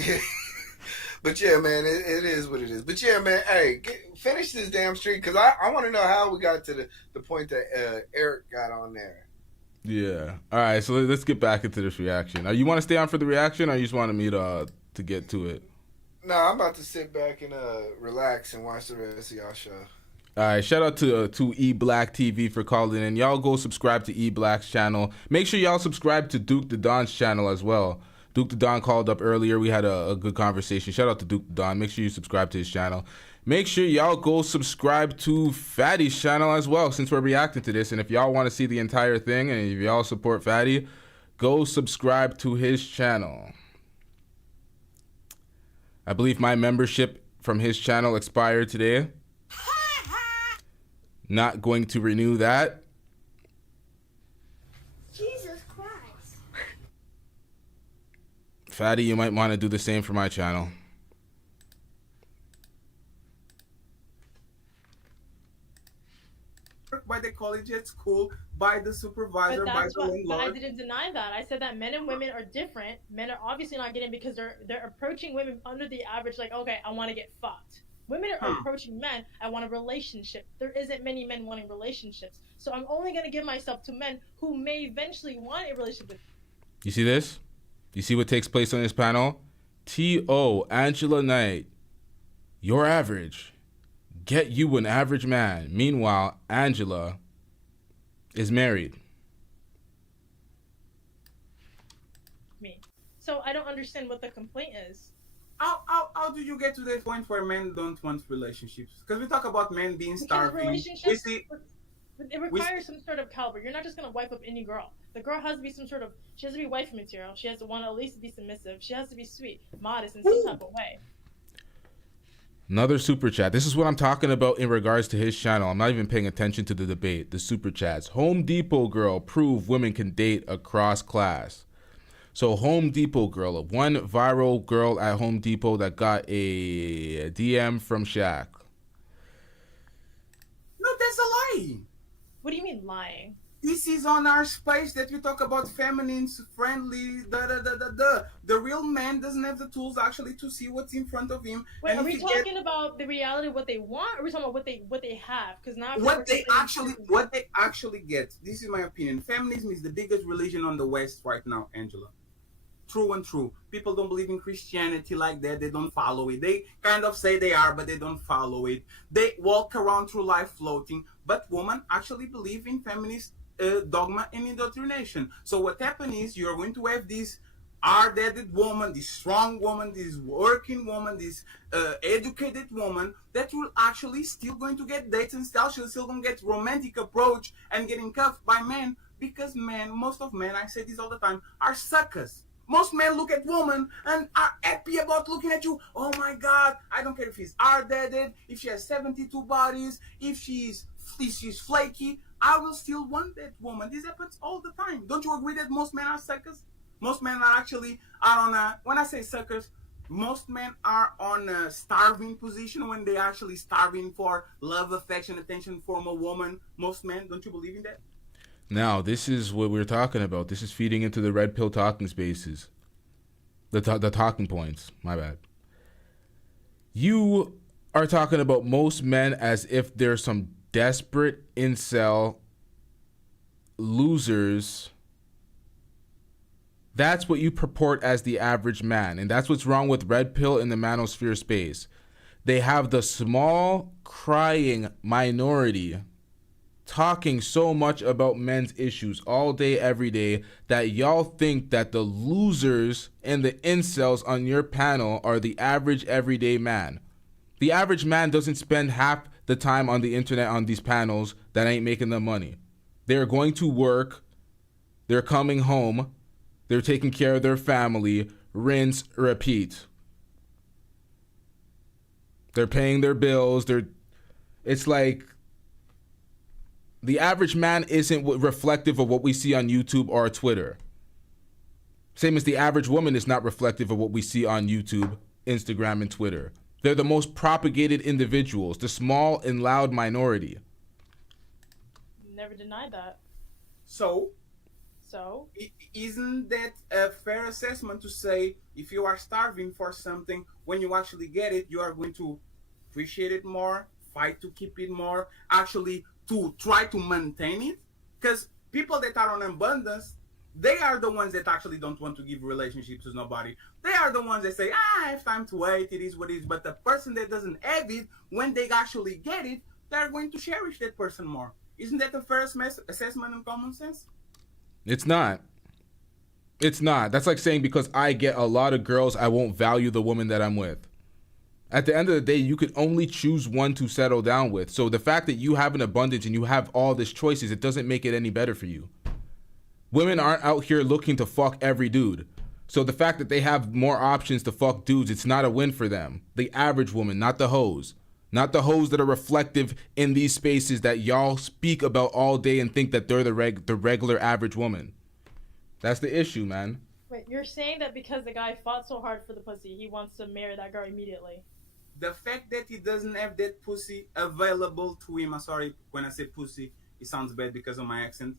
but yeah, man, it is what it is. But yeah, man, hey, finish this damn stream because I want to know how we got to the point that Eric got on there. Yeah. All right. So let's get back into this reaction. You want to stay on for the reaction, or you just wanted me to get to it? No, I'm about to sit back and relax and watch the rest of y'all show. All right, shout out to E Black TV for calling in. Y'all go subscribe to E Black's channel. Make sure y'all subscribe to Duke the Don's channel as well. Duke the Don called up earlier. We had a good conversation. Shout out to Duke the Don. Make sure you subscribe to his channel. Make sure y'all go subscribe to Fatty's channel as well since we're reacting to this. And if y'all want to see the entire thing and if y'all support Fatty, go subscribe to his channel. I believe my membership from his channel expired today. Not going to renew that. Jesus Christ. Fatty, you might want to do the same for my channel. By the college at school, by the supervisor, by the But I landlord. didn't deny that. I said that men and women are different. Men are obviously not getting because they're approaching women under the average. Like, okay, I want to get fucked. Women are approaching men. I want a relationship. There isn't many men wanting relationships, so I'm only gonna give myself to men who may eventually want a relationship with. You see this? You see what takes place on this panel? T.O. Angela Knight, your average. Get you an average man. Meanwhile, Angela is married. Me. So I don't understand what the complaint is. How do you get to the point where men don't want relationships? Because we talk about men being starving. Relationships, it requires some sort of caliber. You're not just gonna wipe up any girl. The girl has to be some sort of. She has to be wife material. She has to want to at least be submissive. She has to be sweet, modest in some type of way. Another super chat. This is what I'm talking about in regards to his channel. I'm not even paying attention to the debate. The super chats. Home Depot girl prove women can date across class. So Home Depot girl, one viral girl at Home Depot that got a DM from Shaq. No, that's a lie. What do you mean lying? This is on our space that we talk about feminine, friendly, The real man doesn't have the tools actually to see what's in front of him. Wait, are we talking about the reality of what they want, or are we talking about what they have? Because now what they actually get. This is my opinion. Feminism is the biggest religion on the West right now, Angela. True and true. People don't believe in Christianity like that. They don't follow it. They kind of say they are, but they don't follow it. They walk around through life floating. But women actually believe in feminist dogma and indoctrination. So what happens is you're going to have this hard-headed woman, this strong woman, this working woman, this educated woman that will actually still going to get dates and still going to get romantic approach and getting cuffed by men, because men, most of men, I say this all the time, are suckers. Most men look at women and are happy about looking at you. Oh my God, I don't care if he's hard-headed, if she has 72 bodies, if she's flaky, I will still want that woman. This happens all the time. Don't you agree that most men are suckers? Most men are actually on a, when I say suckers, most men are on a starving position when they actually starving for love, affection, attention from a woman. Most men, don't you believe in that? Now, this is what we're talking about. This is feeding into the red pill talking spaces. The talking points. My bad. You are talking about most men as if they're some desperate incel losers. That's what you purport as the average man. And that's what's wrong with red pill in the manosphere space. They have the small, crying minority talking so much about men's issues all day, every day, that y'all think that the losers and the incels on your panel are the average everyday man. The average man doesn't spend half the time on the internet on these panels that ain't making them money. They're going to work, they're coming home, they're taking care of their family, rinse, repeat. They're paying their bills, it's like the average man isn't reflective of what we see on YouTube or Twitter. Same as the average woman is not reflective of what we see on YouTube, Instagram, and Twitter. They're the most propagated individuals, the small and loud minority. Never denied that. So? Isn't that a fair assessment to say if you are starving for something, when you actually get it, you are going to appreciate it more, fight to keep it more, actually to try to maintain it? Because people that are on abundance, they are the ones that actually don't want to give relationships to nobody. They are the ones that say, I have time to wait, it is what it is. But the person that doesn't have it, when they actually get it, they're going to cherish that person more. Isn't that the first assessment in common sense? It's not. It's not. That's like saying because I get a lot of girls, I won't value the woman that I'm with. At the end of the day, you could only choose one to settle down with. So the fact that you have an abundance and you have all these choices, it doesn't make it any better for you. Women aren't out here looking to fuck every dude. So the fact that they have more options to fuck dudes, it's not a win for them. The average woman, not the hoes. Not the hoes that are reflective in these spaces that y'all speak about all day and think that they're the regular average woman. That's the issue, man. Wait, you're saying that because the guy fought so hard for the pussy, he wants to marry that girl immediately? The fact that he doesn't have that pussy available to him. I'm sorry when I say pussy, it sounds bad because of my accent.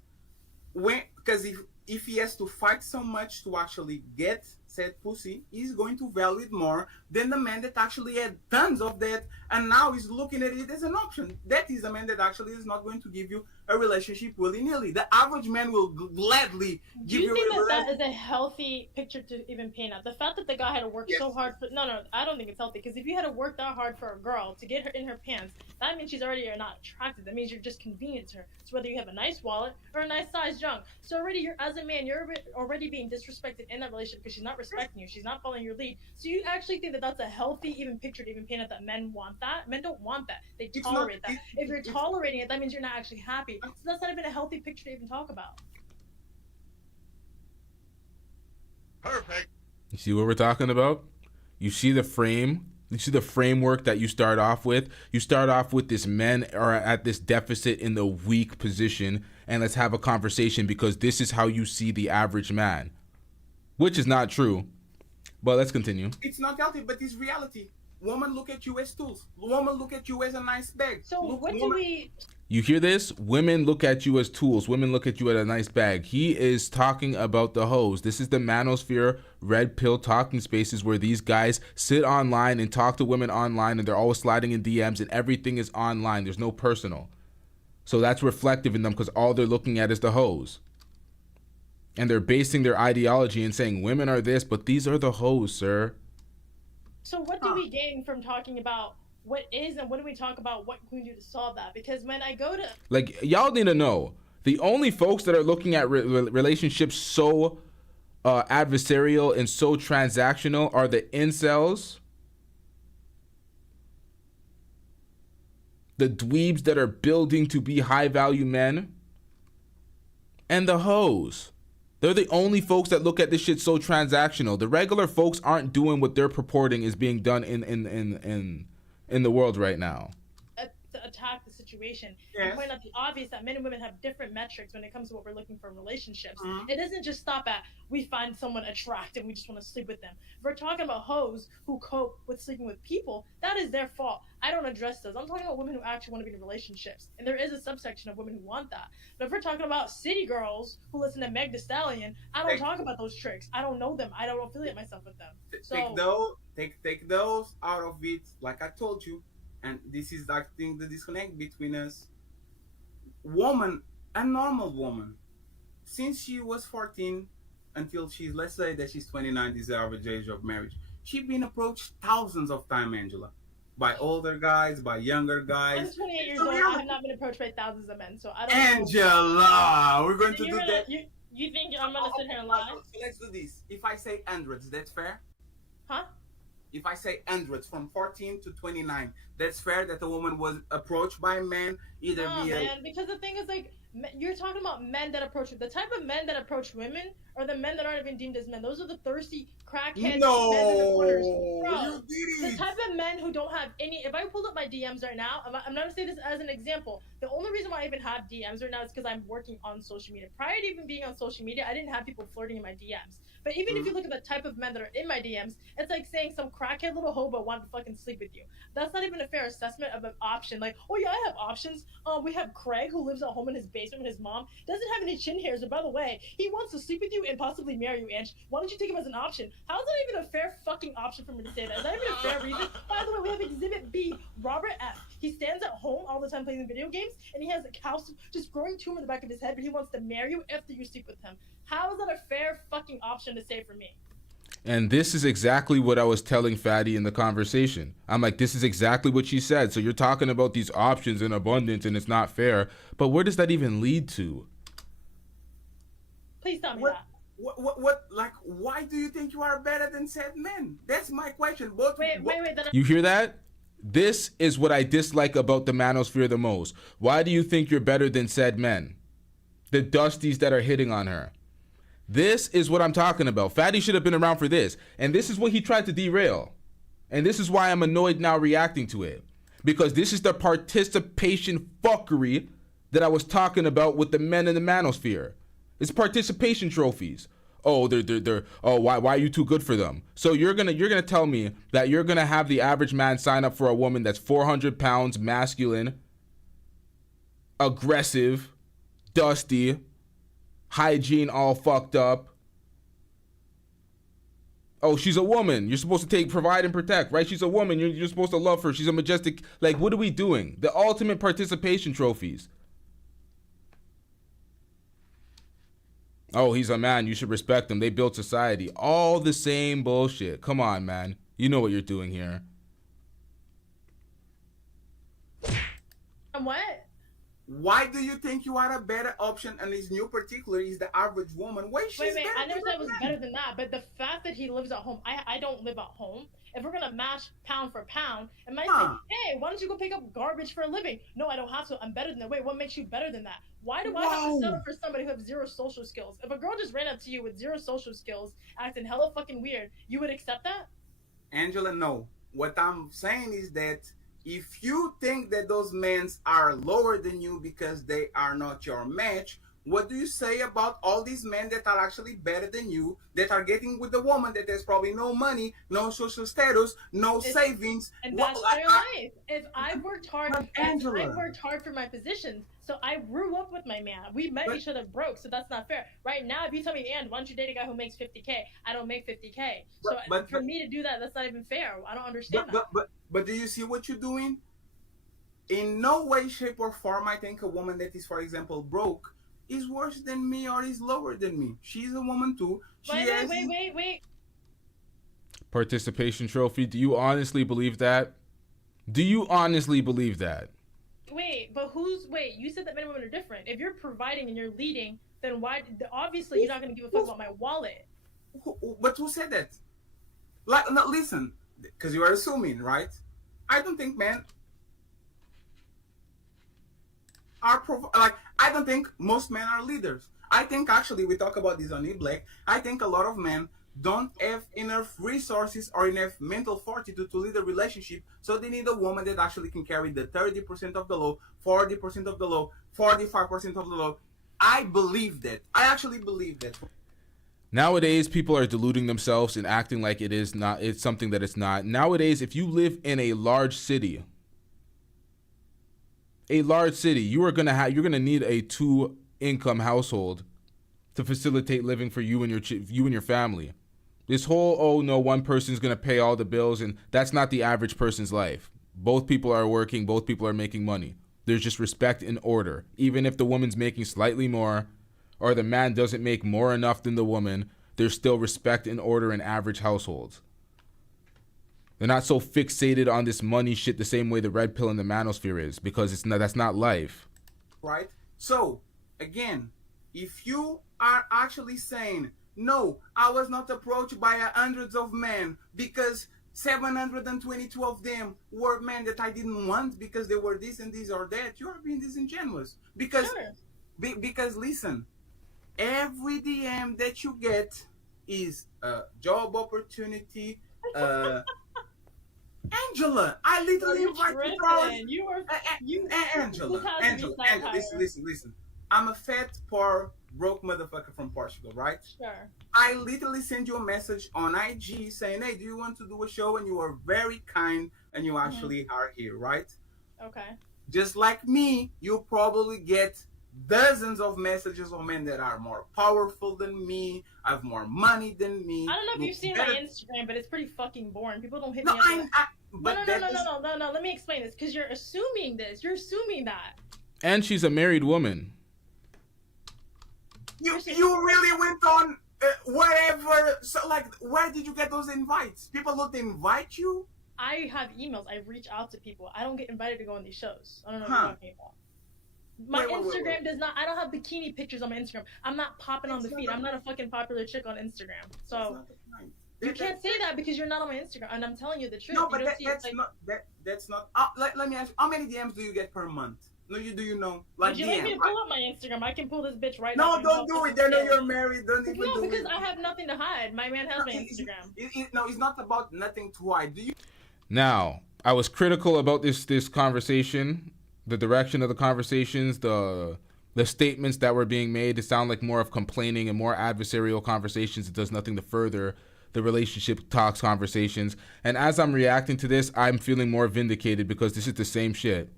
Because if he has to fight so much to actually get said pussy, he's going to value it more than the man that actually had tons of that and now is looking at it as an option. That is a man that actually is not going to give you a relationship willy-nilly. The average man will gladly give you a relationship. Do you think that is a healthy picture to even paint out? The fact that the guy had to work so hard for... No, I don't think it's healthy. Because if you had to work that hard for a girl to get her in her pants, that means she's already not attracted. That means you're just convenient to her. So whether you have a nice wallet or a nice size junk. So already, as a man, you're already being disrespected in that relationship because she's not respecting you. She's not following your lead. So you actually think that that's a healthy even picture to even paint out that men want that? Men don't want that. They tolerate that. If you're tolerating it, that means you're not actually happy. So that's not even a healthy picture to even talk about. Perfect. You see what we're talking about? You see the frame? You see the framework that you start off with? You start off with this men are at this deficit in the weak position, and let's have a conversation because this is how you see the average man. Which is not true. But let's continue. It's not healthy, but it's reality. Women look at you as tools. Women look at you as a nice bag. So what do we... You hear this? Women look at you as tools. Women look at you as a nice bag. He is talking about the hoes. This is the manosphere red pill talking spaces where these guys sit online and talk to women online, and they're always sliding in DMs, and everything is online. There's no personal. So that's reflective in them because all they're looking at is the hoes. And they're basing their ideology and saying women are this, but these are the hoes, sir. So what do we gain from talking about what is, and when do we talk about what can we do to solve that? Because when I go to... Like, y'all need to know, the only folks that are looking at relationships so adversarial and so transactional are the incels, the dweebs that are building to be high-value men, and the hoes. They're the only folks that look at this shit so transactional. The regular folks aren't doing what they're purporting is being done in the world right now. To attack the situation and point out the obvious that men and women have different metrics when it comes to what we're looking for in relationships. It doesn't just stop at we find someone attractive and we just want to sleep with them. If we're talking about hoes who cope with sleeping with people, that is their fault. I don't address those. I'm talking about women who actually want to be in relationships, and there is a subsection of women who want that. But if we're talking about city girls who listen to Meg Thee Stallion, I don't talk about those tricks. I don't know them. I don't affiliate myself with them. So take those out of it, like I told you. And this is, I think, the disconnect between us. Woman, a normal woman, since she was 14 until she's, let's say that she's 29, this is the average age of marriage, she's been approached thousands of times, Angela. By older guys, by younger guys. I'm 28 years old. I have not been approached by thousands of men, so I don't Angela, we're going to do that. You think I'm going to sit here and lie? So let's do this. If I say hundreds, that's fair? Huh? If I say hundreds from 14 to 29, that's fair that a woman was approached by a man, either man, because the thing is, like, you're talking about men that approach the type of men that approach women are the men that aren't even deemed as men. Those are the thirsty crackheads men in the corners. Bro, the type of men who don't have any... If I pulled up my DMs right now, I'm not going to say this as an example. The only reason why I even have DMs right now is because I'm working on social media. Prior to even being on social media, I didn't have people flirting in my DMs. But even if you look at the type of men that are in my DMs, it's like saying some crackhead little hobo wanted to fucking sleep with you. That's not even a fair assessment of an option. Like, oh yeah, I have options. We have Craig, who lives at home in his basement with his mom, doesn't have any chin hairs, and by the way, he wants to sleep with you and possibly marry you, Ange. Why don't you take him as an option? How is that even a fair fucking option for me to say that? Is that even a fair reason? By the way, we have Exhibit B, Robert F. He stands at home all the time playing video games, and he has a calcium, just growing tumor in the back of his head, but he wants to marry you after you sleep with him. How is that a fair fucking option to say for me? And this is exactly what I was telling Fatty in the conversation. I'm like, this is exactly what she said. So you're talking about these options in abundance and it's not fair. But where does that even lead to? Please tell me that. Like, why do you think you are better than said men? That's my question. Wait. You hear that? This is what I dislike about the manosphere the most. Why do you think you're better than said men? The dusties that are hitting on her. This is what I'm talking about. Fatty should have been around for this. And this is what he tried to derail. And this is why I'm annoyed now reacting to it. Because this is the participation fuckery that I was talking about with the men in the manosphere. It's participation trophies. oh, they're oh, why are you too good for them? So you're gonna tell me that you're gonna have the average man sign up for a woman that's 400 pounds, masculine, aggressive, dusty, hygiene all fucked up. Oh, she's a woman. You're supposed to provide and protect, right? She's a woman. You're supposed to love her. She's a majestic. Like, what are we doing? The ultimate participation trophies. Oh, he's a man. You should respect him. They built society. All the same bullshit. Come on, man. You know what you're doing here. And what? Why do you think you are a better option? And his new particular is the average woman. Wait, I never said it was better than that. But the fact that he lives at home, I don't live at home. If we're gonna match pound for pound, it might say, hey, why don't you go pick up garbage for a living? No, I don't have to. I'm better than that. Wait, what makes you better than that? Why do I have to settle for somebody who has zero social skills? If a girl just ran up to you with zero social skills, acting hella fucking weird, you would accept that? Angela, no. What I'm saying is that if you think that those men are lower than you because they are not your match, what do you say about all these men that are actually better than you, that are getting with a woman that has probably no money, no social status, no savings? And that's their life. If I worked hard, I worked hard for my positions. So I grew up with my man. We met each other broke, so that's not fair. Right now, if you tell me, and why don't you date a guy who makes 50K? I don't make 50K. So for me to do that, that's not even fair. I don't understand that. But do you see what you're doing? In no way, shape, or form, I think a woman that is, for example, broke is worse than me or is lower than me. She's a woman too. Wait. Participation trophy. Do you honestly believe that? Do you honestly believe that? Wait, but you said that men and women are different. If you're providing and you're leading, then why? Obviously, you're not going to give a fuck about my wallet. But who said that? Like, no, listen, because you are assuming, right? I don't think men are I don't think most men are leaders. I think actually we talk about this on E-Black. I think a lot of men don't have enough resources or enough mental fortitude to lead a relationship, so they need a woman that actually can carry the 30% of the load, 40% of the load, 45% of the load. I believe that. I actually believe that. Nowadays, people are deluding themselves and acting like it's something that it's not. Nowadays, if you live in a large city, you're gonna need a 2-income household to facilitate living for you and your family. This whole, oh no, one person's gonna pay all the bills, and that's not the average person's life. Both people are working, both people are making money. There's just respect and order. Even if the woman's making slightly more, or the man doesn't make more enough than the woman, there's still respect and order in average households. They're not so fixated on this money shit the same way the red pill and the manosphere is, because that's not life. Right? So, again, if you are actually saying, no, I was not approached by hundreds of men because 722 of them were men that I didn't want because they were this and this or that, you are being disingenuous. Because listen, every DM that you get is a job opportunity. Angela, I literally invited Angela, listen. I'm a fat, poor, broke motherfucker from Portugal, right? Sure. I literally send you a message on IG saying, hey, do you want to do a show? And you are very kind and you actually are here, right? Okay. Just like me, you probably get dozens of messages of men that are more powerful than me, have more money than me. I don't know if you've seen my Instagram, but it's pretty fucking boring. People don't hit me up. No. Let me explain this, because you're assuming this. You're assuming that. And she's a married woman. You really went on wherever. So, like, where did you get those invites? People don't invite you? I have emails. I reach out to people. I don't get invited to go on these shows. I don't know what you're talking about. My Instagram does not. I don't have bikini pictures on my Instagram. I'm not popping on the feed. I'm not a fucking popular chick on Instagram. So you can't say that because you're not on my Instagram, and I'm telling you the truth. No, but that's not. Let me ask you, how many DMs do you get per month? No, do you know? Like, would you like me to pull up my Instagram? I can pull this bitch right now. No, don't do it. They know you're married. Don't even do it. No, because I have nothing to hide. My man has my Instagram. It's not about nothing to hide. Do you? Now, I was critical about this conversation, the direction of the conversations, the The statements that were being made, it sound like more of complaining and more adversarial conversations. It does nothing to further the relationship talks conversations. And as I'm reacting to this, I'm feeling more vindicated because this is the same shit.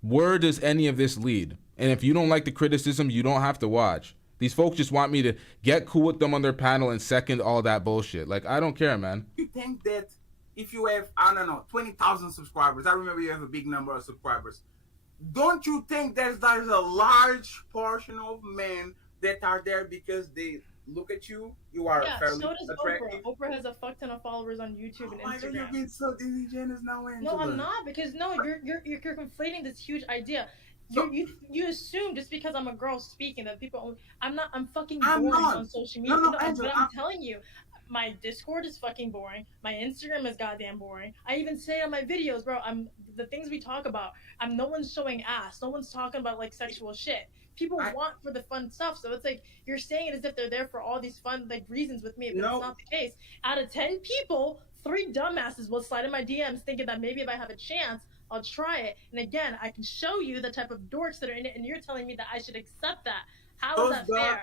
Where does any of this lead? And if you don't like the criticism, you don't have to watch. These folks just want me to get cool with them on their panel and second all that bullshit. Like, I don't care, man. You think that if you have, I don't know, 20,000 subscribers, I remember you have a big number of subscribers, don't you think there's a large portion of men that are there because they look at you, you are fairly so does attractive? Oprah. Oprah has a fuck ton of followers on YouTube and Instagram. You're being so disingenuous now, Angela. No, I'm not, because you're conflating this huge idea. You assume just because I'm a girl speaking that people. I'm fucking boring on social media. No, Angela, but I'm telling you, my Discord is fucking boring. My Instagram is goddamn boring. I even say it on my videos, bro. The things we talk about. No one's showing ass. No one's talking about like sexual shit. People want for the fun stuff, so it's like you're saying it as if they're there for all these fun like reasons with me, but it's not the case. Out of 10 people, 3 dumbasses will slide in my DMs thinking that maybe if I have a chance, I'll try it. And again, I can show you the type of dorks that are in it, and you're telling me that I should accept that. How is that fair?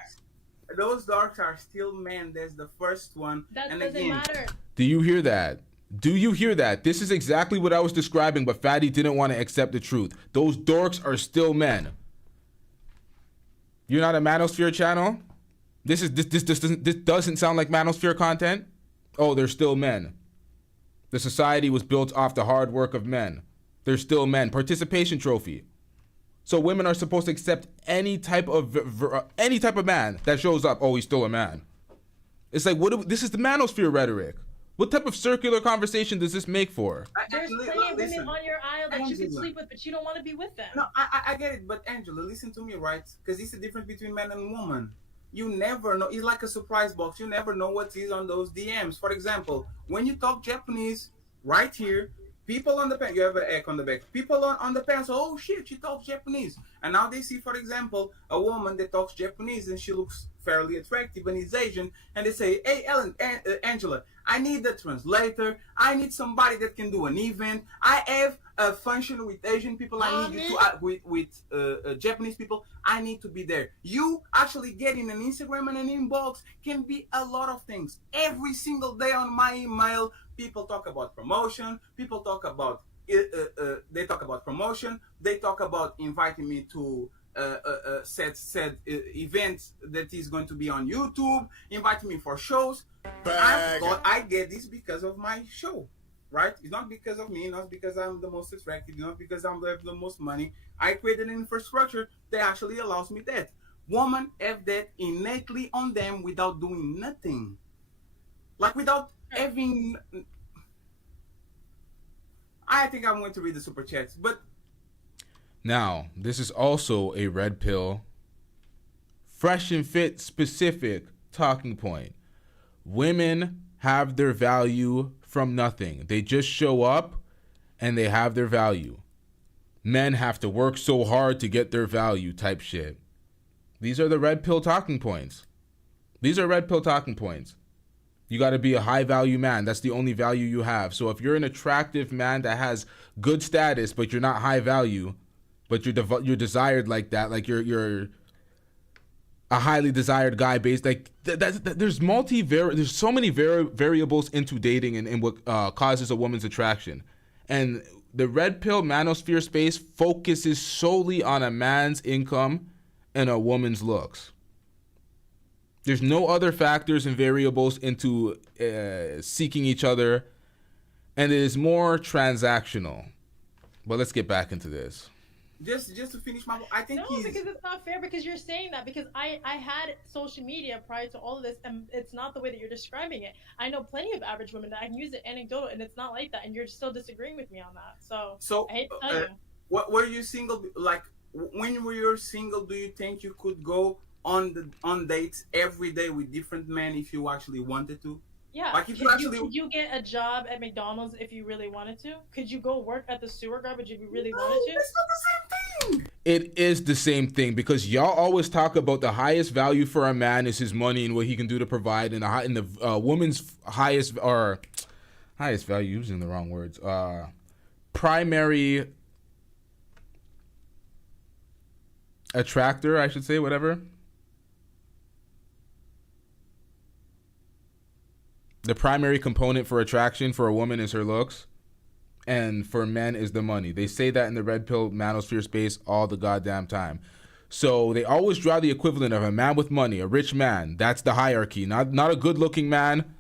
Those dorks are still men. That's the first one. That doesn't matter. Do you hear that? Do you hear that? This is exactly what I was describing, but Fatty didn't want to accept the truth. Those dorks are still men. You're not a Manosphere channel? This doesn't sound like Manosphere content? Oh, they're still men. The society was built off the hard work of men. They're still men. Participation trophy. So women are supposed to accept any type of man that shows up. Oh, he's still a man. It's like, this is the Manosphere rhetoric. What type of circular conversation does this make for? There's plenty of women on your aisle that you can sleep with, but you don't want to be with them. No, I get it, but Angela, listen to me, right? Because it's the difference between man and woman. You never know. It's like a surprise box. You never know what is on those DMs. For example, when you talk Japanese, right here, people on the pen, you have an egg on the back. People on the pen say, oh shit, she talks Japanese. And now they see, for example, a woman that talks Japanese and she looks fairly attractive and is Asian. And they say, hey, Angela, I need a translator. I need somebody that can do an event. I have a function with Asian people. I need you to with Japanese people. I need to be there. You actually getting an Instagram and an inbox can be a lot of things. Every single day on my email, people talk about promotion. People talk about they talk about promotion. They talk about inviting me to said events that is going to be on YouTube, inviting me for shows. I get this because of my show, right? It's not because of me, not because I'm the most attractive, not because I'm the most money. I created an infrastructure that actually allows me that. Women have that innately on them without doing nothing. Like without having... I think I'm going to read the super chats, but now, this is also a red pill, fresh and fit specific talking point. Women have their value from nothing. They just show up and they have their value. Men have to work so hard to get their value type shit. These are the red pill talking points. These are red pill talking points. You got to be a high value man. That's the only value you have. So if you're an attractive man that has good status, but you're not high value, but you're desired like that, like you're a highly desired guy based, like there's there's so many variables into dating and what causes a woman's attraction. And the red pill manosphere space focuses solely on a man's income and a woman's looks. There's no other factors and variables into seeking each other, and it is more transactional. But let's get back into this. Just to finish my... I think because it's not fair, because you're saying that, because I had social media prior to all of this, and it's not the way that you're describing it. I know plenty of average women that I can use it anecdotal, and it's not like that, and you're still disagreeing with me on that. So I hate to tell you. What were you single? Like, when you were single, do you think you could go on dates every day with different men if you actually wanted to? Yeah. Like Could you get a job at McDonald's if you really wanted to? Could you go work at the sewer garbage if you really wanted to? It's not the same thing. It is the same thing, because y'all always talk about the highest value for a man is his money and what he can do to provide, and the woman's highest value, using the wrong words, primary attractor, I should say, whatever. The primary component for attraction for a woman is her looks, and for men is the money. They say that in the red pill manosphere space all the goddamn time. So they always draw the equivalent of a man with money, a rich man. That's the hierarchy. Not a good-looking man,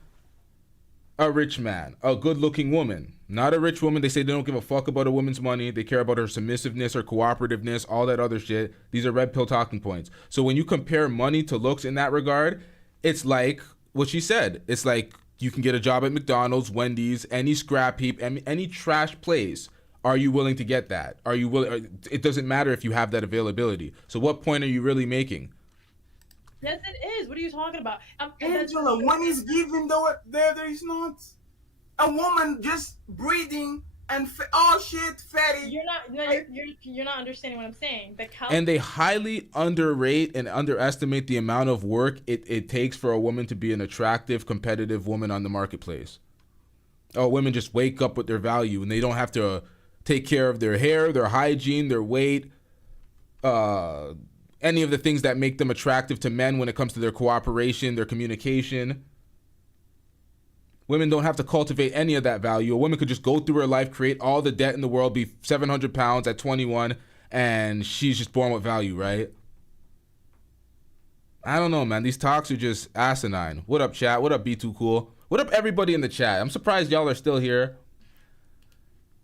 a rich man. A good-looking woman, not a rich woman. They say they don't give a fuck about a woman's money. They care about her submissiveness or cooperativeness, all that other shit. These are red pill talking points. So when you compare money to looks in that regard, it's like what she said. It's like you can get a job at McDonald's, Wendy's, any scrap heap, any trash place. Are you willing to get that? Are you willing? It doesn't matter if you have that availability. So what point are you really making? Yes, it is. What are you talking about? Angela, when he's giving there is not a woman just breathing and oh shit, fatty. You're not understanding what I'm saying. And they highly underrate and underestimate the amount of work it takes for a woman to be an attractive, competitive woman on the marketplace. Oh, women just wake up with their value and they don't have to take care of their hair, their hygiene, their weight, any of the things that make them attractive to men when it comes to their cooperation, their communication. Women don't have to cultivate any of that value. A woman could just go through her life, create all the debt in the world, be 700 pounds at 21, and she's just born with value, right? I don't know, man. These talks are just asinine. What up, chat? What up, B2 Cool? What up, everybody in the chat? I'm surprised y'all are still here.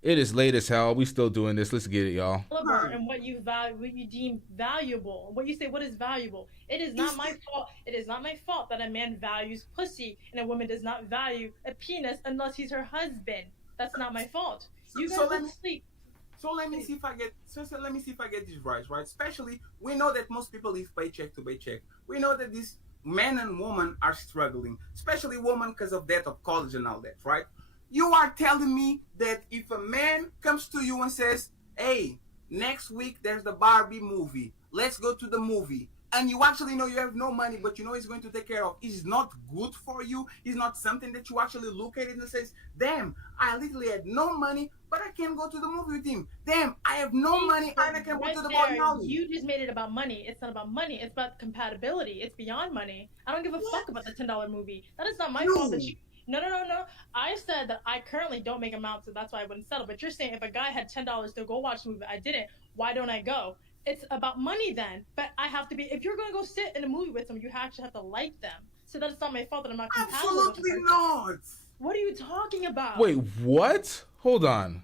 It is late as hell. We still doing this. Let's get it, y'all. And what you value, what you deem valuable, what you say, what is valuable? It is not my fault. It is not my fault that a man values pussy and a woman does not value a penis unless he's her husband. That's not my fault. You guys don't sleep. So let me see if I get. Let me see if I get this right. Especially, we know that most people live paycheck to paycheck. We know that these men and women are struggling, especially women because of debt of college and all that, right? You are telling me that if a man comes to you and says, hey, next week there's the Barbie movie, let's go to the movie, and you actually know you have no money, but you know he's going to take care of, is not good for you, is not something that you actually look at it and says, damn, I literally had no money, but I can't go to the movie with him. Damn, I have no money and I can go to the bowling alley. You just made it about money. It's not about money. It's about compatibility. It's beyond money. I don't give a fuck about the $10 movie. That is not my fault that you... No. I said that I currently don't make amounts, so that's why I wouldn't settle. But you're saying if a guy had $10 to go watch the movie, I didn't. Why don't I go? It's about money then. But I have to be. If you're going to go sit in a movie with them, you actually have to like them. So that's not my fault that I'm not compatible. Absolutely not. What are you talking about? Wait, what? Hold on.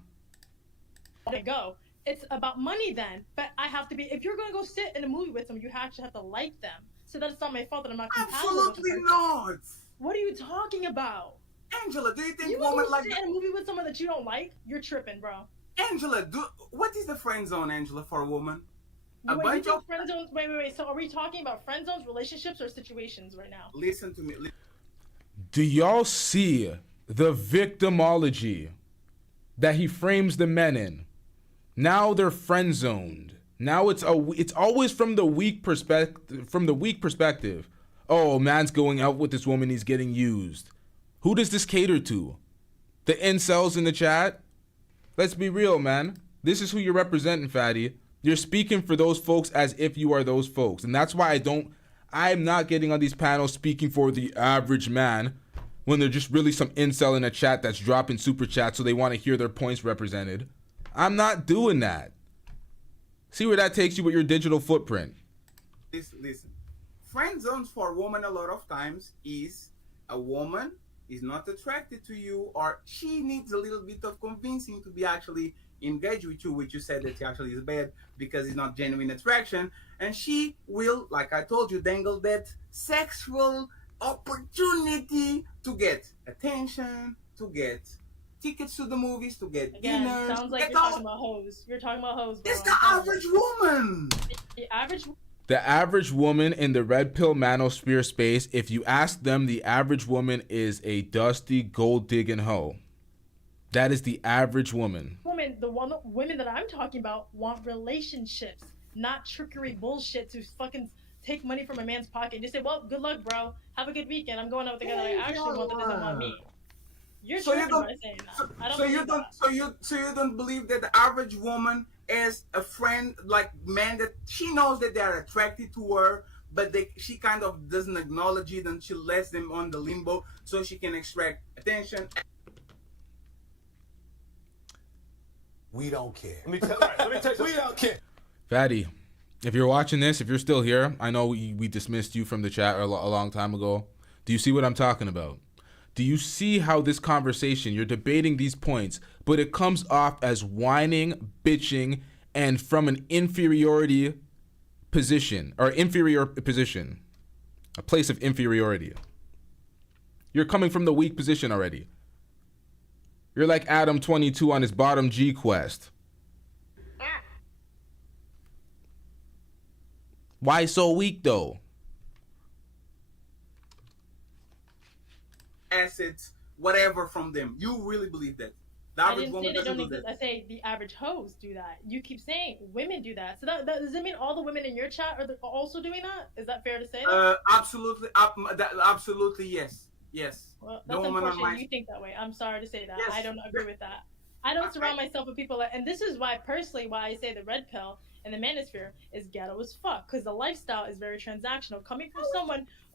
To go. It's about money then. But I have to be. If you're going to go sit in a movie with them, you actually have to like them. So that's not my fault that I'm not compatible. Absolutely not. What are you talking about? Angela, do you think women like sit in a movie with someone that you don't like? You're tripping, bro. Angela, what is the friend zone, Angela, for a woman? Friend zones. Wait. So are we talking about friend zones, relationships, or situations right now? Listen to me. Do y'all see the victimology that he frames the men in? Now they're friend zoned. Now it's always from the weak perspective. Oh, man's going out with this woman, he's getting used. Who does this cater to? The incels in the chat? Let's be real, man. This is who you're representing, fatty. You're speaking for those folks as if you are those folks. And that's why I'm not getting on these panels speaking for the average man when they're just really some incel in a chat that's dropping super chats so they want to hear their points represented. I'm not doing that. See where that takes you with your digital footprint. Listen. Friend zones for a woman a lot of times is a woman is not attracted to you, or she needs a little bit of convincing to be actually engaged with you, which you said that she actually is bad because it's not genuine attraction, and she will, like I told you, dangle that sexual opportunity to get attention, to get tickets to the movies, to get dinners. Sounds like you're talking about hoes. You're talking about hoes, bro. It's the average woman. The average woman in the red pill manosphere space, if you ask them, the average woman is a dusty, gold-digging hoe. That is the average woman. Women that I'm talking about want relationships, not trickery bullshit to fucking take money from a man's pocket and just say, well, good luck, bro. Have a good weekend. I'm going out with a guy that I actually want that doesn't want me. You're tripping by saying that. So you don't believe that the average woman as a friend, like men that she knows that they are attracted to her, but she kind of doesn't acknowledge it, and she lets them on the limbo so she can extract attention. We don't care. Let me tell you, we don't care. Fatty, if you're watching this, if you're still here, I know we dismissed you from the chat a long time ago. Do you see what I'm talking about? Do you see how this conversation, you're debating these points, but it comes off as whining, bitching, and from an inferiority position, or inferior position, a place of inferiority. You're coming from the weak position already. You're like Adam 22 on his bottom G quest. Why so weak though? Assets, whatever from them. You really believe that? The I average didn't woman say they doesn't don't do exist. that. I say the average hoes do that. You keep saying women do that. So that does it mean all the women in your chat are also doing that? Is that fair to say? Absolutely, absolutely, yes, yes. Well, No that's woman on unfortunate. my. You think that way. I'm sorry to say that. Yes. I don't agree with that. I don't surround myself with people and this is why personally why I say the red pill and the manosphere is ghetto as fuck, because the lifestyle is very transactional. Coming from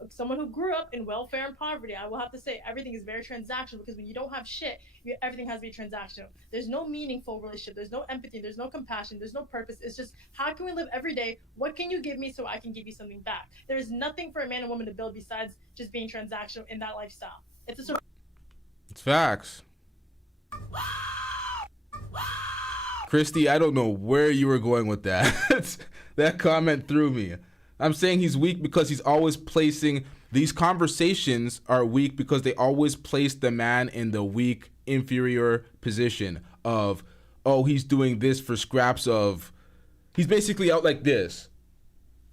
someone who grew up in welfare and poverty, I will have to say everything is very transactional, because when you don't have shit, everything has to be transactional. There's no meaningful relationship, there's no empathy, there's no compassion, there's no purpose. It's just, how can we live every day? What can you give me so I can give you something back? There is nothing for a man and woman to build besides just being transactional in that lifestyle. It's facts. Christy, I don't know where you were going with that. That comment threw me. I'm saying he's weak because he's always placing, these conversations are weak because they always place the man in the weak, inferior position of, oh, he's doing this for scraps of, he's basically out like this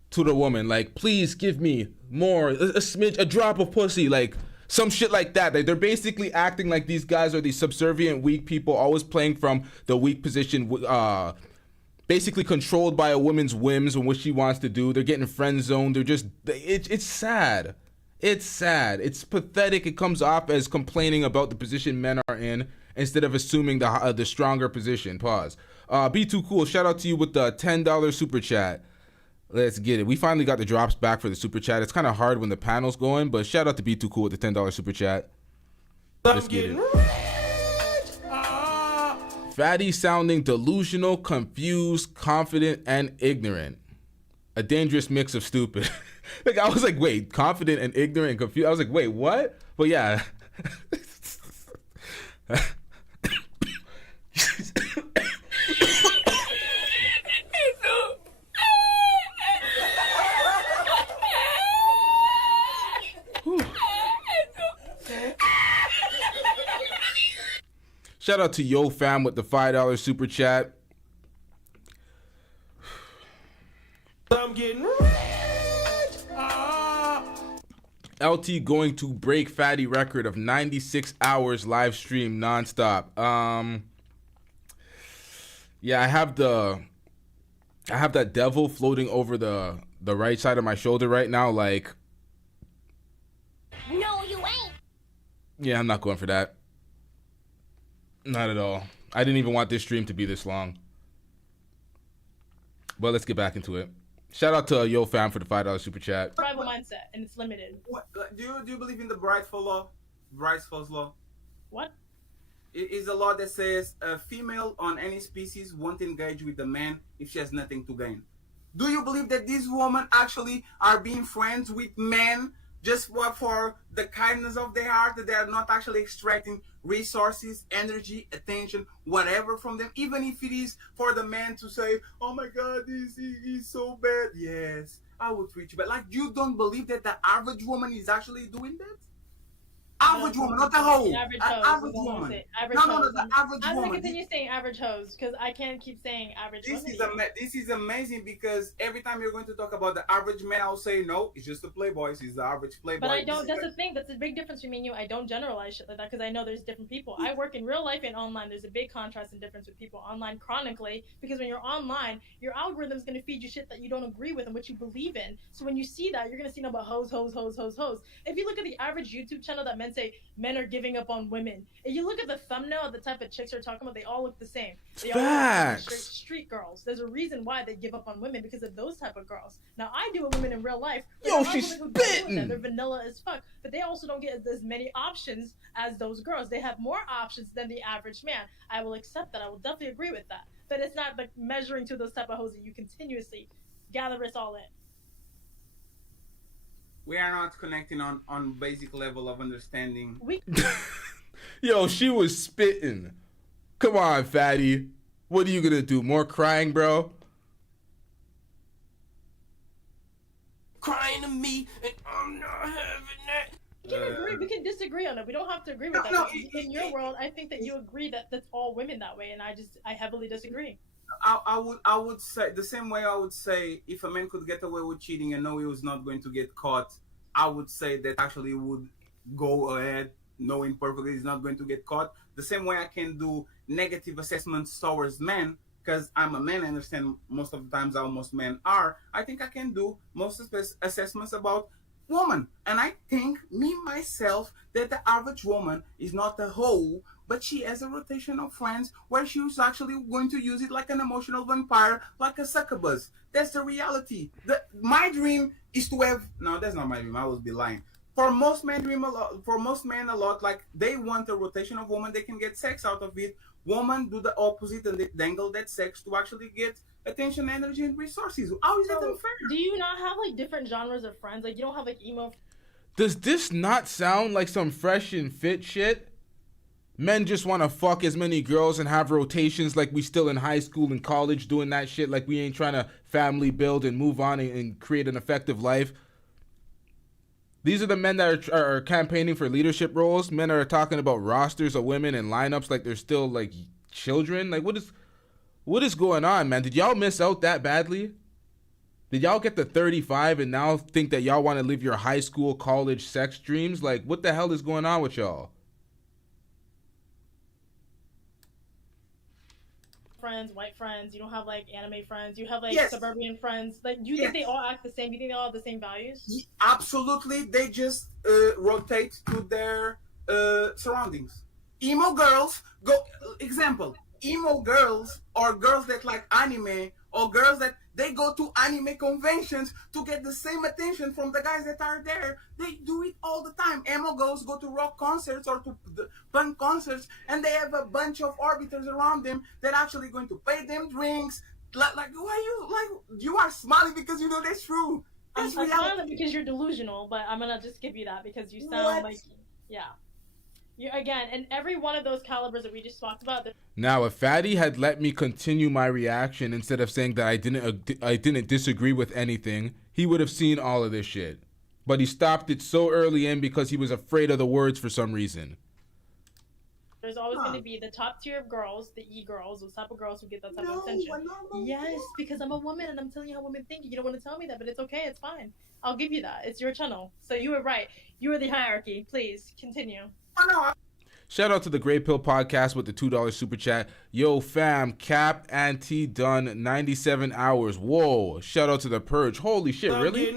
to the woman, like, please give me more, a smidge, a drop of pussy, like some shit like that. They're basically acting like these guys are these subservient, weak people, always playing from the weak position, basically controlled by a woman's whims and what she wants to do. They're getting friend zoned. They're just, it's sad. It's sad. It's pathetic. It comes off as complaining about the position men are in instead of assuming the stronger position. Pause. Be Too Cool, shout out to you with the $10 super chat. Let's get it. We finally got the drops back for the super chat. It's kind of hard when the panel's going, but shout out to Be Too Cool with the $10 super chat. Let's get it. Fatty sounding delusional, confused, confident, and ignorant. A dangerous mix of stupid. Like, I was like, wait, confident and ignorant and confused. I was like, wait, what? But yeah. Shout out to Yo Fam with the $5 super chat. I'm getting rich. LT going to break Fatty record of 96 hours live stream nonstop. Yeah, I have that devil floating over the right side of my shoulder right now, like. No, you ain't. Yeah, I'm not going for that. Not at all. I didn't even want this stream to be this long. But let's get back into it. Shout out to Yo Fam for the $5 super chat. Survival mindset, and it's limited. What, do you believe in the Brightfall law? Brightfall's law? What? It is a law that says a female on any species won't engage with a man if she has nothing to gain. Do you believe that these women actually are being friends with men just for the kindness of their heart, that they are not actually extracting resources, energy, attention, whatever from them, even if it is for the man to say, oh my God, he's so bad. Yes, I will treat you. But like, you don't believe that the average woman is actually doing that? Average woman, not the hoe. Average Average hoes. woman. Average No, hoes. the average I'm woman. gonna continue saying average hoes because I can't keep saying average women. This is amazing, because every time you're going to talk about the average man, I'll say no, it's just a playboy. He's the average playboy. But I don't. That's the thing. That's the big difference between me and you. I don't generalize shit like that because I know there's different people. I work in real life and online. There's a big contrast and difference with people online chronically, because when you're online, your algorithm is gonna feed you shit that you don't agree with and what you believe in. So when you see that, you're gonna see nothing but hoes, hoes, hoes, hoes, hoes. If you look at the average YouTube channel that men and say men are giving up on women. If you look at the thumbnail of the type of chicks we're talking about, they all look the same. They all look like Facts. street girls. There's a reason why they give up on women, because of those type of girls. Now I deal with women in real life. Yo, she's spitting. They're vanilla as fuck, but they also don't get as many options as those girls. They have more options than the average man. I will accept that. I will definitely agree with that. But it's not like measuring to those type of hoes that you continuously gather us all in. We are not connecting on basic level of understanding. Yo, she was spitting. Come on, fatty. What are you gonna do? More crying, bro? Crying to me, and I'm not having that. We can agree. We can disagree on it. We don't have to agree with that. No, in your world, I think that you agree that that's all women that way, and I heavily disagree. I would say the same way I would say if a man could get away with cheating and know he was not going to get caught, I would say that actually would go ahead knowing perfectly he's not going to get caught. The same way I can do negative assessments towards men, because I'm a man, I understand most of the times how most men are. I think I can do most of the assessments about woman, and I think me myself that the average woman is not a whole, but she has a rotation of friends where she's actually going to use it like an emotional vampire, like a succubus. That's the reality. My dream is to have, no, that's not my dream, I would be lying. For most men a lot, like they want a rotation of women, they can get sex out of it. Women do the opposite and they dangle that sex to actually get attention, energy, and resources. How is that unfair? Do you not have like different genres of friends? Like you don't have like emo. Does this not sound like some fresh and fit shit? Men just want to fuck as many girls and have rotations like we still in high school and college doing that shit, like we ain't trying to family build and move on and create an effective life. These are the men that are campaigning for leadership roles. Men are talking about rosters of women and lineups like they're still like children. Like what is going on, man? Did y'all miss out that badly? Did y'all get to 35 and now think that y'all want to live your high school, college sex dreams? Like what the hell is going on with y'all? Friends, white friends. You don't have like anime friends. You have like suburban friends. Like, do you think they all act the same? Do you think they all have the same values? Absolutely. They just rotate to their surroundings. Emo girls example. Emo girls or girls that like anime or girls that they go to anime conventions to get the same attention from the guys that are there. They do it all the time. Emo girls go to rock concerts or to punk concerts, and they have a bunch of arbiters around them that actually going to pay them drinks. Like why you are smiling because you know that's true. That's I'm smiling because you're delusional, but I'm gonna just give you that because you sound like you again. And every one of those calibers that we just talked about. Now, if Fatty had let me continue my reaction instead of saying that I didn't disagree with anything, he would have seen all of this shit. But he stopped it so early in because he was afraid of the words for some reason. There's always going to be the top tier of girls, the e-girls, those type of girls who get that type of attention. Yes, because I'm a woman and I'm telling you how women think. You don't want to tell me that, but it's okay. It's fine. I'll give you that. It's your channel. So you were right. You were the hierarchy. Please continue. Shout out to the Grey Pill Podcast with the $2 super chat. Yo, fam, Cap Anti done 97 hours. Whoa. Shout out to the Purge. Holy shit, really?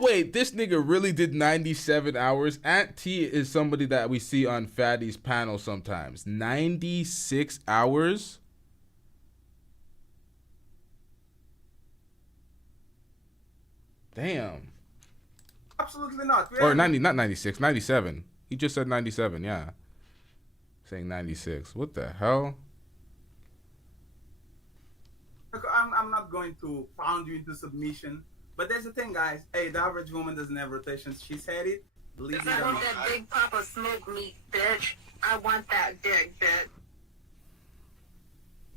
Wait, this nigga really did 97 hours? Aunt T is somebody that we see on Fatty's panel sometimes. 96 hours? Damn. Absolutely not. Or 90, not 96, 97. He just said 97, yeah. Saying 96. What the hell? I'm not going to pound you into submission. But there's the thing, guys. Hey, the average woman doesn't have rotations. She said it. Believe me. I want that big papa smoke meat, bitch. I want that dick, bitch.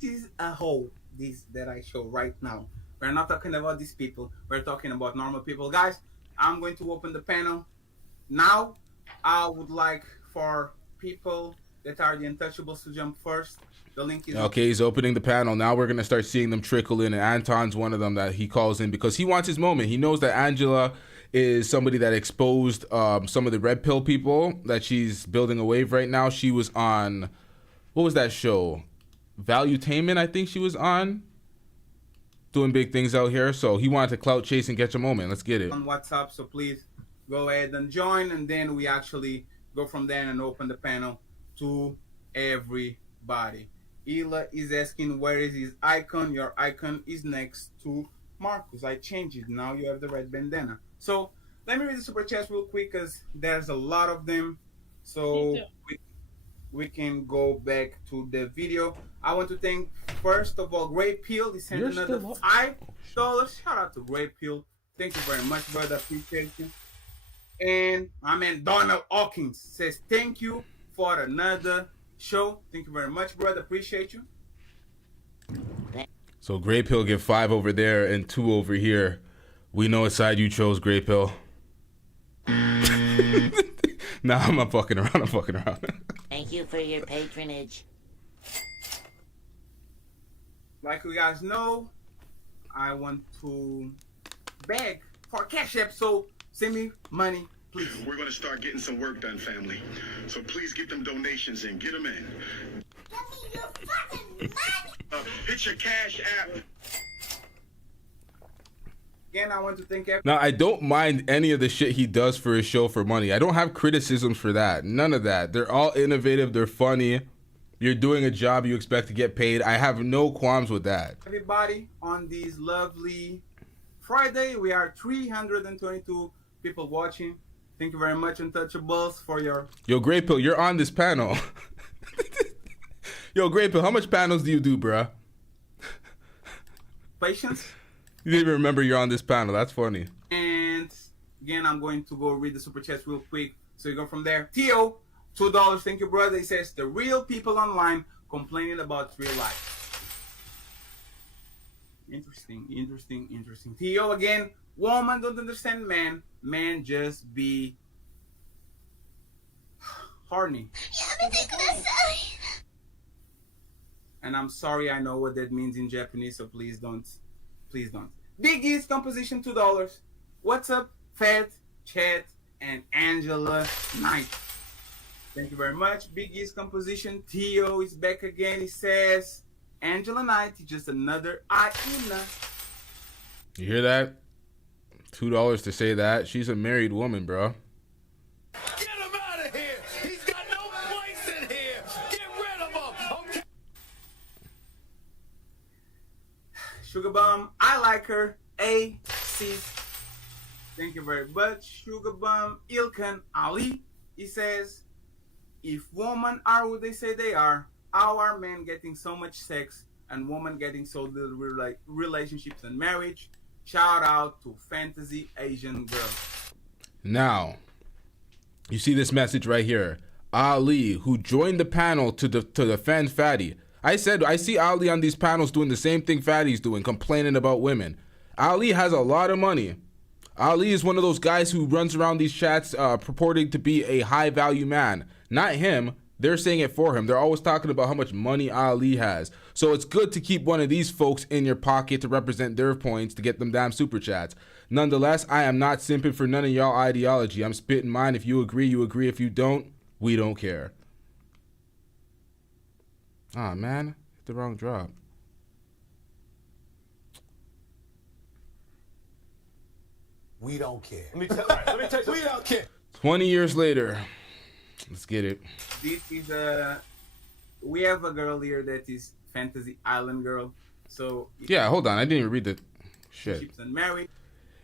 This is a whole, this that I show right now. We're not talking about these people. We're talking about normal people. Guys, I'm going to open the panel. Now, I would like for people that are the untouchables to jump first. The link is okay. He's opening the panel. Now we're going to start seeing them trickle in. And Anton's one of them that he calls in because he wants his moment. He knows that Angela is somebody that exposed some of the red pill people, that she's building a wave right now. She was on, what was that show? Valuetainment, I think she was on. Doing big things out here. So he wanted to clout chase and catch a moment. Let's get it. On WhatsApp, so please go ahead and join, and then we actually go from there and open the panel to everybody. Ela is asking, where is his icon? Your icon is next to Marcus. I changed it. Now you have the red bandana. So let me read the super chats real quick because there's a lot of them. So we can go back to the video. I want to thank, first of all, Great Peel. He sent another $5. Shout out to Great Peel. Thank you very much, brother. Appreciate you. And my man Donald Hawkins says, thank you for another show. Thank you very much, brother. Appreciate you. So Grey Pill get 5 over there and 2 over here. We know what side you chose, Grey Pill. Nah, I'm not fucking around. I'm fucking around. Thank you for your patronage. Like you guys know, I want to beg for Cash App, so send me money, please. We're going to start getting some work done, family. So please get them donations in. Get them in. Hit your Cash App. Again, I want to thank everyone. Now, I don't mind any of the shit he does for his show for money. I don't have criticisms for that. None of that. They're all innovative. They're funny. You're doing a job you expect to get paid. I have no qualms with that. Everybody on this lovely Friday, we are 322 people watching. Thank you very much, Untouchables, for your... Yo, Grey Pill, you're on this panel. Yo, Grey Pill, how much panels do you do, bruh? patience. You didn't even remember you're on this panel. That's funny. And again, I'm going to go read the super chats real quick. So you go from there. Theo, $2. Thank you, brother. He says, the real people online complaining about real life. Interesting. Theo, again, woman don't understand man. Man just be horny. And I'm sorry, I know what that means in Japanese, so please don't. Please don't. Big East composition, $2. What's up, Fat, Chat, and Angela Knight? Thank you very much. Big East composition. Theo is back again. He says, Angela Knight is just another hyena. You hear that? $2 to say that. She's a married woman, bro. Get him out of here! He's got no place in here! Get rid of him! Okay. Sugar Bum, I like her. A.C. Thank you very much. Sugar Bum, Ilkan Ali. He says, if women are who they say they are, how are men getting so much sex and women getting so little relationships and marriage? Shout out to Fantasy Asian Girl. Now, you see this message right here. Ali, who joined the panel to defend Fatty. I said, I see Ali on these panels doing the same thing Fatty's doing, complaining about women. Ali has a lot of money. Ali is one of those guys who runs around these chats purporting to be a high-value man. Not him. They're saying it for him. They're always talking about how much money Ali has. So it's good to keep one of these folks in your pocket to represent their points to get them damn super chats. Nonetheless, I am not simping for none of y'all ideology. I'm spitting mine. If you agree, you agree. If you don't, we don't care. Ah, man. Hit the wrong drop. We don't care. Let me tell you, we don't care. 20 years later. Let's get it. This is we have a girl here that is Fantasy Island Girl. So Yeah, hold on. I didn't even read the shit. and married.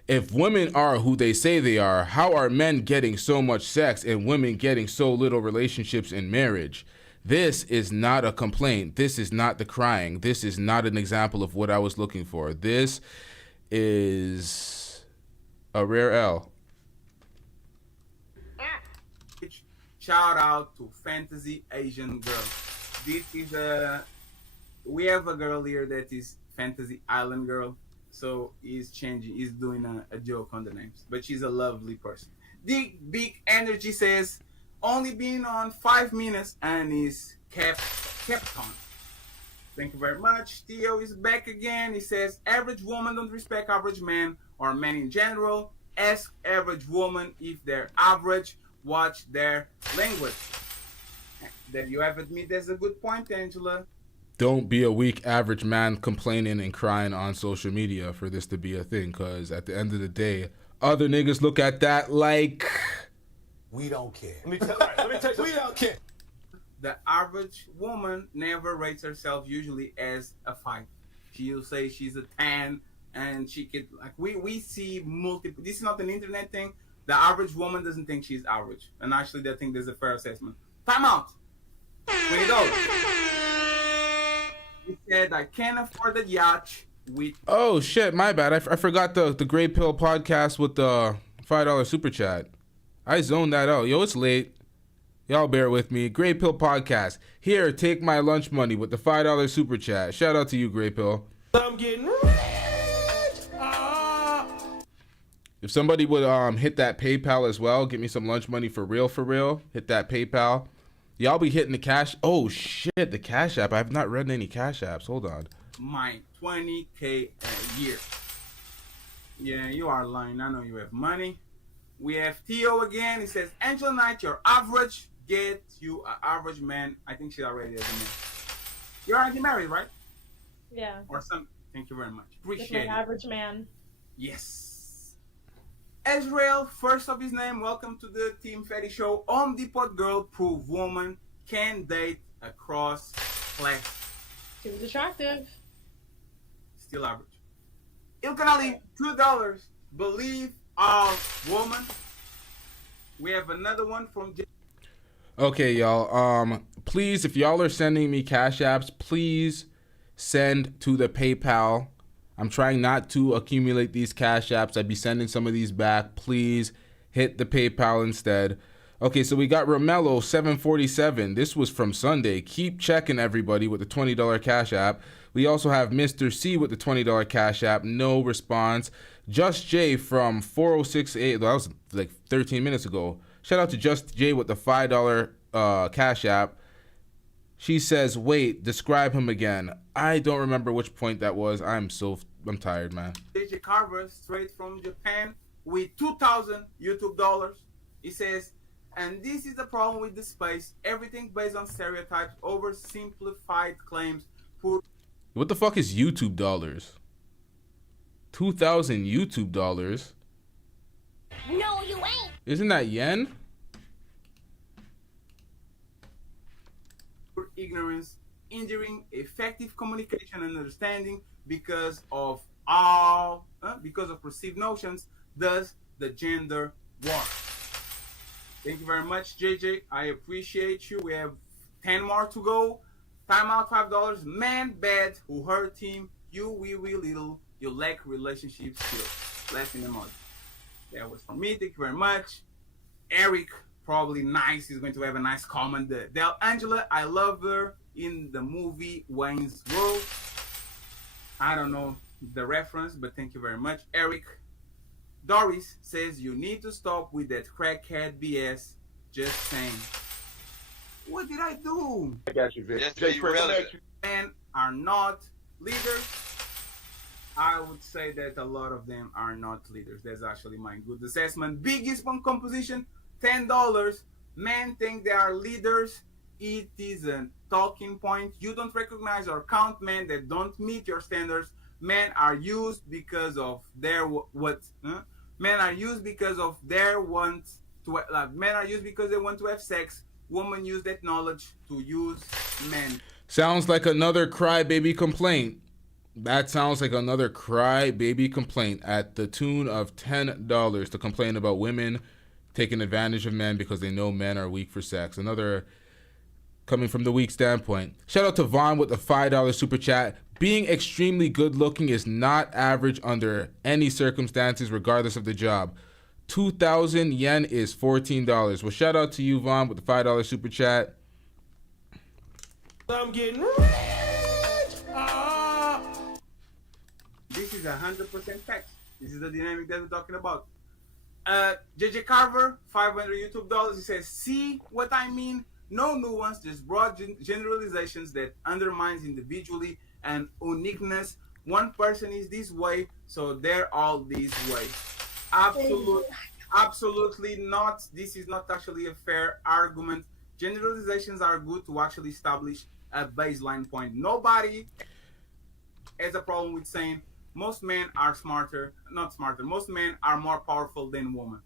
If women are who they say they are, how are men getting so much sex and women getting so little relationships in marriage? This is not a complaint. This is not the crying. This is not an example of what I was looking for. This is a rare L. Shout out to Fantasy Asian Girl. This is we have a girl here that is Fantasy Island Girl. So he's doing a joke on the names. But she's a lovely person. Big Energy says, only been on 5 minutes and is kept on. Thank you very much. Theo is back again. He says, average woman don't respect average man or men in general. Ask average woman if they're average. Watch their language. That you have admitted that's a good point, Angela. Don't be a weak average man complaining and crying on social media for this to be a thing, because at the end of the day, Other niggas look at that like we don't care. Let me tell you, we don't care. The average woman never rates herself usually as a 5. She'll say she's a 10, and she could like we see multiple. This is not an internet thing. The average woman doesn't think she's average, and actually, they think there's a fair assessment. Time out. $20. He said, "I can't afford the yacht with." Oh shit, my bad. I forgot the Gray Pill podcast with the $5 super chat. I zoned that out. Yo, it's late. Y'all bear with me. Gray Pill podcast. Here, take my lunch money with the $5 super chat. Shout out to you, Gray Pill. I'm getting rich. If somebody would hit that PayPal as well, get me some lunch money for real. Hit that PayPal. Y'all be hitting the cash. Oh shit, the Cash App. I have not read any Cash Apps. Hold on. My 20K a year. Yeah, you are lying. I know you have money. We have Theo again. He says, Angela Knight, your average. Get you an average man. I think she already has a man. You're already married, right? Yeah. Or some. Thank you very much. Just Appreciate my it. average man. Yes. Israel, first of his name, welcome to the Team Fatty Show. On the Pot Girl, prove woman can date across class. She was attractive. Still average. Ilkanali, $2. Believe all woman. We have another one from Okay, y'all. Please, if y'all are sending me Cash Apps, please send to the PayPal. I'm trying not to accumulate these Cash Apps. I'd be sending some of these back. Please hit the PayPal instead. Okay, so we got Romello 747. This was from Sunday. Keep checking, everybody, with the $20 Cash App. We also have Mr. C with the $20 Cash App. No response. Just J from 4068. That was like 13 minutes ago. Shout out to Just J with the $5 Cash App. She says, wait, describe him again. I don't remember which point that was. I'm tired, man. DJ Carver, straight from Japan, with 2,000 YouTube dollars. He says, and this is the problem with the space. Everything based on stereotypes, oversimplified claims. What the fuck is YouTube dollars? 2,000 YouTube dollars? No, you ain't. Isn't that yen? Ignorance, injuring effective communication and understanding because of perceived notions, thus the gender war. Thank you very much, JJ. I appreciate you. We have 10 more to go. Time out, $5. Man bad who hurt him. You wee little. You lack relationship skills. Laughing emoji. That was from me. Thank you very much. Eric, probably nice. He's going to have a nice comment. Del Angela, I love her in the movie Wayne's World. I don't know the reference, but thank you very much. Eric. Doris says you need to stop with that crackhead BS. Just saying. What did I do? I got you, Vic. Men are not leaders. I would say that a lot of them are not leaders. That's actually my good assessment. Biggest one composition, $10. Men think they are leaders. It is a talking point. You don't recognize or count men that don't meet your standards. Men are used because of their Men are used because of their want to. Men are used because they want to have sex. Women use that knowledge to use men. Sounds like another crybaby complaint. That sounds like another crybaby complaint at the tune of $10 to complain about women taking advantage of men because they know men are weak for sex. Another coming from the weak standpoint. Shout out to Vaughn with the $5 super chat. Being extremely good looking is not average under any circumstances, regardless of the job. 2,000 yen is $14. Well, shout out to you, Vaughn, with the $5 super chat. I'm getting rich. This is 100% facts. This is the dynamic that we're talking about. JJ Carver, 500 YouTube dollars. He says, see what I mean? No nuance, just broad generalizations that undermines individually and uniqueness. One person is this way, so they're all this way. Absolutely not. This is not actually a fair argument. Generalizations are good to actually establish a baseline point. Nobody has a problem with saying most men are smarter, not smarter. Most men are more powerful than women.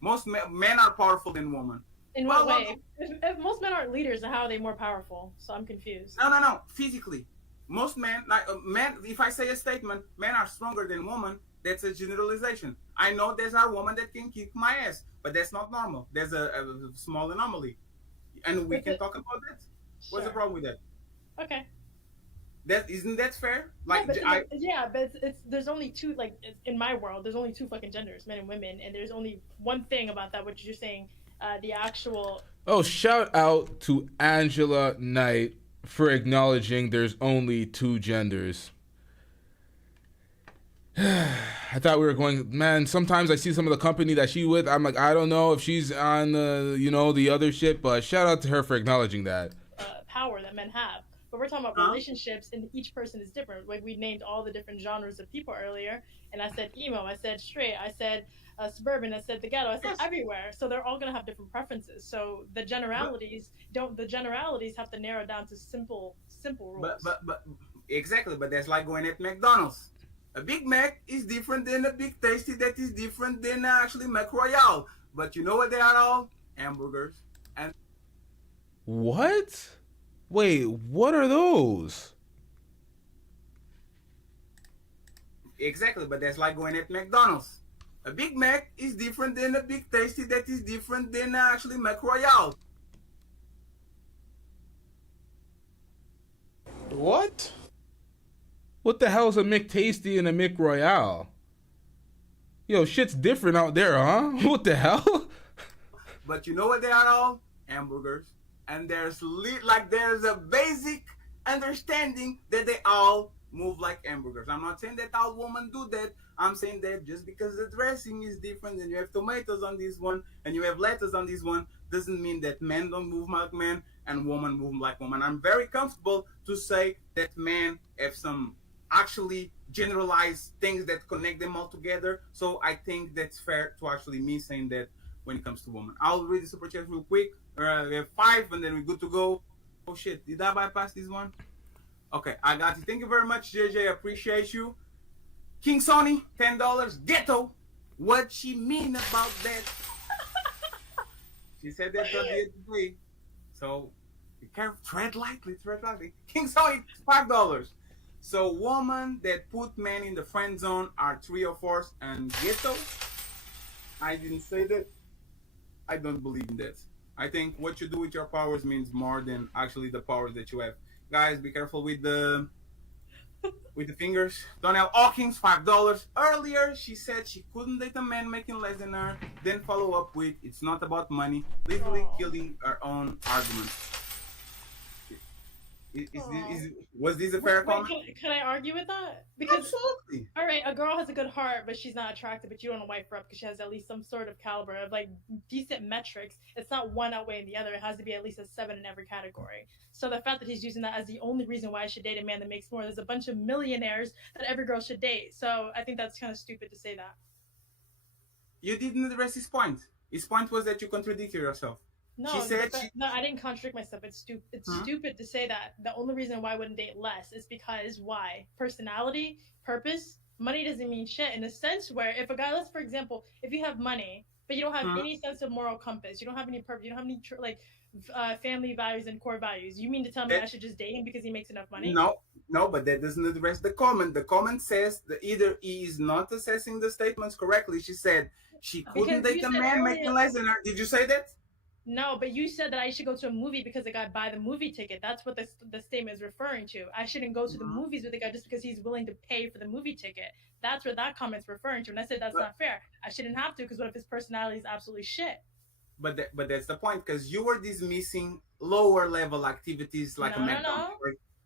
Most men are powerful than women. In what way? If most men aren't leaders, then how are they more powerful? So I'm confused. No. Physically, most men, like men. If I say a statement, men are stronger than women. That's a generalization. I know there's a woman that can kick my ass, but that's not normal. There's a small anomaly, and we can talk about that. What's the problem with that? Okay. That isn't that fair? Like but it's there's only two, like in my world there's only two fucking genders, men and women, and there's only one thing about that, which you're saying, the actual. Oh, shout out to Angela Knight for acknowledging there's only two genders. I thought we were going, man, sometimes I see some of the company that she with, I'm like, I don't know if she's on the other shit, but shout out to her for acknowledging that. Power that men have. But we're talking about relationships, and each person is different. Like, we named all the different genres of people earlier, and I said emo, I said straight, I said suburban, I said the ghetto, I said everywhere. So they're all gonna have different preferences. So the generalities have to narrow down to simple rules. But exactly. But that's like going at McDonald's. A Big Mac is different than a Big Tasty. That is different than actually Mac Royale. But you know what they are all? Hamburgers. And what? Wait, what are those? Exactly, but that's like going at McDonald's. A Big Mac is different than a Big Tasty. That is different than actually Mac Royale. What? What the hell is a McTasty and a McRoyale? Yo, shit's different out there, huh? What the hell? But you know what they are all? Hamburgers. And there's a basic understanding that they all move like hamburgers. I'm not saying that all women do that. I'm saying that just because the dressing is different and you have tomatoes on this one and you have lettuce on this one doesn't mean that men don't move like men and women move like women. I'm very comfortable to say that men have some actually generalized things that connect them all together. So I think that's fair to actually me saying that when it comes to women. I'll read the super chat real quick. We have 5 and then we're good to go. Oh shit, did I bypass this one? Okay, I got you. Thank you very much, JJ. Appreciate you. King Sony, $10. Ghetto. What she mean about that? She said that earlier today. So be careful. Tread lightly. King Sony, $5. So women that put men in the friend zone are 3 or 4 and ghetto. I didn't say that. I don't believe in that. I think what you do with your powers means more than actually the powers that you have. Guys, be careful with the fingers. Donnell Hawkins, $5. Earlier, she said she couldn't date a man making less than her. Then follow up with, it's not about money. Literally killing her own argument. Was this a fair comment? Can I argue with that? Because absolutely. All right, a girl has a good heart, but she's not attractive, but you don't want to wipe her up because she has at least some sort of caliber of like decent metrics. It's not one outweighing the other. It has to be at least a 7 in every category. So the fact that he's using that as the only reason why I should date a man that makes more, there's a bunch of millionaires that every girl should date. So I think that's kind of stupid to say that. You didn't address his point. His point was that you contradicted yourself. No, I didn't contradict myself. It's stupid to say that. The only reason why I wouldn't date less is because why? Personality, purpose, money doesn't mean shit in a sense where if a guy, let's for example, if you have money, but you don't have any sense of moral compass, you don't have any purpose, you don't have any family values and core values, you mean to tell me I should just date him because he makes enough money? No, but that doesn't address the comment. The comment says that either he is not assessing the statements correctly. She said she couldn't date a man making less than her. Did you say that? No, but you said that I should go to a movie because the guy buy the movie ticket. That's what the statement is referring to. I shouldn't go to the movies with the guy just because he's willing to pay for the movie ticket. That's what that comment's referring to. And I said that's not fair. I shouldn't have to because what if his personality is absolutely shit? But that's the point because you were dismissing lower level activities like a McDonald's.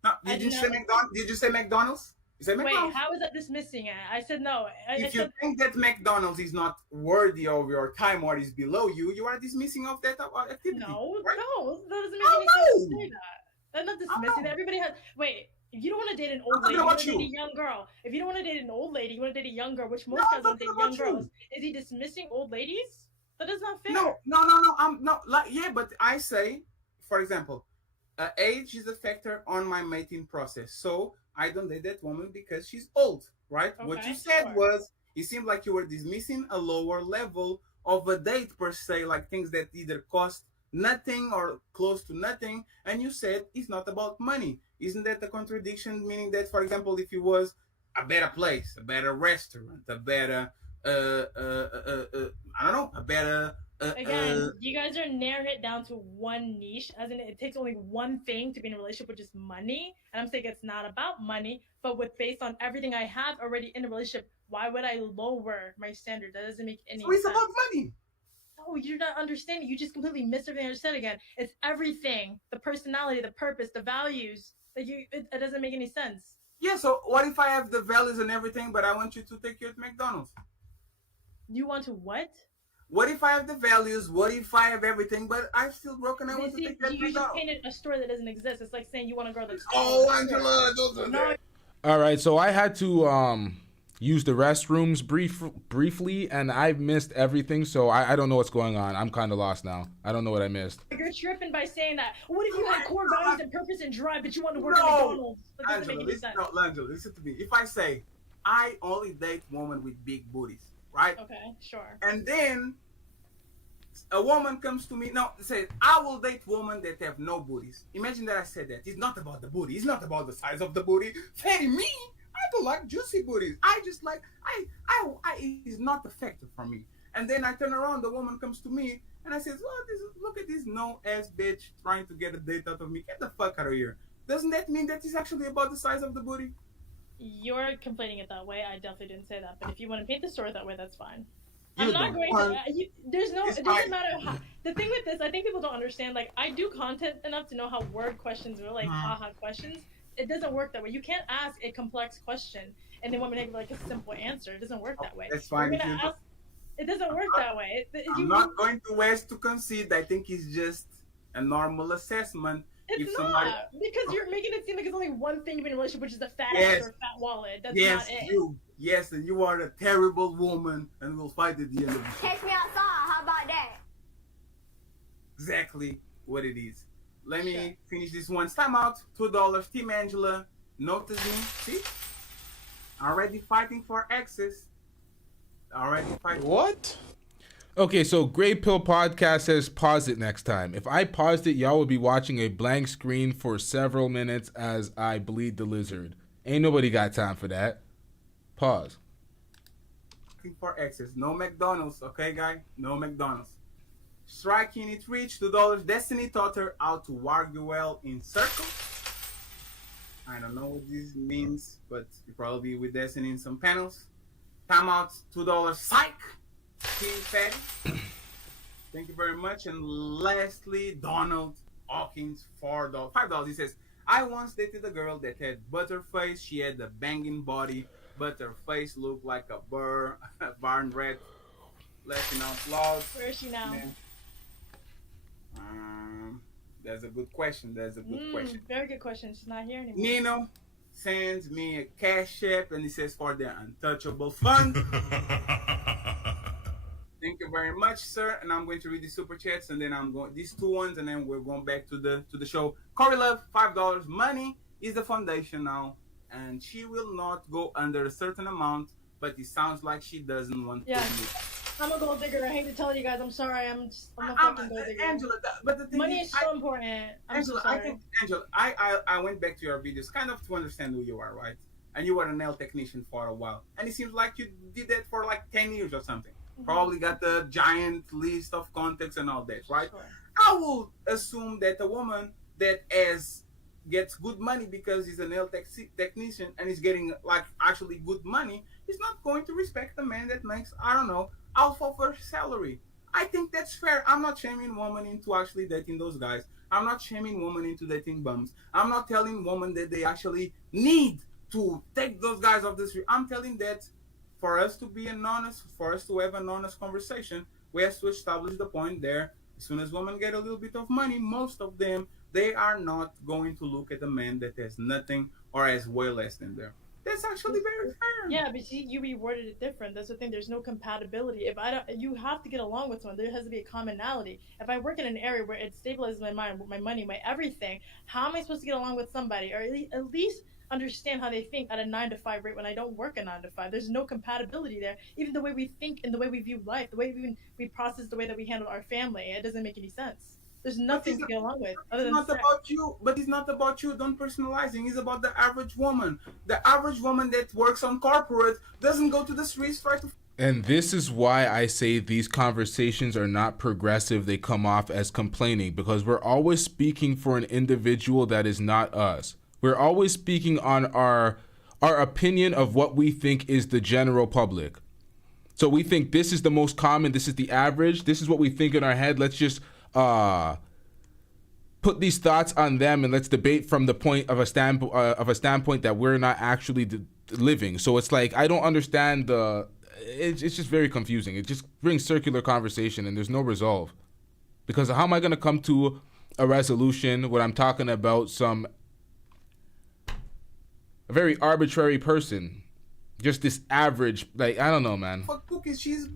No, did you say McDonald's? Did you say McDonald's? You said McDonald's. Wait, how is that dismissing it? I said no. If you think that McDonald's is not worthy of your time or is below you, you are dismissing of that activity. No, right? No, that doesn't make any sense to say that. That's not dismissing that. Everybody has. Wait, if you don't want to date an old lady, you want to date a young girl. If you don't want to date an old lady, you want to date a young girl, which most guys want to date young girls. Is he dismissing old ladies? That is not fair. No. But I say, for example, age is a factor on my mating process. So I don't date that woman because she's old, right? What Okay, you said sure. was, it seemed like you were dismissing a lower level of a date per se, like things that either cost nothing or close to nothing. And you said it's not about money. Isn't that a contradiction? Meaning that, for example, if it was a better place, a better restaurant, a better, I don't know, a better. Again, you guys are narrowing it down to one niche, as in it takes only one thing to be in a relationship, which is money. And I'm saying it's not about money, but with based on everything I have already in a relationship, why would I lower my standard? That doesn't make any So it's sense. about money. No, you're not understanding. You just completely missed everything I just said again. It's everything. The personality, the purpose, the values. It doesn't make any sense. Yeah, so what if I have the values and everything, but I want you to take you to McDonald's? You want to what? What if I have the values? What if I have everything, but I'm still broken? I want to take you to You just McDonald's. painted a story that doesn't exist. It's like saying you want a girl that's Oh, Angela, don't do no, that. All right, so I had to use the restrooms briefly, and I've missed everything, so I don't know what's going on. I'm kind of lost now. I don't know what I missed. You're tripping by saying that. What if you had core values and purpose and drive, but you want to work at No, McDonald's? That doesn't make any sense. Angela, listen to me. If I say I only date women with big booties, right? Okay, sure. And then a woman comes to me, no, says, I will date women that have no booties. Imagine that I said that. It's not about the booty. It's not about the size of the booty. Hey, me, I don't like juicy booties. I just like, it's not effective for me. And then I turn around, the woman comes to me, and I says, well, look at this no-ass bitch trying to get a date out of me. Get the fuck out of here. Doesn't that mean that it's actually about the size of the booty? You're complaining it that way. I definitely didn't say that. But if you want to paint the story that way, that's fine. You I'm not don't. going to. There's no. It's It doesn't fine. matter how. The thing with this, I think people don't understand. Like, I do content enough to know how word questions are, like haha questions. It doesn't work that way. You can't ask a complex question and then want me to give like a simple answer. It doesn't work that way. That's fine. You're gonna ask, it doesn't work that way. I'm not going to waste to concede. I think it's just a normal assessment. It's if not somebody, because you're making it seem like it's only one thing in a relationship, which is a fat Yes. ass or a fat wallet. That's yes, not it. yes, and you are a terrible woman, and we'll fight at the end of the show. Catch me outside. How about that? Exactly what it is. Let me finish this one. Time out. $2. Team Angela. Notice me. See? Already fighting for access. Already fighting. What? Okay, so Grey Pill Podcast says pause it next time. If I paused it, y'all would be watching a blank screen for several minutes as I bleed the lizard. Ain't nobody got time for that. Pause. Fighting for access. No McDonald's, okay, guy? No McDonald's. Striking it reach, $2. Destiny taught her how to argue well in circles. I don't know what this means, but you probably be with Destiny in some panels. Time out, $2. Psych! Team Fatty. Thank you very much. And lastly, Donald Hawkins, $4. $5. He says, I once dated a girl that had butterface. She had a banging body, but her face looked like a barn rat. Laughing out loud. Where is she now? That's a good question. That's a good question. Very good question. She's not here anymore. Nino sends me a cash app and he says for the untouchable fund. Thank you very much, sir. And I'm going to read the super chats and then I'm going these two ones and then we're going back to the show. Corey Love, $5. Money is the foundation now, and she will not go under a certain amount, but it sounds like she doesn't want to leave. I'm a gold digger. I hate to tell you guys. I'm sorry. I'm a fucking gold digger. Angela, but the thing money is so important. I'm Angela, so sorry. I think Angela, I went back to your videos kind of to understand who you are, right? And you were a nail technician for a while, and it seems like you did that for like 10 years or something. Probably got the giant list of contacts and all that, right? Sure. I would assume that a woman that gets good money because he's a nail technician and is getting like actually good money is not going to respect a man that makes, I don't know, half of her salary. I think that's fair. I'm not shaming women into actually dating those guys. I'm not shaming women into dating bums. I'm not telling women that they actually need to take those guys off the street. I'm telling that for us to be for us to have an honest conversation, we have to establish the point there. As soon as women get a little bit of money, most of them, they are not going to look at a man that has nothing or has way less than them. That's actually very fair. Yeah, but you reworded it different. That's the thing. There's no compatibility. If I don't, you have to get along with someone. There has to be a commonality. If I work in an area where it stabilizes my mind, my money, my everything, how am I supposed to get along with somebody? Or at least understand how they think at a 9 to 5 rate when I don't work a 9 to 5. There's no compatibility there. Even the way we think and the way we view life, the way we process, the way that we handle our family, it doesn't make any sense. There's nothing to get along with other It's than not sex. about you, but it's not about you. Don't personalizing. It's about the average woman. The average woman that works on corporate doesn't go to the streets try to. And this is why I say these conversations are not progressive. They come off as complaining because we're always speaking for an individual that is not us. We're always speaking on our opinion of what we think is the general public. So we think this is the most common, this is the average, this is what we think in our head. Let's just put these thoughts on them and let's debate from the point of a standpoint that we're not actually living. So it's like I don't understand it's just very confusing. It just brings circular conversation and there's no resolve. Because how am I going to come to a resolution when I'm talking about a very arbitrary person? Just this average, like, I don't know, man. Fuck cookies, she's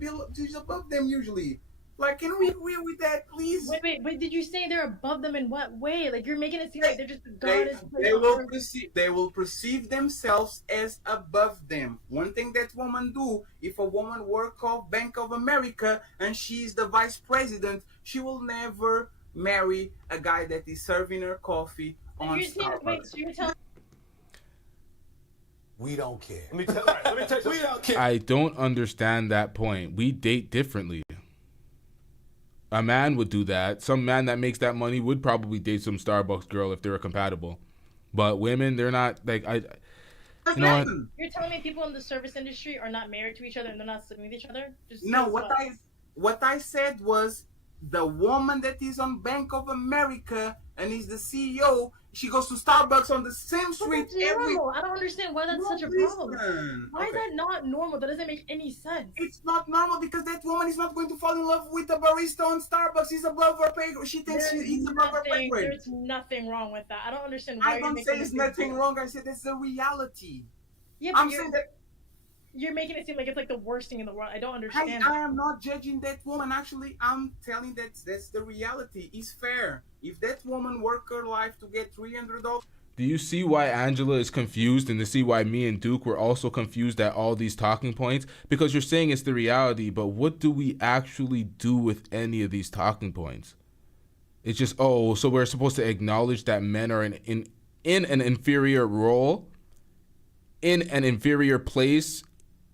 above them usually. Like, can we agree with that, please? Wait, did you say they're above them in what way? Like, you're making it seem like they're just the goddess. They will perceive themselves as above them. One thing that women do, if a woman work off Bank of America and she's the vice president, she will never marry a guy that is serving her coffee on Starbucks. Wait, so you're telling We don't care. Let me tell you, we don't care. I don't understand that point. We date differently. A man would do that. Some man that makes that money would probably date some Starbucks girl if they were compatible. But women, they're not like you know what? You're telling me people in the service industry are not married to each other and they're not sleeping with each other? No, what I said was the woman that is on Bank of America and is the CEO, she goes to Starbucks on the same street every. I don't understand why that's such a problem. Why is that not normal? That doesn't make any sense. It's not normal because that woman is not going to fall in love with a barista on Starbucks. He's above her pay grade. She thinks he's above her pay grade. There's nothing wrong with that. I don't understand why I don't say there's nothing wrong. I said that's the reality. Yeah, I'm saying that. You're making it seem like it's like the worst thing in the world. I don't understand. I am not judging that woman. Actually, I'm telling that's the reality. It's fair. If that woman worked her life to get $300. Do you see why Angela is confused and to see why me and Duke were also confused at all these talking points? Because you're saying it's the reality, but what do we actually do with any of these talking points? It's just, so we're supposed to acknowledge that men are in an inferior role, in an inferior place,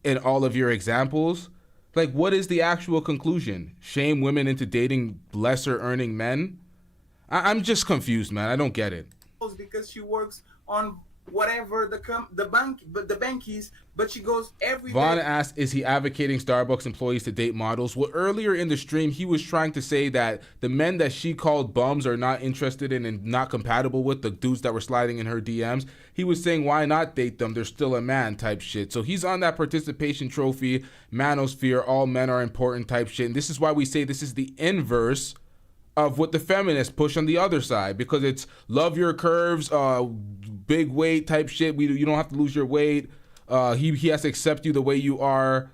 in all of your examples? Like, what is the actual conclusion? Shame women into dating lesser earning men? I'm just confused, man. I don't get it. Because she works on whatever the bank is, but she goes every Vaughn day. asked, is he advocating Starbucks employees to date models? Well, earlier in the stream, he was trying to say that the men that she called bums are not interested in and not compatible with the dudes that were sliding in her DMs. He was saying, why not date them? They're still a man type shit. So he's on that participation trophy, manosphere, all men are important type shit. And this is why we say this is the inverse of what the feminists push on the other side, because it's love your curves, big weight type shit. You don't have to lose your weight. He has to accept you the way you are.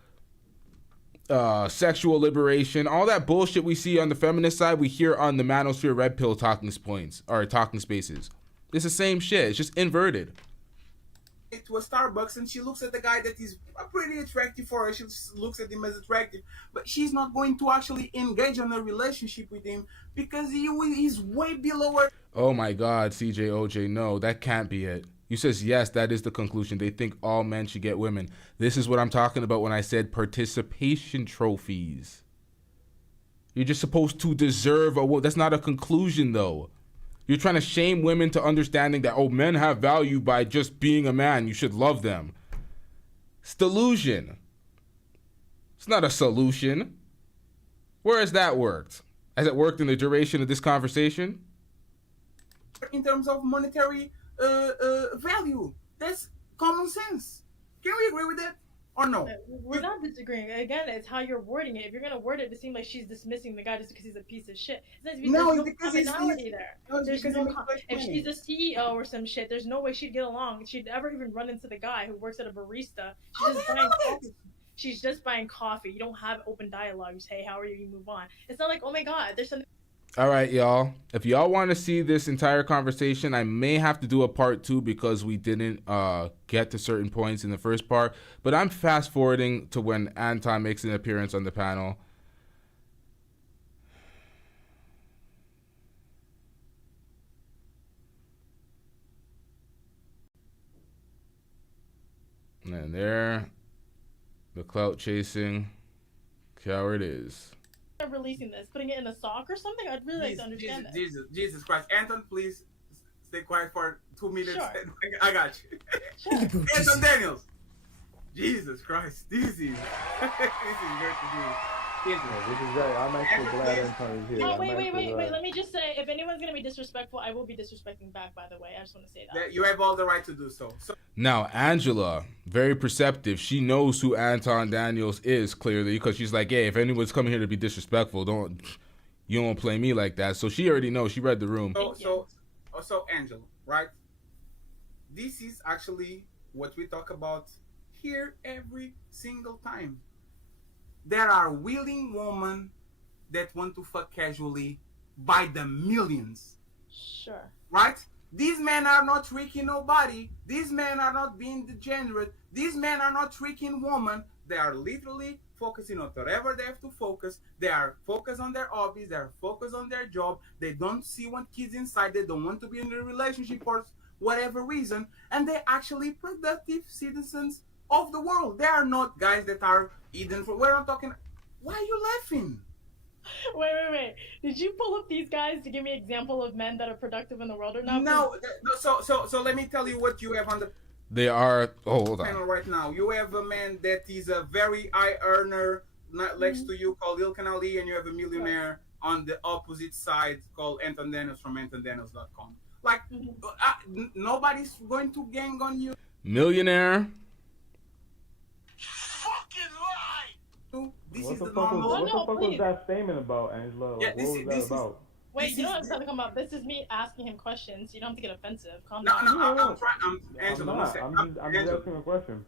Sexual liberation, all that bullshit we see on the feminist side, we hear on the manosphere red pill talking spaces. It's the same shit. It's just inverted. To a Starbucks and she looks at the guy that is pretty attractive for her. She looks at him as attractive, but she's not going to actually engage in a relationship with him because he's way below her. Oh my God, CJOJ, no, that can't be it. You says yes, that is the conclusion. They think all men should get women. This is what I'm talking about when I said participation trophies. You're just supposed to deserve a woman. That's not a conclusion though. You're trying to shame women to understanding that, men have value by just being a man. You should love them. It's delusion. It's not a solution. Where has that worked? Has it worked in the duration of this conversation? In terms of monetary value, that's common sense. Can we agree with that? Or no? We're not disagreeing. Again, it's how you're wording it. If you're gonna word it to seem like she's dismissing the guy just because he's a piece of shit, there's no commonality there. If she's a CEO or some shit, there's no way she'd get along. She'd ever even run into the guy who works at a barista. She's just buying coffee. You don't have open dialogue. You say, hey, how are you? You move on. It's not like, oh my God, there's something. All right, y'all. If y'all want to see this entire conversation, I may have to do a part 2 because we didn't get to certain points in the first part. But I'm fast forwarding to when Anton makes an appearance on the panel. And there, the clout chasing coward is. Releasing this, putting it in a sock or something. I'd really like to understand that. Jesus Christ, Anton, please stay quiet for 2 minutes. Sure. I got you. Sure. Anton Daniels. Jesus Christ, this is great to do. This is great. I'm actually glad Anton is here. Oh, wait. Let me just say, if anyone's gonna be disrespectful, I will be disrespecting back. By the way, I just want to say that. You have all the right to do so. Now, Angela, very perceptive. She knows who Anton Daniels is clearly because she's like, hey, if anyone's coming here to be disrespectful, you don't play me like that. So she already knows. She read the room. So Angela, right? This is actually what we talk about here every single time. There are willing women that want to fuck casually by the millions. Sure. Right? These men are not tricking nobody. These men are not being degenerate. These men are not tricking women. They are literally focusing on whatever they have to focus. They are focused on their hobbies. They are focused on their job. They don't see one kids inside. They don't want to be in a relationship for whatever reason. And they're actually productive citizens of the world. They are not guys that are hidden. We're not talking. Why are you laughing? Wait. Did you pull up these guys to give me an example of men that are productive in the world or not? No. So let me tell you what you have on the They are. Oh, hold panel on. right now. You have a man that is a very high earner next to you called Ilkan Ali, and you have a millionaire on the opposite side called Anton Daniels from AntonDaniels.com. Like, nobody's going to gang on you. Millionaire. This What is the the fuck normal. was that statement about, Angela? Yeah, What was that about? Wait, you know what I'm talking about? This is me asking him questions. You don't have to get offensive. Calm No, down. I'm trying. Angela, I'm one not. second. I'm just asking a question.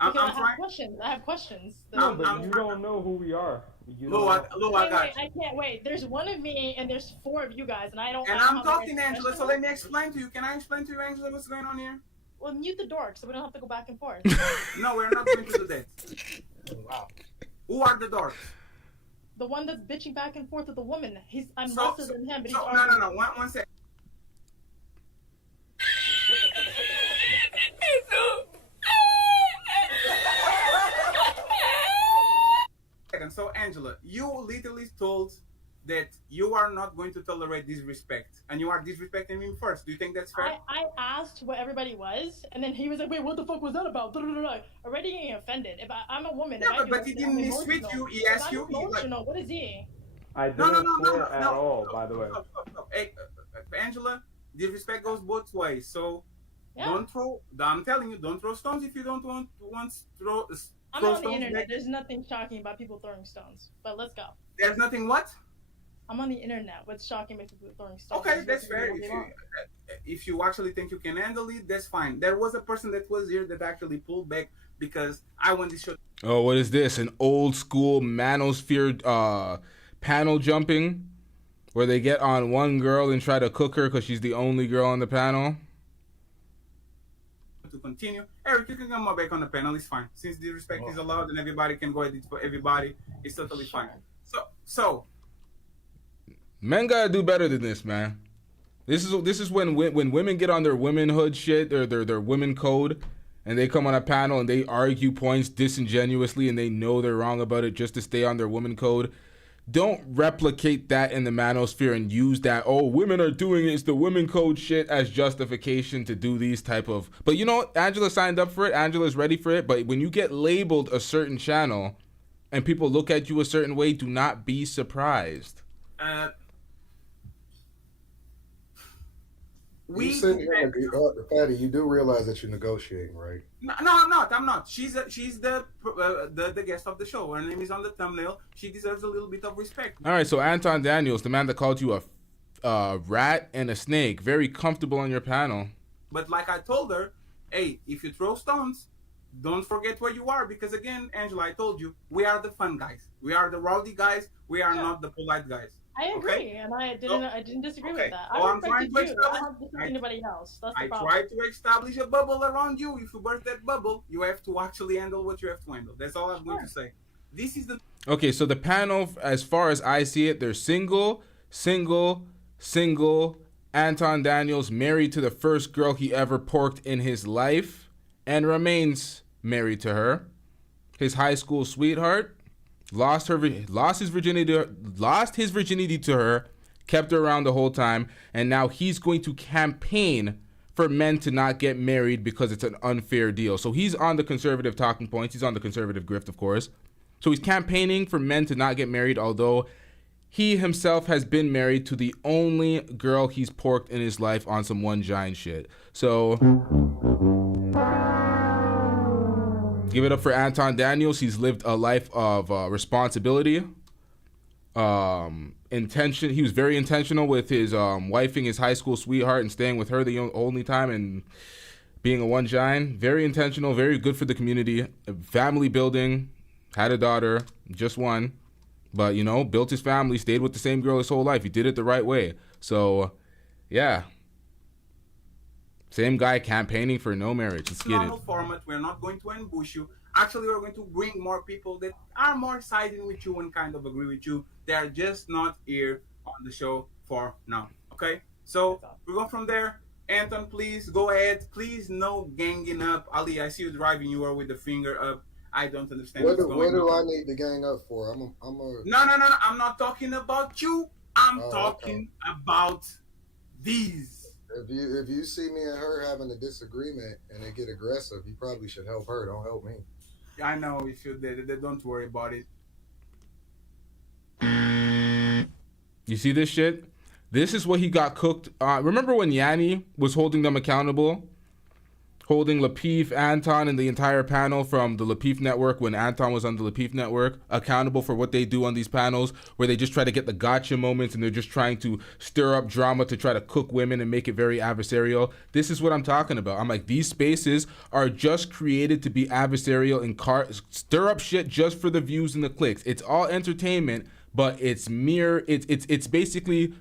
I'm Because I trying. have questions. I have questions. No, but you don't know who we are. Lou, I got Wait, I can't wait. There's one of me and there's 4 of you guys, and I don't. And I don't I'm have talking, the right Angela, so let me explain to you. Can I explain to you, Angela, what's going on here? Well, mute the dork so we don't have to go back and forth. No, we're not going to do that. Wow. Who are the dorks? The one that's bitching back and forth with the woman. I'm So- lesser than him, but he's No. arguing. One second. So, Angela, you literally told that you are not going to tolerate disrespect, and you are disrespecting me first. Do you think that's fair? I asked what everybody was, and then he was like, "Wait, what the fuck was that about?" Already getting offended. If I'm a woman, Yeah, if I but do he this, didn't I'm mistreat emotional. you. He If asked I'm you. emotional. What is he? I didn't swear at No. all, by the way. Stop. Hey, Angela, disrespect goes both ways. So Yeah. don't throw. I'm telling you, don't throw stones if you don't want throw. I'm throw on the stones internet. back. There's nothing shocking about people throwing stones. But let's go. There's nothing what? I'm on the internet. What's shocking about people throwing stones? Okay, There's that's nothing fair. all day long. If you actually think you can handle it, that's fine. There was a person that was here that actually pulled back because I want this show. Oh, what is this? An old school manosphere panel jumping where they get on one girl and try to cook her because she's the only girl on the panel. To continue, Eric, you can come back on the panel. It's fine. Since the respect is allowed and everybody can go edit for everybody, it's totally fine. So Men gotta do better than this, man. This is when women get on their womanhood shit, their women code, and they come on a panel and they argue points disingenuously and they know they're wrong about it just to stay on their woman code. Don't replicate that in the manosphere and use that, oh, women are doing it, it's the women code shit as justification to do these type of... But you know what? Angela signed up for it. Angela's ready for it. But when you get labeled a certain channel and people look at you a certain way, do not be surprised. You sitting here, Fatty, you do realize that you're negotiating, right? No, I'm not. She's the guest of the show. Her name is on the thumbnail. She deserves a little bit of respect. All right, so Anton Daniels, the man that called you a rat and a snake, very comfortable on your panel. But like I told her, hey, if you throw stones, don't forget where you are because again, Angela, I told you, we are the fun guys. We are the rowdy guys. We are not the polite guys. I agree, Okay? and I didn't disagree Okay. with that. So I I'm trying respected to you. I establish. don't disrespect anybody else. That's the I problem. try to establish a bubble around you. If you burst that bubble, you have to actually handle what you have to handle. That's all I'm going to say. This is the Okay, so the panel, as far as I see it, they're single. Anton Daniels married to the first girl he ever porked in his life and remains married to her. His high school sweetheart lost his virginity to her, kept her around the whole time, and now he's going to campaign for men to not get married because it's an unfair deal. So he's on the conservative talking points. He's on the conservative grift, of course. So he's campaigning for men to not get married, although he himself has been married to the only girl he's porked in his life on some one giant shit. So give it up for Anton Daniels. He's lived a life of responsibility. Intention. He was very intentional with his wifing his high school sweetheart and staying with her the only time and being a one giant. Very intentional, very good for the community. Family building. Had a daughter, just one, but built his family, stayed with the same girl his whole life. He did it the right way. So, yeah. Same guy campaigning for no marriage. Let's get it. Format. We're not going to ambush you. Actually, we're going to bring more people that are more siding with you and kind of agree with you. They are just not here on the show for now. Okay? So, we go from there. Anton, please go ahead. Please, no ganging up. Ali, I see you driving. You are with the finger up. I don't understand What what's going on. do I need to gang up for? No. I'm not talking about you. I'm talking about these. If you see me and her having a disagreement and they get aggressive, you probably should help her. Don't help me. I know you should. They don't worry about it. You see this shit? This is what he got cooked. Remember when Yanni was holding them accountable? Holding Lapeef, Anton, and the entire panel from the Lapeef network when Anton was on the Lapeef network accountable for what they do on these panels where they just try to get the gotcha moments and they're just trying to stir up drama to try to cook women and make it very adversarial. This is what I'm talking about. I'm like, these spaces are just created to be adversarial and stir up shit just for the views and the clicks. It's all entertainment, but it's basically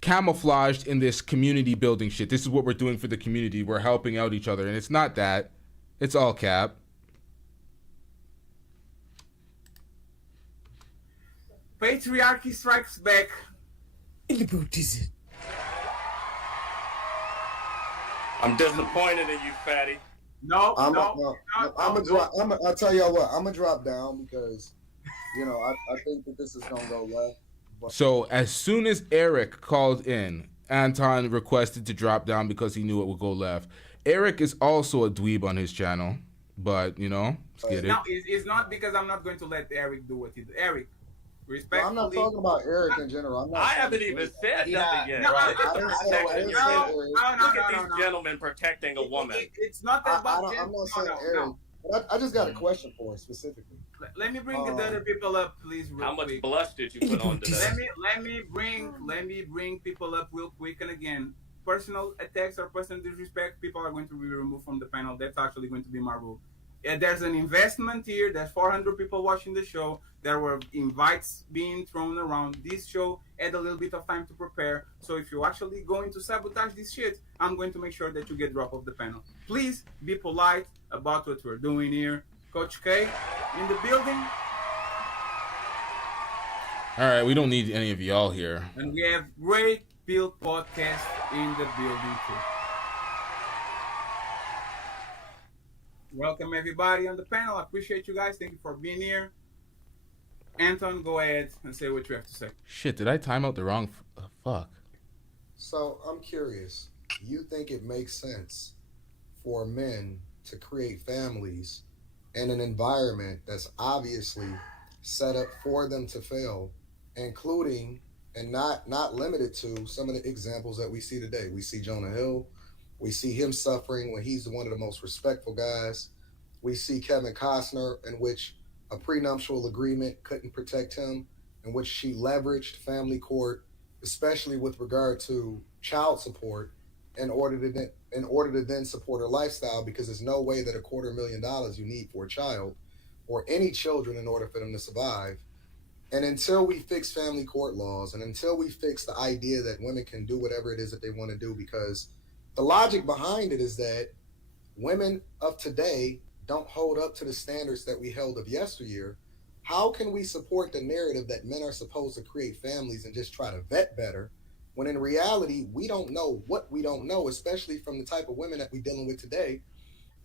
camouflaged in this community building shit. This is what we're doing for the community. We're helping out each other, and it's not that. It's all cap. Patriarchy strikes back. In the boot, is it? I'm disappointed in you, fatty. No. I'll tell y'all what. I'm gonna drop down because, I think that this is gonna go left. So as soon as Eric called in, Anton requested to drop down because he knew it would go left. Eric is also a dweeb on his channel, but let's get it. No, it's not because I'm not going to let Eric do what he did. Eric, respectfully. I'm not talking about Eric in general. I haven't even said nothing yet. No, Look at these gentlemen protecting a woman. It's not about I'm not saying Eric. But I just got a question for him specifically. Let me bring the other people up, please. How much blush did you put on today? Let me bring people up real quick. And again, personal attacks or personal disrespect, people are going to be removed from the panel. That's actually going to be my rule. There's an investment here. There's 400 people watching the show. There were invites being thrown around. This show had a little bit of time to prepare. So if you're actually going to sabotage this shit, I'm going to make sure that you get dropped off the panel. Please be polite about what we're doing here. Coach K in the building. All right, we don't need any of y'all here. And we have Great Build Podcast in the building too. Welcome everybody on the panel. I appreciate you guys. Thank you for being here. Anton, go ahead and say what you have to say. Shit, did I time out the wrong fuck? So I'm curious. You think it makes sense for men to create families in an environment that's obviously set up for them to fail, including and not limited to some of the examples that we see today? We see Jonah Hill. We see him suffering when he's one of the most respectful guys. We see Kevin Costner, in which a prenuptial agreement couldn't protect him, in which she leveraged family court, especially with regard to child support, in order to then support her lifestyle, because there's no way that $250,000 you need for a child or any children in order for them to survive And until we fix family court laws, and until we fix the idea that women can do whatever it is that they want to do, because the logic behind it is that women of today don't hold up to the standards that we held of yesteryear. How can we support the narrative that men are supposed to create families and just try to vet better, when in reality, we don't know what we don't know, especially from the type of women that we're dealing with today.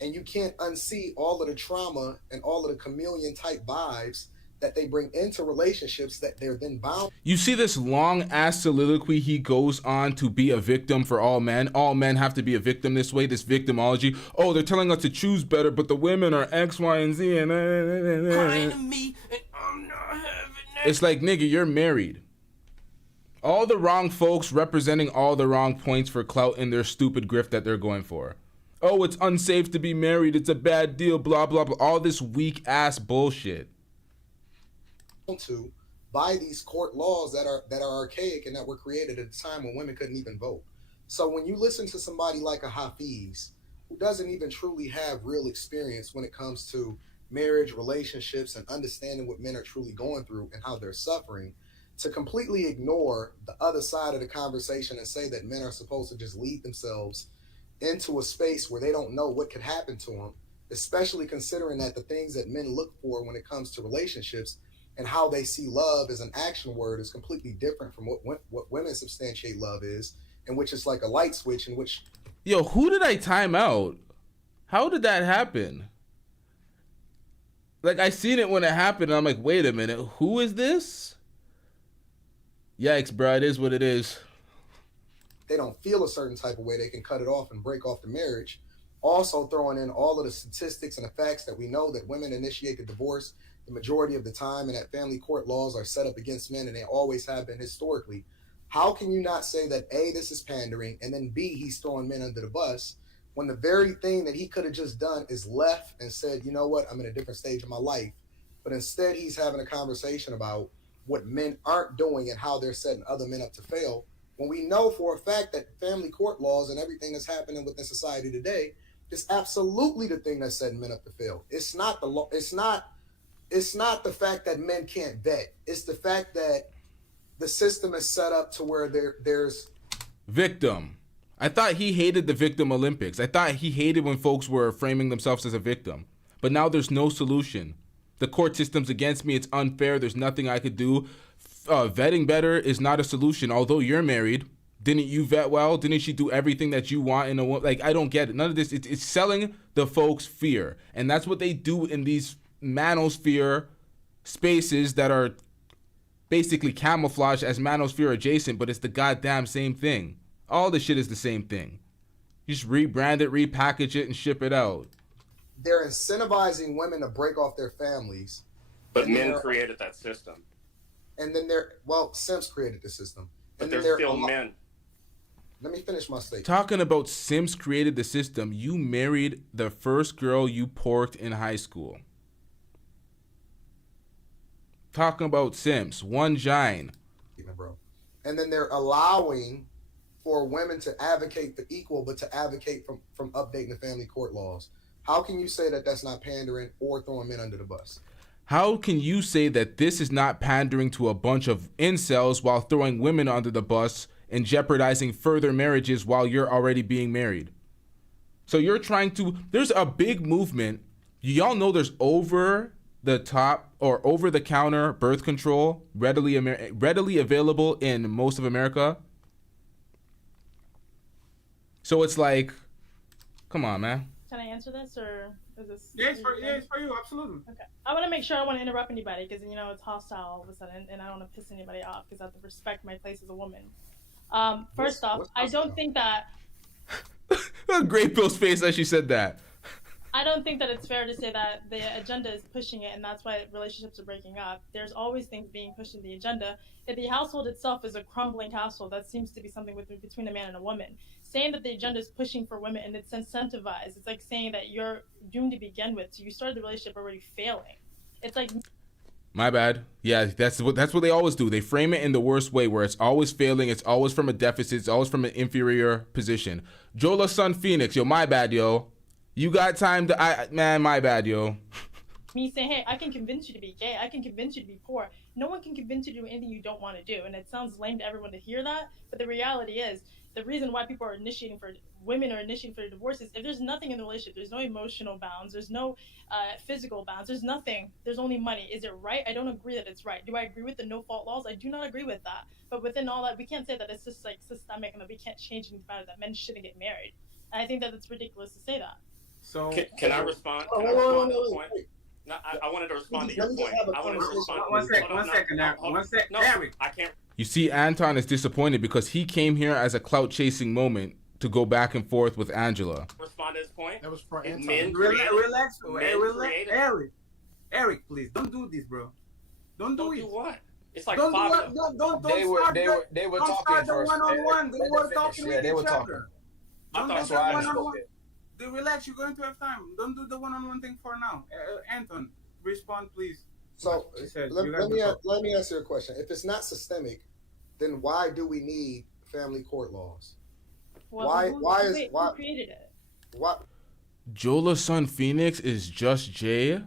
And you can't unsee all of the trauma and all of the chameleon type vibes that they bring into relationships that they're then bound. You see this long ass soliloquy he goes on to be a victim for all men. All men have to be a victim this way, this victimology. Oh, they're telling us to choose better, but the women are X, Y, and Z. And it's like, nigga, you're married. All the wrong folks representing all the wrong points for clout in their stupid grift that they're going for. Oh, it's unsafe to be married. It's a bad deal, blah, blah, blah. All this weak ass bullshit. To by these court laws that are archaic and that were created at a time when women couldn't even vote. So when you listen to somebody like a Hafiz, who doesn't even truly have real experience when it comes to marriage, relationships, and understanding what men are truly going through and how they're suffering, to completely ignore the other side of the conversation and say that men are supposed to just lead themselves into a space where they don't know what could happen to them, especially considering that the things that men look for when it comes to relationships and how they see love as an action word is completely different from what women substantiate love is, and which is like a light switch in which... Yo, who did I time out? How did that happen? Like, I seen it when it happened, and I'm like, wait a minute, who is this? Yikes, bro, it is what it is. They don't feel a certain type of way, they can cut it off and break off the marriage. Also throwing in all of the statistics and the facts that we know that women initiate the divorce the majority of the time, and that family court laws are set up against men, and they always have been historically. How can you not say that A, this is pandering, and then B, he's throwing men under the bus, when the very thing that he could have just done is left and said, you know what, I'm in a different stage of my life. But instead he's having a conversation about what men aren't doing and how they're setting other men up to fail, when we know for a fact that family court laws and everything that's happening within society today is absolutely the thing that's setting men up to fail. It's not the law. It's not the fact that men can't vet. It's the fact that the system is set up to where there's... Victim. I thought he hated the victim Olympics. I thought he hated when folks were framing themselves as a victim. But now there's no solution. The court system's against me. It's unfair. There's nothing I could do. Vetting better is not a solution. Although you're married, didn't you vet well? Didn't she do everything that you want in a woman? Like, I don't get it. None of this. It's selling the folks fear. And that's what they do in these manosphere spaces that are basically camouflaged as manosphere adjacent, but it's the goddamn same thing. All the shit is the same thing. You just rebrand it, repackage it, and ship it out. They're incentivizing women to break off their families. But men created that system. And then Sims created the system. But they're still men. Let me finish my statement. Talking about Sims created the system, you married the first girl you porked in high school. Talking about Sims, one gine. Bro. And then they're allowing for women to advocate for equal, but to advocate from updating the family court laws. How can you say that that's not pandering or throwing men under the bus? How can you say that this is not pandering to a bunch of incels while throwing women under the bus and jeopardizing further marriages while you're already being married? So you're trying to, there's a big movement. Y'all know there's over the top or over the counter birth control readily available in most of America. So it's like, come on, man. Can I answer this, or is this? Yeah, it's for you, absolutely. Okay. I want to make sure I want to interrupt anybody because it's hostile all of a sudden, and I don't want to piss anybody off because I have to respect my place as a woman. First off, I don't think that. Great Bill's face as she said that. I don't think that it's fair to say that the agenda is pushing it, and that's why relationships are breaking up. There's always things being pushed in the agenda. If the household itself is a crumbling household, that seems to be something between a man and a woman. Saying that the agenda is pushing for women and it's incentivized, it's like saying that you're doomed to begin with. So you started the relationship already failing. It's like... My bad. Yeah, that's what they always do. They frame it in the worst way, where it's always failing, it's always from a deficit, it's always from an inferior position. Jola Son Phoenix, yo, my bad, yo. You got time to... man, my bad, yo. Me saying, hey, I can convince you to be gay. I can convince you to be poor. no one can convince you to do anything you don't want to do. And it sounds lame to everyone to hear that, but the reality is the reason why people are initiating for women are initiating for divorce is if there's nothing in the relationship, there's no emotional bounds, there's no physical bounds, there's nothing, there's only money. Is it right? I don't agree that it's right. Do I agree with the no fault laws? I do not agree with that. But within all that, we can't say that it's just like systemic and that we can't change anything about it, that men shouldn't get married. And I think that it's ridiculous to say that. So can I respond? Can I respond to the point? No, I wanted to respond to your point. I wanted to respond. One second, Eric. I can't. You see, Anton is disappointed because he came here as a clout chasing moment to go back and forth with Angela. Respond to his point. That was for Anton. Men Relax, created. Eric, please don't do this, bro. Don't do it. Do what? It's like Don't Fabio. They were talking first. One-on-one. They were talking with they were each talking. other. I Don't thought do why I the spoke one-on-one. it. Relax, you're going to have time. Don't do the one-on-one thing for now. Anton, respond, please. So Said, let me ask you a question. If it's not systemic, then why do we need family court laws? Well, who created it? Why? Jola's son Phoenix is just Jay,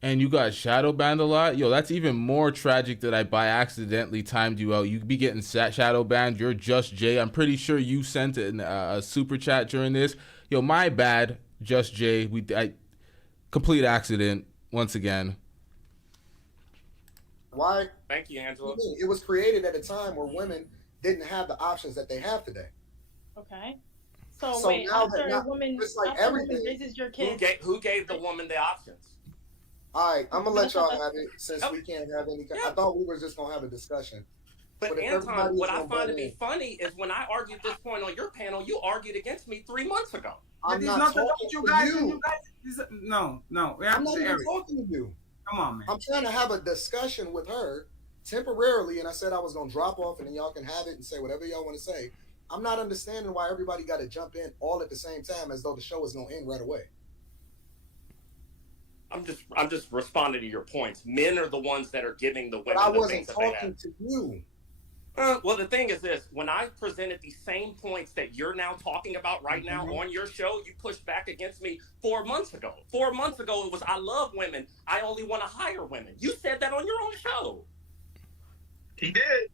and you got shadow banned a lot. Yo, that's even more tragic that I by accidentally timed you out. You be getting shadow banned. You're just Jay. I'm pretty sure you sent a super chat during this. Yo, my bad, just Jay. Complete accident once again. Why? Thank you, Angela. It was created at a time where women didn't have the options that they have today. Okay. So wait, now after that a woman, it's like after a woman everything. raises your kids, Who gave the woman the options? All right, I'm gonna let y'all have it since we can't have any. Yeah. I thought we were just gonna have a discussion. But if Anton, everybody's what I gonna find to butt be in- funny is when I argued this point on your panel, you argued against me 3 months ago. I'm It's not not talking about you to guys. you. And you guys. No. We have I'm to not say even Eric. talking to you. Come on, man. I'm trying to have a discussion with her temporarily, and I said I was gonna drop off, and then y'all can have it and say whatever y'all want to say. I'm not understanding why everybody got to jump in all at the same time as though the show is gonna end right away. I'm just responding to your points. Men are the ones that are giving the women But I the wasn't things that they have. talking to you. Well, the thing is this: when I presented these same points that you're now talking about right now on your show, you pushed back against me 4 months ago. 4 months ago, it was I love women. I only want to hire women. You said that on your own show. He did.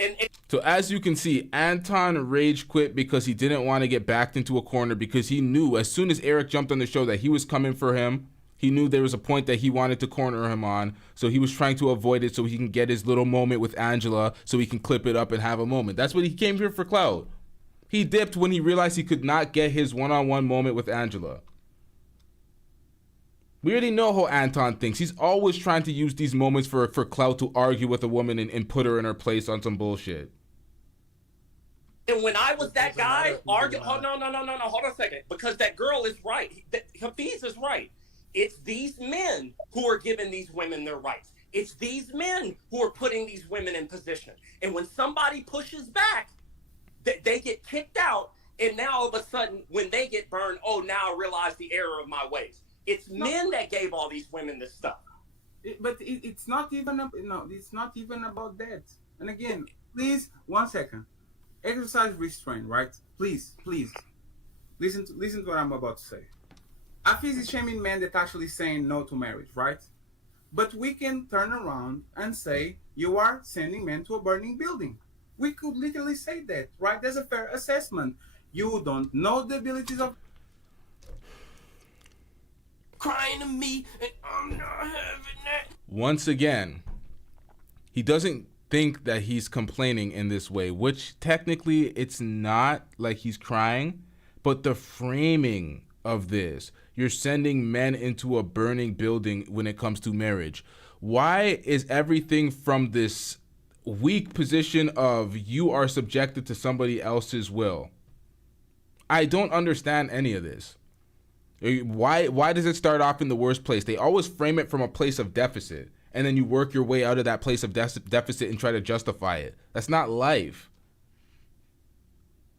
And So as you can see, Anton rage quit because he didn't want to get backed into a corner because he knew as soon as Eric jumped on the show that he was coming for him. He knew there was a point that he wanted to corner him on, so he was trying to avoid it so he can get his little moment with Angela so he can clip it up and have a moment. That's what he came here for, Clout. He dipped when he realized he could not get his one-on-one moment with Angela. We already know how Anton thinks. He's always trying to use these moments for Clout to argue with a woman and put her in her place on some bullshit. And when I was that guy, arguing, oh, no, hold on a second. Because that girl is right. Hafiz is right. It's these men who are giving these women their rights. It's these men who are putting these women in position. And when somebody pushes back, they get kicked out. And now all of a sudden, when they get burned, oh, now I realize the error of my ways. It's men that gave all these women this stuff. It's not even it's not even about that. And again, please, 1 second. Exercise restraint, right? Please. Listen to what I'm about to say. Hafiz is shaming men that actually saying no to marriage, right? But we can turn around and say you are sending men to a burning building. We could literally say that, right? There's a fair assessment. You don't know the abilities of Crying to me, and I'm not having that. Once again, he doesn't think that he's complaining in this way, which technically it's not like he's crying, but the framing of this, you're sending men into a burning building when it comes to marriage. Why is everything from this weak position of you are subjected to somebody else's will? I don't understand any of this. Why does it start off in the worst place? They always frame it from a place of deficit, and then you work your way out of that place of deficit and try to justify it. That's not life.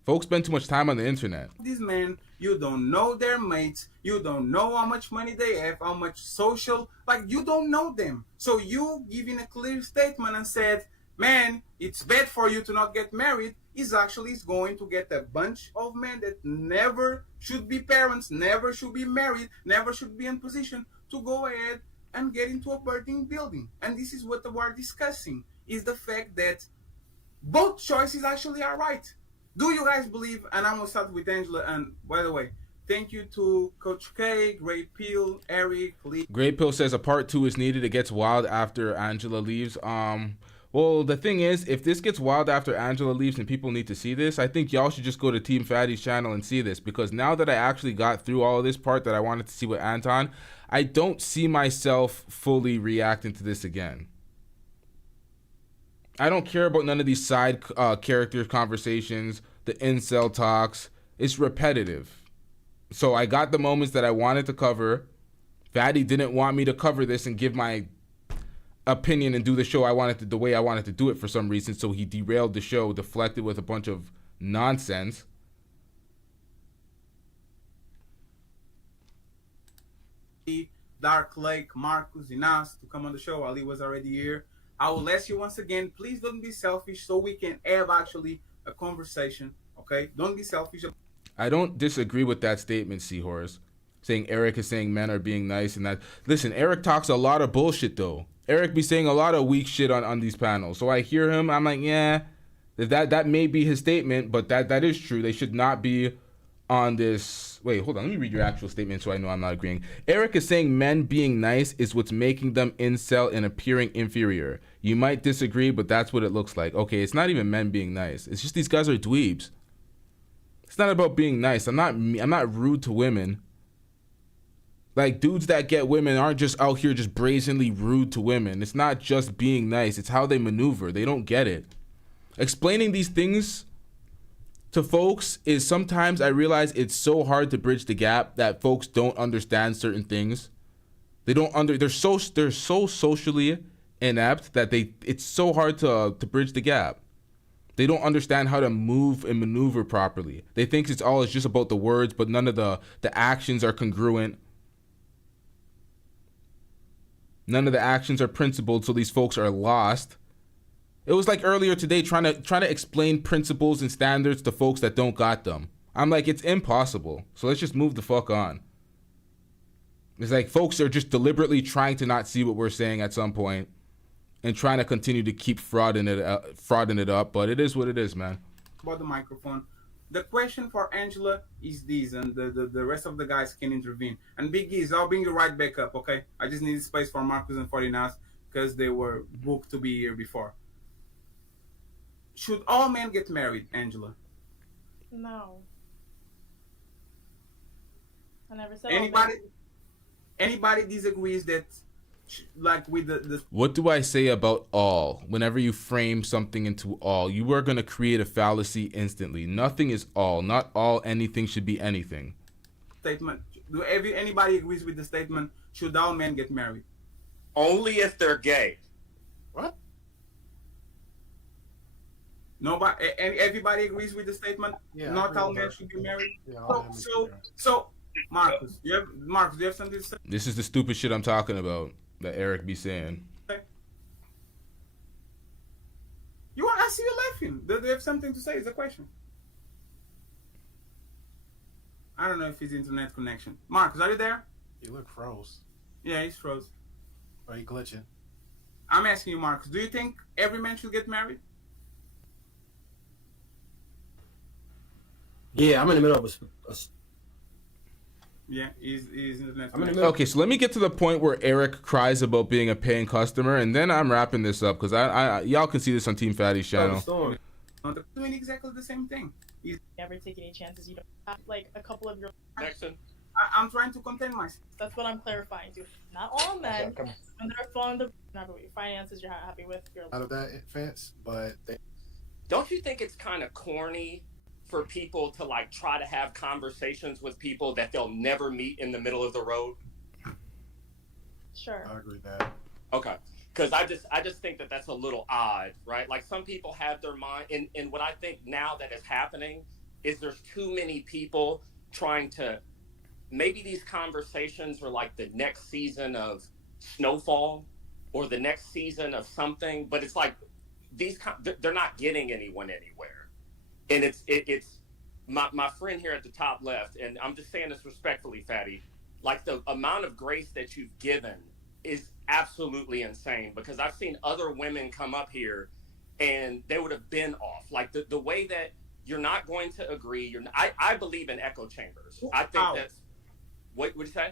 Folks spend too much time on the internet. These men, you don't know their mates, you don't know how much money they have, how much social, like you don't know them. So you giving a clear statement and said, man, it's bad for you to not get married, is actually going to get a bunch of men that never should be parents, never should be married, never should be in position to go ahead and get into a burning building. And this is what we're discussing, is the fact that both choices actually are right. Do you guys believe, and I'm going to start with Angela, and by the way, thank you to Coach K, Great Peel, Eric, Lee. Great Pill says a part 2 is needed. It gets wild after Angela leaves. Well, the thing is, if this gets wild after Angela leaves and people need to see this, I think y'all should just go to Team Fatty's channel and see this, because now that I actually got through all of this part that I wanted to see with Anton, I don't see myself fully reacting to this again. I don't care about none of these side character conversations, the incel talks. It's repetitive. So I got the moments that I wanted to cover. Fatty didn't want me to cover this and give my opinion and do the show the way I wanted to do it for some reason, so he derailed the show, deflected with a bunch of nonsense. Dark Lake, Marcus, Inas to come on the show. Ali was already here. I will ask you once again, please don't be selfish so we can have actually a conversation, okay? Don't be selfish. I don't disagree with that statement, Seahorse. Saying Eric is saying men are being nice and that. Listen, Eric talks a lot of bullshit though. Eric be saying a lot of weak shit on these panels. So I hear him, I'm like, yeah, that may be his statement, but that is true. They should not be on this. Wait, hold on. Let me read your actual statement so I know I'm not agreeing. Eric is saying men being nice is what's making them incel and appearing inferior. You might disagree, but that's what it looks like. Okay, it's not even men being nice. It's just these guys are dweebs. It's not about being nice. I'm not rude to women. Like, dudes that get women aren't just out here just brazenly rude to women. It's not just being nice. It's how they maneuver. They don't get it. Explaining these things to folks is sometimes I realize it's so hard to bridge the gap that folks don't understand certain things. They're so socially inept that it's so hard to bridge the gap. They don't understand how to move and maneuver properly. They think it's just about the words, but none of the actions are congruent. None of the actions are principled, so these folks are lost. It was like earlier today trying to explain principles and standards to folks that don't got them. I'm like, it's impossible. So let's just move the fuck on. It's like folks are just deliberately trying to not see what we're saying at some point and trying to continue to keep frauding it up, but it is what it is, man. About the microphone. The question for Angela is this, and the rest of the guys can intervene. And Big Giz, I'll bring you right back up, okay? I just need space for Marcus and 49ers because they were booked to be here before. Should all men get married, Angela? No. I never said Anybody disagrees that, like with the What do I say about all? Whenever you frame something into all, you are going to create a fallacy instantly. Nothing is all. Not all anything should be anything. Statement. Do anybody agrees with the statement, should all men get married? Only if they're gay. What? Nobody. Everybody agrees with the statement. Yeah, Not all men should be married. Yeah, so, Marcus, do you have something to say? This is the stupid shit I'm talking about that Eric be saying. I see you laughing. Do you have something to say? It's a question. I don't know if it's internet connection. Marcus, are you there? You look froze. Yeah, he's froze. Are you glitching? I'm asking you, Marcus. Do you think every man should get married? Yeah, I'm in the middle of a Yeah, he's internet. Okay, so let me get to the point where Eric cries about being a paying customer, and then I'm wrapping this up because I y'all can see this on Team Fatty's channel. They're doing exactly the same thing. Never take any chances. You don't have like a couple of your. I'm trying to contain myself. That's what I'm clarifying to. Not all men. When they're following the finances you're happy with. You're out of that fence, but don't you think it's kind of corny for people to like try to have conversations with people that they'll never meet in the middle of the road? Sure. I agree with that. Okay. Because I just think that that's a little odd, right? Like some people have their mind, and what I think now that is happening is there's too many people trying to, maybe these conversations are like the next season of Snowfall or the next season of something, but it's like they're not getting anyone anywhere. And it's my friend here at the top left, and I'm just saying this respectfully, Fatty, like the amount of grace that you've given is absolutely insane, because I've seen other women come up here and they would have been off. Like the way that you're not going to agree. I believe in echo chambers. I think that's what would you say?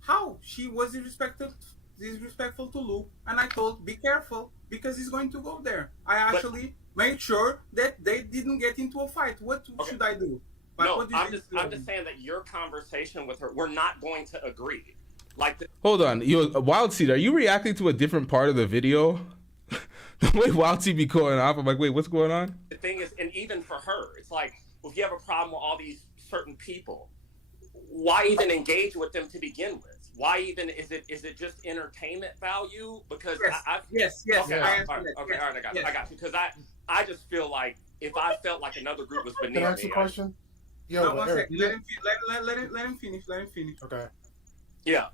How she was disrespectful to Lou, and I told be careful because he's going to go there. I actually made sure that they didn't get into a fight. What should I do? No, I'm just saying that your conversation with her, we're not going to agree. Like Hold on, Wild Seed, are you reacting to a different part of the video? The way Wild Seed be going off, I'm like, wait, what's going on? the thing is, and even for her, it's like, well, if you have a problem with all these certain people, why even engage with them to begin with? Why even is it just entertainment value? Because yes. Okay, all right, I got you. Because I just feel like if I felt like another group was beneath me. Can I ask you a question? No, one second. Let him finish. Okay. Yeah.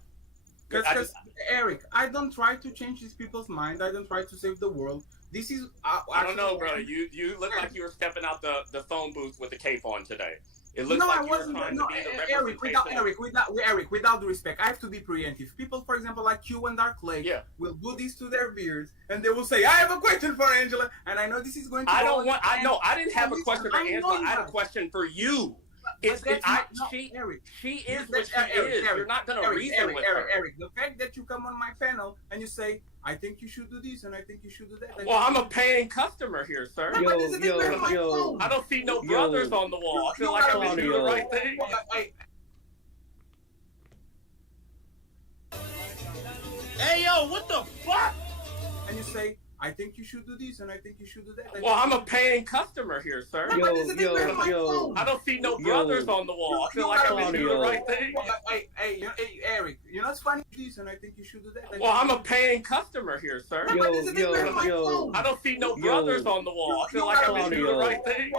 Because Eric, I don't try to change these people's mind. I don't try to save the world. This is I don't know, bro. You look like you were stepping out the phone booth with the cape on today. It looks like you were trying to be the Eric, without the respect, I have to be preemptive. People, for example, like you and Dark Lake, will do this to their beards, and they will say, "I have a question for Angela," and I know this is going to. I didn't have a question for Angela. I had a question for you. She is what she is. You're not going to reason with her. Eric, the fact that you come on my panel and you say, I think you should do this and I think you should do that. Well, I'm a paying customer here, sir. Yo. I don't see no brothers on the wall. I feel like I'm doing the right thing. Hey, yo, what the fuck? And you say, I think you should do this and I think you should do that. Well, I'm a paying customer here, sir. I don't see no brothers on the wall. I feel like I'm doing the right thing. Hey, Eric, you know it's funny this and I think you should do that. Well, I'm a paying customer here, sir. I don't see no brothers on the wall. I feel like I'm doing the right thing.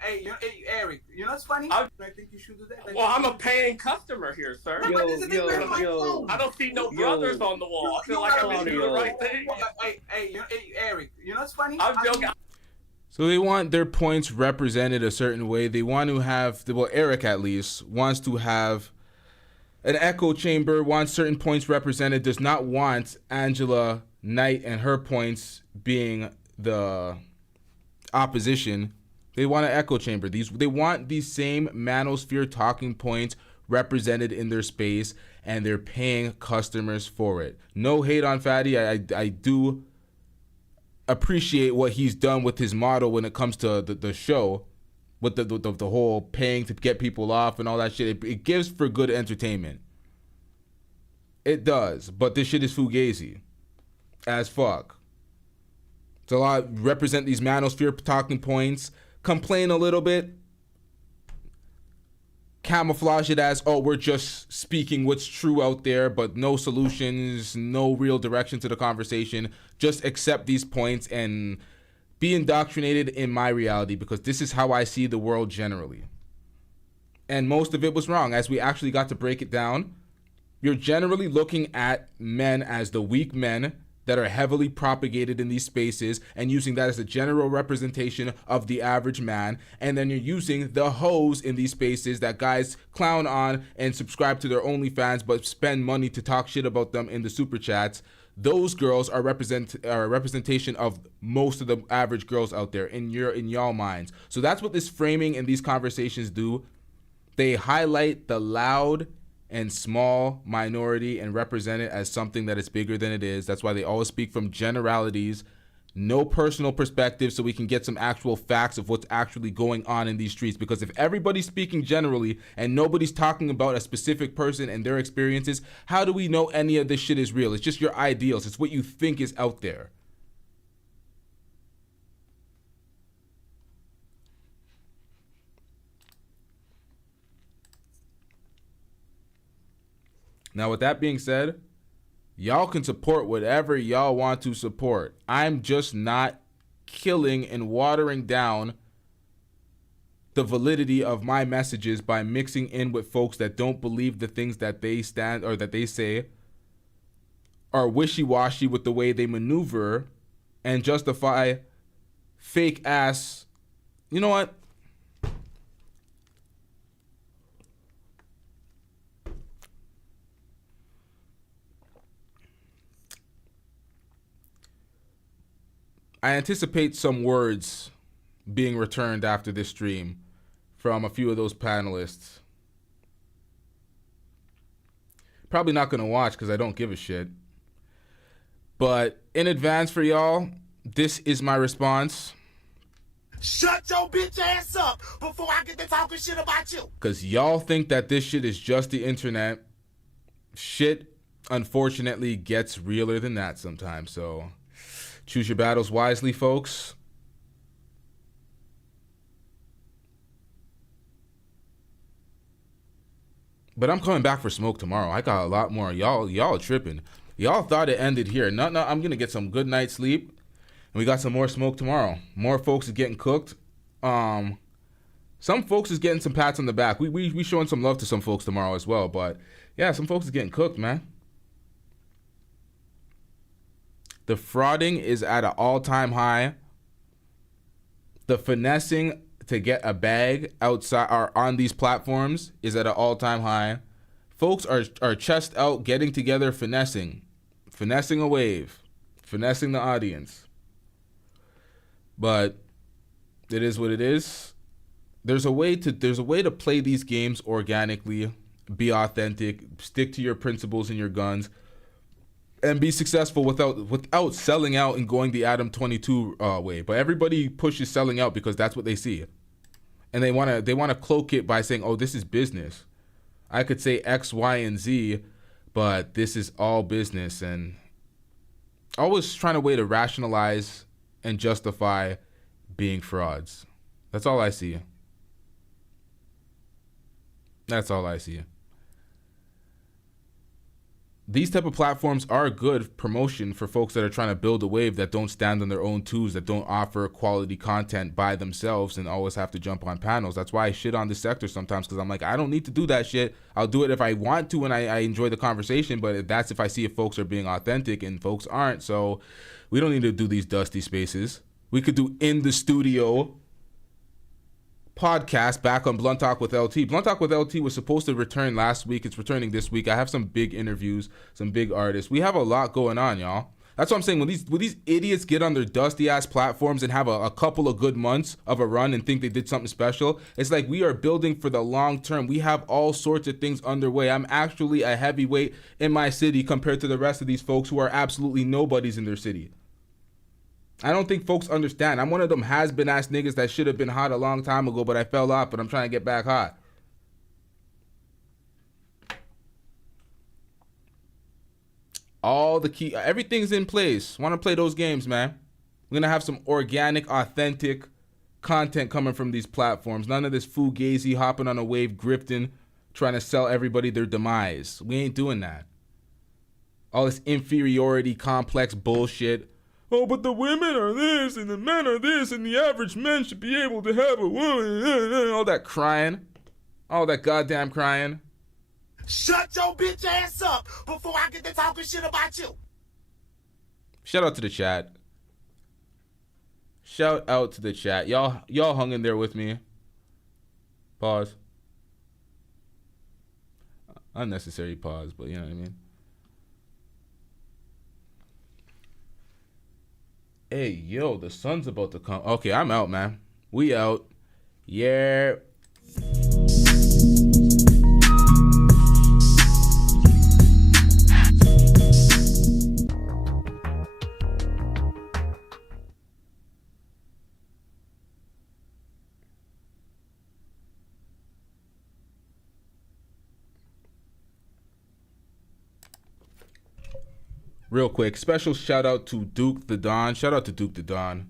Hey, Eric, you know it's funny. I think you should do that. Well, I'm a paying customer here, sir. I don't see no brothers on the wall. I feel like I'm doing the right thing. Hey, Eric, you know it's funny. So they want their points represented a certain way. They want to have, well, Eric at least wants to have an echo chamber, wants certain points represented, does not want Angela Knight and her points being the opposition. They want an echo chamber. They want these same manosphere talking points represented in their space, and they're paying customers for it. No hate on Fatty. I do appreciate what he's done with his model when it comes to the show, with the whole paying to get people off and all that shit. It gives for good entertainment. It does, but this shit is fugazi as fuck. So a lot represent these manosphere talking points, complain a little bit, camouflage it as, oh, we're just speaking what's true out there, but no solutions, no real direction to the conversation. Just accept these points and be indoctrinated in my reality, because this is how I see the world generally. And most of it was wrong. As we actually got to break it down, you're generally looking at men as the weak men that are heavily propagated in these spaces and using that as a general representation of the average man. And then you're using the hoes in these spaces that guys clown on and subscribe to their OnlyFans but spend money to talk shit about them in the super chats. Those girls are a representation of most of the average girls out there in y'all minds. So that's what this framing and these conversations do. They highlight the loud and small minority and represent it as something that is bigger than it is. That's why they always speak from generalities, no personal perspective, so we can get some actual facts of what's actually going on in these streets. Because if everybody's speaking generally and nobody's talking about a specific person and their experiences, how do we know any of this shit is real? It's just your ideals. It's what you think is out there. Now, with that being said, y'all can support whatever y'all want to support. I'm just not killing and watering down the validity of my messages by mixing in with folks that don't believe the things that they stand or that they say, are wishy-washy with the way they maneuver and justify fake ass. You know what? I anticipate some words being returned after this stream from a few of those panelists. Probably not going to watch because I don't give a shit. But in advance for y'all, this is my response. Shut your bitch ass up before I get to talking shit about you. Because y'all think that this shit is just the internet. Shit, unfortunately, gets realer than that sometimes. So choose your battles wisely, folks. But I'm coming back for smoke tomorrow. I got a lot more. Y'all tripping. Y'all thought it ended here. No, I'm going to get some good night's sleep. And we got some more smoke tomorrow. More folks is getting cooked. Some folks is getting some pats on the back. We showing some love to some folks tomorrow as well. But yeah, some folks is getting cooked, man. The frauding is at an all-time high. The finessing to get a bag outside or on these platforms is at an all-time high. Folks are chest out, getting together, finessing a wave, finessing the audience. But it is what it is. There's a way to play these games organically, be authentic, stick to your principles and your guns, and be successful without selling out and going the Adam 22 way. But everybody pushes selling out because that's what they see. And they wanna cloak it by saying, "Oh, this is business." I could say X, Y, and Z, but this is all business, and always trying a way to rationalize and justify being frauds. That's all I see. That's all I see. These type of platforms are a good promotion for folks that are trying to build a wave, that don't stand on their own twos, that don't offer quality content by themselves and always have to jump on panels. That's why I shit on this sector sometimes, because I'm like, I don't need to do that shit. I'll do it if I want to and I enjoy the conversation, but that's if I see if folks are being authentic, and folks aren't. So we don't need to do these dusty spaces. We could do in the studio podcast back on Blunt Talk with LT. Blunt Talk with LT was supposed to return last week. It's returning this week. I have some big interviews, some big artists. We have a lot going on, y'all. That's what I'm saying. When these idiots get on their dusty ass platforms and have a couple of good months of a run and think they did something special, it's like we are building for the long term. We have all sorts of things underway. I'm actually a heavyweight in my city compared to the rest of these folks who are absolutely nobodies in their city. I don't think folks understand. I'm one of them has-been ass niggas that should have been hot a long time ago, but I fell off, but I'm trying to get back hot. All the key, everything's in place. Want to play those games, man. We're going to have some organic, authentic content coming from these platforms. None of this fugazi hopping on a wave, grifting, trying to sell everybody their demise. We ain't doing that. All this inferiority complex bullshit. Oh, but the women are this, and the men are this, and the average man should be able to have a woman. All that crying. All that goddamn crying. Shut your bitch ass up before I get to talking shit about you. Shout out to the chat. Shout out to the chat. Y'all hung in there with me. Pause. Unnecessary pause, but you know what I mean. Hey, yo, the sun's about to come. Okay, I'm out, man. We out. Yeah. Real quick, special shout out to Duke the Don. Shout out to Duke the Don.